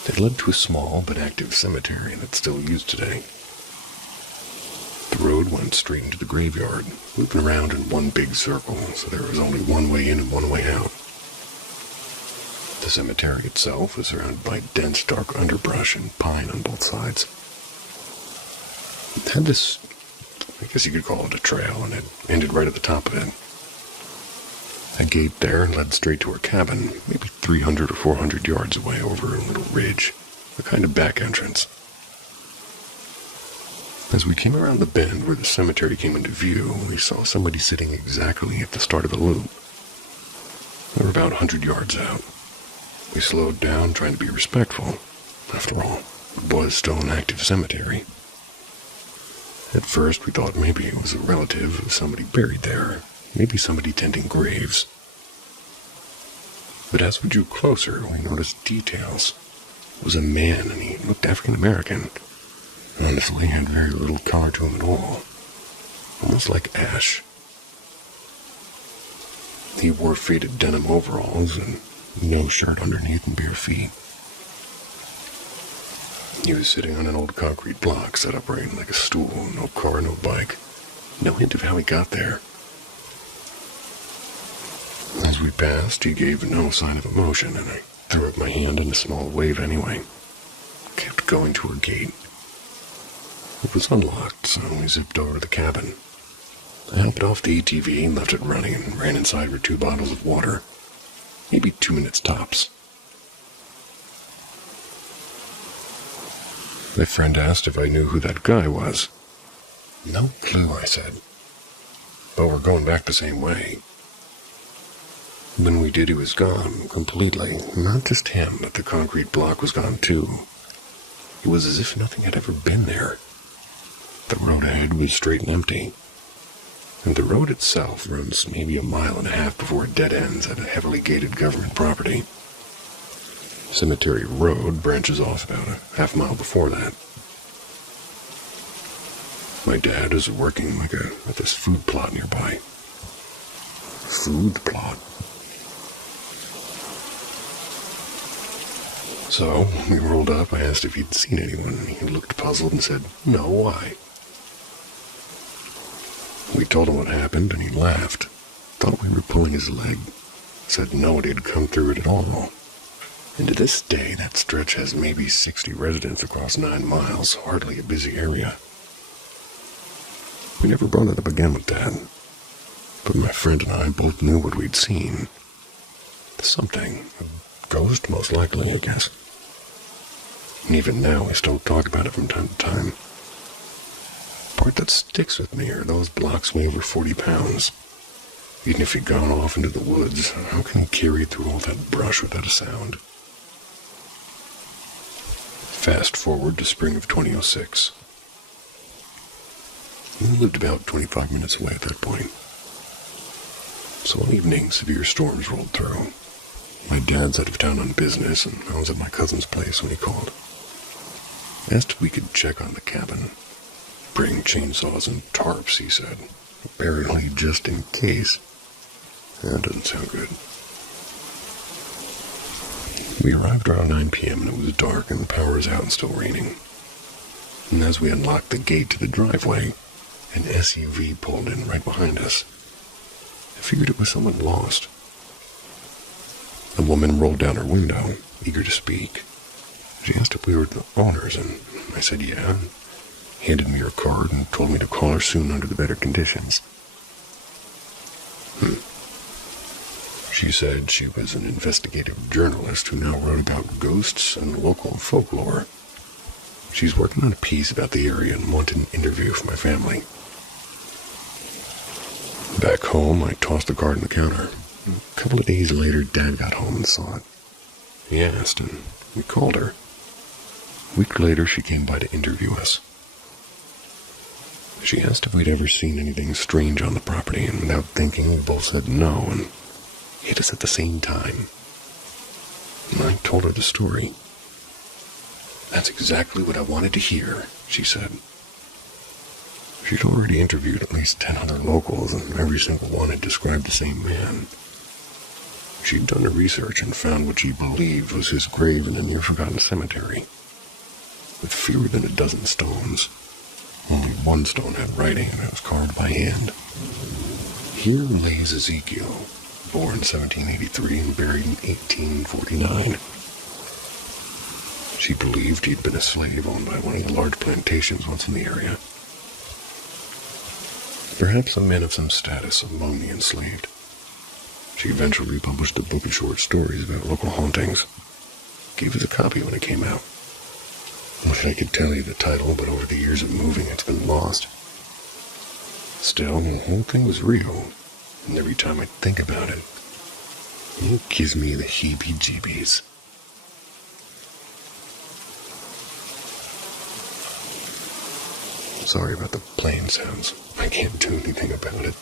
It led to a small but active cemetery that's still used today. The road went straight into the graveyard, looping around in one big circle, so there was only one way in and one way out. The cemetery itself was surrounded by dense, dark underbrush and pine on both sides. It had this, I guess you could call it a trail, and it ended right at the top of it. A gate there led straight to our cabin, maybe 300 or 400 yards away over a little ridge, a kind of back entrance. As we came around the bend where the cemetery came into view, we saw somebody sitting exactly at the start of the loop. We were about 100 yards out. We slowed down, trying to be respectful. After all, it was still an active cemetery. At first, we thought maybe it was a relative of somebody buried there, maybe somebody tending graves. But as we drew closer, we noticed details. It was a man, and he looked African-American. Honestly, had very little color to him at all. Almost like ash. He wore faded denim overalls and no shirt underneath and bare feet. He was sitting on an old concrete block set upright like a stool, no car, no bike. No hint of how he got there. As we passed, he gave no sign of emotion, and I threw up my hand in a small wave anyway. Kept going to our gate. It was unlocked, so we zipped over to the cabin. I hopped off the ATV and left it running and ran inside for 2 bottles of water. maybe 2 minutes tops. My friend asked if I knew who that guy was. No clue, I said. But we're going back the same way. When we did, he was gone, completely. Not just him, but the concrete block was gone too. It was as if nothing had ever been there. The road ahead was straight and empty. And the road itself runs maybe 1.5 miles before it dead ends at a heavily gated government property. Cemetery Road branches off about a half mile before that. My dad is working at this food plot nearby. Food plot? So, when we rolled up, I asked if he'd seen anyone, and he looked puzzled and said, "No, why?" We told him what happened, and he laughed. Thought we were pulling his leg. Said no one had come through it at all. And to this day, that stretch has maybe 60 residents across 9 miles, hardly a busy area. We never brought it up again with Dad. But my friend and I both knew what we'd seen. Something. A ghost, most likely, I guess. And even now, we still talk about it from time to time. The part that sticks with me are those blocks weigh over 40 pounds. Even if you'd gone off into the woods, how can you carry through all that brush without a sound? Fast forward to spring of 2006. We lived about 25 minutes away at that point. So one evening, severe storms rolled through. My dad's out of town on business, and I was at my cousin's place when he called. Asked if we could check on the cabin. Bring chainsaws and tarps, he said. Apparently just in case. That doesn't sound good. We arrived around 9 p.m. and it was dark and the power was out and still raining. And as we unlocked the gate to the driveway, an SUV pulled in right behind us. I figured it was someone lost. A woman rolled down her window, eager to speak. She asked if we were the owners, and I said yeah, and handed me her card and told me to call her soon under the better conditions. She said she was an investigative journalist who now wrote about ghosts and local folklore. She's working on a piece about the area and wanted an interview for my family. Back home, I tossed the card on the counter. A couple of days later, Dad got home and saw it. He asked, and we called her. A week later, she came by to interview us. She asked if we'd ever seen anything strange on the property, and without thinking, we both said no, and hit us at the same time. And I told her the story. "That's exactly what I wanted to hear," she said. She'd already interviewed at least 10 other locals, and every single one had described the same man. She'd done her research and found what she believed was his grave in a near-forgotten cemetery. With fewer than a dozen stones. Only one stone had writing, and it was carved by hand. "Here lays Ezekiel, born 1783 and buried in 1849. She believed he'd been a slave owned by one of the large plantations once in the area. Perhaps a man of some status among the enslaved. She eventually published a book of short stories about local hauntings. Gave us a copy when it came out. Wish I could tell you the title, but over the years of moving, it's been lost. Still, the whole thing was real, and every time I think about it, it gives me the heebie-jeebies. Sorry about the plane sounds. I can't do anything about it.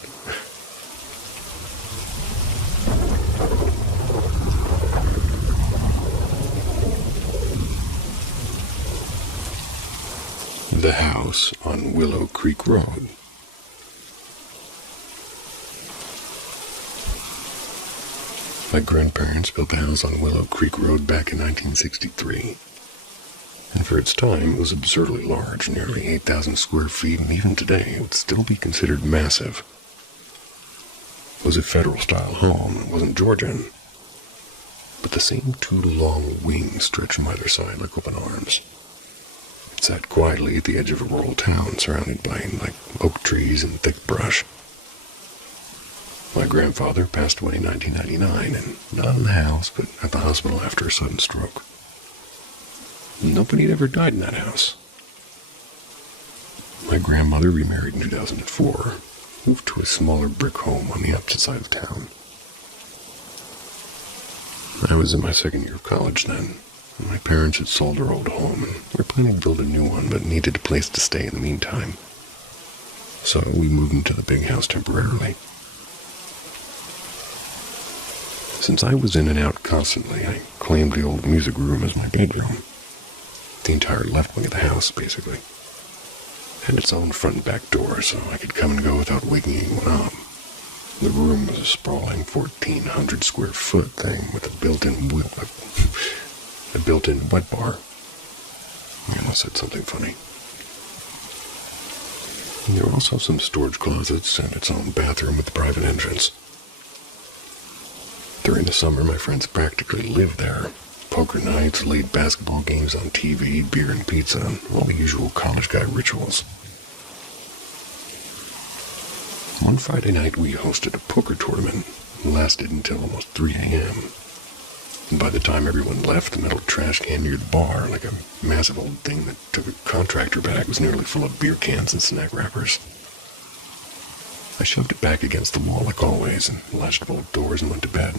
The house on Willow Creek Road. My grandparents built the house on Willow Creek Road back in 1963. And for its time, it was absurdly large, nearly 8,000 square feet, and even today, it would still be considered massive. It was a federal-style home, it wasn't Georgian. But the same two long wings stretched from either side like open arms. It sat quietly at the edge of a rural town, surrounded by, oak trees and thick brush. My grandfather passed away in 1999, and not in the house, but at the hospital after a sudden stroke. Nobody had ever died in that house. My grandmother remarried in 2004, moved to a smaller brick home on the opposite side of town. I was in my second year of college then. My parents had sold their old home and were planning to build a new one, but needed a place to stay in the meantime. So we moved into the big house temporarily. Since I was in and out constantly, I claimed the old music room as my bedroom. The entire left wing of the house, basically. Had its own front and back door, so I could come and go without waking anyone up. The room was a sprawling 1,400 square foot thing with a built-in wet bar. I almost said something funny. And there were also some storage closets and its own bathroom with a private entrance. During the summer, my friends practically lived there. Poker nights, late basketball games on TV, beer and pizza, and all the usual college guy rituals. One Friday night, we hosted a poker tournament. It lasted until almost 3 a.m. And by the time everyone left, the metal trash can near the bar, like a massive old thing that took a contractor bag, was nearly full of beer cans and snack wrappers. I shoved it back against the wall like always and latched both doors and went to bed.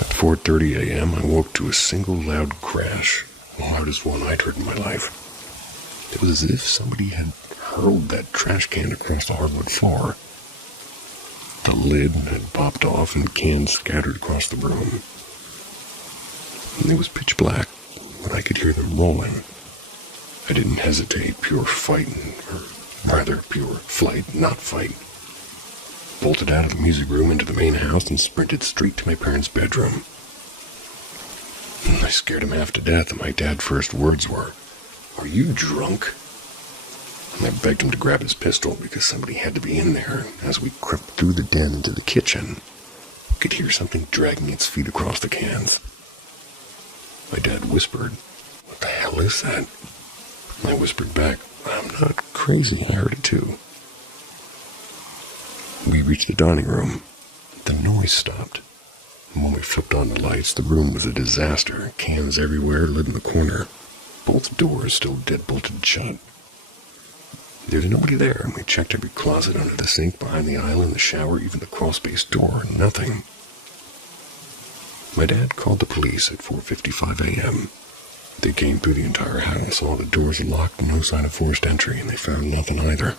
At 4:30 a.m., I woke to a single loud crash, the loudest one I'd heard in my life. It was as if somebody had hurled that trash can across the hardwood floor. The lid had popped off and cans scattered across the room. And it was pitch black, but I could hear them rolling. I didn't hesitate, pure fighting, or rather pure flight, not fight. Bolted out of the music room into the main house and sprinted straight to my parents' bedroom. I scared him half to death, and my dad's first words were, "Are you drunk?" And I begged him to grab his pistol because somebody had to be in there. As we crept through the den into the kitchen, I could hear something dragging its feet across the cans. My dad whispered, "What the hell is that?" I whispered back, "I'm not crazy, I heard it too." We reached the dining room. The noise stopped. And when we flipped on the lights, the room was a disaster. Cans everywhere, lid in the corner. Both doors still dead-bolted shut. There was nobody there, and we checked every closet under the sink, behind the aisle, in the shower, even the crawl-space door. Nothing. My dad called the police at 4:55 a.m. They came through the entire house, all the doors locked, no sign of forced entry, and they found nothing either.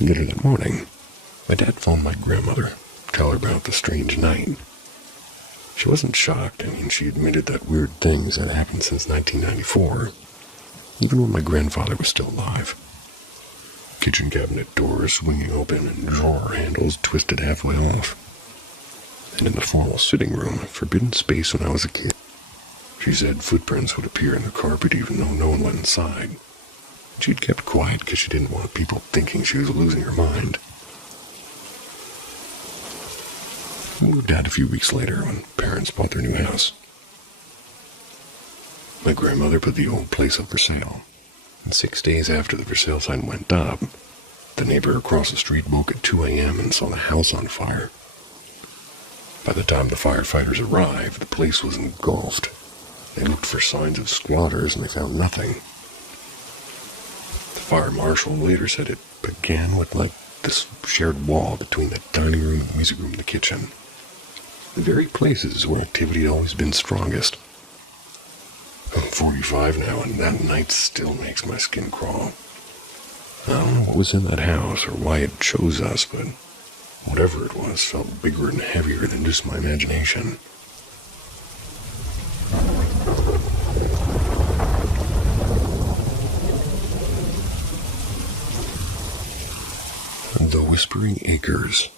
Later that morning, my dad phoned my grandmother, tell her about the strange night. She wasn't shocked. She admitted that weird things had happened since 1994, even when my grandfather was still alive. Kitchen cabinet doors swinging open and drawer handles twisted halfway off. And in the formal sitting room, a forbidden space when I was a kid, she said footprints would appear in the carpet even though no one went inside. She'd kept quiet because she didn't want people thinking she was losing her mind. We moved out a few weeks later when parents bought their new house. My grandmother put the old place up for sale, and 6 days after the for sale sign went up, the neighbor across the street woke at 2 a.m. and saw the house on fire. By the time the firefighters arrived, the place was engulfed. They looked for signs of squatters and they found nothing. The fire marshal later said it began with this shared wall between the dining room and the music room and the kitchen. The very places where activity had always been strongest. I'm 45 now, and that night still makes my skin crawl. I don't know what was in that house or why it chose us, but whatever it was felt bigger and heavier than just my imagination. The Whispering Acres.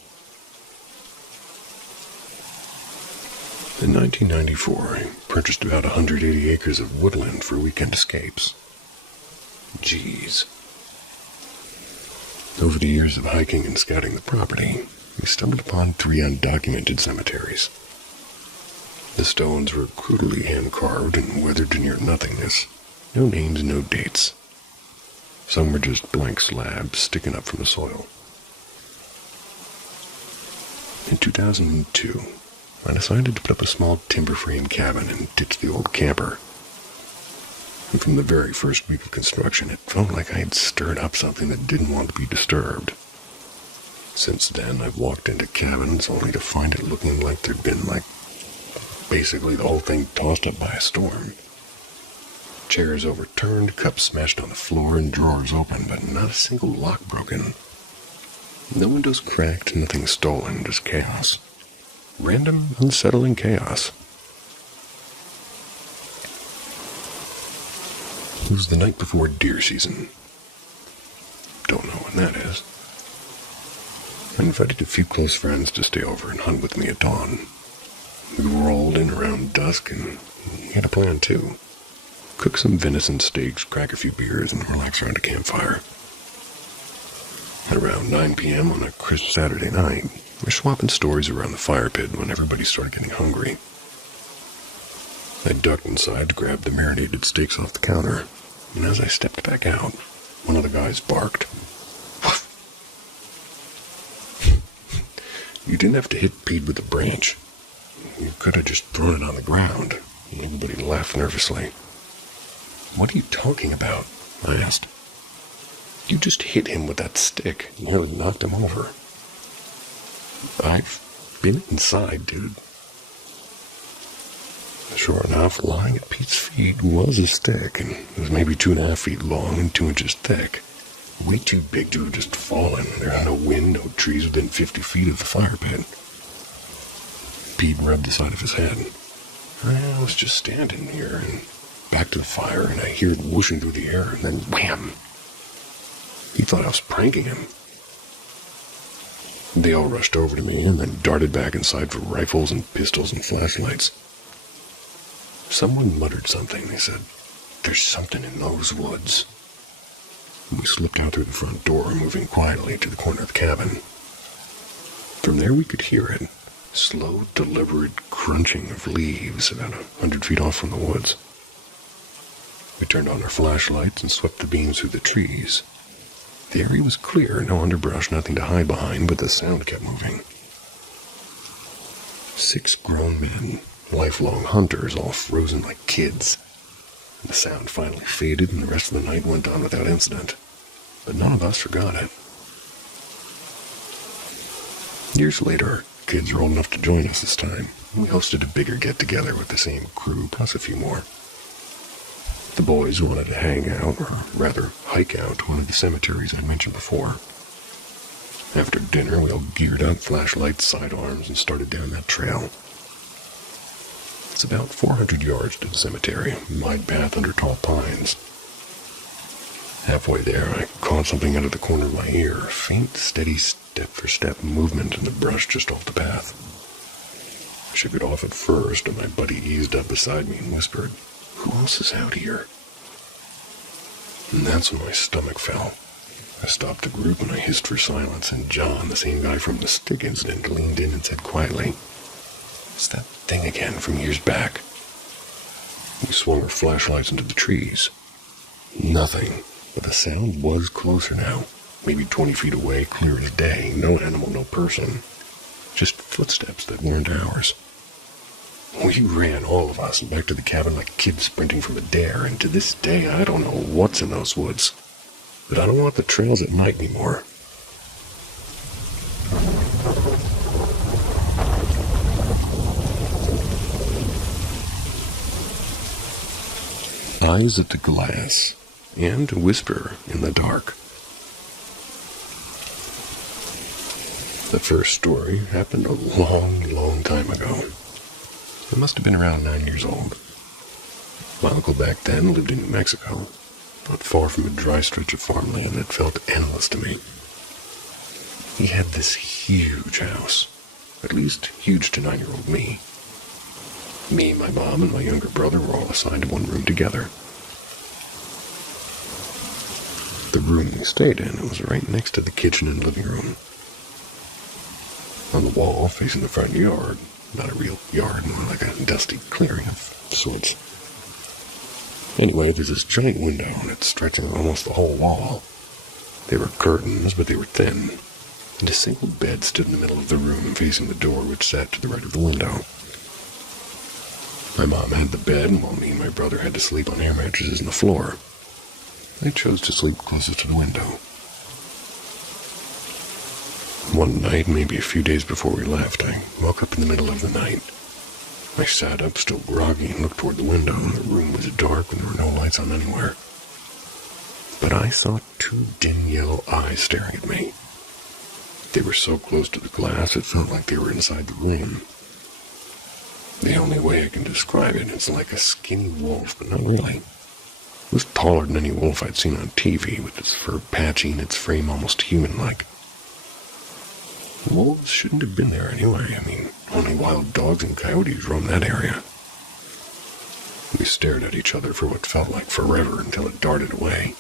In 1994, I purchased about 180 acres of woodland for weekend escapes. Jeez. Over the years of hiking and scouting the property, we stumbled upon 3 undocumented cemeteries. The stones were crudely hand-carved and weathered to near nothingness. No names, no dates. Some were just blank slabs sticking up from the soil. In 2002, I decided to put up a small timber frame cabin and ditch the old camper. And from the very first week of construction, it felt like I had stirred up something that didn't want to be disturbed. Since then, I've walked into cabins only to find it looking like there'd been, basically the whole thing tossed up by a storm. Chairs overturned, cups smashed on the floor, and drawers open, but not a single lock broken. No windows cracked, nothing stolen, just chaos. Random, unsettling chaos. It was the night before deer season. Don't know when that is. I invited a few close friends to stay over and hunt with me at dawn. We rolled in around dusk, and we had a plan too. Cook some venison steaks, crack a few beers, and relax around a campfire. At around 9 p.m. on a crisp Saturday night, we're swapping stories around the fire pit when everybody started getting hungry. I ducked inside to grab the marinated steaks off the counter, and as I stepped back out, one of the guys barked. You didn't have to hit Pete with a branch. You could have just thrown it on the ground. Everybody laughed nervously. What are you talking about? I asked. You just hit him with that stick. You nearly knocked him over. I've been inside, dude. Sure enough, lying at Pete's feet was a stick, and it was maybe 2.5 feet long and 2 inches thick. Way too big to have just fallen. There was no wind, no trees within 50 feet of the fire pit. Pete rubbed the side of his head. I was just standing here and back to the fire, and I hear it whooshing through the air, and then wham! He thought I was pranking him. They all rushed over to me and then darted back inside for rifles and pistols and flashlights. Someone muttered something. They said, "There's something in those woods." And we slipped out through the front door, moving quietly to the corner of the cabin. From there we could hear it. Slow, deliberate crunching of leaves about 100 feet off from the woods. We turned on our flashlights and swept the beams through the trees. The area was clear, no underbrush, nothing to hide behind, but the sound kept moving. 6 grown men, lifelong hunters, all frozen like kids. The sound finally faded, and the rest of the night went on without incident. But none of us forgot it. Years later, kids were old enough to join us this time. We hosted a bigger get-together with the same crew, plus a few more. The boys wanted to hang out, or rather hike out, to one of the cemeteries I mentioned before. After dinner, we all geared up, flashlights, sidearms, and started down that trail. It's about 400 yards to the cemetery, a wide path under tall pines. Halfway there, I caught something out of the corner of my ear, a faint, steady step-for-step movement in the brush just off the path. I shook it off at first, and my buddy eased up beside me and whispered, "Who else is out here?" And that's when my stomach fell. I stopped the group and I hissed for silence, and John, the same guy from the stick incident, leaned in and said quietly, "It's that thing again from years back." We swung our flashlights into the trees. Nothing, but the sound was closer now, maybe 20 feet away, clear as day. No animal, no person. Just footsteps that weren't ours. We ran, all of us, back to the cabin like kids sprinting from a dare, and to this day I don't know what's in those woods. But I don't want the trails at night anymore. Eyes at the glass, and whisper in the dark. The first story happened a long, long time ago. I must have been around 9 years old. My uncle back then lived in New Mexico, not far from a dry stretch of farmland that felt endless to me. He had this huge house, at least huge to 9-year-old me. Me, my mom, and my younger brother were all assigned to one room together. The room we stayed in was right next to the kitchen and living room. On the wall, facing the front yard, not a real yard, more like a dusty clearing of sorts, Anyway, there's this giant window, and it's stretching almost the whole wall. There were curtains, but they were thin, and a single bed stood in the middle of the room facing the door, which sat to the right of the window. My mom had the bed, while me and my brother had to sleep on air mattresses on the floor. I chose to sleep closest to the window. One night, maybe a few days before we left, I woke up in the middle of the night. I sat up, still groggy, and looked toward the window. The room was dark and there were no lights on anywhere. But I saw two dim yellow eyes staring at me. They were so close to the glass, it felt like they were inside the room. The only way I can describe it is like a skinny wolf, but not really. It was taller than any wolf I'd seen on TV, with its fur patchy and its frame almost human-like. Wolves shouldn't have been there anyway. I mean, only wild dogs and coyotes roam that area. We stared at each other for what felt like forever until it darted away.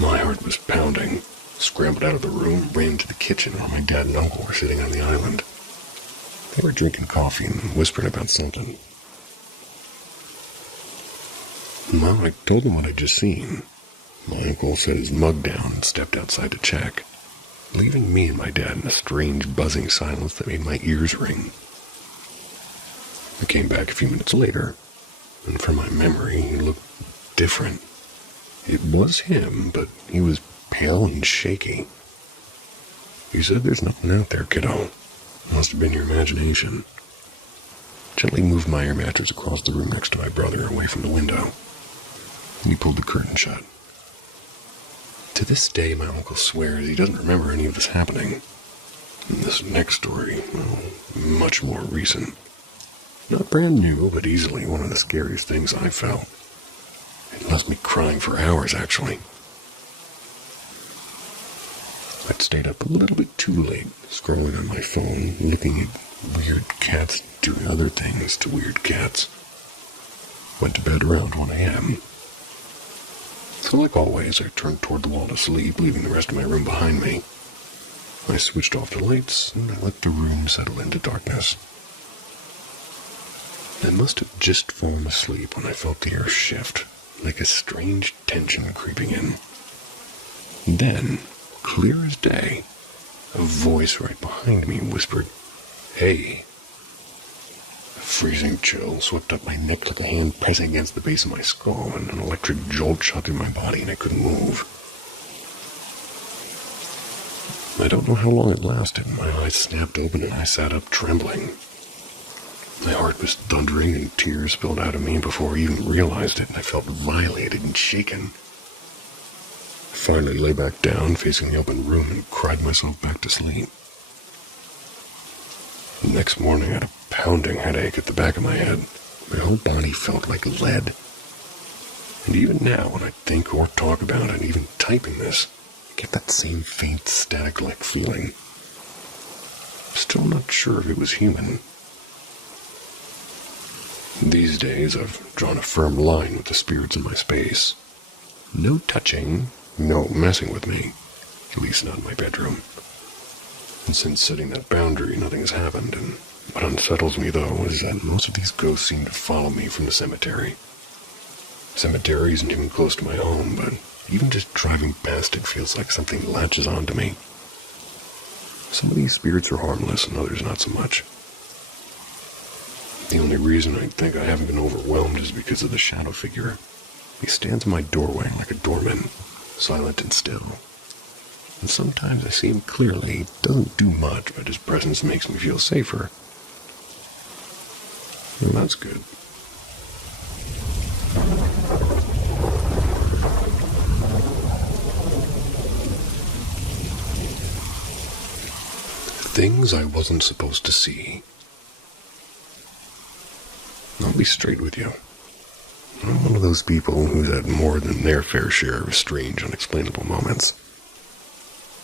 My heart was pounding. Scrambled out of the room, ran to the kitchen where my dad and uncle were sitting on the island. They were drinking coffee and whispering about something. Well, I told them what I'd just seen. My uncle set his mug down and stepped outside to check, leaving me and my dad in a strange buzzing silence that made my ears ring. I came back a few minutes later, and from my memory, he looked different. It was him, but he was pale and shaky. He said, "There's nothing out there, kiddo. Must have been your imagination." Gently moved my air mattress across the room next to my brother, away from the window. And he pulled the curtain shut. To this day, my uncle swears he doesn't remember any of this happening. And this next story, well, much more recent. Not brand new, but easily one of the scariest things I felt. It left me crying for hours, actually. I'd stayed up a little bit too late, scrolling on my phone, looking at weird cats doing other things to weird cats. Went to bed around 1 a.m. So like always, I turned toward the wall to sleep, leaving the rest of my room behind me. I switched off the lights, and I let the room settle into darkness. I must have just fallen asleep when I felt the air shift, like a strange tension creeping in. Then, clear as day, a voice right behind me whispered, "Hey." A freezing chill swept up my neck like a hand pressing against the base of my skull, and an electric jolt shot through my body and I couldn't move. I don't know how long it lasted. My eyes snapped open and I sat up trembling. My heart was thundering and tears spilled out of me before I even realized it, and I felt violated and shaken. I finally lay back down, facing the open room, and cried myself back to sleep. The next morning, I had a pounding headache at the back of my head. My whole body felt like lead. And even now, when I think or talk about it, even typing this, I get that same faint, static-like feeling. Still not sure if it was human. These days, I've drawn a firm line with the spirits in my space. No touching, no messing with me, at least not in my bedroom. And since setting that boundary, nothing has happened, and what unsettles me, though, is that most of these ghosts seem to follow me from the cemetery. The cemetery isn't even close to my home, but even just driving past it feels like something latches onto me. Some of these spirits are harmless, and others not so much. The only reason I think I haven't been overwhelmed is because of the shadow figure. He stands in my doorway like a doorman, silent and still. And sometimes I see him clearly. He doesn't do much, but his presence makes me feel safer. And that's good. Things I wasn't supposed to see. I'll be straight with you. I'm one of those people who's had more than their fair share of strange, unexplainable moments.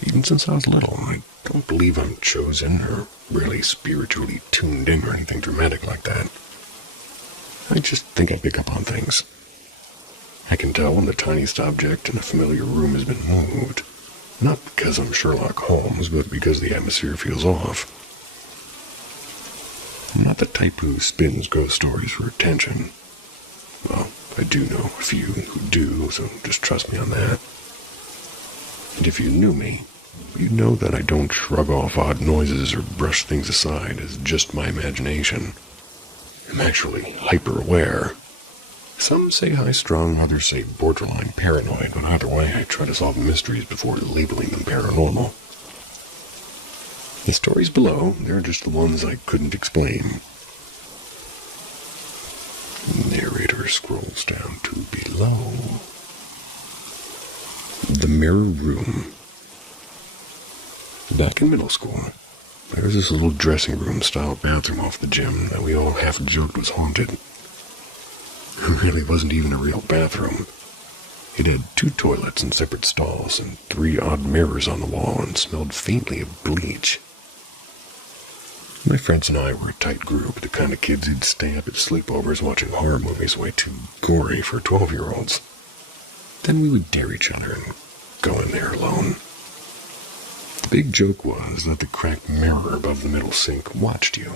Even since I was little, I don't believe I'm chosen or really spiritually tuned in or anything dramatic like that. I just think I pick up on things. I can tell when the tiniest object in a familiar room has been moved. Not because I'm Sherlock Holmes, but because the atmosphere feels off. I'm not the type who spins ghost stories for attention. Well, I do know a few who do, so just trust me on that. And if you knew me, you'd know that I don't shrug off odd noises or brush things aside as just my imagination. I'm actually hyper-aware. Some say high-strung, others say borderline paranoid, but either way, I try to solve mysteries before labeling them paranormal. The stories below, they're just the ones I couldn't explain. The narrator scrolls down to below. The Mirror Room. Back in middle school, there was this little dressing room-style bathroom off the gym that we all half-joked was haunted. It really wasn't even a real bathroom. It had 2 toilets in separate stalls and 3 odd mirrors on the wall and smelled faintly of bleach. My friends and I were a tight group, the kind of kids who'd stay up at sleepovers watching horror movies way too gory for 12-year-olds. Then we would dare each other and go in there alone. The big joke was that the cracked mirror above the middle sink watched you.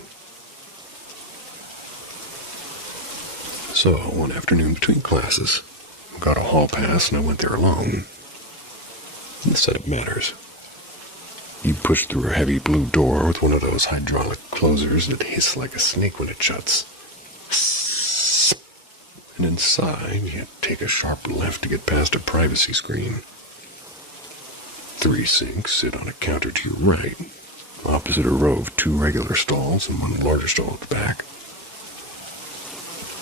So, one afternoon between classes, I got a hall pass and I went there alone. And the setup matters. You push through a heavy blue door with one of those hydraulic closers that hiss like a snake when it shuts. And inside, you take a sharp left to get past a privacy screen. 3 sinks sit on a counter to your right, opposite a row of 2 regular stalls and 1 larger stall at the back.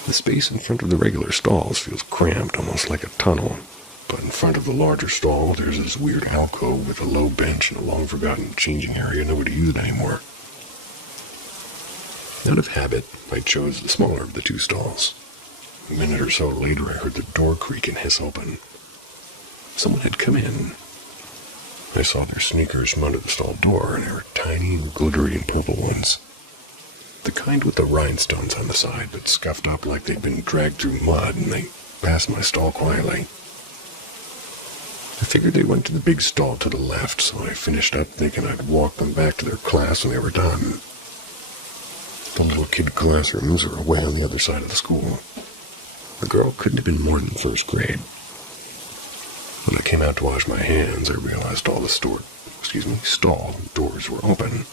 The space in front of the regular stalls feels cramped, almost like a tunnel. But in front of the larger stall, there's this weird alcove with a low bench and a long-forgotten changing area nobody used anymore. Out of habit, I chose the smaller of the 2 stalls. A minute or so later, I heard the door creak and hiss open. Someone had come in. I saw their sneakers from under the stall door, and they were tiny, glittery, and purple ones. The kind with the rhinestones on the side, but scuffed up like they'd been dragged through mud, and they passed my stall quietly. I figured they went to the big stall to the left, so I finished up thinking I'd walk them back to their class when they were done. The little kid classrooms are way on the other side of the school. The girl couldn't have been more than 1st grade. When I came out to wash my hands, I realized all the stall doors were open.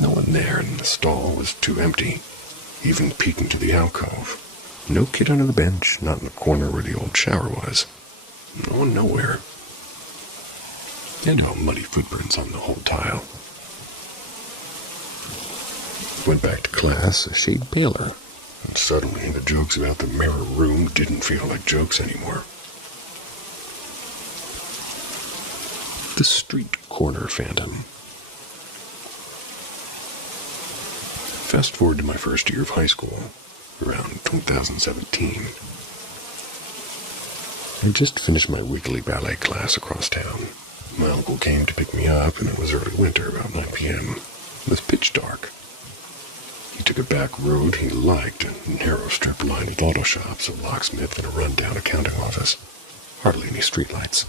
No one there, and the stall was too empty, even peeking to the alcove. No kid under the bench, not in the corner where the old shower was. No one nowhere. And no muddy footprints on the whole tile. Went back to class a shade paler, and suddenly the jokes about the mirror room didn't feel like jokes anymore. The street corner phantom. Fast forward to my first year of high school, around 2017. I just finished my weekly ballet class across town. My uncle came to pick me up, and it was early winter, about 9 p.m. It was pitch dark. He took a back road he liked, a narrow strip lined with auto shops, a locksmith, and a run-down accounting office. Hardly any streetlights.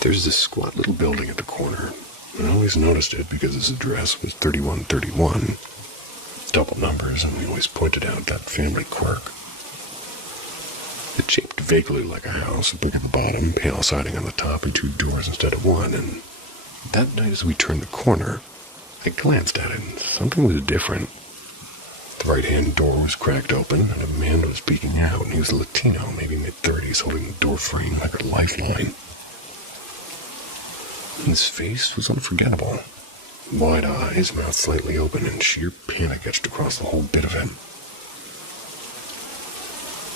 There's this squat little building at the corner. I always noticed it because its address was 3131. Double numbers, and we always pointed out that family quirk. It shaped vaguely like a house, brick at the bottom, pale siding on the top, and 2 doors instead of 1, and that night as we turned the corner, I glanced at it, and something was different. The right-hand door was cracked open, and a man was peeking out, and he was Latino, maybe mid-30s, holding the door frame like a lifeline. His face was unforgettable. Wide eyes, mouth slightly open, and sheer panic etched across the whole bit of him.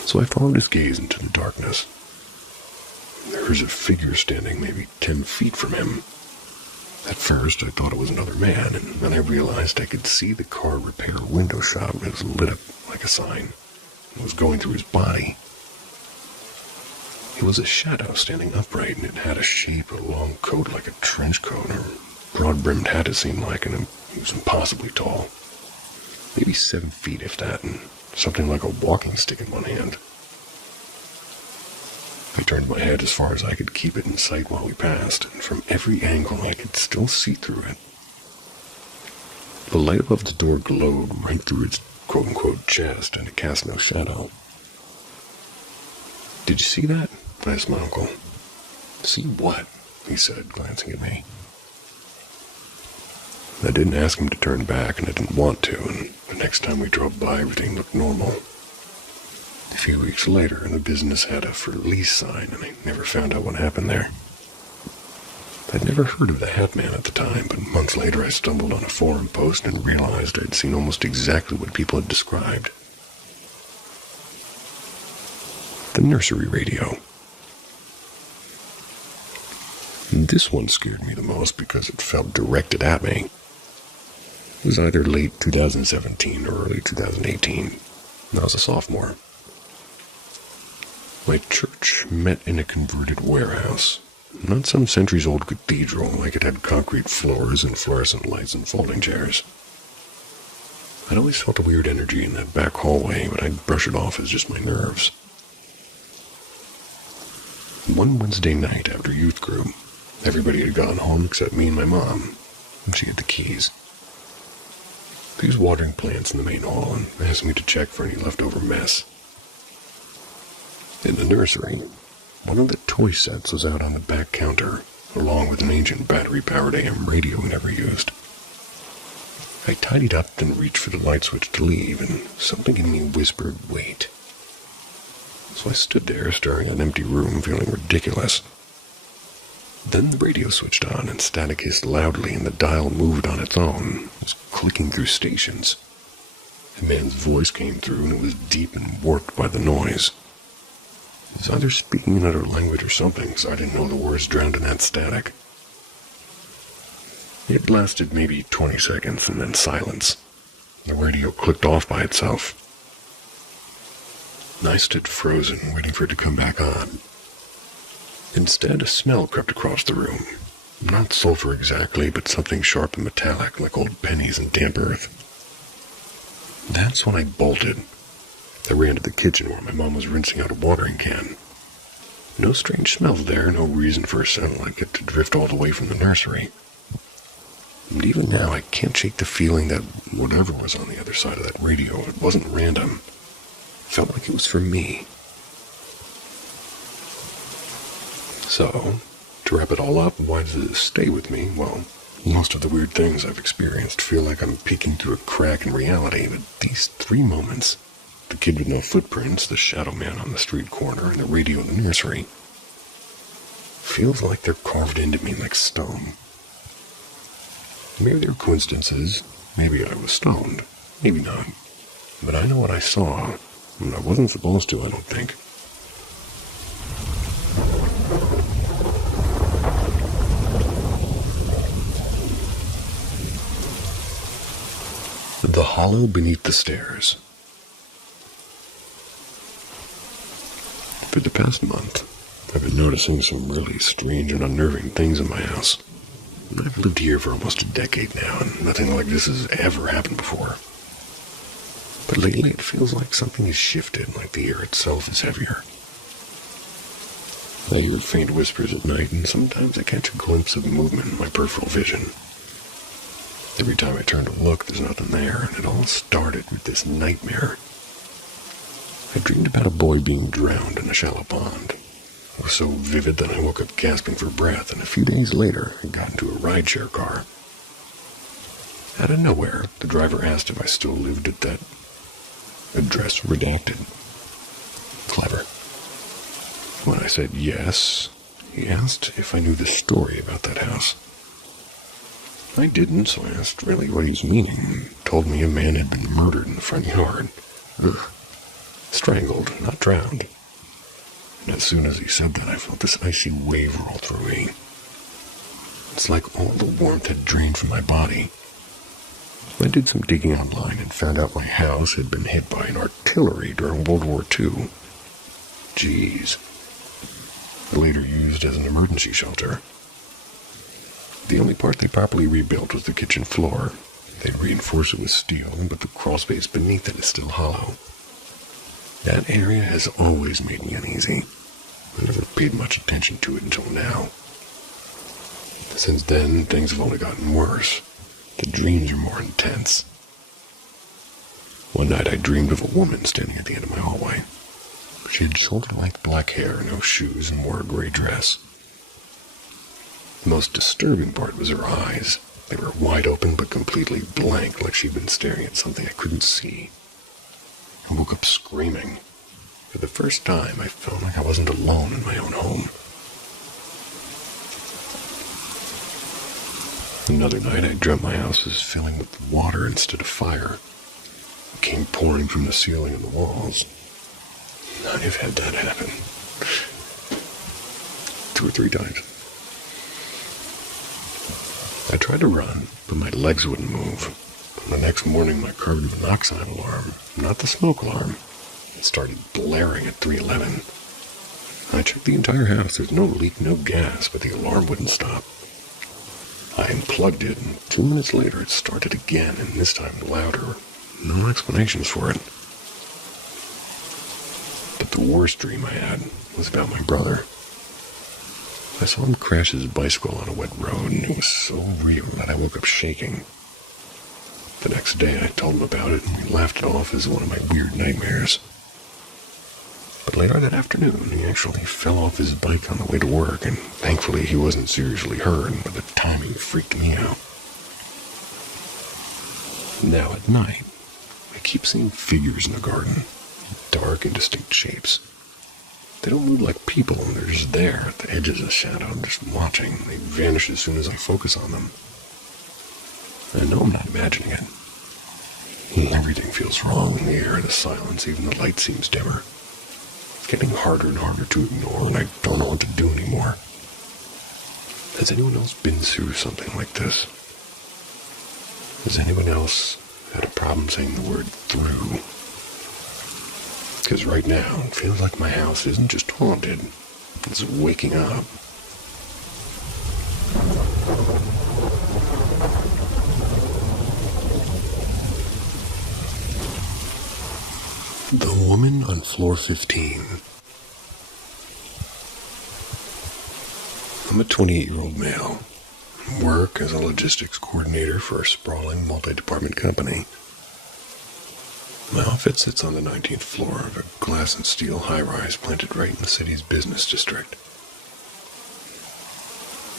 So I followed his gaze into the darkness. There was a figure standing maybe 10 feet from him. At first, I thought it was another man, and then I realized I could see the car repair window shop that was lit up like a sign. It was going through his body. It was a shadow standing upright, and it had a shape, a long coat like a trench coat, or broad-brimmed hat it seemed like, and it was impossibly tall. Maybe 7 feet, if that, and something like a walking stick in one hand. I turned my head as far as I could keep it in sight while we passed, and from every angle I could still see through it. The light above the door glowed right through its quote-unquote chest, and it cast no shadow. "Did you see that?" asked my uncle. "See what?" he said, glancing at me. I didn't ask him to turn back, and I didn't want to, and the next time we drove by, everything looked normal. A few weeks later, the business had a for lease sign, and I never found out what happened there. I'd never heard of the Hat Man at the time, but months later I stumbled on a forum post and realized I'd seen almost exactly what people had described. The nursery radio. This one scared me the most because it felt directed at me. It was either late 2017 or early 2018. I was a sophomore. My church met in a converted warehouse. Not some centuries-old cathedral like it had concrete floors and fluorescent lights and folding chairs. I'd always felt a weird energy in that back hallway, but I'd brush it off as just my nerves. One Wednesday night after youth group, everybody had gone home except me and my mom, and she had the keys. She was watering plants in the main hall and asked me to check for any leftover mess. In the nursery, one of the toy sets was out on the back counter, along with an ancient battery-powered AM radio we never used. I tidied up and reached for the light switch to leave, and something in me whispered, "Wait." So I stood there, staring at an empty room, feeling ridiculous. Then the radio switched on, and static hissed loudly, and the dial moved on its own. It was clicking through stations. A man's voice came through, and it was deep and warped by the noise. He was either speaking another language or something, so I didn't know the words drowned in that static. It lasted maybe 20 seconds, and then silence. The radio clicked off by itself. I stood frozen, waiting for it to come back on. Instead, a smell crept across the room. Not sulfur exactly, but something sharp and metallic, like old pennies and damp earth. That's when I bolted. I ran to the kitchen where my mom was rinsing out a watering can. No strange smells there, no reason for a sound like it to drift all the way from the nursery. And even now, I can't shake the feeling that whatever was on the other side of that radio, it wasn't random. It felt like it was for me. So, to wrap it all up, why does it stay with me? Well, most of the weird things I've experienced feel like I'm peeking through a crack in reality, but these 3 moments, the kid with no footprints, the shadow man on the street corner, and the radio in the nursery, feels like they're carved into me like stone. Maybe they're coincidences, maybe I was stoned, maybe not, but I know what I saw, and I wasn't supposed to, I don't think. The hollow beneath the stairs. For the past month, I've been noticing some really strange and unnerving things in my house. I've lived here for almost a decade now, and nothing like this has ever happened before. But lately it feels like something has shifted, like the air itself is heavier. I hear faint whispers at night, and sometimes I catch a glimpse of movement in my peripheral vision. Every time I turn to look, there's nothing there, and it all started with this nightmare. I dreamed about a boy being drowned in a shallow pond. It was so vivid that I woke up gasping for breath, and a few days later, I got into a rideshare car. Out of nowhere, the driver asked if I still lived at that address redacted. Clever. When I said yes, he asked if I knew the story about that house. I didn't, so I asked really what he was meaning, and told me a man had been murdered in the front yard. Ugh. Strangled, not drowned. And as soon as he said that, I felt this icy wave roll through me. It's like all the warmth had drained from my body. I did some digging online and found out my house had been hit by an artillery during World War II. Jeez. Later used as an emergency shelter. The only part they properly rebuilt was the kitchen floor. They'd reinforced it with steel, but the crawl space beneath it is still hollow. That area has always made me uneasy. I never paid much attention to it until now. Since then, things have only gotten worse. The dreams are more intense. One night I dreamed of a woman standing at the end of my hallway. She had shoulder-length black hair, no shoes, and wore a gray dress. The most disturbing part was her eyes. They were wide open but completely blank, like she'd been staring at something I couldn't see. I woke up screaming. For the first time, I felt like I wasn't alone in my own home. Another night, I dreamt my house was filling with water instead of fire. It came pouring from the ceiling and the walls. I've had that happen 2 or 3 times. I tried to run, but my legs wouldn't move. The next morning, my carbon monoxide alarm, not the smoke alarm, it started blaring at 3:11. I checked the entire house. There's no leak, no gas, but the alarm wouldn't stop. I unplugged it, and 2 minutes later it started again, and this time louder. No explanations for it. But the worst dream I had was about my brother. I saw him crash his bicycle on a wet road, and it was so real that I woke up shaking. The next day I told him about it, and he laughed it off as one of my weird nightmares. But later that afternoon, he actually fell off his bike on the way to work, and thankfully he wasn't seriously hurt, but the timing freaked me out. Now at night, I keep seeing figures in the garden, dark and distinct shapes. They don't move like people, and they're just there at the edges of the shadow. I'm just watching. They vanish as soon as I focus on them. I know I'm not imagining it. Everything feels wrong in the air, the silence, even the light seems dimmer. It's getting harder and harder to ignore, and I don't know what to do anymore. Has anyone else been through something like this? Has anyone else had a problem saying the word through? Because right now, it feels like my house isn't just haunted, it's waking up. The woman on floor 15. I'm a 28-year-old male. I work as a logistics coordinator for a sprawling multi-department company. My office sits on the 19th floor of a glass and steel high-rise planted right in the city's business district.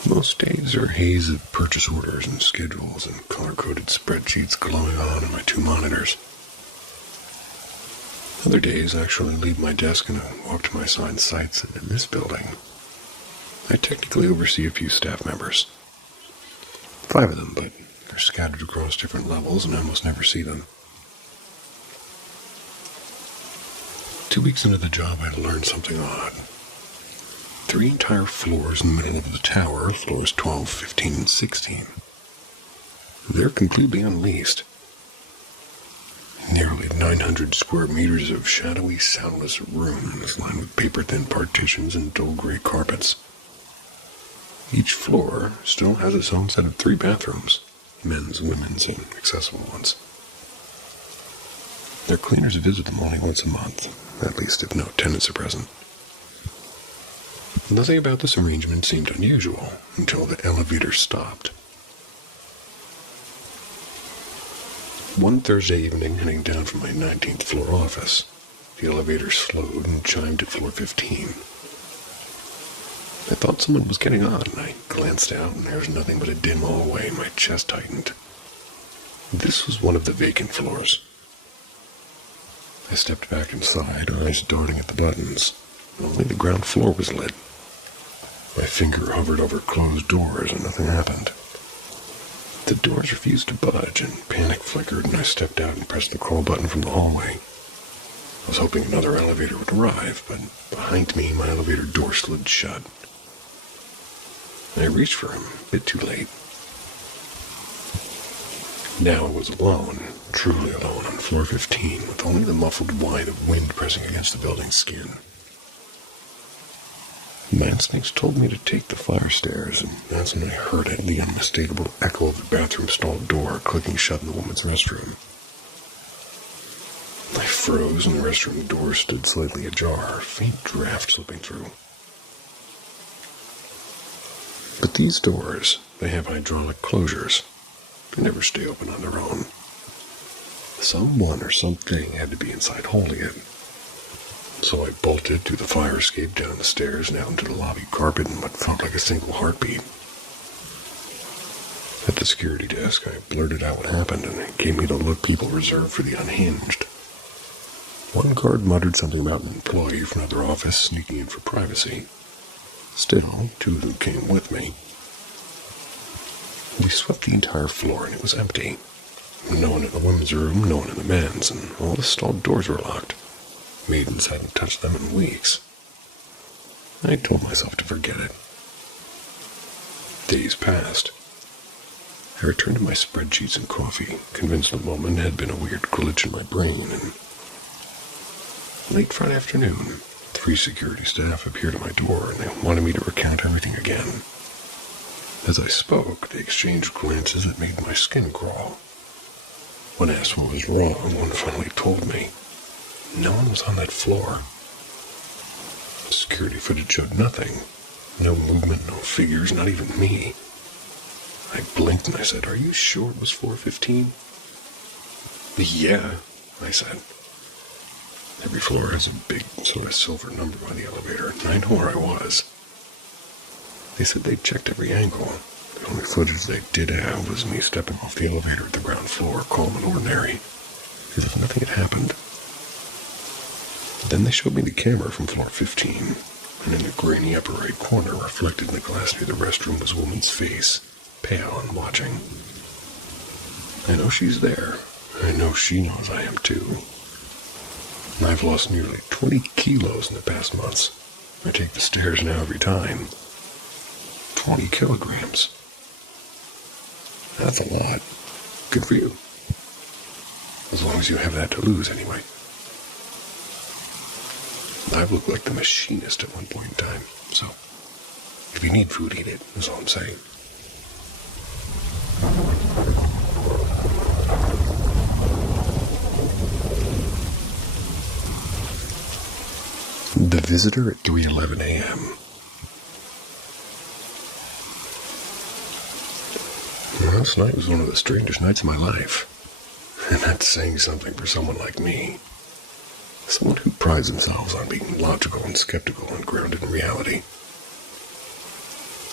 Most days are a haze of purchase orders and schedules and color-coded spreadsheets glowing on my 2 monitors. Other days I actually leave my desk and walk to my assigned sites, and in this building, I technically oversee a few staff members. 5 of them, but they're scattered across different levels and I almost never see them. 2 weeks into the job, I learned something odd. 3 entire floors in the middle of the tower, floors 12, 15, and 16. They're completely unleased. Nearly 900 square meters of shadowy, soundless rooms lined with paper-thin partitions and dull gray carpets. Each floor still has its own set of 3 bathrooms, men's, women's, and accessible ones. Their cleaners visit them only once a month, at least if no tenants are present. Nothing about this arrangement seemed unusual until the elevator stopped. One Thursday evening, heading down from my 19th floor office, the elevator slowed and chimed at floor 15. I thought someone was getting on, and I glanced out, and there was nothing but a dim hallway, and my chest tightened. This was one of the vacant floors. I stepped back inside, eyes darting at the buttons. Only the ground floor was lit. My finger hovered over closed doors, and nothing happened. The doors refused to budge, and panic flickered, and I stepped out and pressed the call button from the hallway. I was hoping another elevator would arrive, but behind me, my elevator door slid shut. I reached for him, a bit too late. Now I was alone, truly alone, on floor 15, with only the muffled whine of wind pressing against the building's skin. My instincts told me to take the fire stairs, and that's when I heard it, the unmistakable echo of the bathroom stall door clicking shut in the woman's restroom. I froze, and the restroom door stood slightly ajar, a faint draft slipping through. But these doors, they have hydraulic closures. They never stay open on their own. Someone or something had to be inside holding it. So I bolted through the fire escape, down the stairs, and out into the lobby carpet in what felt like a single heartbeat. At the security desk, I blurted out what happened, and it gave me the look people reserve for the unhinged. One guard muttered something about an employee from another office sneaking in for privacy. Still, two of them came with me. We swept the entire floor, and it was empty. No one in the women's room, no one in the men's, and all the stalled doors were locked. Maidens hadn't touched them in weeks. I told myself to forget it. Days passed. I returned to my spreadsheets and coffee, convinced the moment had been a weird glitch in my brain, and late Friday afternoon, 3 security staff appeared at my door, and they wanted me to recount everything again. As I spoke, they exchanged glances that made my skin crawl. When asked what was wrong, one finally told me. No one was on that floor. Security footage showed nothing. No movement, no figures, not even me. I blinked and I said, "Are you sure it was 415? "Yeah," I said. Every floor has a big sort of silver number by the elevator, and I know where I was. They said they'd checked every angle. The only footage they did have was me stepping off the elevator at the ground floor, calm and ordinary, as if nothing had happened. Then they showed me the camera from floor 15, and in the grainy upper right corner, reflected in the glass near the restroom, was a woman's face, pale and watching. I know she's there. I know she knows I am too. And I've lost nearly 20 kilos in the past months. I take the stairs now every time. 20 kilograms. That's a lot. Good for you. As long as you have that to lose, anyway. I've looked like the machinist at one point in time, so if you need food, eat it, is all I'm saying. The visitor at 3:11 a.m. Last night was one of the strangest nights of my life. And that's saying something for someone like me. Someone who prides themselves on being logical and skeptical and grounded in reality.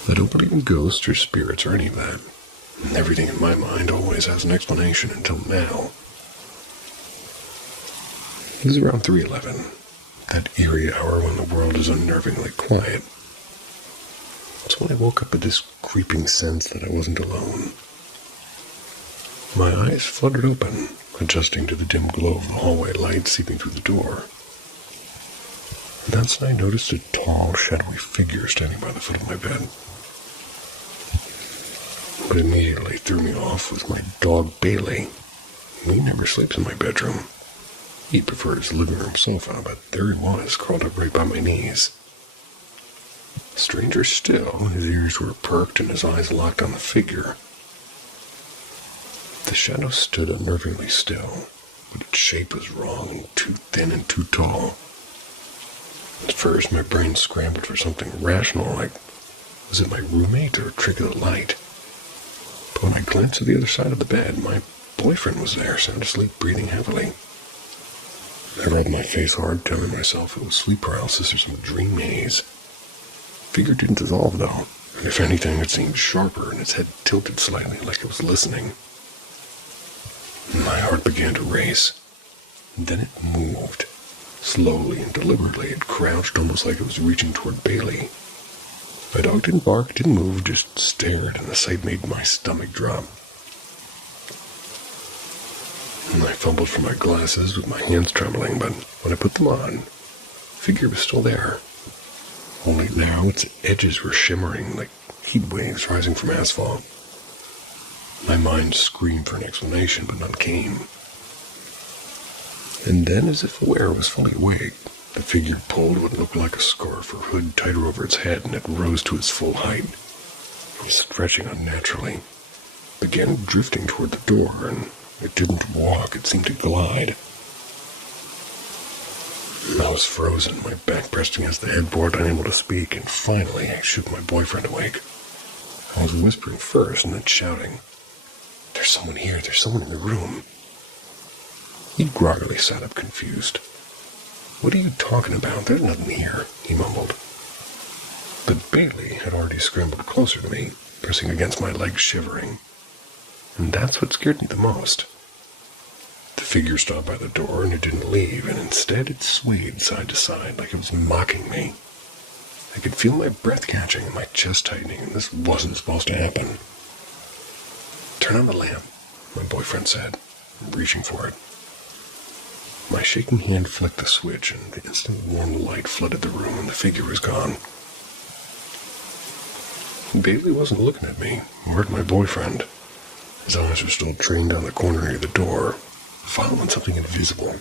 I don't believe in ghosts or spirits or any of that. And everything in my mind always has an explanation until now. It was around 3:11, that eerie hour when the world is unnervingly quiet. That's when I woke up with this creeping sense that I wasn't alone. My eyes fluttered open, adjusting to the dim glow of the hallway light seeping through the door. And that's when I noticed a tall, shadowy figure standing by the foot of my bed. What immediately threw me off was my dog Bailey. He never sleeps in my bedroom. He prefers the living room sofa, but there he was, curled up right by my knees. Stranger still, his ears were perked and his eyes locked on the figure. The shadow stood unnervingly still, but its shape was wrong and too thin and too tall. At first, my brain scrambled for something rational, like, was it my roommate or a trick of the light? But when I glanced to the other side of the bed, my boyfriend was there, sound asleep, breathing heavily. I rubbed my face hard, telling myself it was sleep paralysis or some dream haze. Figure didn't dissolve, though, and if anything, it seemed sharper, and its head tilted slightly like it was listening. My heart began to race. And then it moved. Slowly and deliberately, it crouched almost like it was reaching toward Bailey. My dog didn't bark, didn't move, just stared, and the sight made my stomach drop. And I fumbled for my glasses with my hands trembling, but when I put them on, the figure was still there. Only now its edges were shimmering like heat waves rising from asphalt. My mind screamed for an explanation, but none came. And then, as if aware it was fully awake, the figure pulled what looked like a scarf or hood tighter over its head, and it rose to its full height. It was stretching unnaturally, began drifting toward the door, and it didn't walk, it seemed to glide. I was frozen, my back pressed against the headboard, unable to speak, and finally I shook my boyfriend awake. I was whispering first, and then shouting, "There's someone here, there's someone in the room." He groggily sat up confused. "What are you talking about? There's nothing here," he mumbled. But Bailey had already scrambled closer to me, pressing against my legs, shivering. And that's what scared me the most. The figure stopped by the door and it didn't leave, and instead it swayed side to side like it was mocking me. I could feel my breath catching and my chest tightening, and this wasn't supposed to happen. "Turn on the lamp," my boyfriend said, reaching for it. My shaking hand flicked the switch, and the instant warm light flooded the room and the figure was gone. Bailey wasn't looking at me, or at my boyfriend. His eyes were still trained on the corner near the door, following something invisible.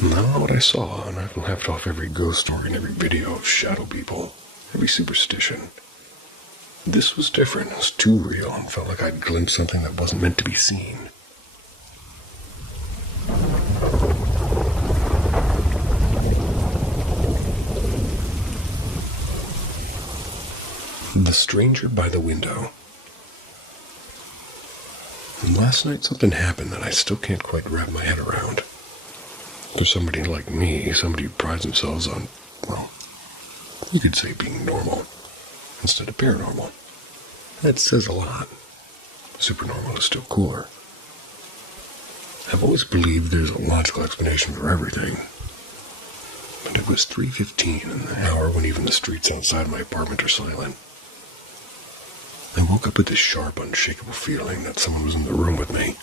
And I don't know what I saw, and I've laughed off every ghost story and every video of shadow people, every superstition. This was different. It was too real and felt like I'd glimpsed something that wasn't meant to be seen. The stranger by the window. And last night something happened that I still can't quite wrap my head around. For somebody like me, somebody who prides themselves on, well, you could say being normal instead of paranormal. That says a lot. Supernormal is still cooler. I've always believed there's a logical explanation for everything. But it was 3:15, an hour when even the streets outside my apartment are silent. I woke up with this sharp, unshakable feeling that someone was in the room with me.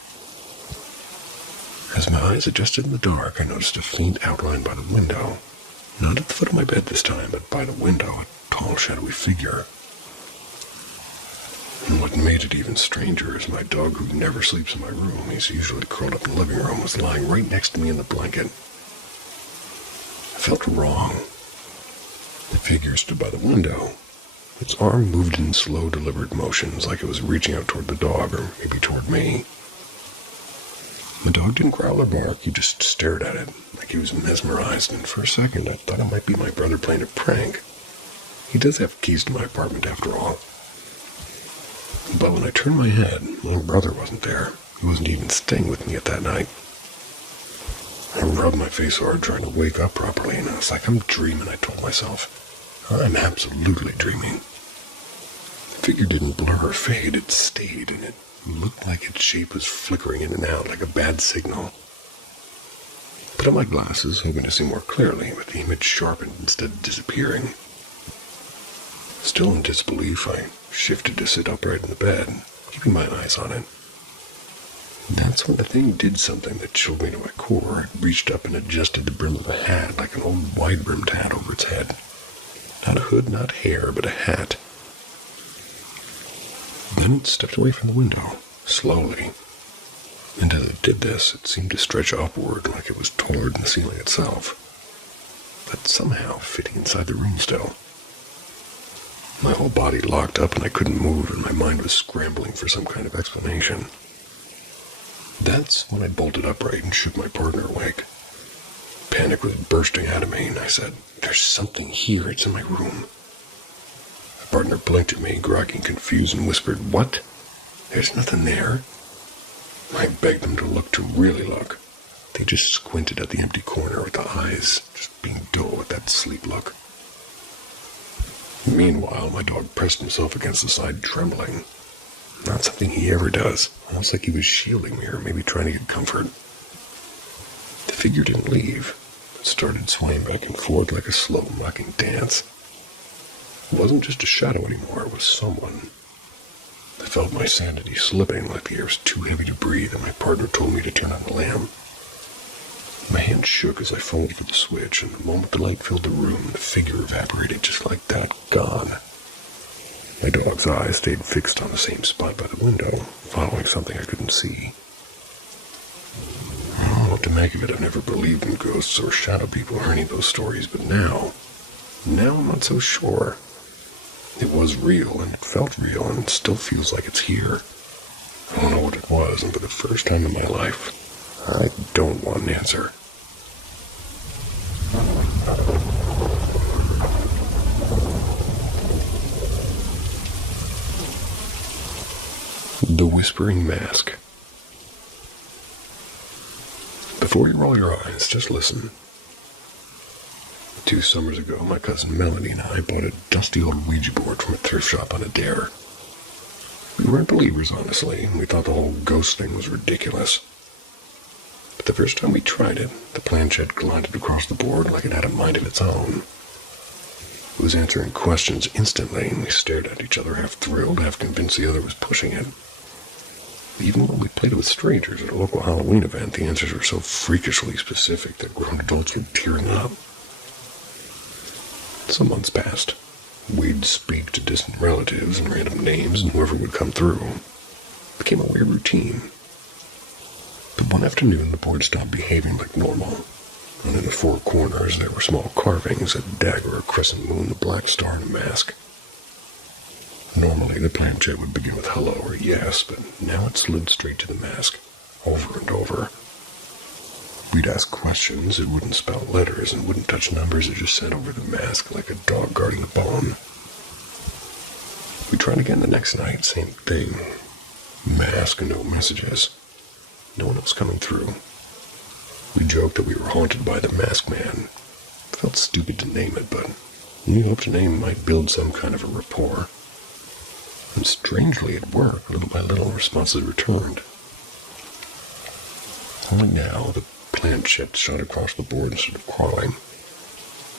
As my eyes adjusted in the dark, I noticed a faint outline by the window. Not at the foot of my bed this time, but by the window, a tall, shadowy figure. And what made it even stranger is my dog, who never sleeps in my room, he's usually curled up in the living room, was lying right next to me in the blanket. I felt wrong. The figure stood by the window. Its arm moved in slow, deliberate motions, like it was reaching out toward the dog, or maybe toward me. The dog didn't growl or bark, he just stared at it, like he was mesmerized, and for a second I thought it might be my brother playing a prank. He does have keys to my apartment, after all. But when I turned my head, my brother wasn't there. He wasn't even staying with me at that night. I rubbed my face hard, trying to wake up properly, and I was like, I'm dreaming, I told myself. I'm absolutely dreaming. The figure didn't blur or fade, it stayed, and it looked like its shape was flickering in and out like a bad signal. I put on my glasses, hoping to see more clearly, but the image sharpened instead of disappearing. Still in disbelief, I shifted to sit upright in the bed, keeping my eyes on it. That's when the thing did something that chilled me to my core. It reached up and adjusted the brim of a hat like an old wide-brimmed hat over its head. Not a hood, not hair, but a hat. Then it stepped away from the window, slowly. And as it did this, it seemed to stretch upward like it was taller than the ceiling itself, but somehow fitting inside the room still. My whole body locked up and I couldn't move, and my mind was scrambling for some kind of explanation. That's when I bolted upright and shook my partner awake. Panic was bursting out of me, and I said, "There's something here, it's in my room." My partner blinked at me, groggy and confused, and whispered, "What? There's nothing there." I begged them to look, to really look. They just squinted at the empty corner with the eyes just being dull with that sleep look. Meanwhile, my dog pressed himself against the side, trembling. Not something he ever does, almost like he was shielding me or maybe trying to get comfort. The figure didn't leave. It started swaying back and forth like a slow, mocking dance. It wasn't just a shadow anymore, it was someone. I felt my sanity slipping, like the air was too heavy to breathe, and my partner told me to turn on the lamp. My hand shook as I fumbled for the switch, and the moment the light filled the room, the figure evaporated just like that, gone. My dog's eyes stayed fixed on the same spot by the window, following something I couldn't see. I don't know what to make of it. I've never believed in ghosts or shadow people or any of those stories, but now I'm not so sure. It was real, and it felt real, and it still feels like it's here. I don't know what it was, and for the first time in my life, I don't want an answer. The Whispering Mask. Before you roll your eyes, just listen. 2 summers ago, my cousin Melanie and I bought a dusty old Ouija board from a thrift shop on a dare. We weren't believers, honestly, and we thought the whole ghost thing was ridiculous. But the first time we tried it, the planchette glided across the board like it had a mind of its own. It was answering questions instantly, and we stared at each other, half thrilled, half convinced the other was pushing it. Even when we played it with strangers at a local Halloween event, the answers were so freakishly specific that grown adults were tearing up. Some months passed. We'd speak to distant relatives and random names, and whoever would come through. It became a weird routine. But one afternoon, the board stopped behaving like normal. And in the 4 corners, there were small carvings, a dagger, a crescent moon, a black star, and a mask. Normally, the planchette would begin with hello or yes, but now it slid straight to the mask, over and over. We'd ask questions, it wouldn't spell letters, and wouldn't touch numbers, it just sat over the mask like a dog guarding a bone. We tried again the next night, same thing. Mask and no messages. No one else coming through. We joked that we were haunted by the masked man. It felt stupid to name it, but we hoped a name might build some kind of a rapport. And strangely, it worked. Little by little, responses returned. Only now, the planchette shot across the board instead of crawling.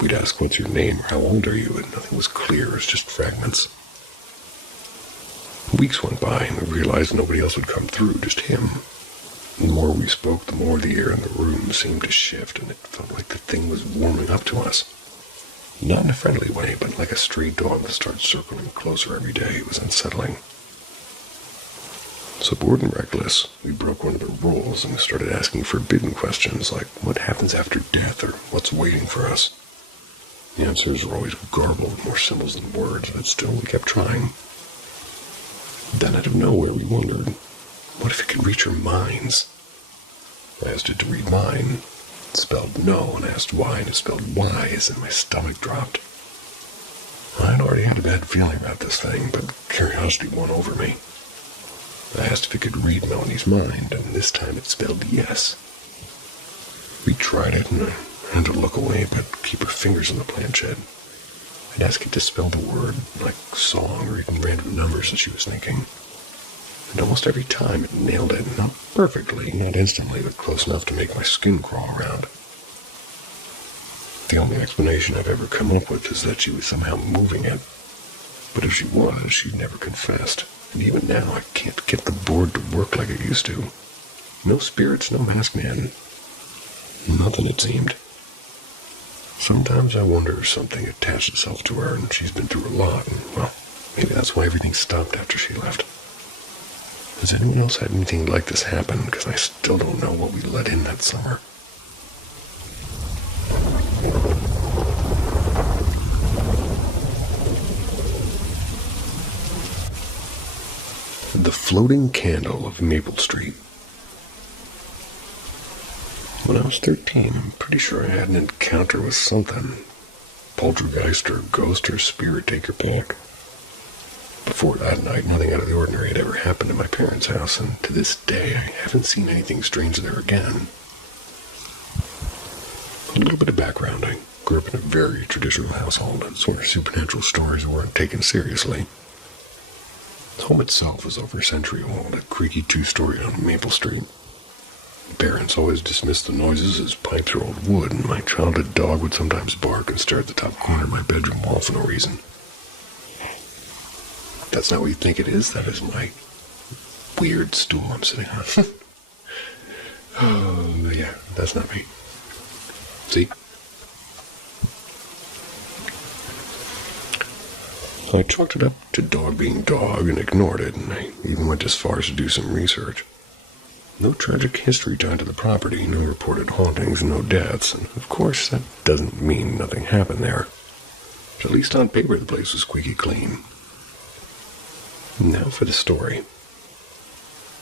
We'd ask, what's your name, or how old are you, and nothing was clear, it was just fragments. Weeks went by, and we realized nobody else would come through, just him. The more we spoke, the more the air in the room seemed to shift, and it felt like the thing was warming up to us. Not in a friendly way, but like a stray dog that starts circling closer every day. It was unsettling. So bored and reckless, we broke one of the rules and started asking forbidden questions like what happens after death or what's waiting for us. The answers were always garbled, more symbols than words, but still we kept trying. Then out of nowhere we wondered, what if it could reach our minds? I asked it to read mine. It spelled no, and asked why, and it spelled wise, and my stomach dropped. I had already had a bad feeling about this thing, but curiosity won over me. I asked if it could read Melanie's mind, and this time it spelled yes. We tried it, and I had to look away, but keep her fingers on the planchette. I'd ask it to spell the word, like song or even random numbers that she was thinking. And almost every time it nailed it, not perfectly, not instantly, but close enough to make my skin crawl around. The only explanation I've ever come up with is that she was somehow moving it. But if she was, she'd never confessed. And even now, I can't get the board to work like it used to. No spirits, no masked man. Nothing, it seemed. Sometimes I wonder if something attached itself to her, and she's been through a lot, and, well, maybe that's why everything stopped after she left. Has anyone else had anything like this happen? Because I still don't know what we let in that summer. The Floating Candle of Maple Street. When I was 13, I'm pretty sure I had an encounter with something. Poltergeist or ghost or spirit, take your pick. Before that night, nothing out of the ordinary had ever happened at my parents' house, and to this day, I haven't seen anything strange there again. A little bit of background. I grew up in a very traditional household, where supernatural stories weren't taken seriously. The home itself was over a century old, a creaky 2-story on Maple Street. Parents always dismissed the noises as pipes or old wood, and my childhood dog would sometimes bark and stare at the top corner of my bedroom wall for no reason. That's not what you think it is. That is my weird stool I'm sitting on. Oh, yeah, that's not me. See? I chalked it up to dog being dog and ignored it, and I even went as far as to do some research. No tragic history tied to the property, no reported hauntings, no deaths, and of course that doesn't mean nothing happened there. But at least on paper the place was squeaky clean. Now for the story.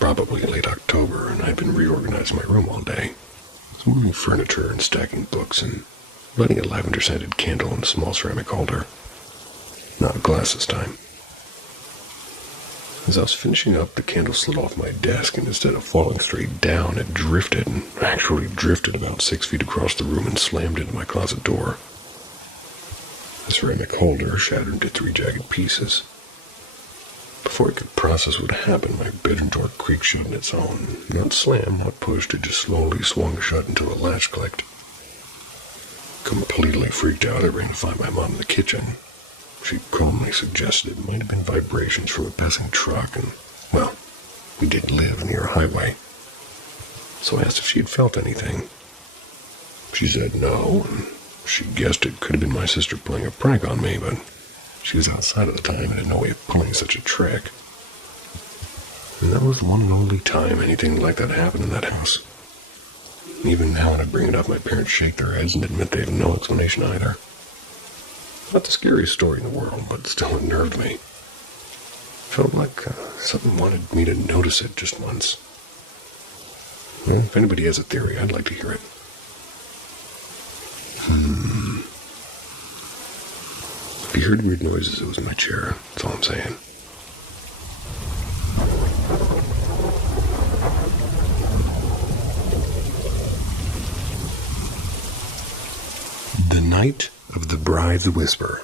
Probably late October, and I'd been reorganizing my room all day. I was moving furniture and stacking books and lighting a lavender-scented candle in a small ceramic holder. Not a glass this time. As I was finishing up, the candle slid off my desk, and instead of falling straight down, it drifted, and actually drifted about 6 feet across the room and slammed into my closet door. The ceramic holder shattered into 3 jagged pieces. Before I could process what happened, my bedroom door creaked shut on its own. Not slammed, not pushed, it just slowly swung shut until the latch clicked. Completely freaked out, I ran to find my mom in the kitchen. She calmly suggested it might have been vibrations from a passing truck, and, well, we did live near a highway. So I asked if she had felt anything. She said no, and she guessed it could have been my sister playing a prank on me, but she was outside at the time and had no way of pulling such a trick. And that was the one and only time anything like that happened in that house. Even now when I bring it up, my parents shake their heads and admit they have no explanation either. Not the scariest story in the world, but still unnerved me. Felt like something wanted me to notice it just once. Well, if anybody has a theory, I'd like to hear it. If you heard weird noises, it was in my chair. That's all I'm saying. The night of the Bride's Whisper.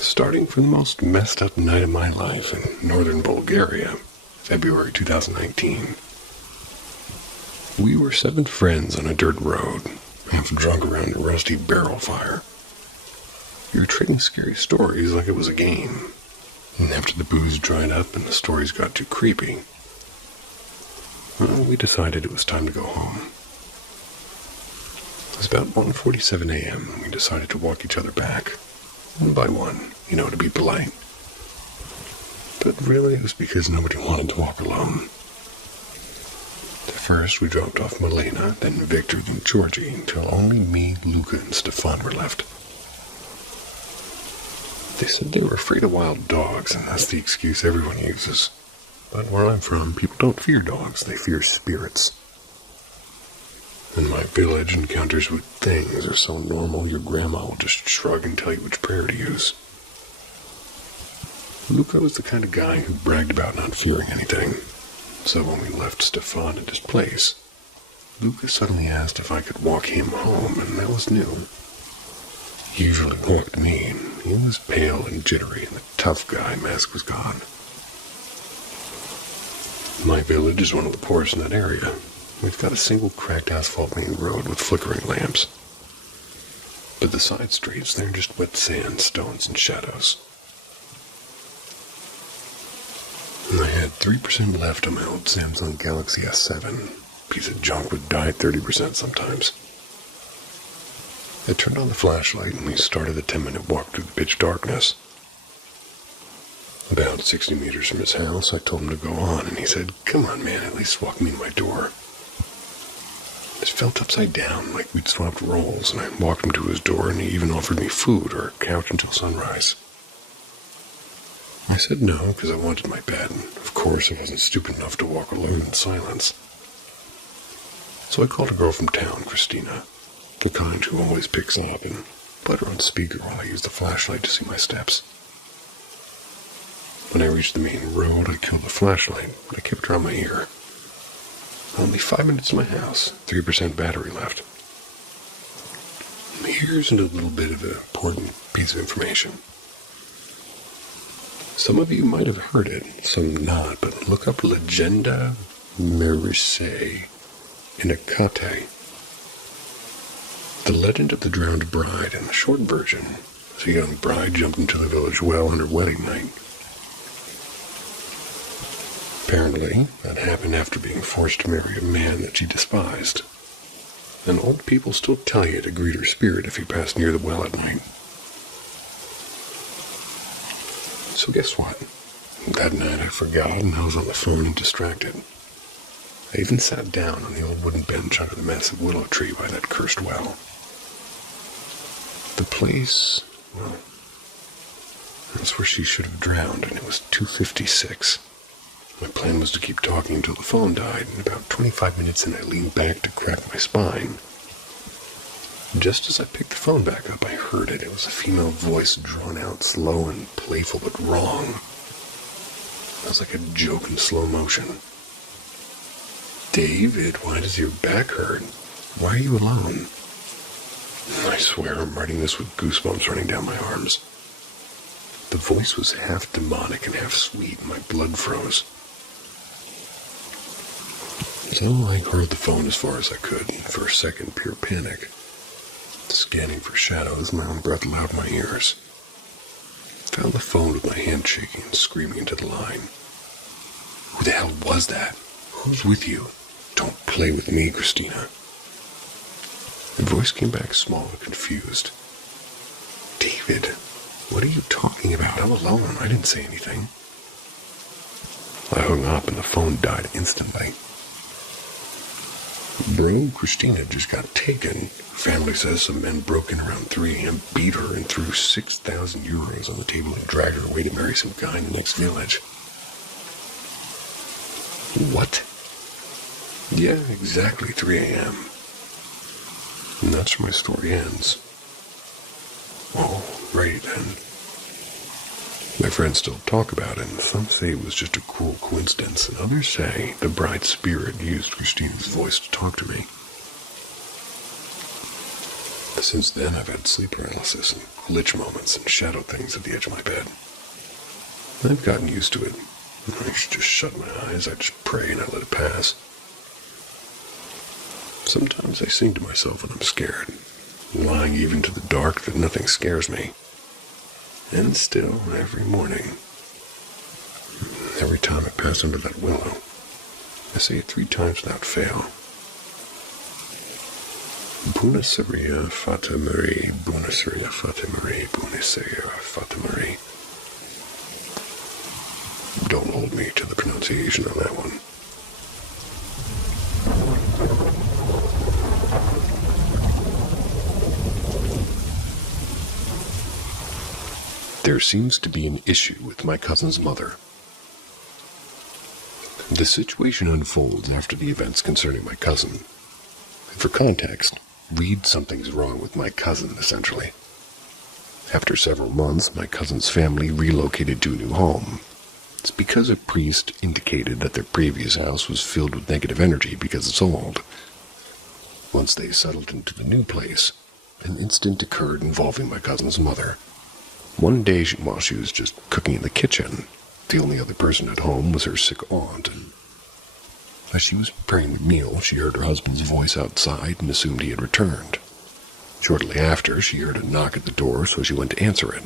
Starting from the most messed up night of my life in northern Bulgaria, February 2019. We were 7 friends on a dirt road, half drunk around a rusty barrel fire. We were trading scary stories like it was a game. And after the booze dried up and the stories got too creepy, well, we decided it was time to go home. It was about 1:47 a.m. and we decided to walk each other back. One by one, to be polite. But really it was because nobody wanted to walk alone. First, we dropped off Milena, then Victor, then Georgie, until only me, Luca, and Stefan were left. They said they were afraid of wild dogs, and that's the excuse everyone uses. But where I'm from, people don't fear dogs, they fear spirits. In my village, encounters with things are so normal your grandma will just shrug and tell you which prayer to use. Luca was the kind of guy who bragged about not fearing anything. So when we left Stefan at his place, Luca suddenly asked if I could walk him home, and that was new. He usually walked me, and he was pale and jittery, and the tough guy mask was gone. My village is one of the poorest in that area. We've got a single cracked asphalt main road with flickering lamps. But the side streets, they're just wet sand, stones, and shadows. And I had 3% left on my old Samsung Galaxy S7. Piece of junk would die at 30% sometimes. I turned on the flashlight and we started the 10-minute walk through the pitch darkness. About 60 meters from his house, I told him to go on, and he said, "Come on, man, at least walk me to my door." It felt upside down, like we'd swapped roles, and I walked him to his door, and he even offered me food or a couch until sunrise. I said no, because I wanted my bed, and of course I wasn't stupid enough to walk alone in silence. So I called a girl from town, Christina, the kind who always picks up, and put her on speaker while I used the flashlight to see my steps. When I reached the main road, I killed the flashlight, but I kept her on my ear. Only 5 minutes to my house, 3% battery left. Here's a little bit of an important piece of information. Some of you might have heard it, some not, but look up Legenda Merissae in Akate. The legend of the drowned bride, in the short version, is a young bride jumped into the village well on her wedding night. Apparently, that happened after being forced to marry a man that she despised. And old people still tell you to greet her spirit if you pass near the well at night. So guess what? That night I forgot and I was on the phone and distracted. I even sat down on the old wooden bench under the massive willow tree by that cursed well. The place, well, that's where she should have drowned, and it was 2:56. My plan was to keep talking until the phone died, and about 25 minutes in I leaned back to crack my spine. Just as I picked the phone back up, I heard it. It was a female voice, drawn out, slow and playful, but wrong. It was like a joke in slow motion. David, why does your back hurt? Why are you alone? I swear I'm writing this with goosebumps running down my arms. The voice was half demonic and half sweet, and my blood froze. So I hurled the phone as far as I could. For a second, pure panic. Scanning for shadows, my own breath loud in my ears. Found the phone with my hand shaking and screaming into the line. Who the hell was that? Who's with you? Don't play with me, Christina. The voice came back small and confused. David, what are you talking about? I'm alone. I didn't say anything. I hung up and the phone died instantly. Bro, Christina just got taken. Family says some men broke in around 3 a.m., beat her, and threw 6,000 euros on the table and dragged her away to marry some guy in the next village. What? Yeah, exactly 3 a.m. And that's where my story ends. Oh, right then. My friends still talk about it, and some say it was just a cruel coincidence, and others say the bride's spirit used Christina's voice to talk to me. Since then, I've had sleep paralysis and glitch moments and shadow things at the edge of my bed. I've gotten used to it. I just shut my eyes, I just pray, and I let it pass. Sometimes I sing to myself when I'm scared, lying even to the dark that nothing scares me. And still, every morning, every time I pass under that willow, I say it 3 times without fail. Buonasera, Fata Marie, Buonasera, Fata Marie, Buonasera, Fata Marie. Don't hold me to the pronunciation on that one. There seems to be an issue with my cousin's mother. The situation unfolds after the events concerning my cousin. For context, read something's wrong with my cousin, essentially. After several months, my cousin's family relocated to a new home. It's because a priest indicated that their previous house was filled with negative energy because it's old. Once they settled into the new place, an incident occurred involving my cousin's mother. One day, while she was just cooking in the kitchen, the only other person at home was her sick aunt, and as she was preparing the meal, she heard her husband's voice outside and assumed he had returned. Shortly after, she heard a knock at the door, so she went to answer it.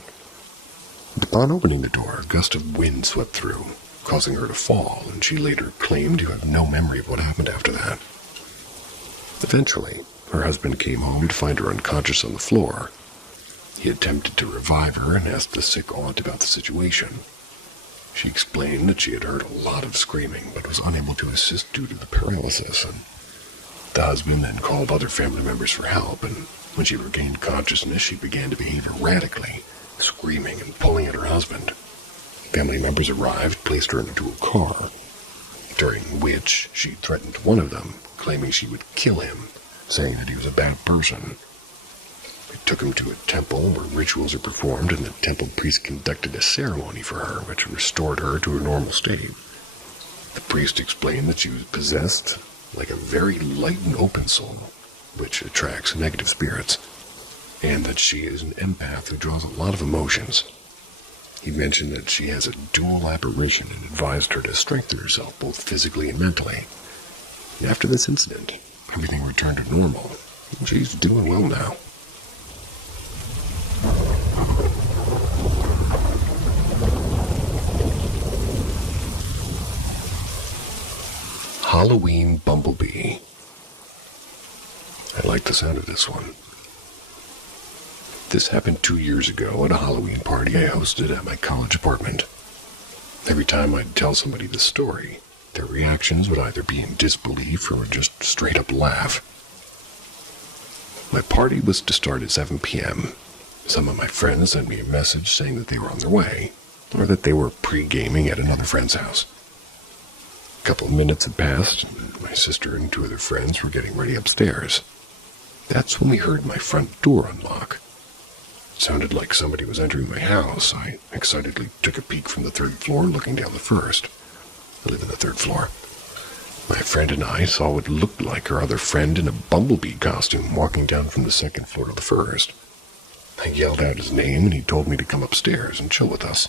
Upon opening the door, a gust of wind swept through, causing her to fall, and she later claimed to have no memory of what happened after that. Eventually, her husband came home to find her unconscious on the floor. He attempted to revive her and asked the sick aunt about the situation. She explained that she had heard a lot of screaming, but was unable to assist due to the paralysis, and the husband then called other family members for help, and when she regained consciousness, she began to behave erratically, screaming and pulling at her husband. Family members arrived, placed her into a car, during which she threatened one of them, claiming she would kill him, saying that he was a bad person. They took him to a temple where rituals are performed, and the temple priest conducted a ceremony for her, which restored her to her normal state. The priest explained that she was possessed like a very light and open soul, which attracts negative spirits, and that she is an empath who draws a lot of emotions. He mentioned that she has a dual apparition and advised her to strengthen herself both physically and mentally. And after this incident, everything returned to normal, and she's doing well now. Halloween Bumblebee. I like the sound of this one. This happened 2 years ago at a Halloween party I hosted at my college apartment. Every time I'd tell somebody the story, their reactions would either be in disbelief or just straight up laugh. My party was to start at 7 p.m. Some of my friends sent me a message saying that they were on their way, or that they were pre-gaming at another friend's house. A couple of minutes had passed, and my sister and 2 other friends were getting ready upstairs. That's when we heard my front door unlock. It sounded like somebody was entering my house. I excitedly took a peek from the third floor, looking down the first. I live in the third floor. My friend and I saw what looked like our other friend in a bumblebee costume walking down from the second floor to the first. I yelled out his name and he told me to come upstairs and chill with us,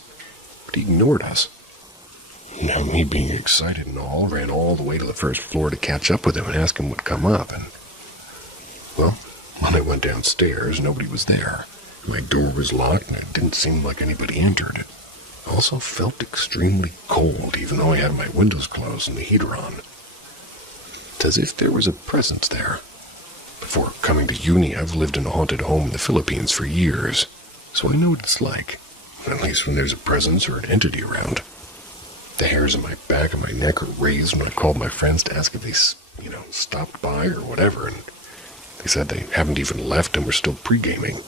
but he ignored us. Now, me being excited and all, ran all the way to the first floor to catch up with him and ask him what come up, and, well, when I went downstairs, nobody was there. My door was locked and it didn't seem like anybody entered. It also felt extremely cold, even though I had my windows closed and the heater on. It's as if there was a presence there. Before coming to uni, I've lived in a haunted home in the Philippines for years, so I know what it's like, at least when there's a presence or an entity around. The hairs on my back and my neck are raised when I called my friends to ask if they, stopped by or whatever, and they said they haven't even left and we're still pre-gaming.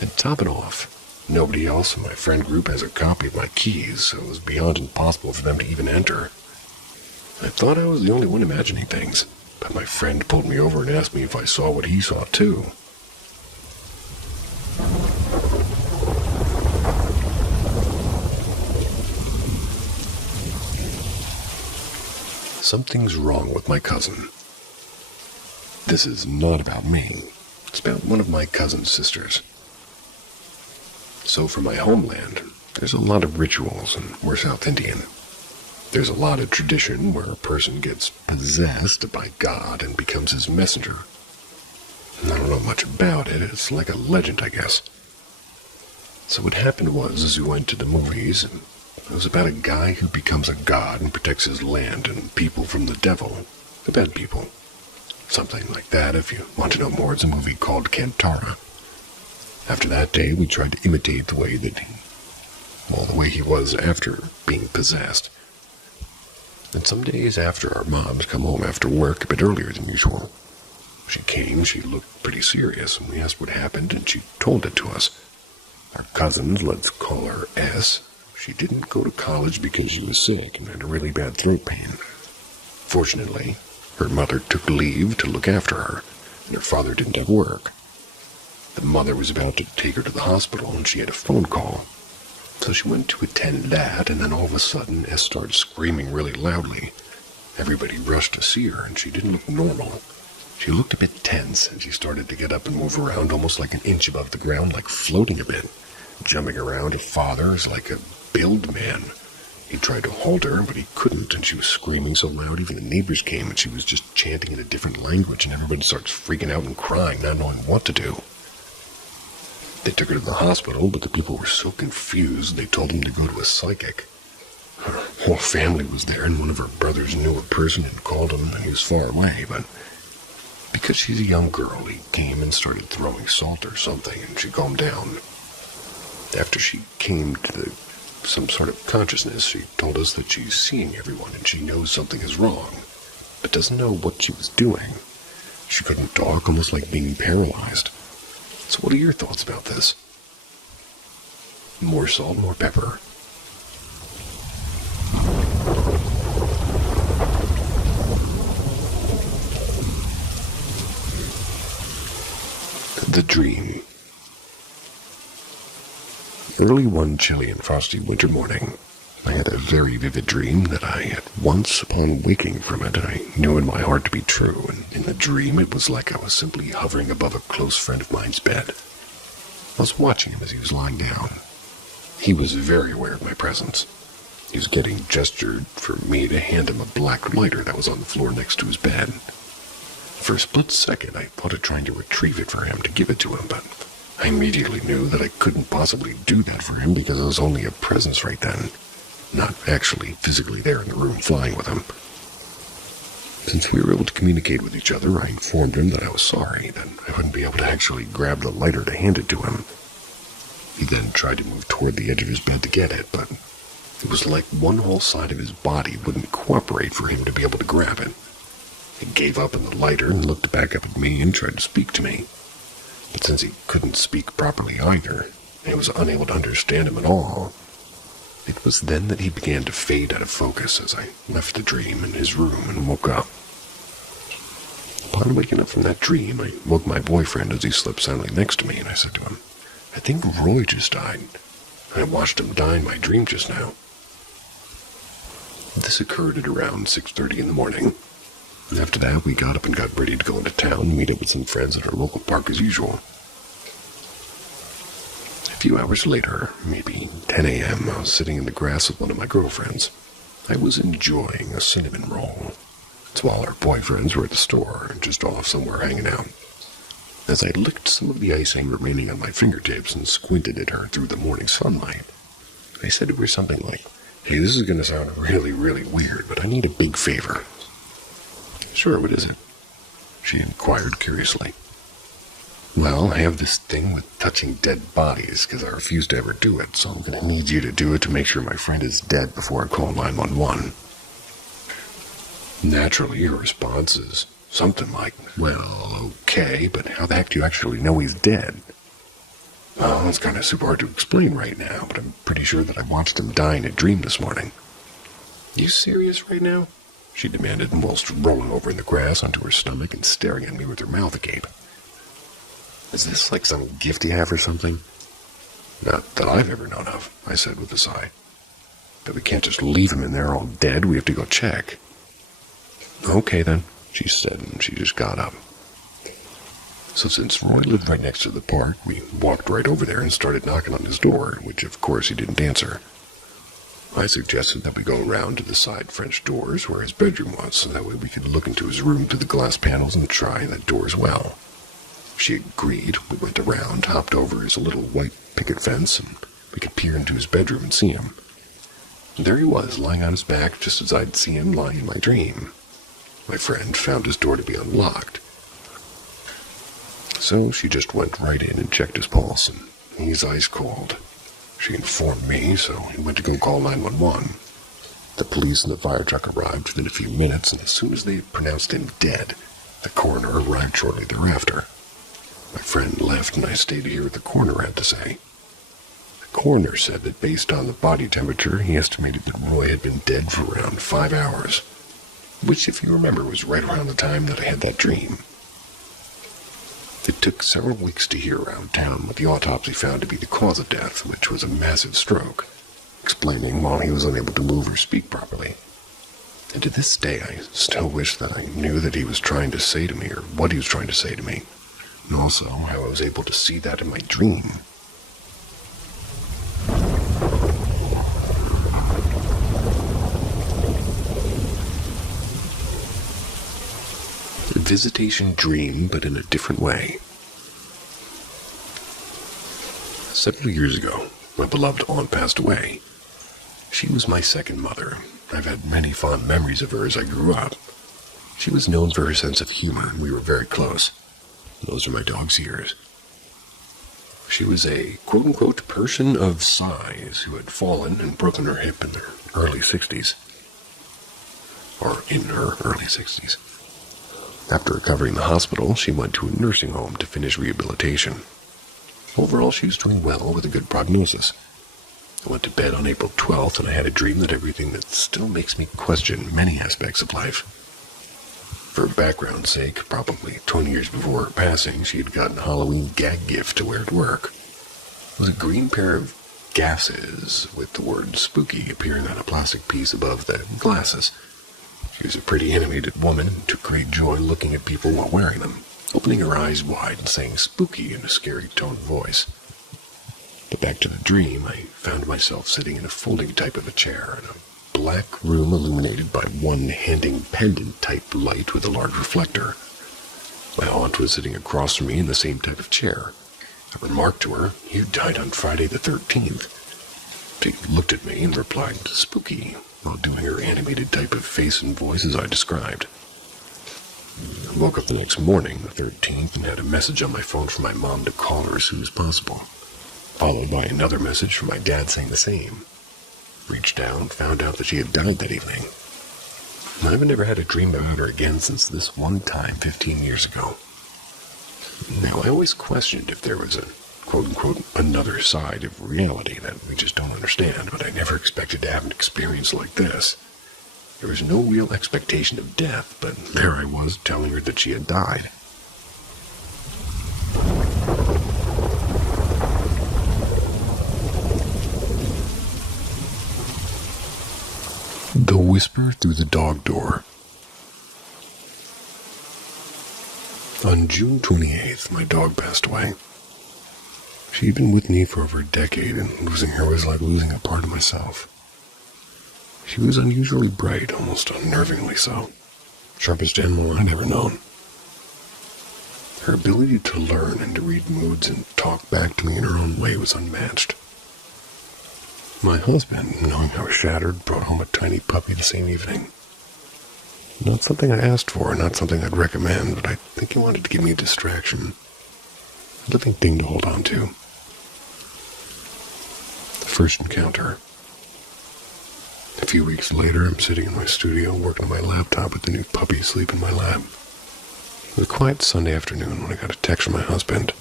And to top it off, nobody else in my friend group has a copy of my keys, so it was beyond impossible for them to even enter. I thought I was the only one imagining things, but my friend pulled me over and asked me if I saw what he saw too. Something's wrong with my cousin. This is not about me. It's about one of my cousin's sisters. So for my homeland, there's a lot of rituals, and we're South Indian. There's a lot of tradition where a person gets possessed by God and becomes his messenger. And I don't know much about it. It's like a legend, I guess. So what happened was, as we went to the movies, and it was about a guy who becomes a god and protects his land and people from the devil, the bad people. Something like that. If you want to know more, it's a movie called Kantara. After that day, we tried to imitate the way he was after being possessed. And some days after, our moms come home after work a bit earlier than usual. She came, she looked pretty serious, and we asked what happened, and she told it to us. Our cousins, let's call her S, she didn't go to college because she was sick and had a really bad throat pain. Fortunately, her mother took leave to look after her, and her father didn't have work. The mother was about to take her to the hospital, and she had a phone call. So she went to attend that, and then all of a sudden, S started screaming really loudly. Everybody rushed to see her, and she didn't look normal. She looked a bit tense, and she started to get up and move around almost like an inch above the ground, like floating a bit. Jumping around her father is like a build man. He tried to hold her, but he couldn't, and she was screaming so loud even the neighbors came, and she was just chanting in a different language, and everybody starts freaking out and crying, not knowing what to do. They took her to the hospital, but the people were so confused they told them to go to a psychic. Her whole family was there, and one of her brothers knew a person and called him, and he was far away, but because she's a young girl, he came and started throwing salt or something, and she calmed down. After she came to some sort of consciousness, she told us that she's seeing everyone, and she knows something is wrong, but doesn't know what she was doing. She couldn't talk, almost like being paralyzed. So what are your thoughts about this? More salt, more pepper. The dream. Early one chilly and frosty winter morning, I had a very vivid dream that I, at once upon waking from it, I knew in my heart to be true, and in the dream it was like I was simply hovering above a close friend of mine's bed. I was watching him as he was lying down. He was very aware of my presence. He was getting gestured for me to hand him a black lighter that was on the floor next to his bed. For a split second, I thought of trying to retrieve it for him to give it to him, but I immediately knew that I couldn't possibly do that for him because I was only a presence right then, not actually physically there in the room flying with him. Since we were able to communicate with each other, I informed him that I was sorry, that I wouldn't be able to actually grab the lighter to hand it to him. He then tried to move toward the edge of his bed to get it, but it was like one whole side of his body wouldn't cooperate for him to be able to grab it. He gave up on the lighter and looked back up at me and tried to speak to me. But since he couldn't speak properly either, I was unable to understand him at all. It was then that he began to fade out of focus as I left the dream in his room and woke up. Upon waking up from that dream, I woke my boyfriend as he slept soundly next to me, and I said to him, "I think Roy just died. I watched him die in my dream just now." This occurred at around 6:30 in the morning. After that, we got up and got ready to go into town and meet up with some friends at our local park as usual. A few hours later, maybe 10 a.m., I was sitting in the grass with one of my girlfriends. I was enjoying a cinnamon roll. It's while our boyfriends were at the store and just off somewhere hanging out. As I licked some of the icing remaining on my fingertips and squinted at her through the morning sunlight, I said to her something like, "Hey, this is going to sound really, really weird, but I need a big favor." "Sure, what is it?" she inquired curiously. "Well, I have this thing with touching dead bodies because I refuse to ever do it, so I'm going to need you to do it to make sure my friend is dead before I call 911. Naturally, your response is something like, "Well, okay, but how the heck do you actually know he's dead?" "Well, it's kind of super hard to explain right now, but I'm pretty sure that I watched him die in a dream this morning." "You serious right now?" she demanded, whilst rolling over in the grass onto her stomach and staring at me with her mouth agape. "Is this like some gift you have or something?" "Not that I've ever known of," I said with a sigh. "But we can't just leave him in there all dead. We have to go check." "Okay then," she said, and she just got up. So since Roy lived right next to the park, we walked right over there and started knocking on his door, which of course he didn't answer. I suggested that we go around to the side French doors where his bedroom was, so that way we could look into his room through the glass panels and try that door as well. She agreed. We went around, hopped over his little white picket fence, and we could peer into his bedroom and see him. And there he was, lying on his back, just as I'd seen him lying in my dream. My friend found his door to be unlocked. So she just went right in and checked his pulse, and he's ice cold. She informed me, so he went to go call 911. The police and the fire truck arrived within a few minutes, and as soon as they had pronounced him dead, the coroner arrived shortly thereafter. My friend left, and I stayed to hear what the coroner had to say. The coroner said that based on the body temperature, he estimated that Roy had been dead for around 5 hours, which, if you remember, was right around the time that I had that dream. It took several weeks to hear around town what the autopsy found to be the cause of death, which was a massive stroke, explaining why he was unable to move or speak properly. And to this day, I still wish that I knew that he was trying to say to me, or what he was trying to say to me, and also how I was able to see that in my dream. A visitation dream, but in a different way. Several years ago, my beloved aunt passed away. She was my second mother. I've had many fond memories of her as I grew up. She was known for her sense of humor, and we were very close. Those are my dog's ears. She was a quote-unquote person of size who had fallen and broken her hip in her early 60s. Or in her early 60s. After recovering in the hospital, she went to a nursing home to finish rehabilitation. Overall, she was doing well with a good prognosis. I went to bed on April 12th, and I had a dream that everything that still makes me question many aspects of life. For background's sake, probably 20 years before her passing, she had gotten a Halloween gag gift to wear to work. It was a green pair of glasses with the word spooky appearing on a plastic piece above the glasses. She was a pretty animated woman and took great joy looking at people while wearing them, opening her eyes wide and saying spooky in a scary toned voice. But back to the dream, I found myself sitting in a folding type of a chair in a black room illuminated by one hanging pendant-type light with a large reflector. My aunt was sitting across from me in the same type of chair. I remarked to her, "You died on Friday the 13th. She looked at me and replied, "Spooky," while doing her animated type of face and voice as I described. I woke up the next morning, the 13th, and had a message on my phone from my mom to call her as soon as possible, followed by another message from my dad saying the same. Reached out and found out that she had died that evening. I've never had a dream about her again since this one time 15 years ago. Now, I always questioned if there was a quote-unquote another side of reality that we just don't understand, but I never expected to have an experience like this. There was no real expectation of death, but there I was telling her that she had died. The Whisper Through the Dog Door. On June 28th, my dog passed away. She'd been with me for over a decade, and losing her was like losing a part of myself. She was unusually bright, almost unnervingly so. Sharpest animal I'd ever known. Her ability to learn and to read moods and talk back to me in her own way was unmatched. My husband, knowing I was shattered, brought home a tiny puppy the same evening. Not something I asked for, not something I'd recommend, but I think he wanted to give me a distraction. A living thing to hold on to. The first encounter. A few weeks later, I'm sitting in my studio working on my laptop with the new puppy asleep in my lap. It was a quiet Sunday afternoon when I got a text from my husband.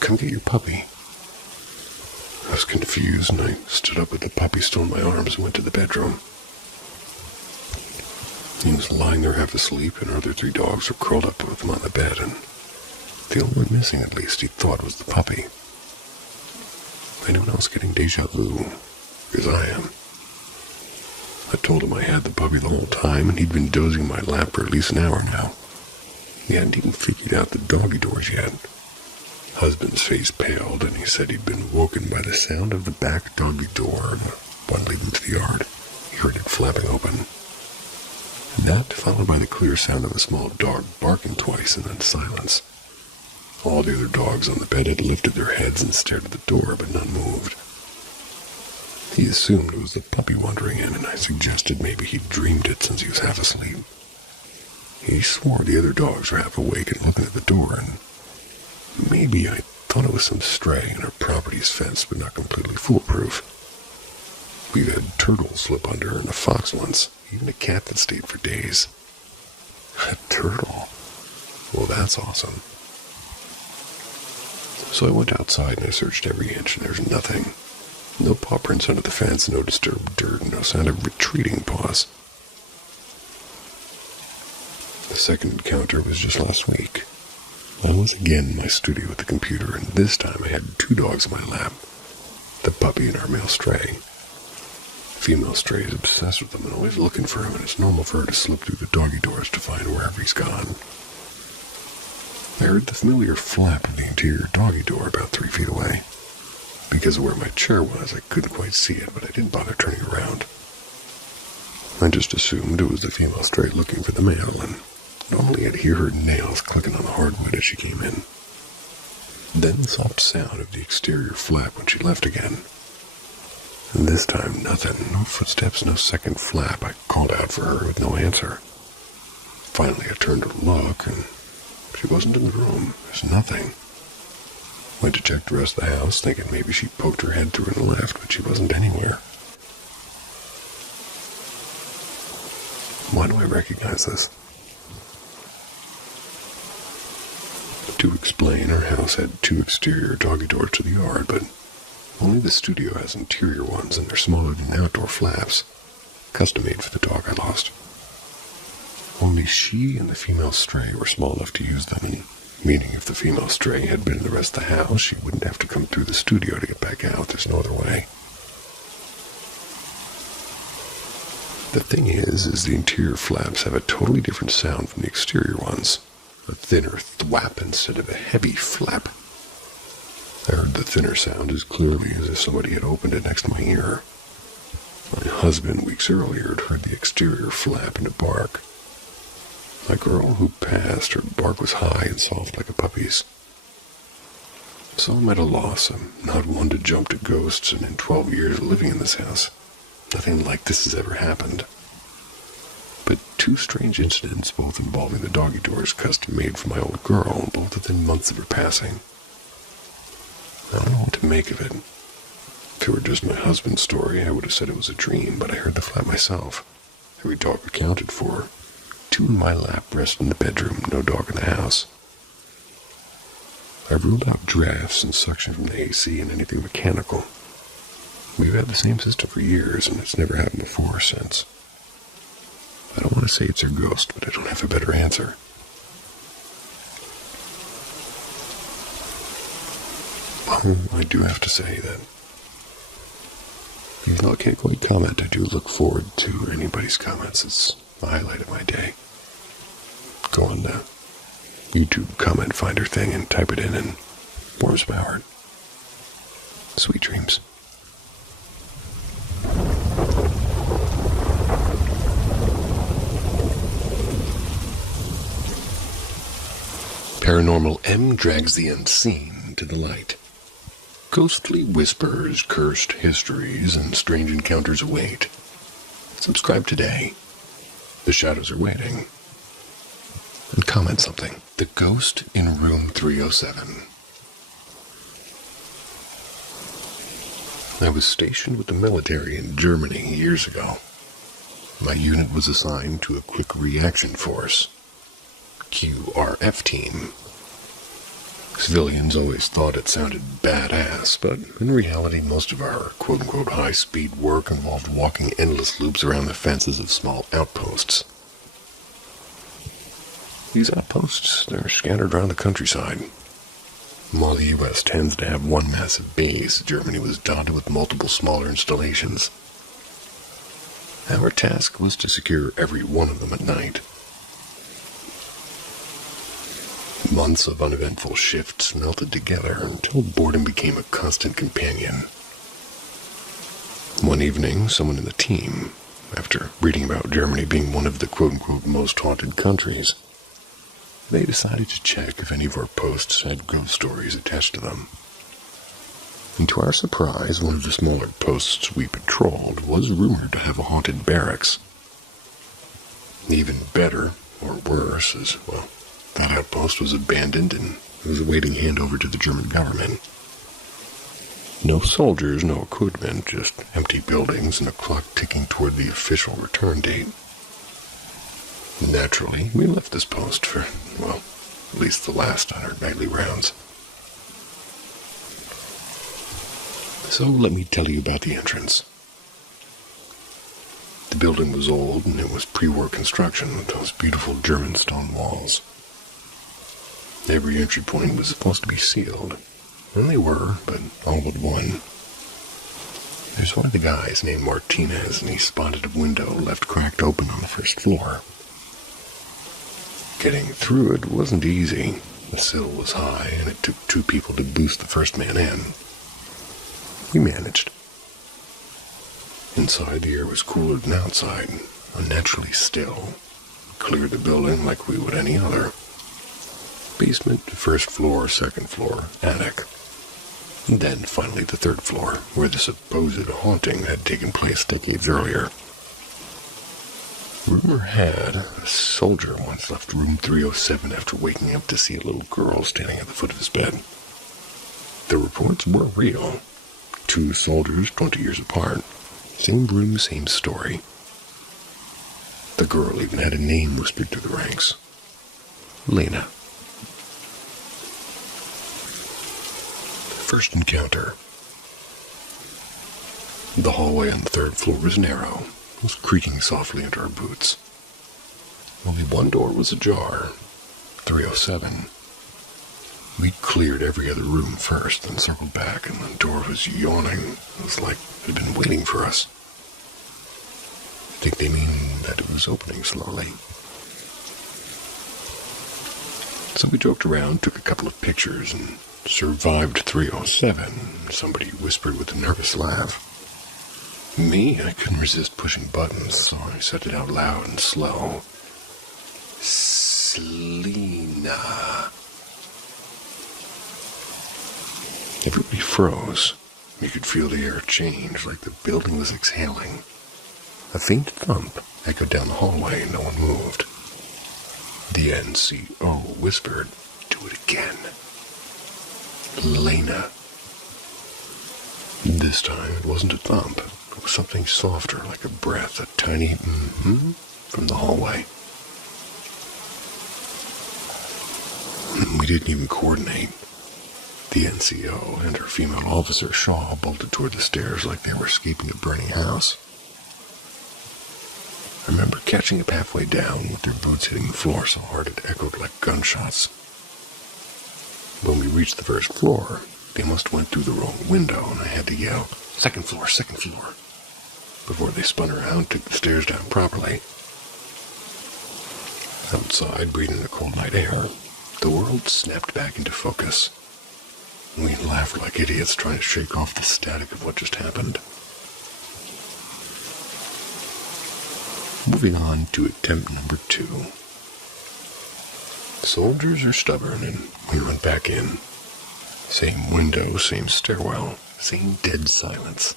Come get your puppy. I was confused, and I stood up with the puppy still in my arms and went to the bedroom. He was lying there half asleep, and our other 3 dogs were curled up with him on the bed, and the only one missing, at least, he thought was the puppy. Anyone else getting deja vu? Because I am. I told him I had the puppy the whole time, and he'd been dozing in my lap for at least an hour now. He hadn't even figured out the doggy doors yet. Husband's face paled, and he said he'd been woken by the sound of the back doggy door, the one leading to the yard. He heard it flapping open. That followed by the clear sound of a small dog barking twice and then silence. All the other dogs on the bed had lifted their heads and stared at the door, but none moved. He assumed it was the puppy wandering in, and I suggested maybe he'd dreamed it since he was half asleep. He swore the other dogs were half awake and looking at the door, and maybe I thought it was some stray, and our property's fenced but not completely foolproof. We've had turtles slip under and a fox once, even a cat that stayed for days. A turtle? Well, that's awesome. So I went outside and I searched every inch, and there's nothing. No paw prints under the fence, no disturbed dirt, no sound of retreating paws. The second encounter was just last week. I was again in my studio with the computer, and this time I had 2 dogs in my lap. The puppy and our male stray. Female stray is obsessed with them and always looking for him, and it's normal for her to slip through the doggy doors to find wherever he's gone. I heard the familiar flap of the interior doggy door about 3 feet away. Because of where my chair was, I couldn't quite see it, but I didn't bother turning around. I just assumed it was the female stray looking for the male, and normally I'd hear her nails clicking on the hardwood as she came in. Then the soft sound of the exterior flap when she left again. And this time, nothing. No footsteps, no second flap. I called out for her with no answer. Finally, I turned to look, and she wasn't in the room. There's nothing. Went to check the rest of the house, thinking maybe she poked her head through and left, but she wasn't anywhere. Why do I recognize this? To explain, our house had 2 exterior doggy doors to the yard, but only the studio has interior ones, and they're smaller than the outdoor flaps, custom-made for the dog I lost. Only she and the female stray were small enough to use them, meaning if the female stray had been in the rest of the house, she wouldn't have to come through the studio to get back out. There's no other way. The thing is the interior flaps have a totally different sound from the exterior ones. A thinner thwap instead of a heavy flap. I heard the thinner sound as clearly as if somebody had opened it next to my ear. My husband, weeks earlier, had heard the exterior flap and a bark. My girl who passed, her bark was high and soft like a puppy's. So I'm at a loss. I'm not one to jump to ghosts, and in 12 years living in this house, nothing like this has ever happened. But 2 strange incidents, both involving the doggy doors custom-made for my old girl, both within months of her passing. I don't know what to make of it. If it were just my husband's story, I would have said it was a dream, but I heard the flap myself. Every dog accounted for. 2 in my lap, rest in the bedroom, no dog in the house. I've ruled out drafts and suction from the AC and anything mechanical. We've had the same system for years, and it's never happened before or since. I don't want to say it's her ghost, but I don't have a better answer. Well, I do have to say that even though I can't quite comment, I do look forward to anybody's comments. It's the highlight of my day. Go on the YouTube comment finder thing and type it in and warms my heart. Sweet dreams. Paranormal M drags the unseen to the light. Ghostly whispers, cursed histories, and strange encounters await. Subscribe today. The shadows are waiting. And comment something. The ghost in room 307. I was stationed with the military in Germany years ago. My unit was assigned to a quick reaction force, QRF team. Civilians always thought it sounded badass, but in reality most of our quote-unquote high-speed work involved walking endless loops around the fences of small outposts. These outposts, they're scattered around the countryside. While the U.S. tends to have one massive base, Germany was dotted with multiple smaller installations. Our task was to secure every one of them at night. Months of uneventful shifts melted together until boredom became a constant companion. One evening, someone in the team, after reading about Germany being one of the quote-unquote most haunted countries, they decided to check if any of our posts had ghost stories attached to them. And to our surprise, one of the smaller posts we patrolled was rumored to have a haunted barracks. Even better, or worse, is, well, that outpost was abandoned and was awaiting handover to the German government. No soldiers, no equipment, just empty buildings and a clock ticking toward the official return date. Naturally, we left this post for, well, at least the last on our nightly rounds. So let me tell you about the entrance. The building was old and it was pre-war construction with those beautiful German stone walls. Every entry point was supposed to be sealed, and they were, but all but one. There's one of the guys named Martinez, and he spotted a window left cracked open on the first floor. Getting through it wasn't easy. The sill was high, and it took 2 people to boost the first man in. We managed. Inside, the air was cooler than outside, unnaturally still. Cleared the building like we would any other. Basement, first floor, second floor, attic. And then finally the 3rd floor, where the supposed haunting had taken place decades earlier. Rumor had a soldier once left room 307 after waking up to see a little girl standing at the foot of his bed. The reports were real. 2 soldiers, 20 years apart. Same room, same story. The girl even had a name whispered through the ranks. Lena. First encounter. The hallway on the 3rd floor was narrow. It was creaking softly under our boots. Only one door was ajar. 307. We cleared every other room first, then circled back, and the door was yawning. It was like it had been waiting for us. I think they mean that it was opening slowly. So we joked around, took a couple of pictures, and survived 307, somebody whispered with a nervous laugh. Me, I couldn't resist pushing buttons, so I said it out loud and slow. Selena. Everybody froze. You could feel the air change, like the building was exhaling. A faint thump echoed down the hallway and no one moved. The NCO whispered, "Do it again." Lena. This time it wasn't a thump. It was something softer, like a breath, a tiny from the hallway. We didn't even coordinate. The NCO and her female officer, Shaw, bolted toward the stairs like they were escaping a burning house. I remember catching up halfway down with their boots hitting the floor so hard it echoed like gunshots. When we reached the first floor, they must have went through the wrong window, and I had to yell, second floor, before they spun around and took the stairs down properly. Outside, breathing the cold night air, the world snapped back into focus. We laughed like idiots trying to shake off the static of what just happened. Moving on to attempt number 2. Soldiers are stubborn, and we went back in. Same window, same stairwell, same dead silence.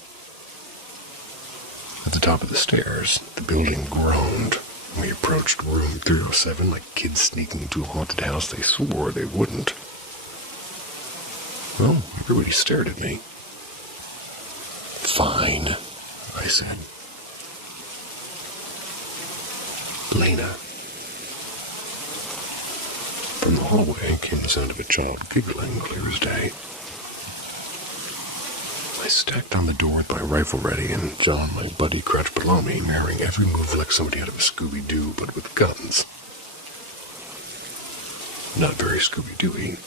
At the top of the stairs, the building groaned. We approached room 307 like kids sneaking into a haunted house they swore they wouldn't. Well, everybody stared at me. Fine, I said. Lena. From the hallway came the sound of a child giggling clear as day. I stacked on the door with my rifle ready, and John, my buddy, crouched below me, mirroring every move like somebody out of a Scooby-Doo, but with guns. Not very Scooby-Doo-y.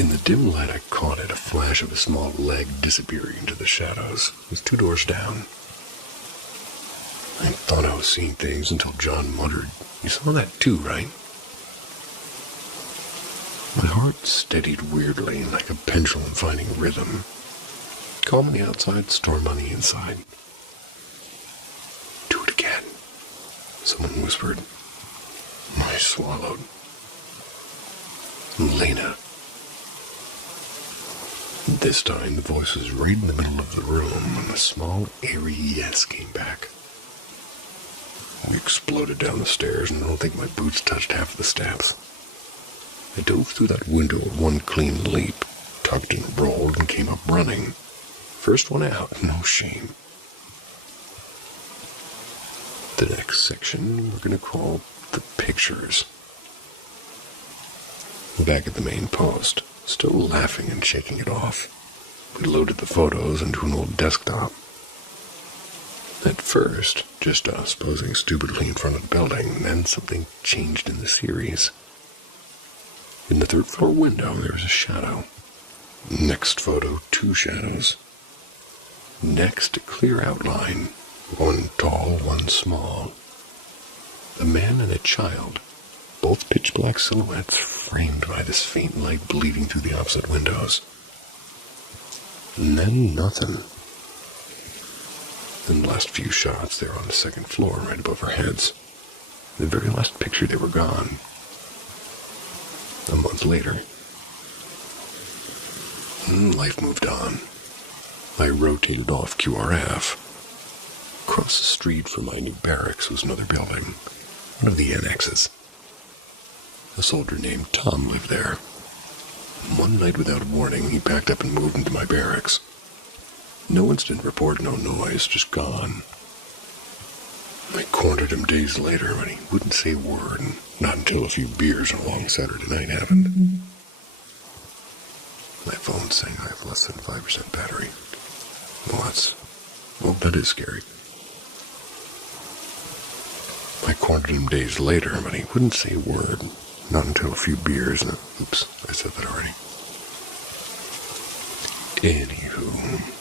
In the dim light I caught at a flash of a small leg disappearing into the shadows. It was 2 doors down. I thought I was seeing things until John muttered, "You saw that too, right?" My heart steadied weirdly, like a pendulum finding rhythm. Calm on the outside, storm on the inside. "Do it again," someone whispered. I swallowed. "Lena." This time the voice was right in the middle of the room, and a small, airy yes came back. We exploded down the stairs, and I don't think my boots touched half the steps. I dove through that window with one clean leap, tucked and rolled, and came up running. First one out, no shame. The next section we're going to call the pictures. Back at the main post, still laughing and shaking it off, we loaded the photos into an old desktop. At first, just us posing stupidly in front of the building, then something changed in the series. In the 3rd floor window, there was a shadow. Next photo, 2 shadows. Next, a clear outline, one tall, one small. A man and a child, both pitch black silhouettes framed by this faint light bleeding through the opposite windows. And then nothing. In the last few shots, they were on the 2nd floor, right above our heads. In the very last picture, they were gone. A month later, life moved on. I rotated off QRF. Across the street from my new barracks was another building, one of the annexes. A soldier named Tom lived there. One night without warning, he packed up and moved into my barracks. No incident report, no noise, just gone. I cornered him days later, but he wouldn't say a word, and not until a few beers and a long Saturday night happened. My phone's saying I have less than 5% battery. Well, that is scary. I cornered him days later, but he wouldn't say a word, not until a few beers and oops, I said that already. Anywho,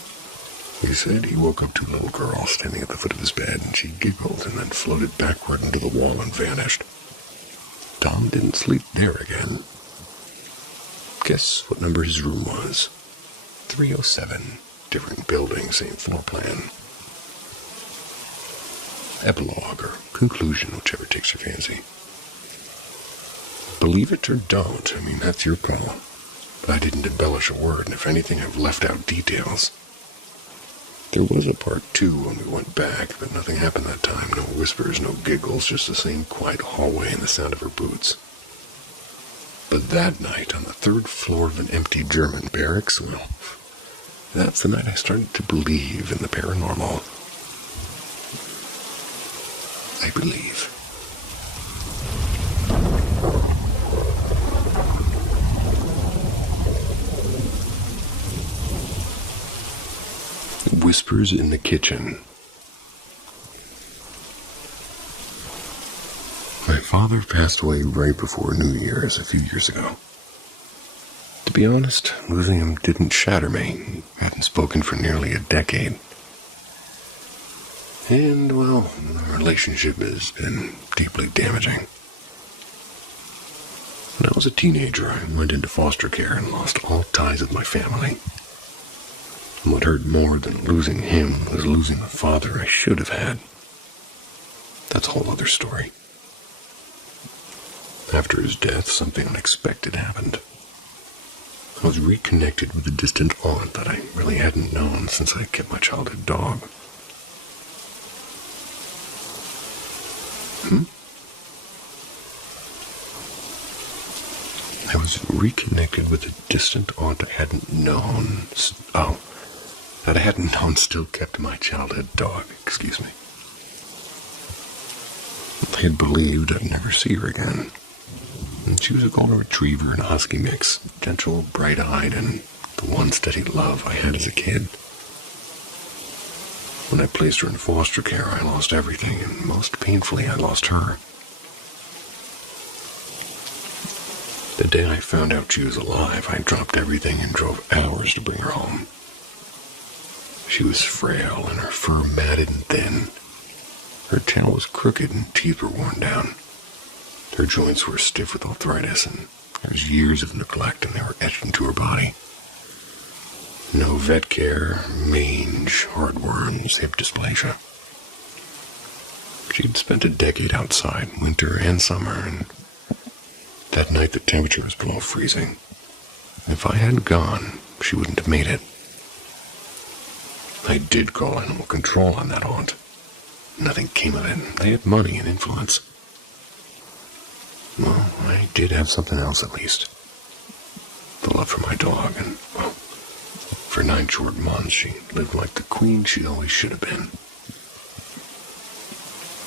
he said he woke up to a little girl standing at the foot of his bed, and she giggled and then floated backward into the wall and vanished. Tom didn't sleep there again. Guess what number his room was? 307. Different building, same floor plan. Epilogue or conclusion, whichever takes your fancy. Believe it or don't, that's your call. But I didn't embellish a word, and if anything, I've left out details. There was a part 2 when we went back, but nothing happened that time. No whispers, no giggles, just the same quiet hallway and the sound of her boots. But that night, on the 3rd floor of an empty German barracks, well, that's the night I started to believe in the paranormal. I believe. Whispers in the kitchen. father passed away right before New Year's a few years ago. To be honest, losing him didn't shatter me. I hadn't spoken for nearly a decade. And, well, our relationship has been deeply damaging. When I was a teenager, I went into foster care and lost all ties with my family. And what hurt more than losing him was losing the father I should have had. That's a whole other story. After his death, something unexpected happened. I was reconnected with a distant aunt that I really hadn't known since I kept my childhood dog. I was reconnected with a distant aunt I hadn't known. That I hadn't known still kept my childhood dog, excuse me. I had believed I'd never see her again. And she was a golden retriever and a husky mix, gentle, bright-eyed, and the one steady love I had as a kid. When I placed her in foster care, I lost everything, and most painfully, I lost her. The day I found out she was alive, I dropped everything and drove hours to bring her home. She was frail, and her fur matted and thin. Her tail was crooked and teeth were worn down. Her joints were stiff with arthritis, and there was years of neglect, and they were etched into her body. No vet care, mange, heartworms, hip dysplasia. She'd spent a decade outside, winter and summer, and that night the temperature was below freezing. If I hadn't gone, she wouldn't have made it. I did call animal control on that aunt. Nothing came of it. They had money and influence. Well, I did have something else at least. The love for my dog, and, well, for 9 short months she lived like the queen she always should have been.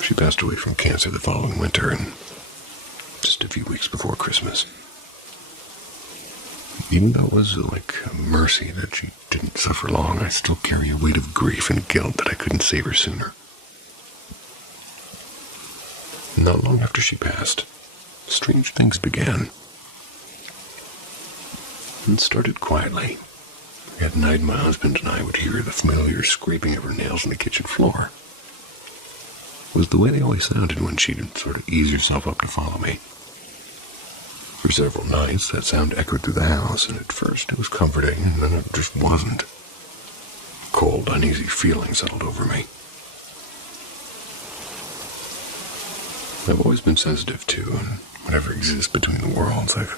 She passed away from cancer the following winter, and just a few weeks before Christmas. Even though it was like a mercy that she didn't suffer long, I still carry a weight of grief and guilt that I couldn't save her sooner. Not long after she passed, strange things began. It started quietly. At night, my husband and I would hear the familiar scraping of her nails on the kitchen floor. It was the way they always sounded when she'd sort of ease herself up to follow me. For several nights, that sound echoed through the house, and at first it was comforting, and then it just wasn't. A cold, uneasy feeling settled over me. I've always been sensitive to, and whatever exists between the worlds. I've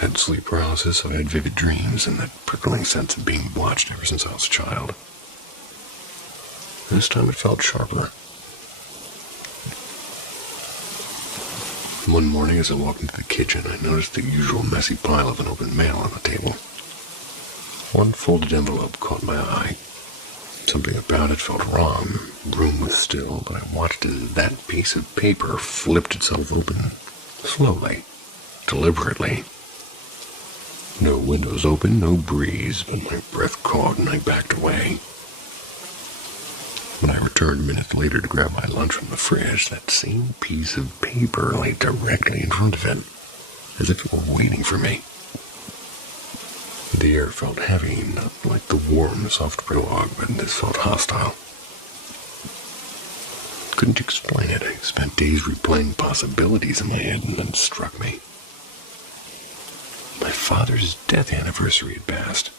had sleep paralysis, I've had vivid dreams, and that prickling sense of being watched ever since I was a child. This time it felt sharper. One morning as I walked into the kitchen, I noticed the usual messy pile of unopened mail on the table. One folded envelope caught my eye. Something about it felt wrong. The room was still, but I watched as that piece of paper flipped itself open. Slowly. Deliberately. No windows open, no breeze, but my breath caught and I backed away. When I returned minutes later to grab my lunch from the fridge, that same piece of paper lay directly in front of it, as if it were waiting for me. The air felt heavy, not like the warm, soft prologue, but this felt hostile. Couldn't explain it. I spent days replaying possibilities in my head, and then it struck me. My father's death anniversary had passed,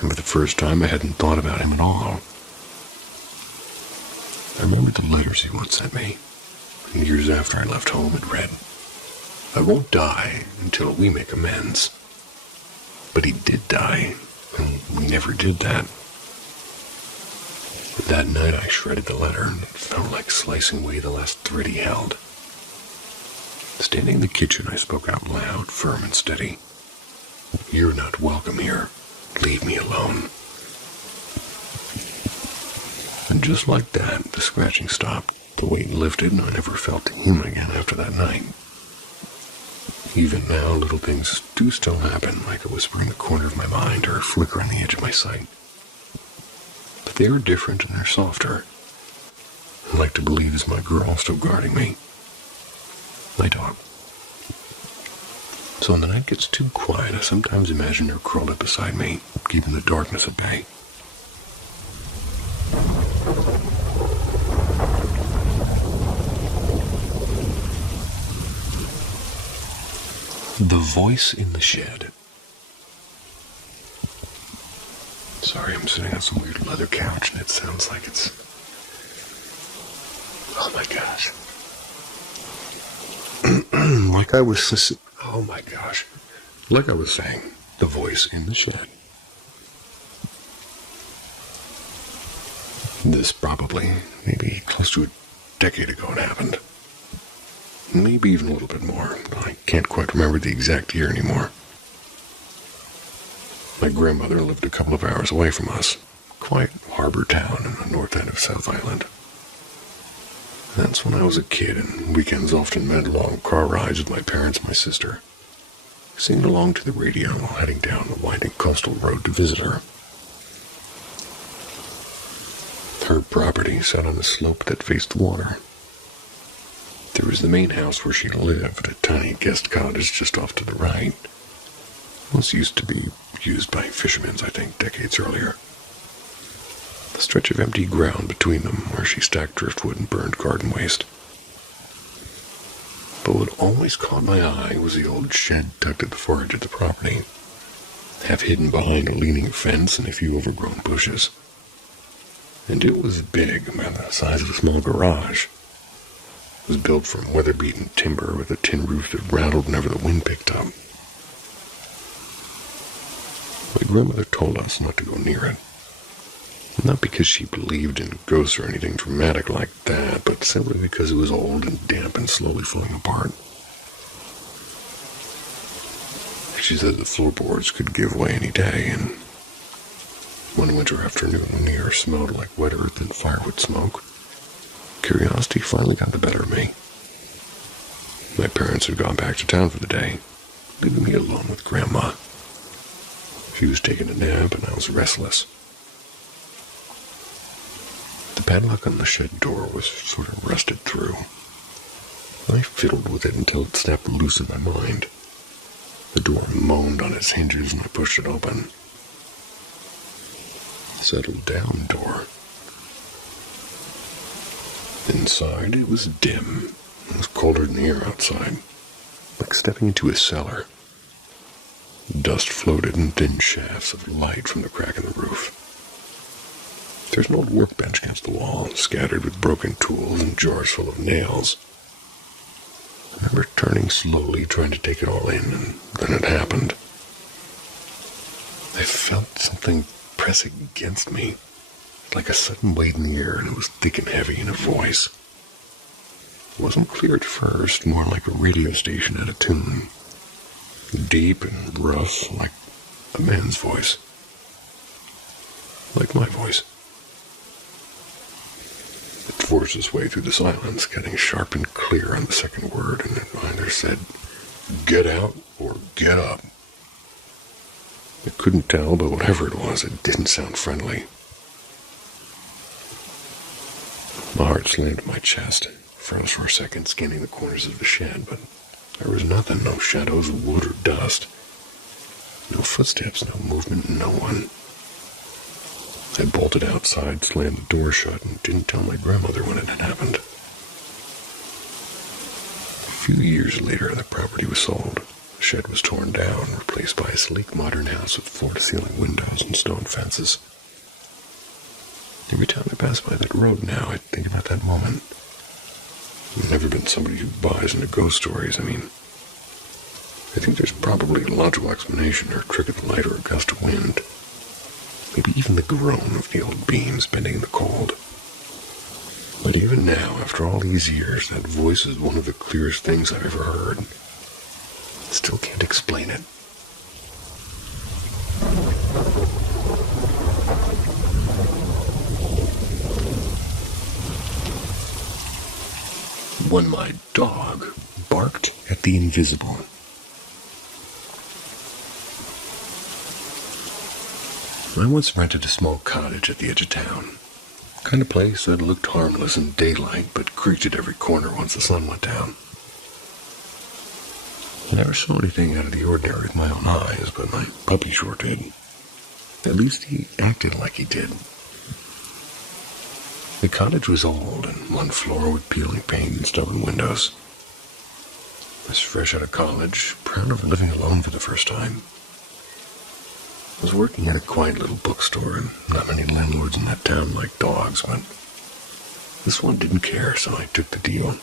and for the first time I hadn't thought about him at all. I remembered the letters he once sent me, and years after I left home had read, "I won't die until we make amends." But he did die, and we never did that. That night I shredded the letter, and it felt like slicing away the last thread he held. Standing in the kitchen, I spoke out loud, firm and steady. "You're not welcome here. Leave me alone." And just like that, the scratching stopped, the weight lifted, and I never felt him again after that night. Even now, little things do still happen, like a whisper in the corner of my mind or a flicker on the edge of my sight. But they are different and they're softer. I like to believe it's my girl still guarding me. my dog. So when the night gets too quiet, I sometimes imagine her curled up beside me, keeping the darkness at bay. The voice in the shed. Sorry, I'm sitting on some weird leather couch and it sounds like it's... Oh my gosh. Like I was saying, the voice in the shed. This probably, maybe close to a decade ago it happened. Maybe even a little bit more. I can't quite remember the exact year anymore. My grandmother lived a couple of hours away from us. Quiet harbor town in the north end of South Island. That's when I was a kid, and weekends often meant long car rides with my parents and my sister, singing along to the radio while heading down the winding coastal road to visit her. Her property sat on a slope that faced the water. There was the main house where she lived, a tiny guest cottage just off to the right. It was used to be used by fishermen, I think, decades earlier. A stretch of empty ground between them where she stacked driftwood and burned garden waste. But what always caught my eye was the old shed tucked at the far edge of the property, half hidden behind a leaning fence and a few overgrown bushes. And it was big, about the size of a small garage. It was built from weather-beaten timber with a tin roof that rattled whenever the wind picked up. My grandmother told us not to go near it. Not because she believed in ghosts or anything dramatic like that, but simply because it was old and damp and slowly falling apart. She said the floorboards could give way any day, and one winter afternoon when the air smelled like wet earth and firewood smoke, curiosity finally got the better of me. My parents had gone back to town for the day, leaving me alone with Grandma. She was taking a nap and I was restless. The padlock on the shed door was sort of rusted through. I fiddled with it until it snapped loose in my mind. The door moaned on its hinges and I pushed it open. Settled down door. Inside, it was dim. It was colder than the air outside, like stepping into a cellar. Dust floated in thin shafts of light from the crack in the roof. There's an old workbench against the wall, scattered with broken tools and jars full of nails. I remember turning slowly, trying to take it all in, and then it happened. I felt something pressing against me, like a sudden weight in the air, and it was thick and heavy in a voice. It wasn't clear at first, more like a radio station out of tune. Deep and rough, like a man's voice. Like my voice. It forced its way through the silence, getting sharp and clear on the second word, and it either said, "Get out," or "Get up." I couldn't tell, but whatever it was, it didn't sound friendly. My heart slammed to my chest, froze for a second, scanning the corners of the shed, but there was nothing, no shadows, wood, or dust. No footsteps, no movement, no one. I bolted outside, slammed the door shut, and didn't tell my grandmother when it had happened. A few years later, the property was sold. The shed was torn down, replaced by a sleek modern house with floor-to-ceiling windows and stone fences. Every time I pass by that road now, I think about that moment. I've never been somebody who buys into ghost stories. I think there's probably a logical explanation, or a trick of the light, or a gust of wind. Maybe even the groan of the old beams bending in the cold. But even now, after all these years, that voice is one of the clearest things I've ever heard. I still can't explain it. When my dog barked at the invisible. I once rented a small cottage at the edge of town. Kind of place that looked harmless in daylight, but creaked at every corner once the sun went down. I never saw anything out of the ordinary with my own eyes, but my puppy sure did. At least he acted like he did. The cottage was old, and one floor with peeling paint and stubborn windows. I was fresh out of college, proud of living alone for the first time. I was working at a quiet little bookstore, and not many landlords in that town like dogs, but this one didn't care, so I took the deal.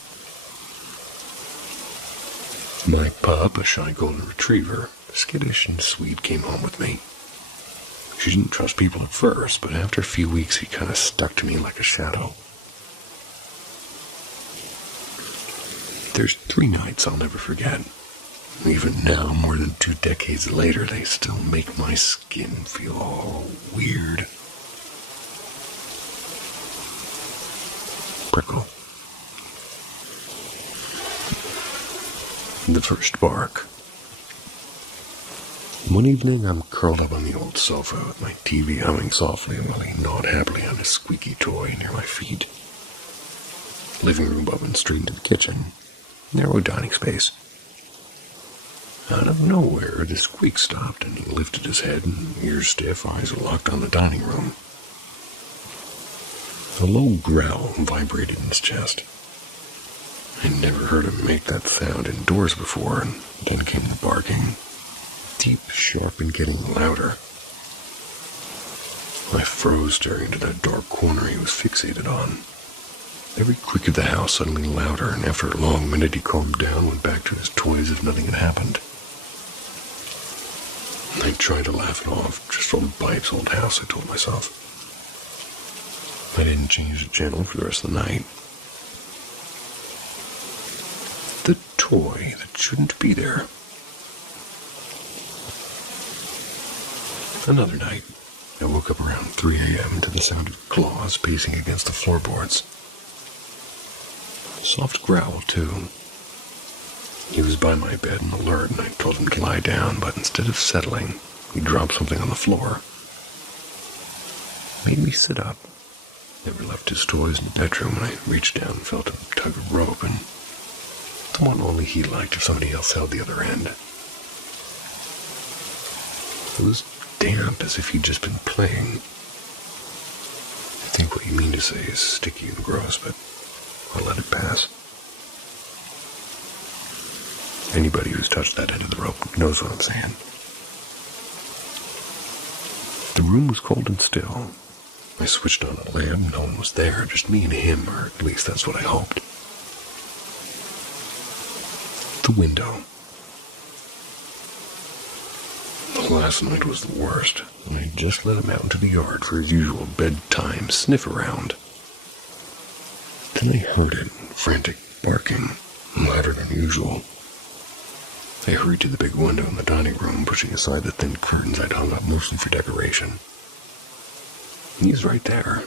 My pup, a shy golden retriever, skittish and sweet, came home with me. She didn't trust people at first, but after a few weeks he kind of stuck to me like a shadow. There's 3 nights I'll never forget. Even now, more than 2 decades later, they still make my skin feel all weird. Prickle. The first bark. One evening, I'm curled up on the old sofa with my TV humming softly while he gnawed happily on a squeaky toy near my feet. Living room opened straight into the kitchen. Narrow dining space. Out of nowhere, the squeak stopped, and he lifted his head, and ears stiff, eyes were locked on the dining room. A low growl vibrated in his chest. I'd never heard him make that sound indoors before, and then came the barking. Deep, sharp, and getting louder. I froze, staring into that dark corner he was fixated on. Every creak of the house suddenly louder, and after a long minute he calmed down, went back to his toys as if nothing had happened. I tried to laugh it off, just old Bipe's old house, I told myself. I didn't change the channel for the rest of the night. The toy that shouldn't be there. Another night, I woke up around 3 a.m. to the sound of claws pacing against the floorboards. Soft growl, too. He was by my bed and alert, and I told him to lie down, but instead of settling, he dropped something on the floor. Made me sit up. Never left his toys in the bedroom, and I reached down and felt a tug of rope, and the one only he liked if somebody else held the other end. It was damp, as if he'd just been playing. I think what you mean to say is sticky and gross, but I'll let it pass. Anybody who's touched that end of the rope knows what I'm saying. The room was cold and still. I switched on a lamp. No one was there, just me and him, or at least that's what I hoped. The window. Last night was the worst, and I just let him out into the yard for his usual bedtime sniff around. Then I heard it, frantic barking, louder than usual. I hurried to the big window in the dining room, pushing aside the thin curtains I'd hung up mostly for decoration. He's right there,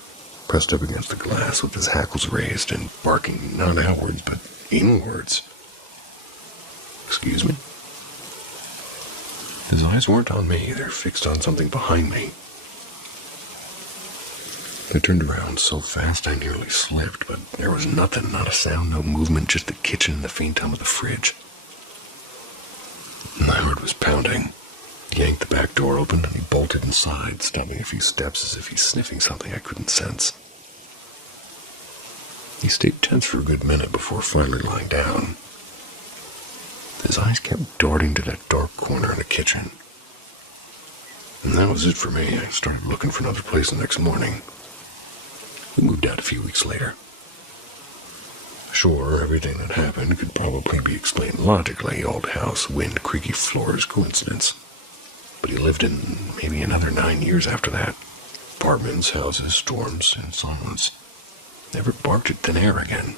pressed up against the glass with his hackles raised and barking not outwards but inwards. Excuse me? His eyes weren't on me, they're fixed on something behind me. I turned around so fast I nearly slipped, but there was nothing, not a sound, no movement, just the kitchen and the faint hum of the fridge. My heart was pounding. He yanked the back door open and he bolted inside, stopping a few steps as if he's sniffing something I couldn't sense. He stayed tense for a good minute before finally lying down. His eyes kept darting to that dark corner in the kitchen. And that was it for me. I started looking for another place the next morning. We moved out a few weeks later. Sure, everything that happened could probably be explained logically. Old house, wind, creaky floors, coincidence. But he lived in maybe another 9 years after that. Apartments, houses, storms, and silence. Never barked at thin air again.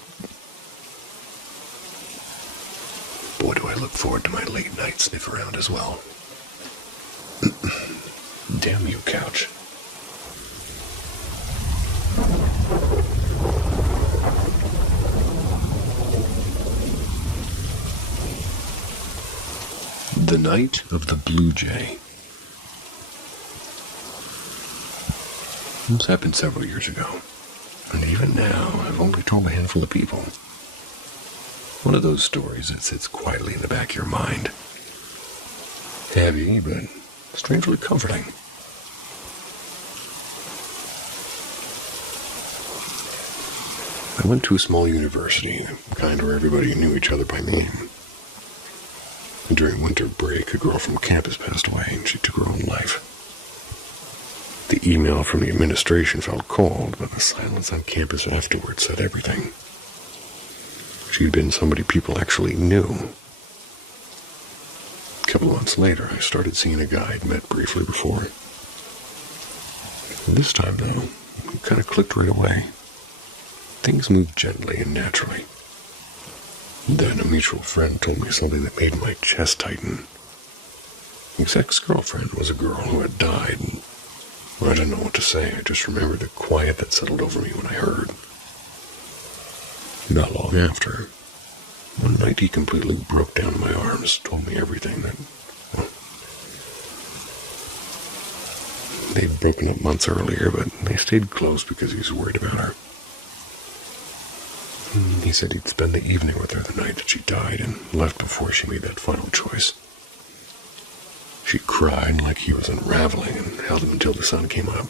Boy, do I look forward to my late night sniff around as well. Damn you, couch. The Night of the Blue Jay. This happened several years ago, and even now I've only told a handful of people. One of those stories that sits quietly in the back of your mind. Heavy, but strangely comforting. I went to a small university, the kind where everybody knew each other by name. And during winter break, a girl from campus passed away, and she took her own life. The email from the administration felt cold, but the silence on campus afterwards said everything. She'd been somebody people actually knew. A couple months later, I started seeing a guy I'd met briefly before. This time, though, it kind of clicked right away. Things moved gently and naturally. Then a mutual friend told me something that made my chest tighten. His ex-girlfriend was a girl who had died, and I didn't know what to say. I just remember the quiet that settled over me when I heard. Not long after, one night he completely broke down in my arms, told me everything that, well, they'd broken up months earlier, but they stayed close because he was worried about her. He said he'd spend the evening with her the night that she died and left before she made that final choice. She cried like he was unraveling and held him until the sun came up.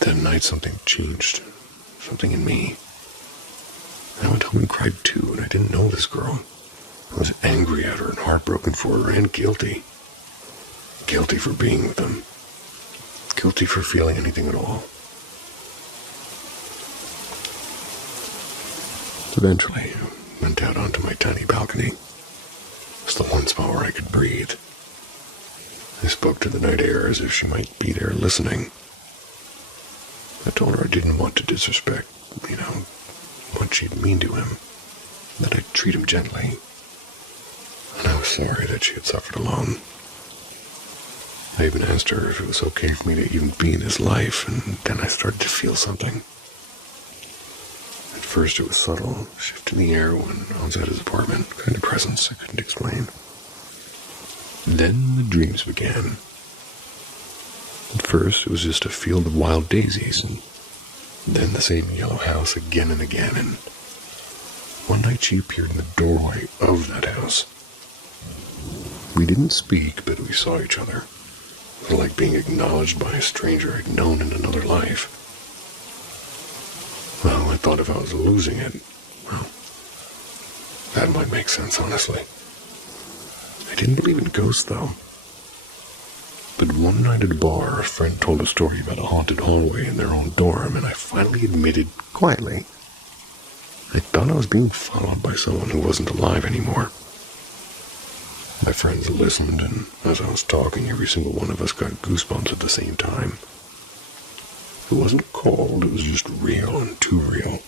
That night something changed. Something in me. I went home and cried too, and I didn't know this girl. I was angry at her and heartbroken for her and guilty. Guilty for being with him. Guilty for feeling anything at all. Eventually, I went out onto my tiny balcony. It's the one spot where I could breathe. I spoke to the night air as if she might be there listening. I told her I didn't want to disrespect, what she'd mean to him, that I'd treat him gently. And I was sorry that she had suffered alone. I even asked her if it was okay for me to even be in his life, and then I started to feel something. At first it was subtle, a shift in the air when I was at his apartment, kind of presence I couldn't explain. Then the dreams began. At first it was just a field of wild daisies, and then the same yellow house again and again, and one night she appeared in the doorway of that house. We didn't speak, but we saw each other. It was like being acknowledged by a stranger I'd known in another life. Well, I thought if I was losing it, well, that might make sense, honestly. I didn't believe in ghosts, though. But one night at a bar, a friend told a story about a haunted hallway in their own dorm, and I finally admitted, quietly, I thought I was being followed by someone who wasn't alive anymore. My friends listened, and as I was talking, every single one of us got goosebumps at the same time. It wasn't cold, it was just real and too real.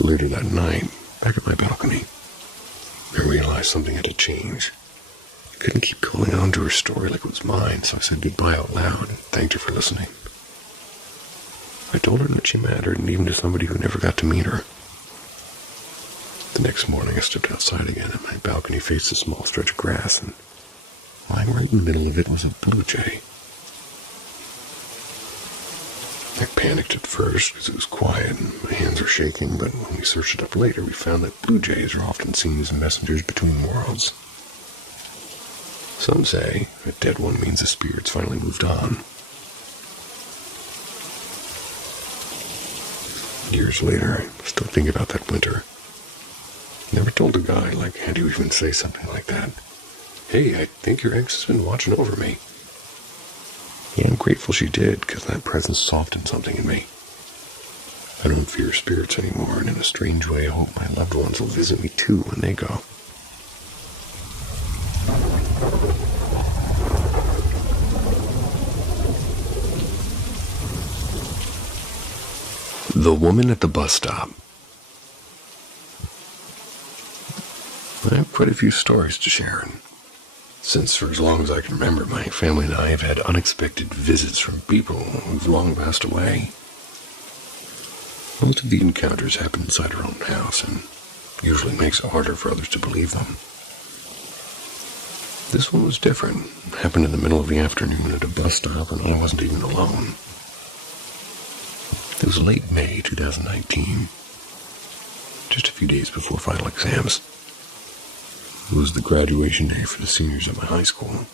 Later that night, back at my balcony, I realized something had to change. I couldn't keep going on to her story like it was mine, so I said goodbye out loud and thanked her for listening. I told her that she mattered, and even to somebody who never got to meet her. The next morning I stepped outside again, and my balcony faced a small stretch of grass, and lying right in the middle of it was a blue jay. I panicked at first because it was quiet and my hands were shaking, but when we searched it up later, we found that blue jays are often seen as messengers between worlds. Some say a dead one means the spirits finally moved on. Years later, I still think about that winter. Never told a guy, like, how do you even say something like that? Hey, I think your ex has been watching over me. Yeah, I'm grateful she did, because that presence softened something in me. I don't fear spirits anymore, and in a strange way, I hope my loved ones will visit me too when they go. The woman at the bus stop. I have quite a few stories to share, and since for as long as I can remember, my family and I have had unexpected visits from people who've long passed away. Most of the encounters happen inside our own house, and usually makes it harder for others to believe them. This one was different. It happened in the middle of the afternoon at a bus stop, and I wasn't even alone. It was late May 2019. just a few days before final exams. It was the graduation day for the seniors at my high school.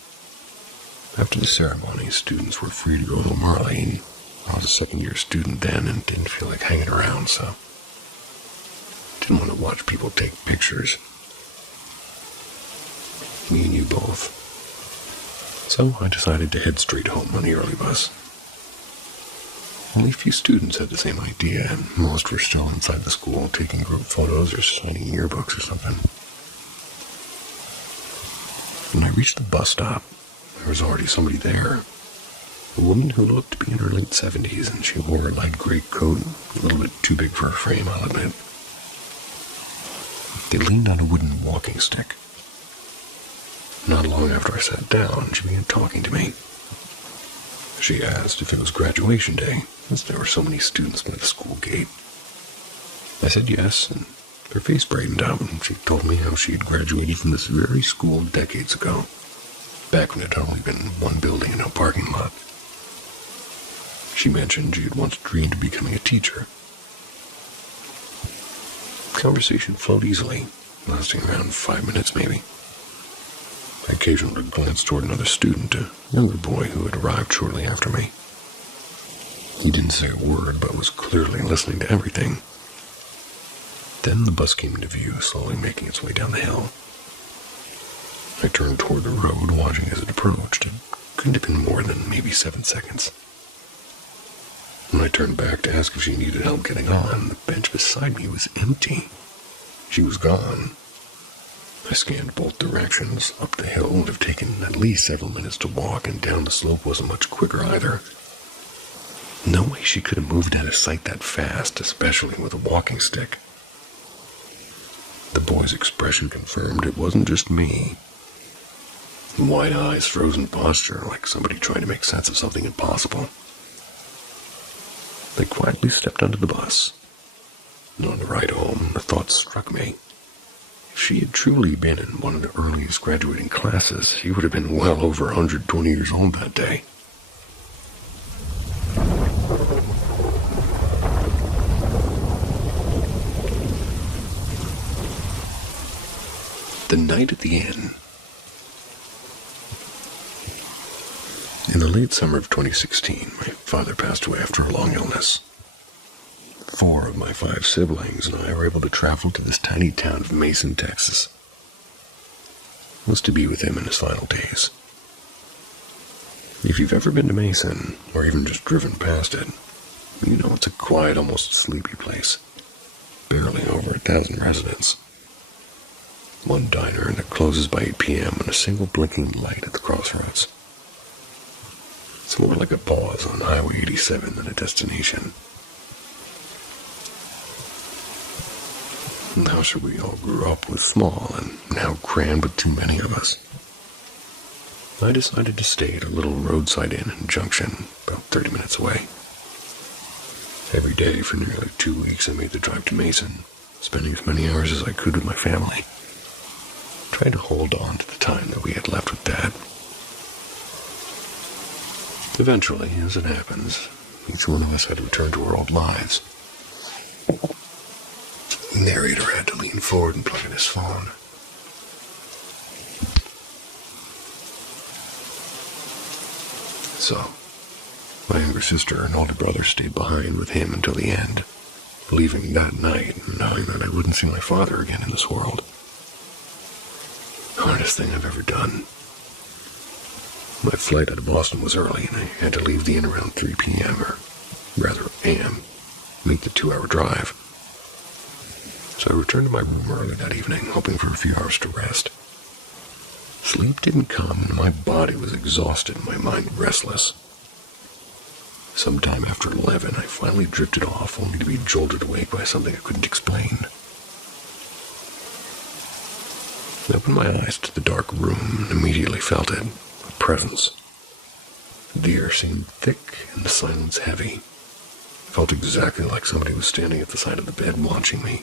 After the ceremony, students were free to go home early. I was a second-year student then and didn't feel like hanging around, so didn't want to watch people take pictures. Me and you both. So I decided to head straight home on the early bus. Only a few students had the same idea, and most were still inside the school taking group photos or signing yearbooks or something. When I reached the bus stop, there was already somebody there. A woman who looked to be in her late 70s, and she wore a light gray coat, a little bit too big for her frame, I'll admit. They leaned on a wooden walking stick. Not long after I sat down, she began talking to me. She asked if it was graduation day, since there were so many students by the school gate. I said yes, and her face brightened up, and she told me how she had graduated from this very school decades ago, back when it had only been one building and no parking lot. She mentioned she had once dreamed of becoming a teacher. The conversation flowed easily, lasting around 5 minutes maybe. I occasionally glanced toward another student, a younger boy who had arrived shortly after me. He didn't say a word, but was clearly listening to everything. Then the bus came into view, slowly making its way down the hill. I turned toward the road, watching as it approached. It couldn't have been more than maybe 7 seconds. When I turned back to ask if she needed help getting on, the bench beside me was empty. She was gone. I scanned both directions. Up the hill would have taken at least several minutes to walk, and down the slope wasn't much quicker either. No way she could have moved out of sight that fast, especially with a walking stick. The boy's expression confirmed it wasn't just me. Wide eyes, frozen posture, like somebody trying to make sense of something impossible. They quietly stepped onto the bus. And on the ride home, the thought struck me. If she had truly been in one of the earliest graduating classes, she would have been well over 120 years old that day. The night at the inn. In the late summer of 2016, my father passed away after a long illness. 4 of my 5 siblings and I were able to travel to this tiny town of Mason, Texas. It was to be with him in his final days. If you've ever been to Mason, or even just driven past it, you know it's a quiet, almost sleepy place. Barely over 1,000 residents. One diner and it closes by 8 p.m. and a single blinking light at the crossroads. It's more like a pause on Highway 87 than a destination. The house where we all grew up was small and now crammed with too many of us. I decided to stay at a little roadside inn in Junction, about 30 minutes away. Every day for nearly 2 weeks I made the drive to Mason, spending as many hours as I could with my family, trying to hold on to the time that we had left with Dad. Eventually, as it happens, each one of us had to return to our old lives. The narrator had to lean forward and plug in his phone. So, my younger sister and older brother stayed behind with him until the end, leaving that night, knowing that I wouldn't see my father again in this world. Hardest thing I've ever done. My flight out of Boston was early, and I had to leave the inn around 3 p.m., or rather a.m., make the 2-hour drive. So I returned to my room early that evening, hoping for a few hours to rest. Sleep didn't come, and my body was exhausted and my mind restless. Sometime after 11, I finally drifted off, only to be jolted awake by something I couldn't explain. I opened my eyes to the dark room and immediately felt it, a presence. The air seemed thick and the silence heavy. It felt exactly like somebody was standing at the side of the bed watching me.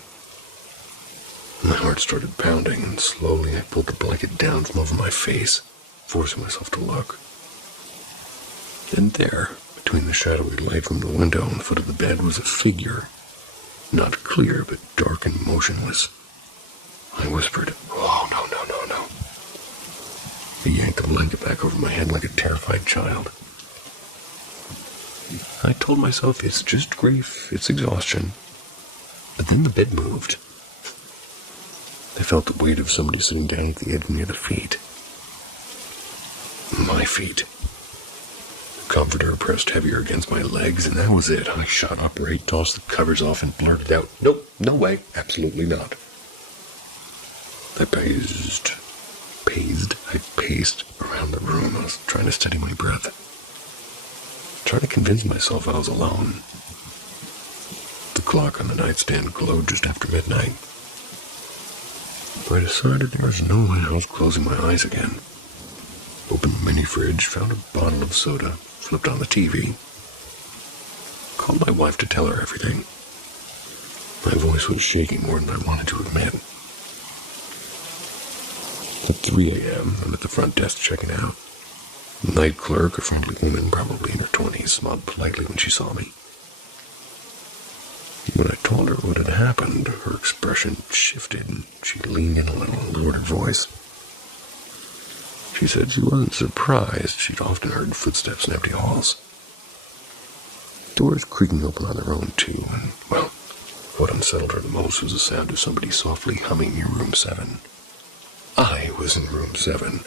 My heart started pounding, and slowly I pulled the blanket down from over my face, forcing myself to look. And there, between the shadowy light from the window and the foot of the bed, was a figure. Not clear, but dark and motionless. I whispered, "Oh, no, no, no, no." He yanked the blanket back over my head like a terrified child. I told myself it's just grief, it's exhaustion. But then the bed moved. I felt the weight of somebody sitting down at the edge near the feet. My feet. The comforter pressed heavier against my legs, and that was it. I shot upright, tossed the covers off, and blurted out, "Nope, no way, absolutely not." I paced around the room. I was trying to steady my breath, trying to convince myself I was alone. The clock on the nightstand glowed just after midnight. I decided there was no way I was closing my eyes again. Opened the mini fridge, found a bottle of soda, flipped on the TV. Called my wife to tell her everything. My voice was shaking more than I wanted to admit. At 3 a.m., I'm at the front desk checking out. The night clerk, a friendly woman, probably in her 20s, smiled politely when she saw me. When I told her what had happened, her expression shifted and she leaned in a little and lowered her voice. She said she wasn't surprised. She'd often heard footsteps in empty halls. Doors creaking open on their own, too, and, well, what unsettled her the most was the sound of somebody softly humming near room 7. I was in room 7.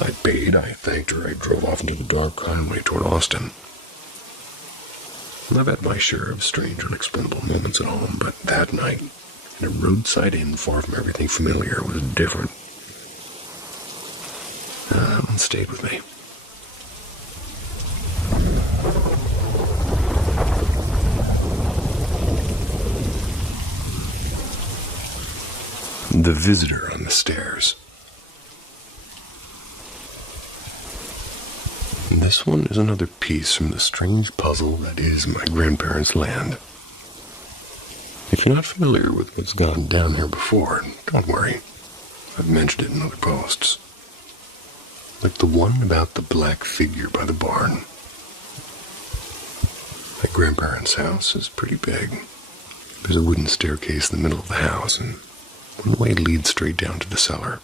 I paid, I thanked her, I drove off into the dark highway toward Austin. I've had my share of strange, unexplainable moments at home, but that night, in a roadside inn far from everything familiar, was different. It stayed with me. The visitor on the stairs. This one is another piece from the strange puzzle that is my grandparents' land. If you're not familiar with what's gone down here before, don't worry. I've mentioned it in other posts. Like the one about the black figure by the barn. My grandparents' house is pretty big. There's a wooden staircase in the middle of the house, and one way leads straight down to the cellar.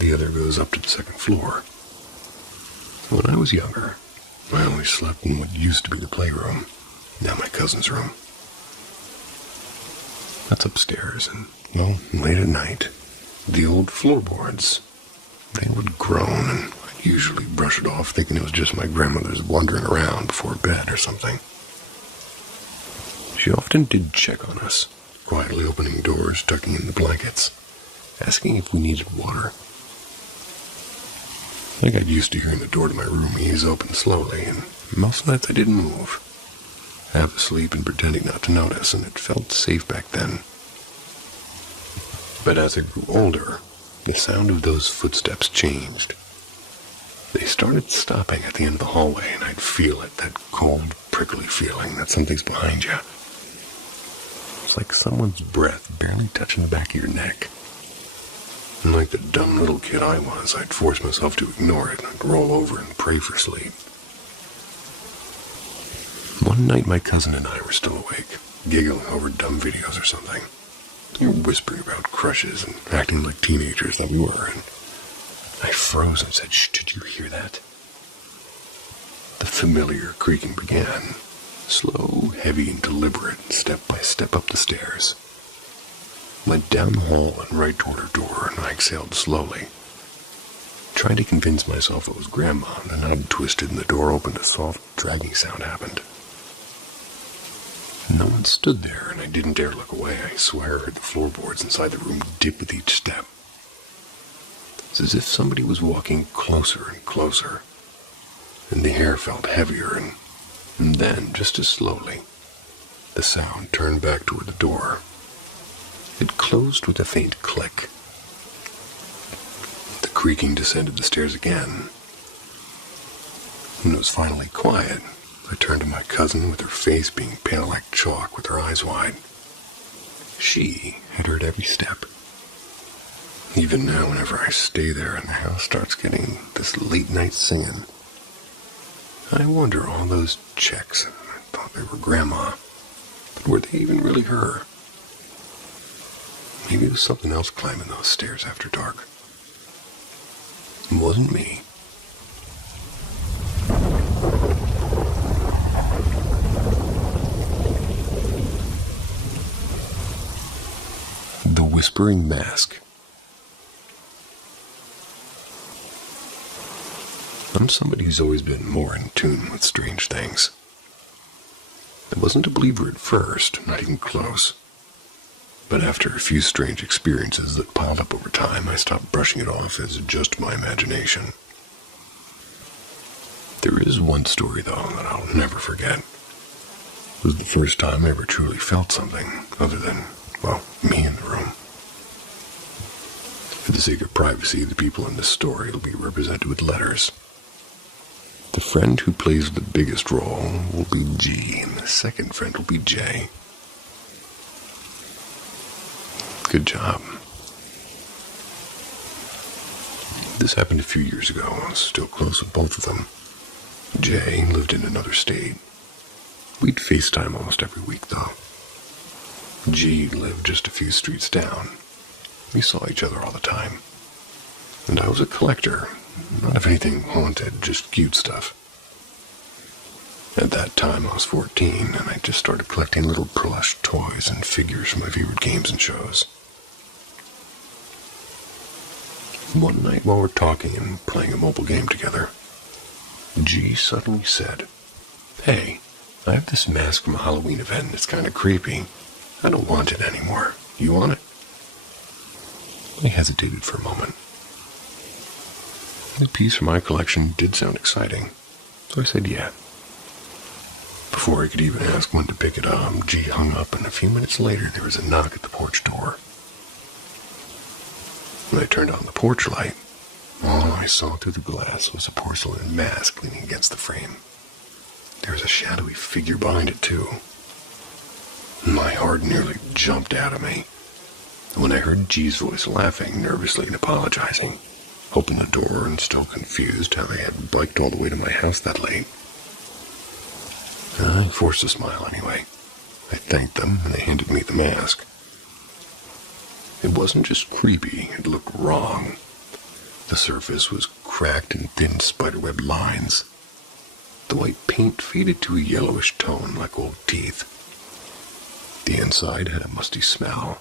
The other goes up to the second floor. When I was younger, I always slept in what used to be the playroom, now my cousin's room. That's upstairs, and, well, late at night, the old floorboards, they would groan, and I'd usually brush it off thinking it was just my grandmother's wandering around before bed or something. She often did check on us, quietly opening doors, tucking in the blankets, asking if we needed water. I got used to hearing the door to my room ease open slowly, and most nights I didn't move, half asleep and pretending not to notice, and it felt safe back then. But as I grew older, the sound of those footsteps changed. They started stopping at the end of the hallway, and I'd feel it, that cold, prickly feeling that something's behind you. It's like someone's breath barely touching the back of your neck. And like the dumb little kid I was, I'd force myself to ignore it. I'd roll over and pray for sleep. One night my cousin and I were still awake, giggling over dumb videos or something. We were whispering about crushes and acting like teenagers that we were, and I froze and said, "Shh, did you hear that?" The familiar creaking began, slow, heavy, and deliberate, step by step up the stairs. Went down the hall and right toward her door, and I exhaled slowly. Tried to convince myself it was Grandma, and the knob twisted and the door opened. A soft, dragging sound happened. No one stood there, and I didn't dare look away. I swear I heard the floorboards inside the room dip with each step. It's as if somebody was walking closer and closer, and the air felt heavier, and then, just as slowly, the sound turned back toward the door. It closed with a faint click. The creaking descended the stairs again. When it was finally quiet, I turned to my cousin with her face being pale like chalk with her eyes wide. She had heard every step. Even now, whenever I stay there and the house starts getting this late-night singing, I wonder all those checks, and I thought they were Grandma. But were they even really her? Maybe it was something else climbing those stairs after dark. It wasn't me. The Whispering Mask. I'm somebody who's always been more in tune with strange things. I wasn't a believer at first, not even close. But after a few strange experiences that piled up over time, I stopped brushing it off as just my imagination. There is one story, though, that I'll never forget. It was the first time I ever truly felt something other than, well, me in the room. For the sake of privacy, the people in this story will be represented with letters. The friend who plays the biggest role will be G, and the second friend will be J. Good job. This happened a few years ago. I was still close with both of them. Jay lived in another state. We'd FaceTime almost every week, though. G lived just a few streets down. We saw each other all the time. And I was a collector. Not of anything haunted, just cute stuff. At that time, I was 14, and I just started collecting little plush toys and figures from my favorite games and shows. One night while we're talking and playing a mobile game together, G suddenly said, "Hey, I have this mask from a Halloween event and it's kind of creepy. I don't want it anymore. You want it?" I hesitated for a moment. The piece from my collection did sound exciting, so I said yeah. Before I could even ask when to pick it up, G hung up, and a few minutes later there was a knock at the porch door. When I turned on the porch light, all I saw through the glass was a porcelain mask leaning against the frame. There was a shadowy figure behind it, too. My heart nearly jumped out of me when I heard G's voice laughing nervously and apologizing. Opened the door and, still confused how I had biked all the way to my house that late. I forced a smile anyway. I thanked them and they handed me the mask. It wasn't just creepy, it looked wrong. The surface was cracked in thin spiderweb lines. The white paint faded to a yellowish tone like old teeth. The inside had a musty smell,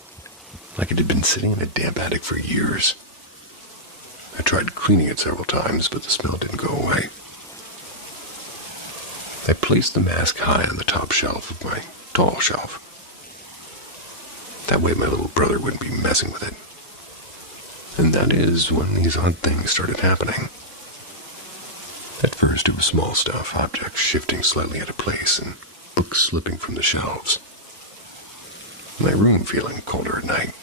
like it had been sitting in a damp attic for years. I tried cleaning it several times, but the smell didn't go away. I placed the mask high on the top shelf of my tall shelf. That way my little brother wouldn't be messing with it. And that is when these odd things started happening. At first it was small stuff, objects shifting slightly out of place, and books slipping from the shelves. My room feeling colder at night.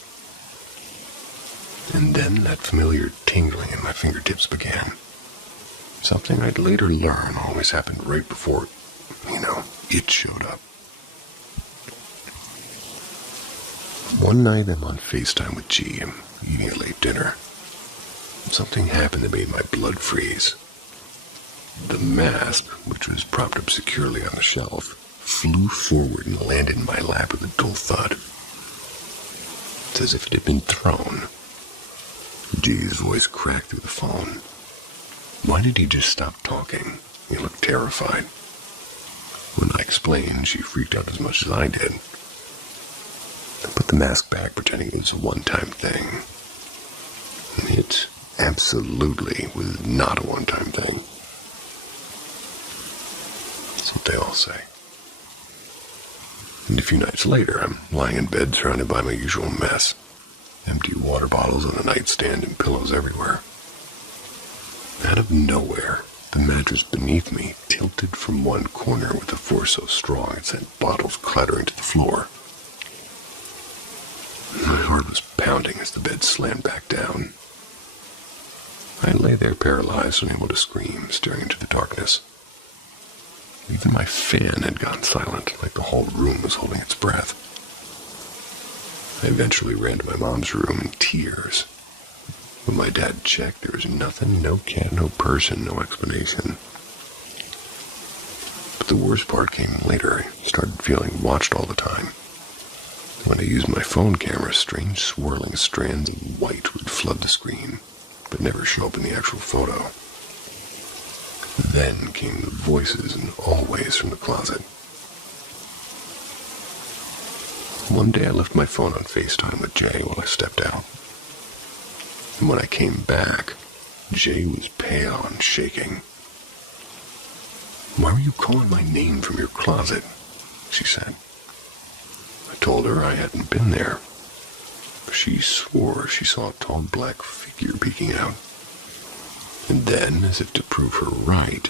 And then that familiar tingling in my fingertips began. Something I'd later learn always happened right before, it showed up. One night I'm on FaceTime with G and eating a late dinner. Something happened that made my blood freeze. The mask, which was propped up securely on the shelf, flew forward and landed in my lap with a dull thud. It's as if it had been thrown. G's voice cracked through the phone. Why did he just stop talking? He looked terrified. When I explained, she freaked out as much as I did. I put the mask back, pretending it was a one-time thing. It absolutely was not a one-time thing. That's what they all say. And a few nights later, I'm lying in bed surrounded by my usual mess. Empty water bottles on the nightstand and pillows everywhere. Out of nowhere, the mattress beneath me tilted from one corner with a force so strong it sent bottles clattering to the floor. My heart was pounding as the bed slammed back down. I lay there paralyzed, unable to scream, staring into the darkness. Even my fan had gone silent, like the whole room was holding its breath. I eventually ran to my mom's room in tears. When my dad checked, there was nothing, no cat, no person, no explanation. But The worst part came later. I started feeling watched all the time. When I used my phone camera, strange swirling strands of white would flood the screen, but never show up in the actual photo. Then came the voices, and always from the closet. One day I left my phone on FaceTime with Jay while I stepped out. And when I came back, Jay was pale and shaking. "Why were you calling my name from your closet?" she said. I told her I hadn't been there. She swore she saw a tall black figure peeking out. And then, as if to prove her right,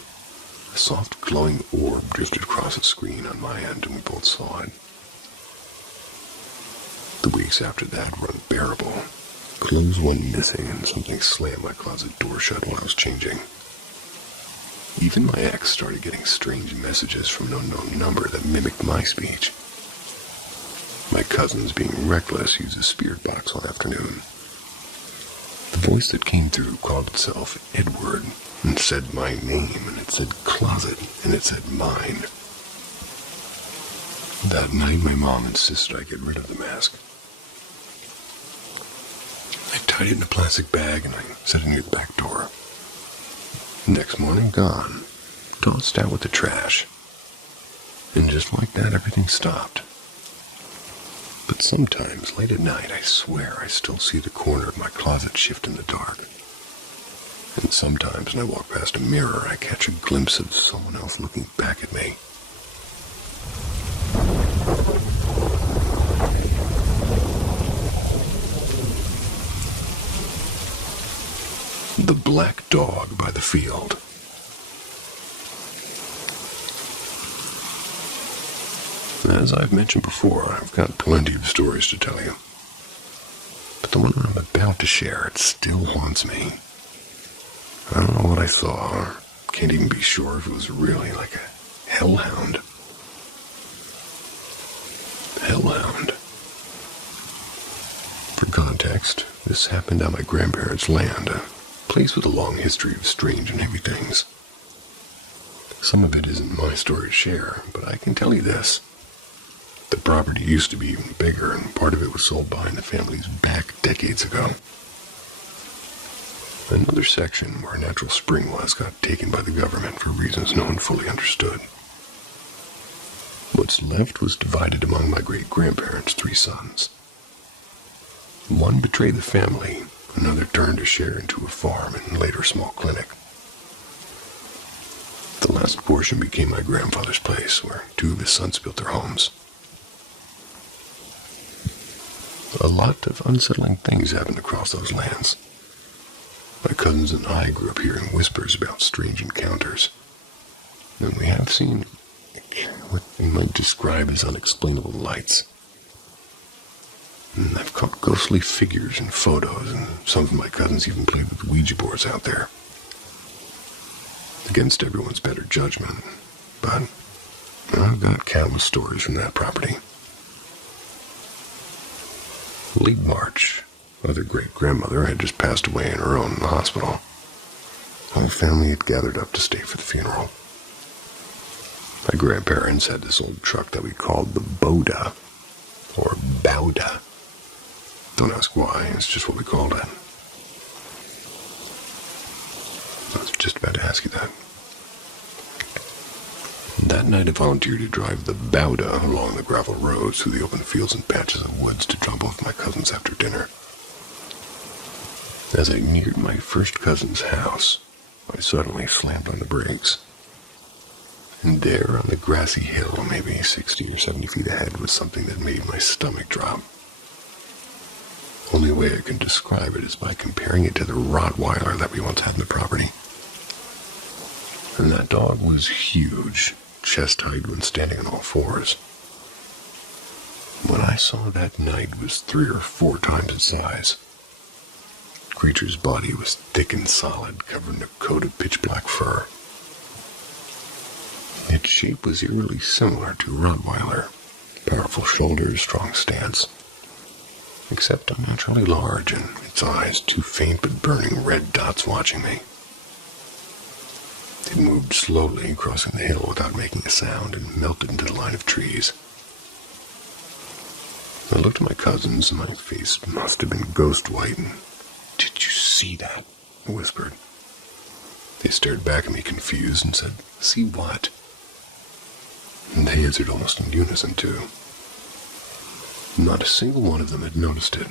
a soft glowing orb drifted across the screen on my end, and we both saw it. The weeks after that were unbearable. Clothes went missing, and something slammed my closet door shut while I was changing. Even my ex started getting strange messages from an unknown number that mimicked my speech. My cousins, being reckless, used a spirit box all afternoon. The voice that came through called itself Edward, and said my name, and it said closet, and it said mine. That night, my mom insisted I get rid of the mask. I tied it in a plastic bag, and I set it near the back door. Next morning, gone, tossed out with the trash. And just like that, everything stopped. But sometimes, late at night, I swear I still see the corner of my closet shift in the dark. And sometimes when I walk past a mirror, I catch a glimpse of someone else looking back at me. The black dog by the field. As I've mentioned before, I've got plenty of stories to tell you. But the one I'm about to share, it still haunts me. I don't know what I saw, or can't even be sure if it was really like a hellhound. Hellhound. For context, this happened on my grandparents' land, a place with a long history of strange and heavy things. Some of it isn't my story to share, but I can tell you this. The property used to be even bigger, and part of it was sold behind the family's back decades ago. Another section where a natural spring was got taken by the government for reasons no one fully understood. What's left was divided among my great-grandparents' 3 sons. One betrayed the family, another turned to share into a farm and later a small clinic. The last portion became my grandfather's place, where 2 of his sons built their homes. A lot of unsettling things happened across those lands. My cousins and I grew up hearing whispers about strange encounters, and we have seen what we might describe as unexplainable lights. And I've caught ghostly figures in photos, and some of my cousins even played with Ouija boards out there. Against everyone's better judgment, but I've got countless stories from that property. Late March, other great-grandmother had just passed away on her own in the hospital. Our family had gathered up to stay for the funeral. My grandparents had this old truck that we called the Boda, or Bauda. Don't ask why, it's just what we called it. I was just about to ask you that. That night I volunteered to drive the Bauda along the gravel roads through the open fields and patches of woods to drop off my cousins after dinner. As I neared my first cousin's house, I suddenly slammed on the brakes. And there on the grassy hill, maybe 60 or 70 feet ahead, was something that made my stomach drop. Only way I can describe it is by comparing it to the Rottweiler that we once had in the property. And that dog was huge, chest-height when standing on all 4s. What I saw that night was 3 or 4 times its size. The creature's body was thick and solid, covered in a coat of pitch-black fur. Its shape was eerily similar to Rottweiler. Powerful shoulders, strong stance. Except unnaturally large, and its eyes 2 faint but burning red dots watching me. It moved slowly, crossing the hill without making a sound, and melted into the line of trees. I looked at my cousins, and my face must have been ghost white. "Did you see that?" I whispered. They stared back at me confused and said, "See what?" And they answered almost in unison, too. Not a single one of them had noticed it.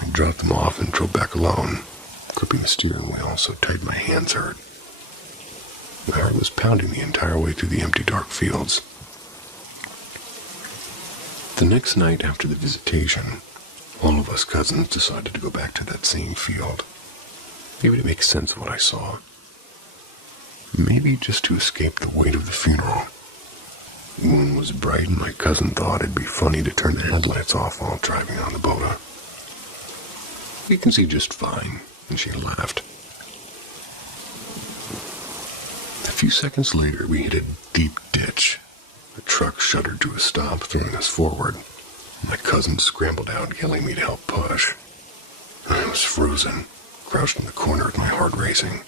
I dropped them off and drove back alone, gripping the steering wheel so tight my hands hurt. My heart was pounding the entire way through the empty, dark fields. The next night after the visitation, all of us cousins decided to go back to that same field. Maybe to make sense of what I saw. Maybe just to escape the weight of the funeral. The moon was bright, and my cousin thought it'd be funny to turn the headlights off while driving on the boda. "We can see just fine," and she laughed. A few seconds later, we hit a deep ditch. The truck shuddered to a stop, throwing us forward. My cousin scrambled out, yelling me to help push. I was frozen, crouched in the corner with my heart racing.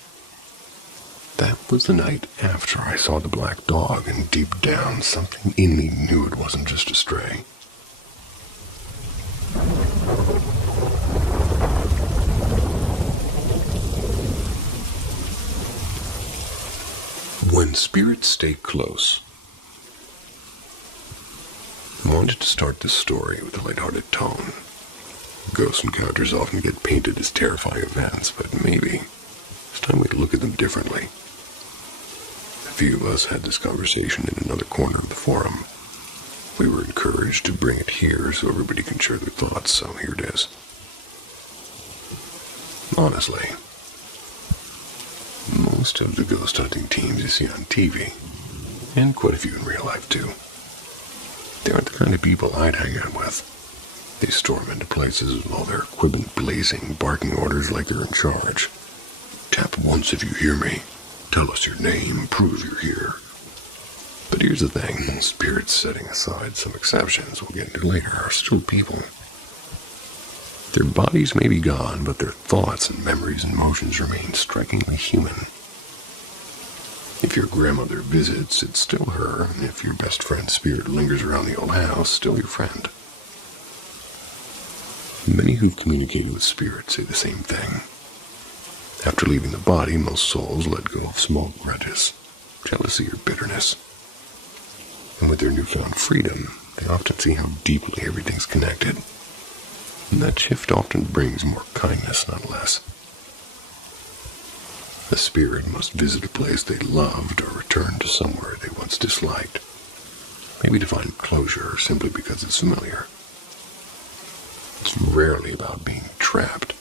That was the night after I saw the black dog, and deep down, something in me knew it wasn't just a stray. When spirits stay close. I wanted to start this story with a lighthearted tone. Ghost encounters often get painted as terrifying events, but maybe it's time we look at them differently. A few of us had this conversation in another corner of the forum. We were encouraged to bring it here so everybody can share their thoughts, so here it is. Honestly, most of the ghost hunting teams you see on TV, and quite a few in real life too, they aren't the kind of people I'd hang out with. They storm into places with all their equipment blazing, barking orders like they're in charge. "Tap once if you hear me. Tell us your name, prove you're here." But here's the thing, spirits, setting aside some exceptions we'll get into later, are still people. Their bodies may be gone, but their thoughts and memories and emotions remain strikingly human. If your grandmother visits, it's still her, and if your best friend's spirit lingers around the old house, still your friend. Many who've communicated with spirits say the same thing. After leaving the body, most souls let go of small grudges, jealousy, or bitterness. And with their newfound freedom, they often see how deeply everything's connected. And that shift often brings more kindness, not less. A spirit must visit a place they loved or return to somewhere they once disliked. Maybe to find closure or simply because it's familiar. It's rarely about being trapped.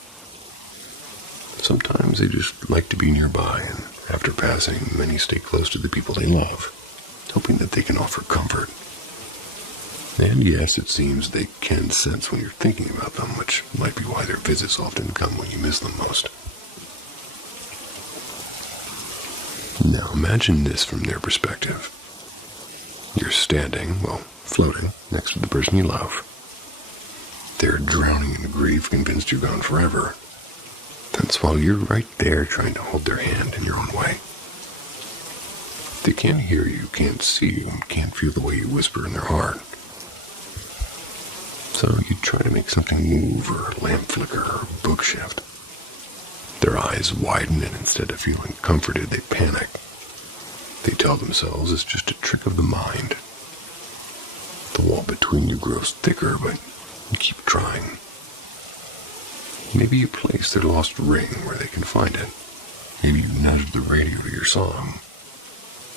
Sometimes they just like to be nearby, and after passing, many stay close to the people they love, hoping that they can offer comfort. And yes, it seems they can sense when you're thinking about them, which might be why their visits often come when you miss them most. Now imagine this from their perspective. You're standing, floating, next to the person you love. They're drowning in grief, convinced you're gone forever. That's while you're right there trying to hold their hand in your own way. They can't hear you, can't see you, and can't feel the way you whisper in their heart. So you try to make something move, or a lamp flicker, or a book shift. Their eyes widen, and instead of feeling comforted, they panic. They tell themselves it's just a trick of the mind. The wall between you grows thicker, but you keep trying. Maybe you place their lost ring where they can find it. Maybe you nudge the radio to your song.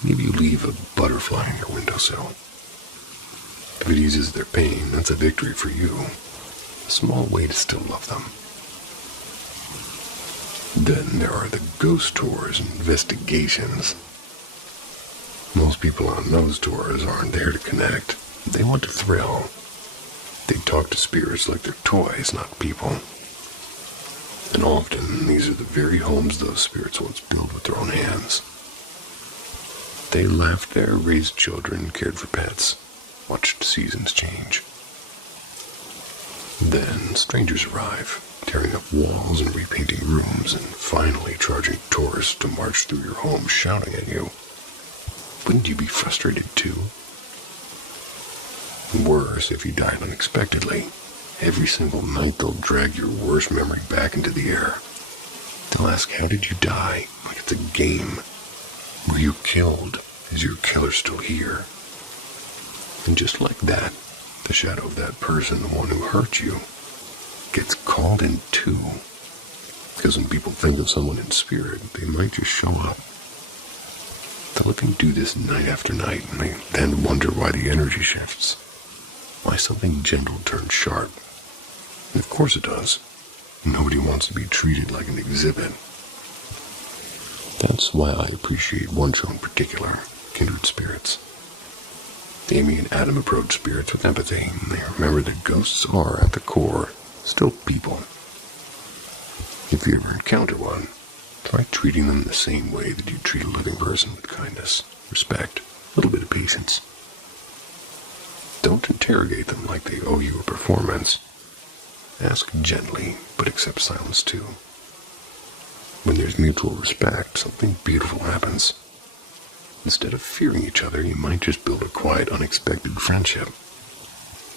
Maybe you leave a butterfly on your windowsill. If it eases their pain, that's a victory for you. A small way to still love them. Then there are the ghost tours and investigations. Most people on those tours aren't there to connect. They want to thrill. They talk to spirits like they're toys, not people. And often, these are the very homes those spirits once built with their own hands. They laughed there, raised children, cared for pets, watched seasons change. Then strangers arrive, tearing up walls and repainting rooms, and finally charging tourists to march through your home shouting at you. Wouldn't you be frustrated too? Worse if you died unexpectedly. Every single night they'll drag your worst memory back into the air. They'll ask, how did you die? Like it's a game. Were you killed? Is your killer still here? And just like that, the shadow of that person, the one who hurt you, gets called in too. Because when people think of someone in spirit, they might just show up. They'll even do this night after night, and they then wonder why the energy shifts. Why something gentle turns sharp. And of course it does. Nobody wants to be treated like an exhibit. That's why I appreciate one show in particular, Kindred Spirits. Amy and Adam approach spirits with empathy, and they remember that ghosts are, at the core, still people. If you ever encounter one, try treating them the same way that you treat a living person, with kindness, respect, a little bit of patience. Don't interrogate them like they owe you a performance. Ask gently, but accept silence too. When there's mutual respect, something beautiful happens. Instead of fearing each other, you might just build a quiet, unexpected friendship.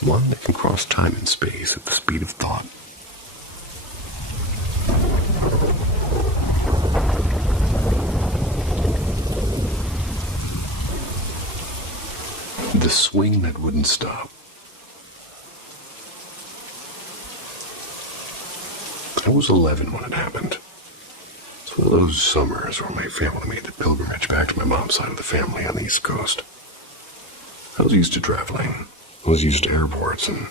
One that can cross time and space at the speed of thought. The swing that wouldn't stop. I was 11 when it happened. It's one of those summers where my family made the pilgrimage back to my mom's side of the family on the East Coast. I was used to traveling. I was used to airports and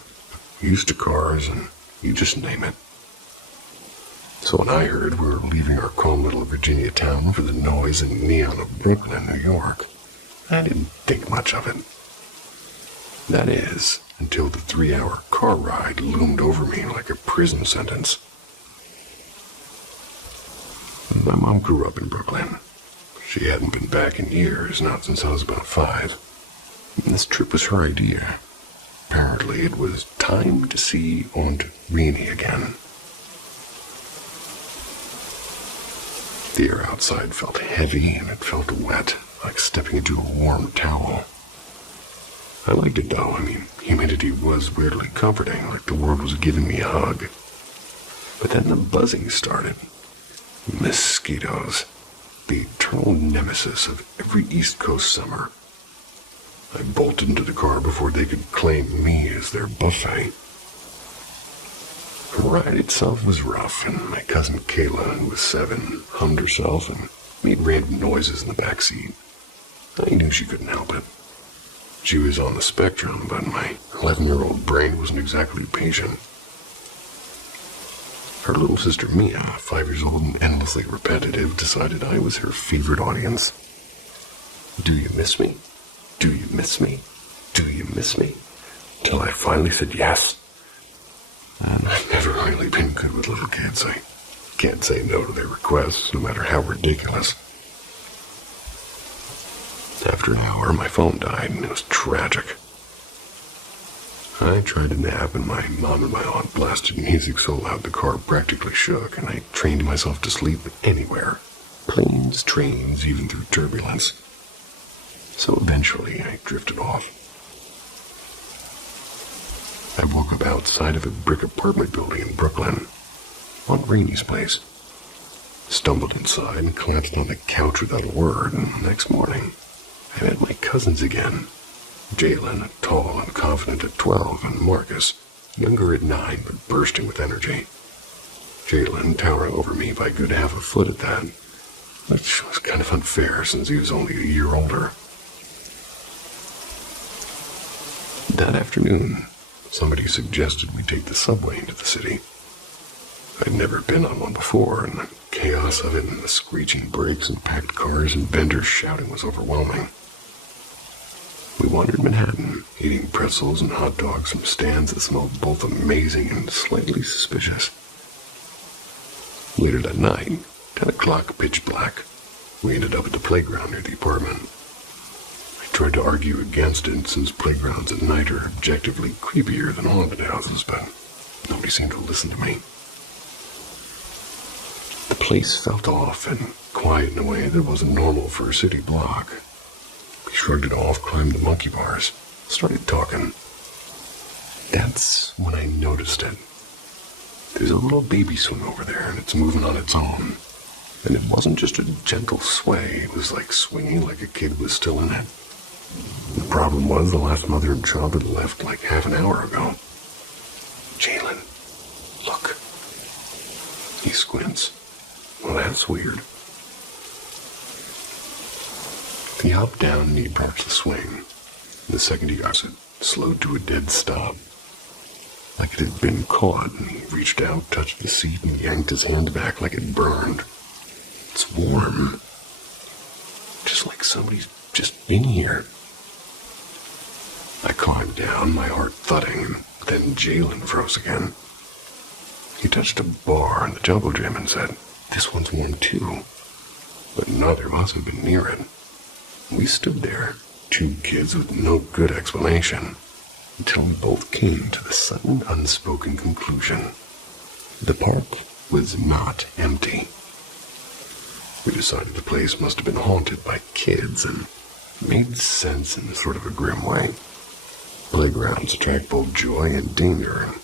used to cars and you just name it. So when I heard we were leaving our calm little Virginia town for the noise and neon of Brooklyn, New York, I didn't think much of it. That is, until the 3-hour car ride loomed over me like a prison sentence. My mom grew up in Brooklyn. She hadn't been back in years, not since I was about 5. And this trip was her idea. Apparently, it was time to see Aunt Renee again. The air outside felt heavy and it felt wet, like stepping into a warm towel. I liked it though. Humidity was weirdly comforting, like the world was giving me a hug. But then the buzzing started. Mosquitoes, the eternal nemesis of every East Coast summer. I bolted into the car before they could claim me as their buffet. The ride itself was rough, and my cousin Kayla, who was 7, hummed herself and made random noises in the back seat. I knew she couldn't help it. She was on the spectrum, but my 11-year-old brain wasn't exactly patient. Her little sister Mia, 5 years old and endlessly repetitive, decided I was her favorite audience. Do you miss me? Do you miss me? Do you miss me? Till I finally said yes. And I've never really been good with little kids. I can't say no to their requests, no matter how ridiculous. After an hour, my phone died, and it was tragic. I tried to nap, and my mom and my aunt blasted music so loud the car practically shook, and I trained myself to sleep anywhere. Planes, trains, even through turbulence. So eventually, I drifted off. I woke up outside of a brick apartment building in Brooklyn, on Rainey's place. Stumbled inside and collapsed on the couch without a word, and the next morning, I met my cousins again. Jalen, tall and confident at 12, and Marcus, younger at 9 but bursting with energy. Jalen towering over me by a good half a foot at that, which was kind of unfair since he was only a year older. That afternoon, somebody suggested we take the subway into the city. I'd never been on one before, and the chaos of it and the screeching brakes and packed cars and vendors shouting was overwhelming. We wandered Manhattan, eating pretzels and hot dogs from stands that smelled both amazing and slightly suspicious. Later that night, 10 o'clock, pitch black, we ended up at the playground near the apartment. I tried to argue against it since playgrounds at night are objectively creepier than haunted houses, but nobody seemed to listen to me. place felt off and quiet in a way that wasn't normal for a city block. We shrugged it off, climbed the monkey bars, started talking. That's when I noticed it. There's a little baby swing over there, and it's moving on its own. And it wasn't just a gentle sway, it was like swinging like a kid was still in it. The problem was the last mother and child had left like half an hour ago. Jalen, look. He squints. Well, that's weird. He hopped down and he approached the swing. The second he got it, slowed to a dead stop. Like it had been caught, and he reached out, touched the seat, and yanked his hand back like it burned. It's warm. Just like somebody's just been here. I climbed down, my heart thudding, and then Jalen froze again. He touched a bar in the jungle gym and said, "This one's warm too." But neither of us had been near it. We stood there, two kids with no good explanation, until we both came to the sudden unspoken conclusion. The park was not empty. We decided the place must have been haunted by kids, and made sense in sort of a grim way. Playgrounds attract both joy and danger, and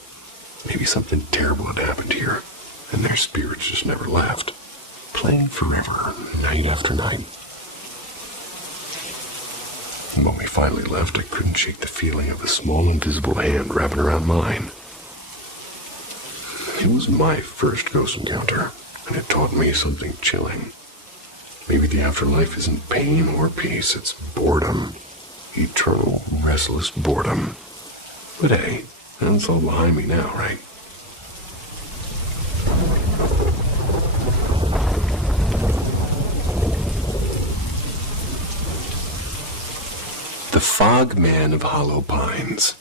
maybe something terrible had happened here, and their spirits just never left, playing forever, night after night. And when we finally left, I couldn't shake the feeling of a small invisible hand wrapping around mine. It was my first ghost encounter, and it taught me something chilling. Maybe the afterlife isn't pain or peace, it's boredom. Eternal, restless boredom. But hey, that's all behind me now, right? The Fog Man of Hollow Pines.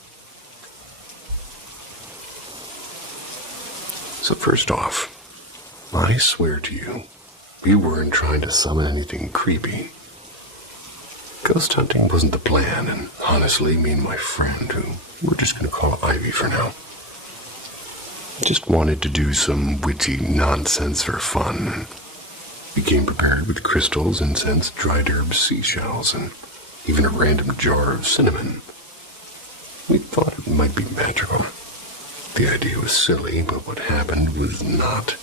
So first off, I swear to you, we weren't trying to summon anything creepy. Ghost hunting wasn't the plan, and honestly, me and my friend, who we're just going to call Ivy for now, just wanted to do some witty nonsense for fun, and we came prepared with crystals, incense, dried herbs, seashells, and even a random jar of cinnamon. We thought it might be magical. The idea was silly, but what happened was not.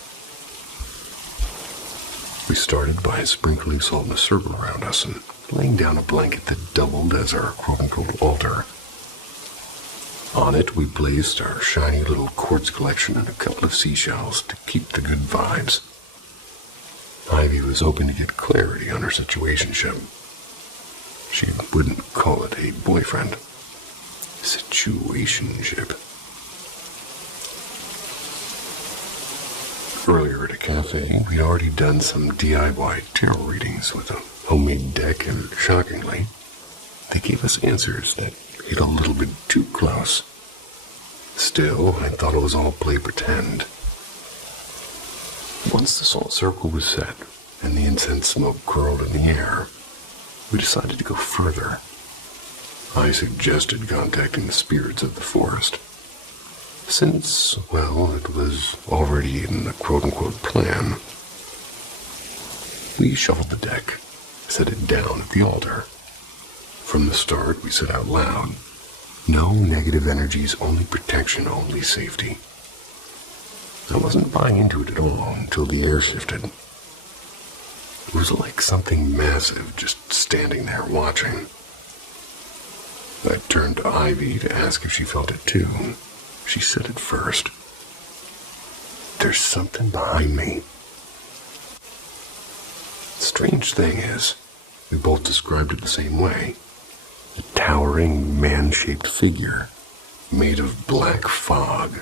We started by sprinkling salt in a circle around us and laying down a blanket that doubled as our quote-unquote altar. On it, we placed our shiny little quartz collection and a couple of seashells to keep the good vibes. Ivy was hoping to get clarity on her situationship. She wouldn't call it a boyfriend. Situationship. Earlier at a cafe, we'd already done some DIY tarot readings with a homemade deck, and shockingly, they gave us answers that hit a little bit too close. Still, I thought it was all play pretend. Once the salt circle was set and the incense smoke curled in the air, we decided to go further. I suggested contacting the spirits of the forest. Since, well, it was already in the quote-unquote plan. We shuffled the deck, set it down at the altar. From the start, we said out loud, "No negative energies, only protection, only safety." I wasn't buying into it at all until the air shifted. It was like something massive just standing there watching. I turned to Ivy to ask if she felt it too. She said it first. "There's something behind me." Strange thing is, we both described it the same way. A towering, man-shaped figure, made of black fog,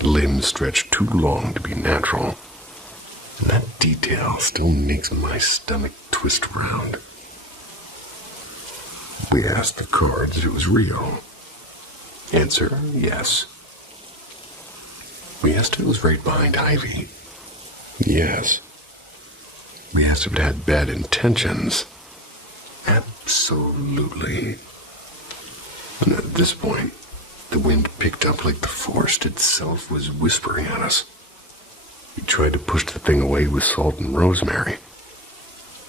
limbs stretched too long to be natural. And that detail still makes my stomach twist around. We asked the cards if it was real. Answer, yes. We asked if it was right behind Ivy. Yes. We asked if it had bad intentions. Absolutely. And at this point, the wind picked up like the forest itself was whispering at us. We tried to push the thing away with salt and rosemary.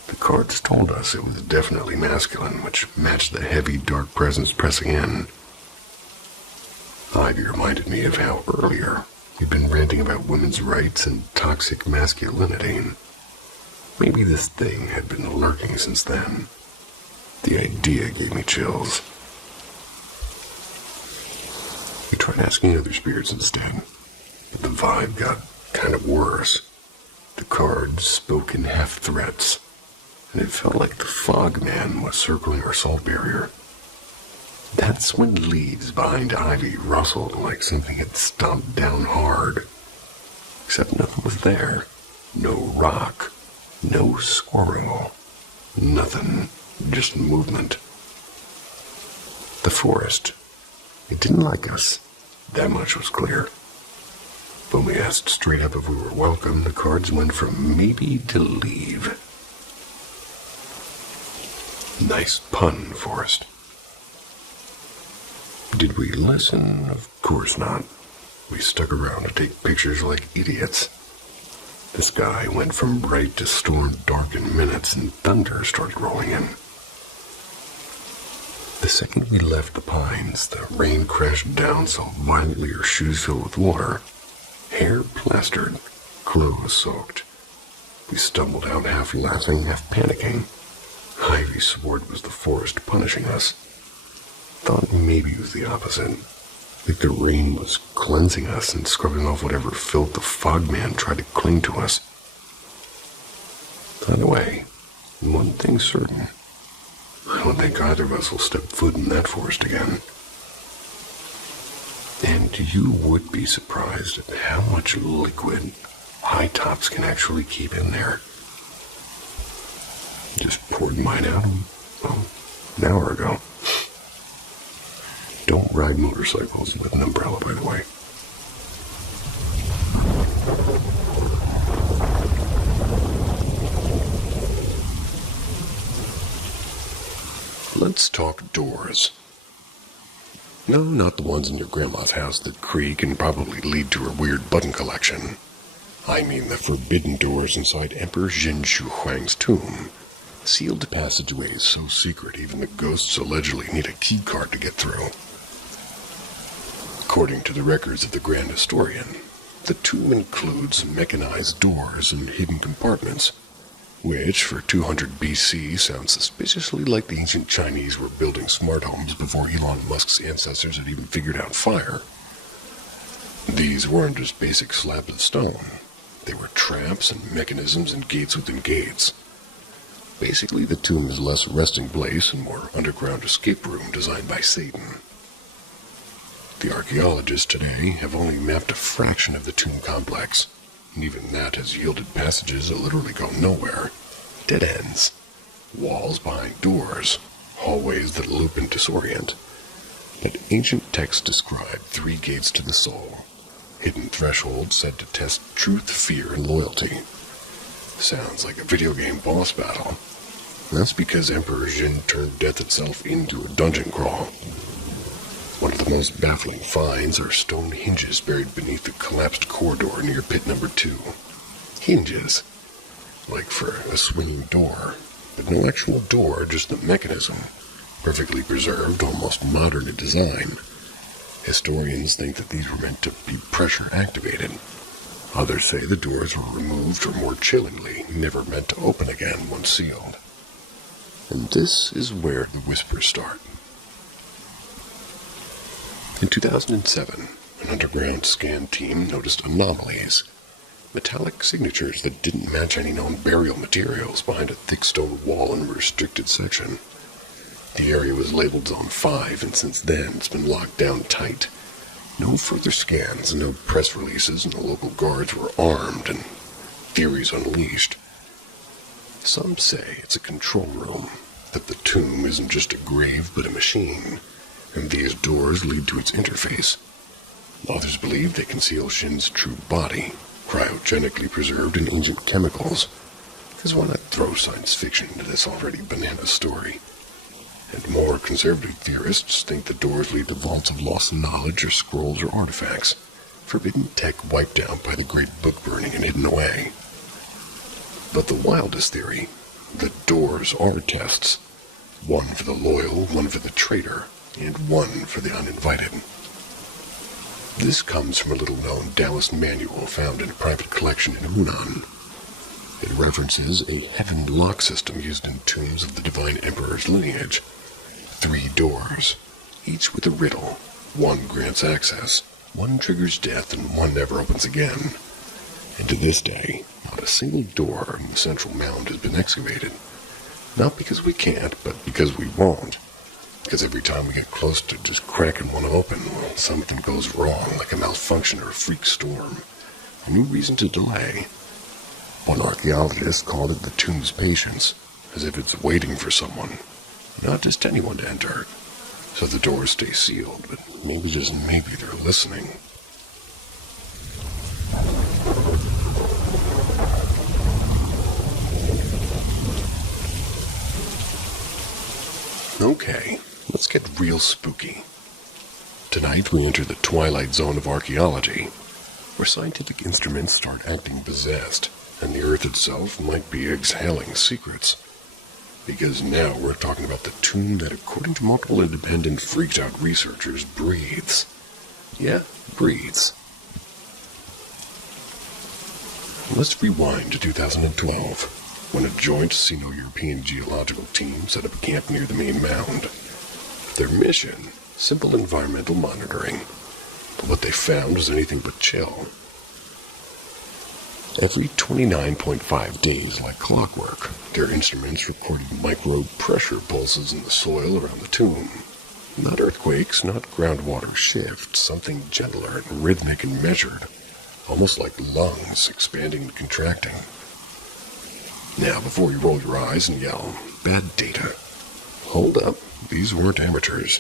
The cards told us it was definitely masculine, which matched the heavy, dark presence pressing in. Ivy reminded me of how earlier we'd been ranting about women's rights and toxic masculinity. Maybe this thing had been lurking since then. The idea gave me chills. We tried asking other spirits instead, but the vibe got kind of worse. The cards spoke in half-threats, and it felt like the fog man was circling our salt barrier. That's when leaves behind Ivy rustled like something had stomped down hard. Except nothing was there. No rock, no squirrel, nothing, just movement. The forest, it didn't like us. That much was clear. When we asked straight up if we were welcome, the cards went from maybe to leave. Nice pun, forest. Did we listen? Of course not. We stuck around to take pictures like idiots. The sky went from bright to storm dark in minutes, and thunder started rolling in. The second we left the pines, the rain crashed down so violently our shoes filled with water. Hair plastered, clothes soaked. We stumbled out half laughing, half panicking. Ivy swore it was the forest punishing us. Thought maybe it was the opposite. Like the rain was cleansing us and scrubbing off whatever filth the fogman tried to cling to us. By the way, one thing's certain. I don't think either of us will step foot in that forest again. And you would be surprised at how much liquid high tops can actually keep in there. Just poured mine out, well, an hour ago. Don't ride motorcycles with an umbrella, by the way. Let's talk doors. No, not the ones in your grandma's house that creak and probably lead to her weird button collection. I mean the forbidden doors inside Emperor Jin Shu Huang's tomb. Sealed passageways so secret even the ghosts allegedly need a key card to get through. According to the records of the Grand Historian, the tomb includes mechanized doors and hidden compartments, which, for 200 BC, sounds suspiciously like the ancient Chinese were building smart homes before Elon Musk's ancestors had even figured out fire. These weren't just basic slabs of stone. They were traps and mechanisms and gates within gates. Basically, the tomb is less resting place and more underground escape room designed by Satan. The archaeologists today have only mapped a fraction of the tomb complex, and even that has yielded passages that literally go nowhere. Dead ends. Walls behind doors. Hallways that loop and disorient. But ancient texts describe 3 gates to the soul. Hidden thresholds said to test truth, fear, and loyalty. Sounds like a video game boss battle. That's because Emperor Jin turned death itself into a dungeon crawl. One of the most baffling finds are stone hinges buried beneath the collapsed corridor near pit number 2. Hinges. Like for a swinging door. But no actual door, just the mechanism. Perfectly preserved, almost modern in design. Historians think that these were meant to be pressure activated. Others say the doors were removed, or more chillingly, never meant to open again once sealed. And this is where the whispers start. In 2007, an underground scan team noticed anomalies. Metallic signatures that didn't match any known burial materials behind a thick stone wall in a restricted section. The area was labeled Zone 5, and since then it's been locked down tight. No further scans, no press releases, and the local guards were armed and theories unleashed. Some say it's a control room, that the tomb isn't just a grave but a machine, and these doors lead to its interface. Others believe they conceal Shin's true body, cryogenically preserved in ancient chemicals, because why not throw science fiction into this already banana story? And more conservative theorists think the doors lead to vaults of lost knowledge or scrolls or artifacts, forbidden tech wiped out by the great book burning and hidden away. But the wildest theory, the doors are tests. One for the loyal, one for the traitor, and one for the uninvited. This comes from a little-known Taoist manual found in a private collection in Hunan. It references a heaven lock system used in tombs of the divine emperor's lineage. 3 doors, each with a riddle. One grants access, one triggers death, and one never opens again. And to this day, not a single door in the central mound has been excavated. Not because we can't, but because we won't. Because every time we get close to just cracking one open, well, something goes wrong, like a malfunction or a freak storm. A new reason to delay. One archaeologist called it the tomb's patience, as if it's waiting for someone, not just anyone to enter. So the doors stay sealed, but maybe just maybe they're listening. Okay, let's get real spooky. Tonight we enter the twilight zone of archaeology, where scientific instruments start acting possessed, and the earth itself might be exhaling secrets. Because now we're talking about the tomb that, according to multiple independent freaked-out researchers, breathes. Yeah, breathes. Let's rewind to 2012, when a joint Sino-European geological team set up camp near the main mound. Their mission, simple environmental monitoring, but what they found was anything but chill. Every 29.5 days, like clockwork, their instruments recorded micro-pressure pulses in the soil around the tomb. Not earthquakes, not groundwater shifts, something gentler and rhythmic and measured, almost like lungs expanding and contracting. Now, before you roll your eyes and yell, "Bad data," hold up, these weren't amateurs.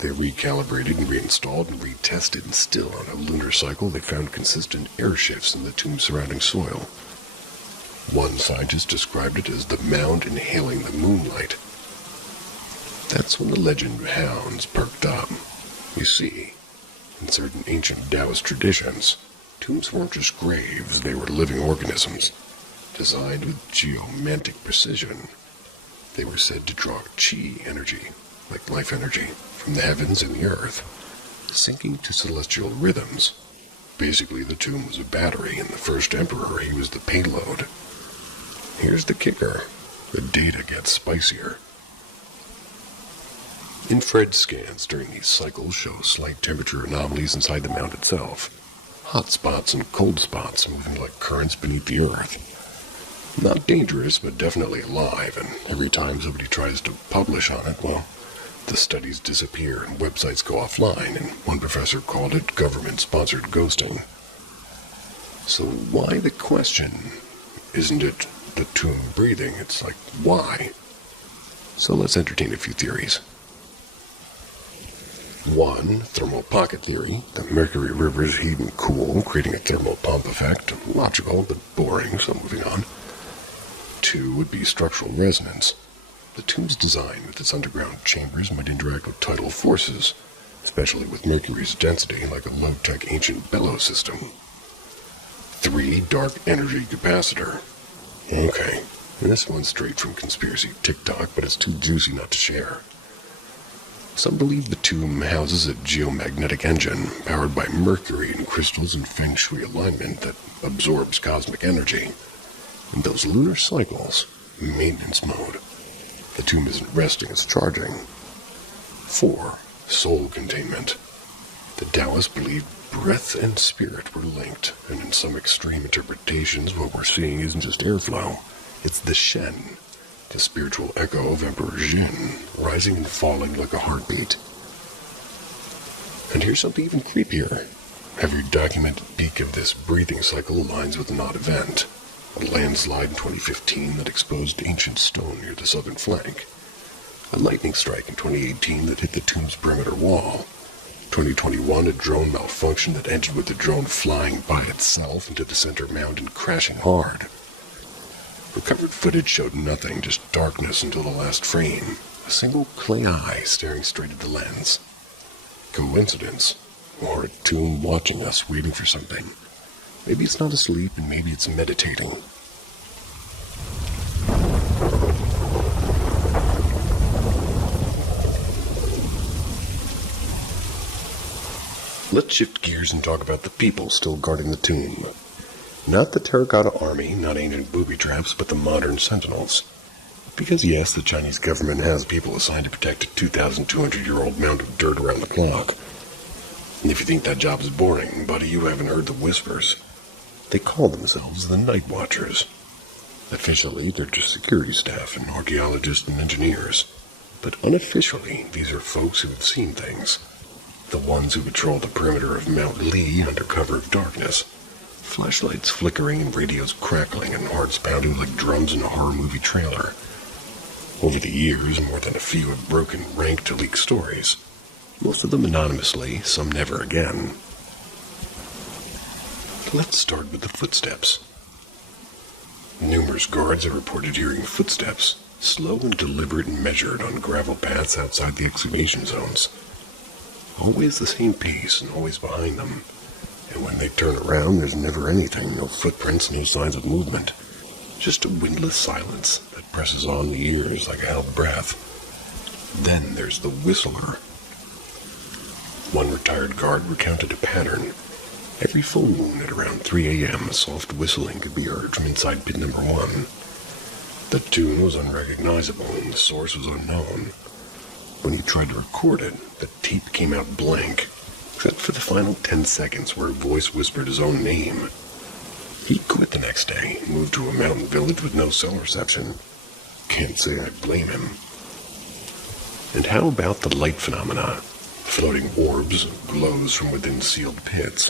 They recalibrated and reinstalled and retested, and still on a lunar cycle they found consistent air shifts in the tomb's surrounding soil. One scientist described it as the mound inhaling the moonlight. That's when the legend of hounds perked up. You see, in certain ancient Taoist traditions, tombs weren't just graves, they were living organisms, designed with geomantic precision. They were said to draw chi energy, like life energy, from the heavens and the earth, syncing to celestial rhythms. Basically, the tomb was a battery, and the first emperor, he was the payload. Here's the kicker. The data gets spicier. Infrared scans during these cycles show slight temperature anomalies inside the mound itself. Hot spots and cold spots moving like currents beneath the earth. Not dangerous, but definitely alive, and every time somebody tries to publish on it, well, the studies disappear and websites go offline, and one professor called it government-sponsored ghosting. So why the question? Isn't it the tomb breathing? It's like, why? So let's entertain a few theories. 1, thermal pocket theory. The mercury rivers heat and cool, creating a thermal pump effect. Logical, but boring, so moving on. 2 would be structural resonance. The tomb's design with its underground chambers might interact with tidal forces, especially with Mercury's density, like a low-tech ancient bellows system. 3, dark energy capacitor. Okay, this one's straight from conspiracy TikTok, but it's too juicy not to share. Some believe the tomb houses a geomagnetic engine powered by mercury and crystals and feng shui alignment that absorbs cosmic energy. In those lunar cycles, maintenance mode. The tomb isn't resting, it's charging. 4, soul containment. The Taoists believed breath and spirit were linked, and in some extreme interpretations, what we're seeing isn't just airflow, it's the Shen, the spiritual echo of Emperor Jin, rising and falling like a heartbeat. And here's something even creepier. Every documented peak of this breathing cycle aligns with an odd event. A landslide in 2015 that exposed ancient stone near the southern flank. A lightning strike in 2018 that hit the tomb's perimeter wall. 2021, a drone malfunction that ended with the drone flying by itself into the center mound and crashing hard. Recovered footage showed nothing, just darkness until the last frame. A single clay eye staring straight at the lens. Coincidence? or a tomb watching us, waiting for something. Maybe it's not asleep, and maybe it's meditating. Let's shift gears and talk about the people still guarding the tomb. Not the terracotta army, not ancient booby traps, but the modern sentinels. Because yes, the Chinese government has people assigned to protect a 2,200-year-old mound of dirt around the clock. And if you think that job is boring, buddy, you haven't heard the whispers. They call themselves the Night Watchers. Officially, they're just security staff and archaeologists and engineers. But unofficially, these are folks who have seen things. The ones who patrol the perimeter of Mount Lee under cover of darkness. Flashlights flickering and radios crackling and hearts pounding like drums in a horror movie trailer. Over the years, more than a few have broken rank to leak stories. Most of them anonymously, some never again. Let's start with the footsteps. Numerous guards have reported hearing footsteps, slow and deliberate and measured on gravel paths outside the excavation zones. Always the same pace and always behind them. And when they turn around, there's never anything, no footprints, no signs of movement. Just a windless silence that presses on the ears like a held breath. Then there's the whistler. One retired guard recounted a pattern. Every full moon at around 3 a.m., a soft whistling could be heard from inside pit number 1. The tune was unrecognizable and the source was unknown. When he tried to record it, the tape came out blank, except for the final 10 seconds where a voice whispered his own name. He quit the next day and moved to a mountain village with no cell reception. Can't say I blame him. And how about the light phenomena? Floating orbs, glows from within sealed pits.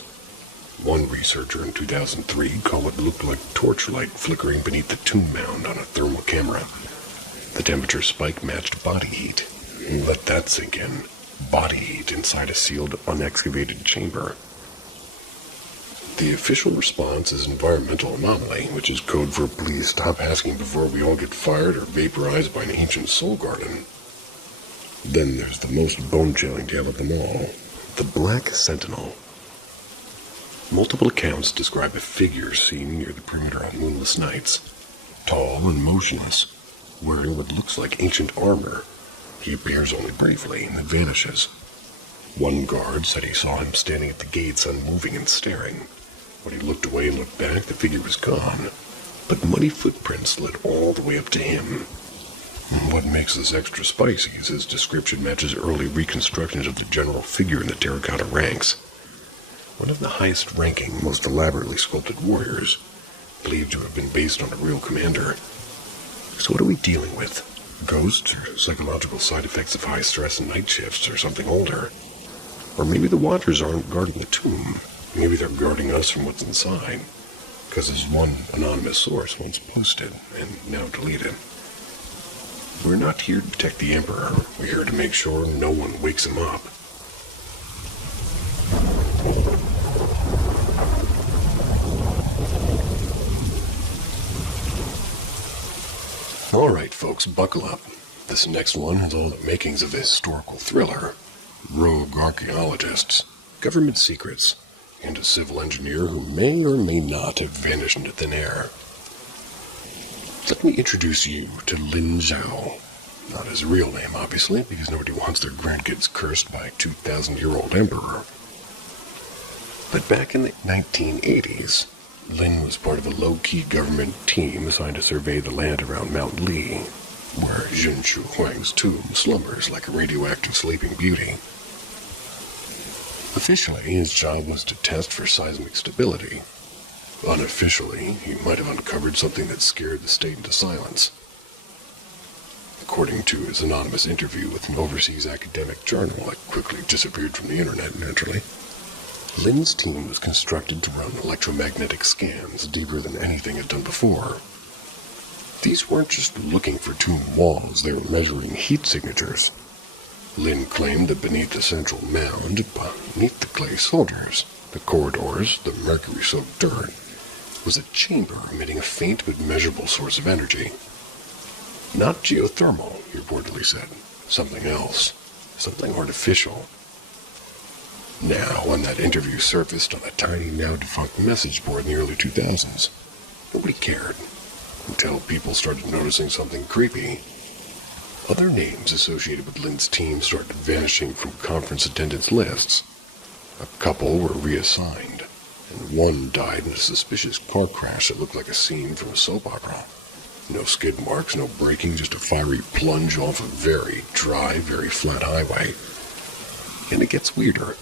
One researcher in 2003 called what looked like torchlight flickering beneath the tomb mound on a thermal camera. The temperature spike matched body heat. Let that sink in. Body heat inside a sealed, unexcavated chamber. The official response is environmental anomaly, which is code for please stop asking before we all get fired or vaporized by an ancient soul garden. Then there's the most bone-chilling tale of them all, the Black Sentinel. Multiple accounts describe a figure seen near the perimeter on moonless nights. Tall and motionless, wearing what looks like ancient armor. He appears only briefly and then vanishes. One guard said he saw him standing at the gates unmoving and staring. When he looked away and looked back, the figure was gone. But muddy footprints led all the way up to him. And what makes this extra spicy is his description matches early reconstructions of the general figure in the terracotta ranks. One of the highest-ranking, most elaborately sculpted warriors, believed to have been based on a real commander. So what are we dealing with? Ghosts or psychological side effects of high stress and night shifts or something older? Or maybe the Watchers aren't guarding the tomb. Maybe they're guarding us from what's inside. Because as one anonymous source once posted, and now deleted, we're not here to protect the Emperor. We're here to make sure no one wakes him up. Alright folks, buckle up. This next one has all the makings of a historical thriller. Rogue archaeologists, government secrets, and a civil engineer who may or may not have vanished into thin air. Let me introduce you to Lin Zhao. Not his real name, obviously, because nobody wants their grandkids cursed by a 2,000-year-old emperor. But back in the 1980s, Lin was part of a low-key government team assigned to survey the land around Mount Lee, where Jun Shu Huang's tomb slumbers like a radioactive sleeping beauty. Officially, his job was to test for seismic stability. Unofficially, he might have uncovered something that scared the state into silence. According to his anonymous interview with an overseas academic journal that quickly disappeared from the internet, naturally, Lin's team was constructed to run electromagnetic scans deeper than anything had done before. These weren't just looking for tomb walls, they were measuring heat signatures. Lin claimed that beneath the central mound, beneath the clay soldiers, the corridors, the mercury-soaked dirt, was a chamber emitting a faint but measurable source of energy. Not geothermal, he reportedly said. Something else. Something artificial. Now, when that interview surfaced on a tiny, now-defunct message board in the early 2000s, nobody cared, until people started noticing something creepy. Other names associated with Lynn's team started vanishing from conference attendance lists. A couple were reassigned, and one died in a suspicious car crash that looked like a scene from a soap opera. No skid marks, no braking, just a fiery plunge off a very dry, very flat highway. And it gets weirder.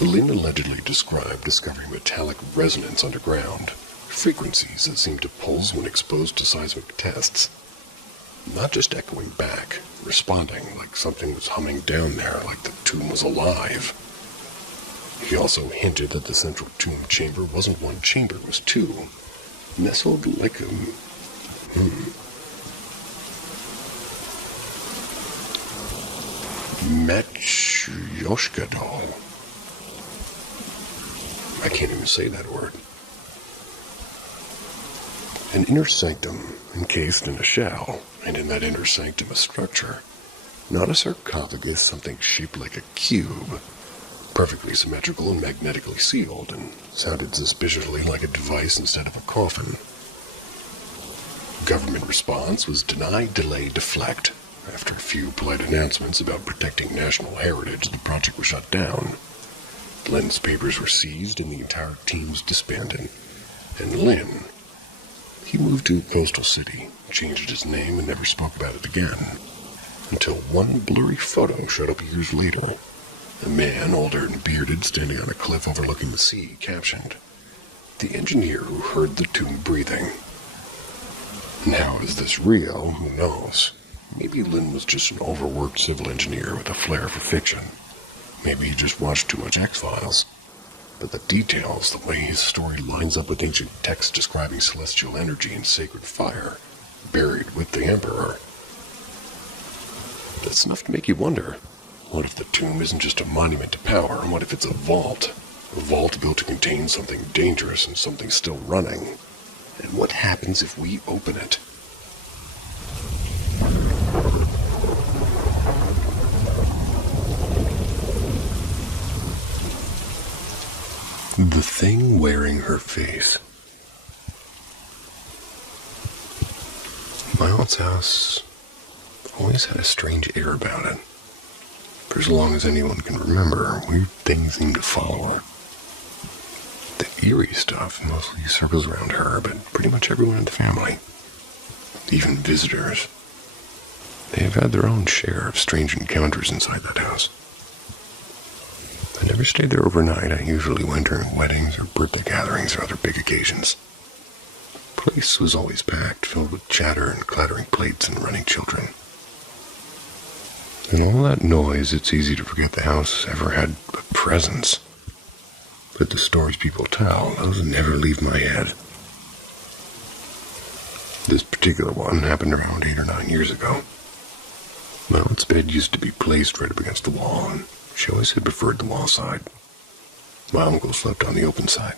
Lynn allegedly described discovering metallic resonance underground, frequencies that seemed to pulse when exposed to seismic tests. Not just echoing back, responding like something was humming down there, like the tomb was alive. He also hinted that the central tomb chamber wasn't one chamber, it was two, nestled like a... Matryoshka doll. I can't even say that word. An inner sanctum encased in a shell, and in that inner sanctum a structure. Not a sarcophagus, something shaped like a cube, perfectly symmetrical and magnetically sealed, and sounded suspiciously like a device instead of a coffin. Government response was deny, delay, deflect. After a few polite announcements about protecting national heritage, the project was shut down. Lynn's papers were seized and the entire team was disbanded. And Lynn, he moved to a coastal city, changed his name, and never spoke about it again. Until one blurry photo showed up years later. A man, older and bearded, standing on a cliff overlooking the sea, captioned, "The engineer who heard the tomb breathing." Now, is this real? Who knows? Maybe Lynn was just an overworked civil engineer with a flair for fiction. Maybe he just watched too much X-Files. But the details, the way his story lines up with ancient texts describing celestial energy and sacred fire, buried with the Emperor, that's enough to make you wonder. What if the tomb isn't just a monument to power, and what if it's a vault? A vault built to contain something dangerous and something still running. And what happens if we open it? The thing wearing her face. My aunt's house always had a strange air about it. For as long as anyone can remember, weird things seem to follow her. The eerie stuff mostly circles around her, but pretty much everyone in the family. Even visitors. They have had their own share of strange encounters inside that house. I never stayed there overnight. I usually went during weddings or birthday gatherings or other big occasions. The place was always packed, filled with chatter and clattering plates and running children. In all that noise, it's easy to forget the house ever had a presence. But the stories people tell, those never leave my head. This particular one happened around 8 or 9 years ago. My aunt's bed used to be placed right up against the wall, and she always had preferred the wall side. My uncle slept on the open side.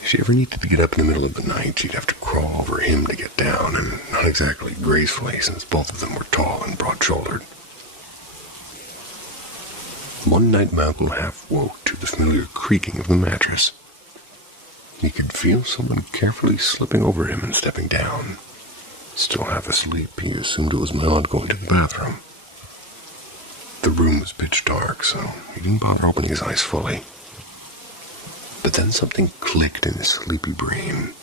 If she ever needed to get up in the middle of the night, she'd have to crawl over him to get down, and not exactly gracefully, since both of them were tall and broad-shouldered. One night my uncle half woke to the familiar creaking of the mattress. He could feel someone carefully slipping over him and stepping down. Still half asleep, he assumed it was my aunt going to the bathroom. The room was pitch dark, so he didn't bother opening his eyes fully. But then something clicked in his sleepy brain.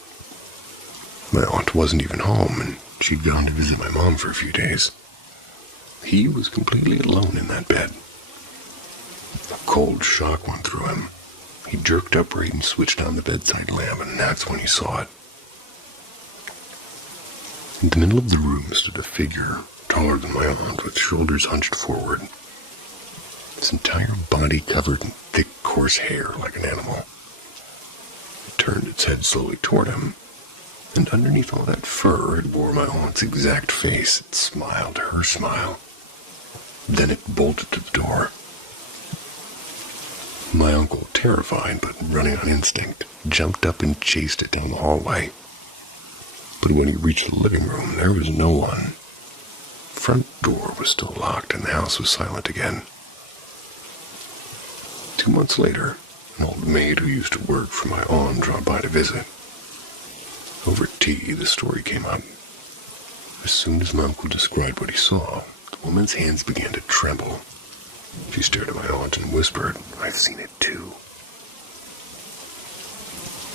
My aunt wasn't even home, and she'd gone to visit my mom for a few days. He was completely alone in that bed. A cold shock went through him. He jerked upright and switched on the bedside lamp, and that's when he saw it. In the middle of the room stood a figure, taller than my aunt, with shoulders hunched forward. Its entire body covered in thick, coarse hair like an animal. It turned its head slowly toward him, and underneath all that fur it bore my aunt's exact face. It smiled her smile. Then it bolted to the door. My uncle, terrified but running on instinct, jumped up and chased it down the hallway. But when he reached the living room, there was no one. The front door was still locked and the house was silent again. 2 months later, an old maid who used to work for my aunt dropped by to visit. Over tea, the story came up. As soon as my uncle described what he saw, the woman's hands began to tremble. She stared at my aunt and whispered, "I've seen it too."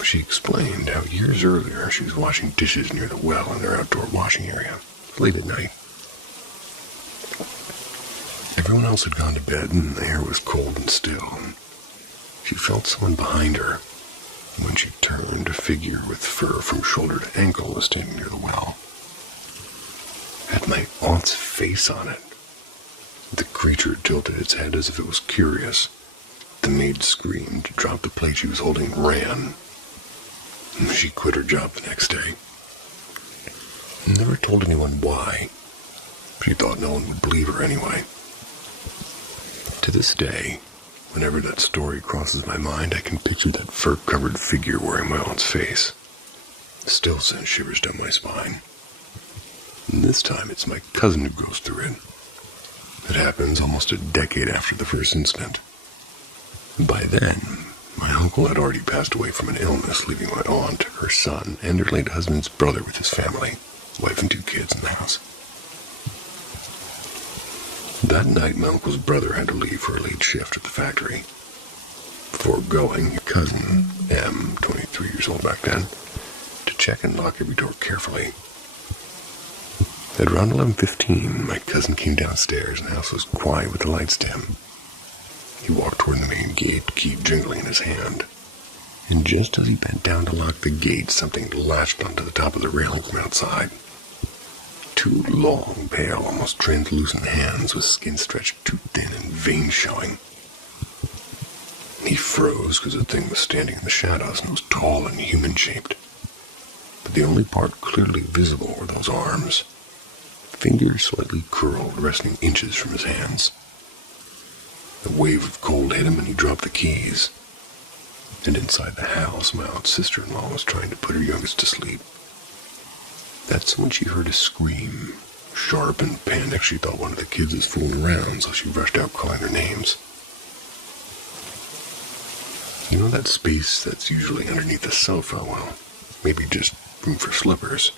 She explained how years earlier she was washing dishes near the well in their outdoor washing area, late at night. Everyone else had gone to bed and the air was cold and still. She felt someone behind her. When she turned, a figure with fur from shoulder to ankle was standing near the well. It had my aunt's face on it. The creature tilted its head as if it was curious. The maid screamed, dropped the plate she was holding, and ran. She quit her job the next day. Never told anyone why. She thought no one would believe her anyway. To this day, whenever that story crosses my mind, I can picture that fur-covered figure wearing my aunt's face. It still sends shivers down my spine. And this time it's my cousin who goes through it. It happens almost a decade after the first incident. By then, my uncle had already passed away from an illness, leaving my aunt, her son, and her late husband's brother with his family, wife and 2 kids in the house. That night, my uncle's brother had to leave for a late shift at the factory. Before going, your cousin, M, 23 years old back then, to check and lock every door carefully. At around 11:15, my cousin came downstairs and the house was quiet with the lights dim. He walked toward the main gate, key jingling in his hand. And just as he bent down to lock the gate, something latched onto the top of the railing from outside. 2 long, pale, almost translucent hands with skin stretched too thin and veins showing. He froze because the thing was standing in the shadows and was tall and human-shaped. But the only part clearly visible were those arms. Fingers slightly curled, resting inches from his hands. A wave of cold hit him and he dropped the keys. And inside the house, my aunt's sister-in-law was trying to put her youngest to sleep. That's when she heard a scream. Sharp and panicked, she thought one of the kids was fooling around, so she rushed out calling their names. You know that space that's usually underneath the sofa? Well, maybe just room for slippers.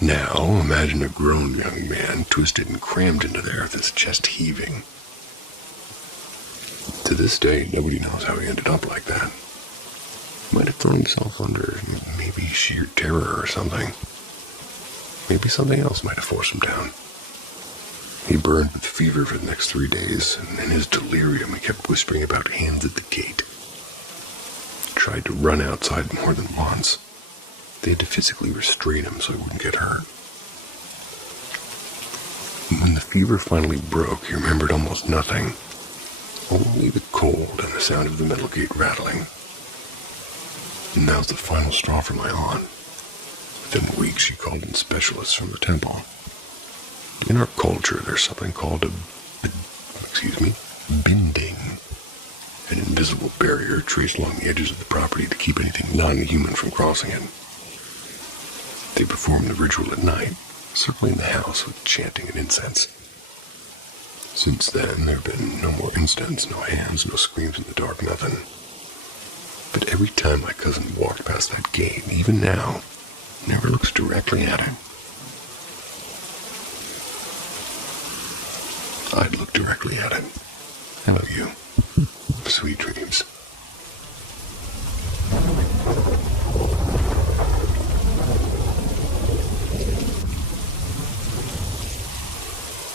Now, imagine a grown young man twisted and crammed into there with his chest heaving. To this day, nobody knows how he ended up like that. He might have thrown himself under maybe sheer terror or something. Maybe something else might have forced him down. He burned with fever for the next 3 days, and in his delirium he kept whispering about hands at the gate. He tried to run outside more than once. They had to physically restrain him so he wouldn't get hurt. When the fever finally broke, he remembered almost nothing. Only the cold and the sound of the metal gate rattling. And that was the final straw for my aunt. Within weeks, she called in specialists from the temple. In our culture, there's something called a binding, an invisible barrier traced along the edges of the property to keep anything non-human from crossing it. They perform the ritual at night, circling the house with chanting and incense. Since then, there have been no more incidents, no hands, no screams in the dark, nothing. But every time my cousin walked past that gate, even now, never looks directly at it. I'd look directly at it. Love you. Sweet dreams.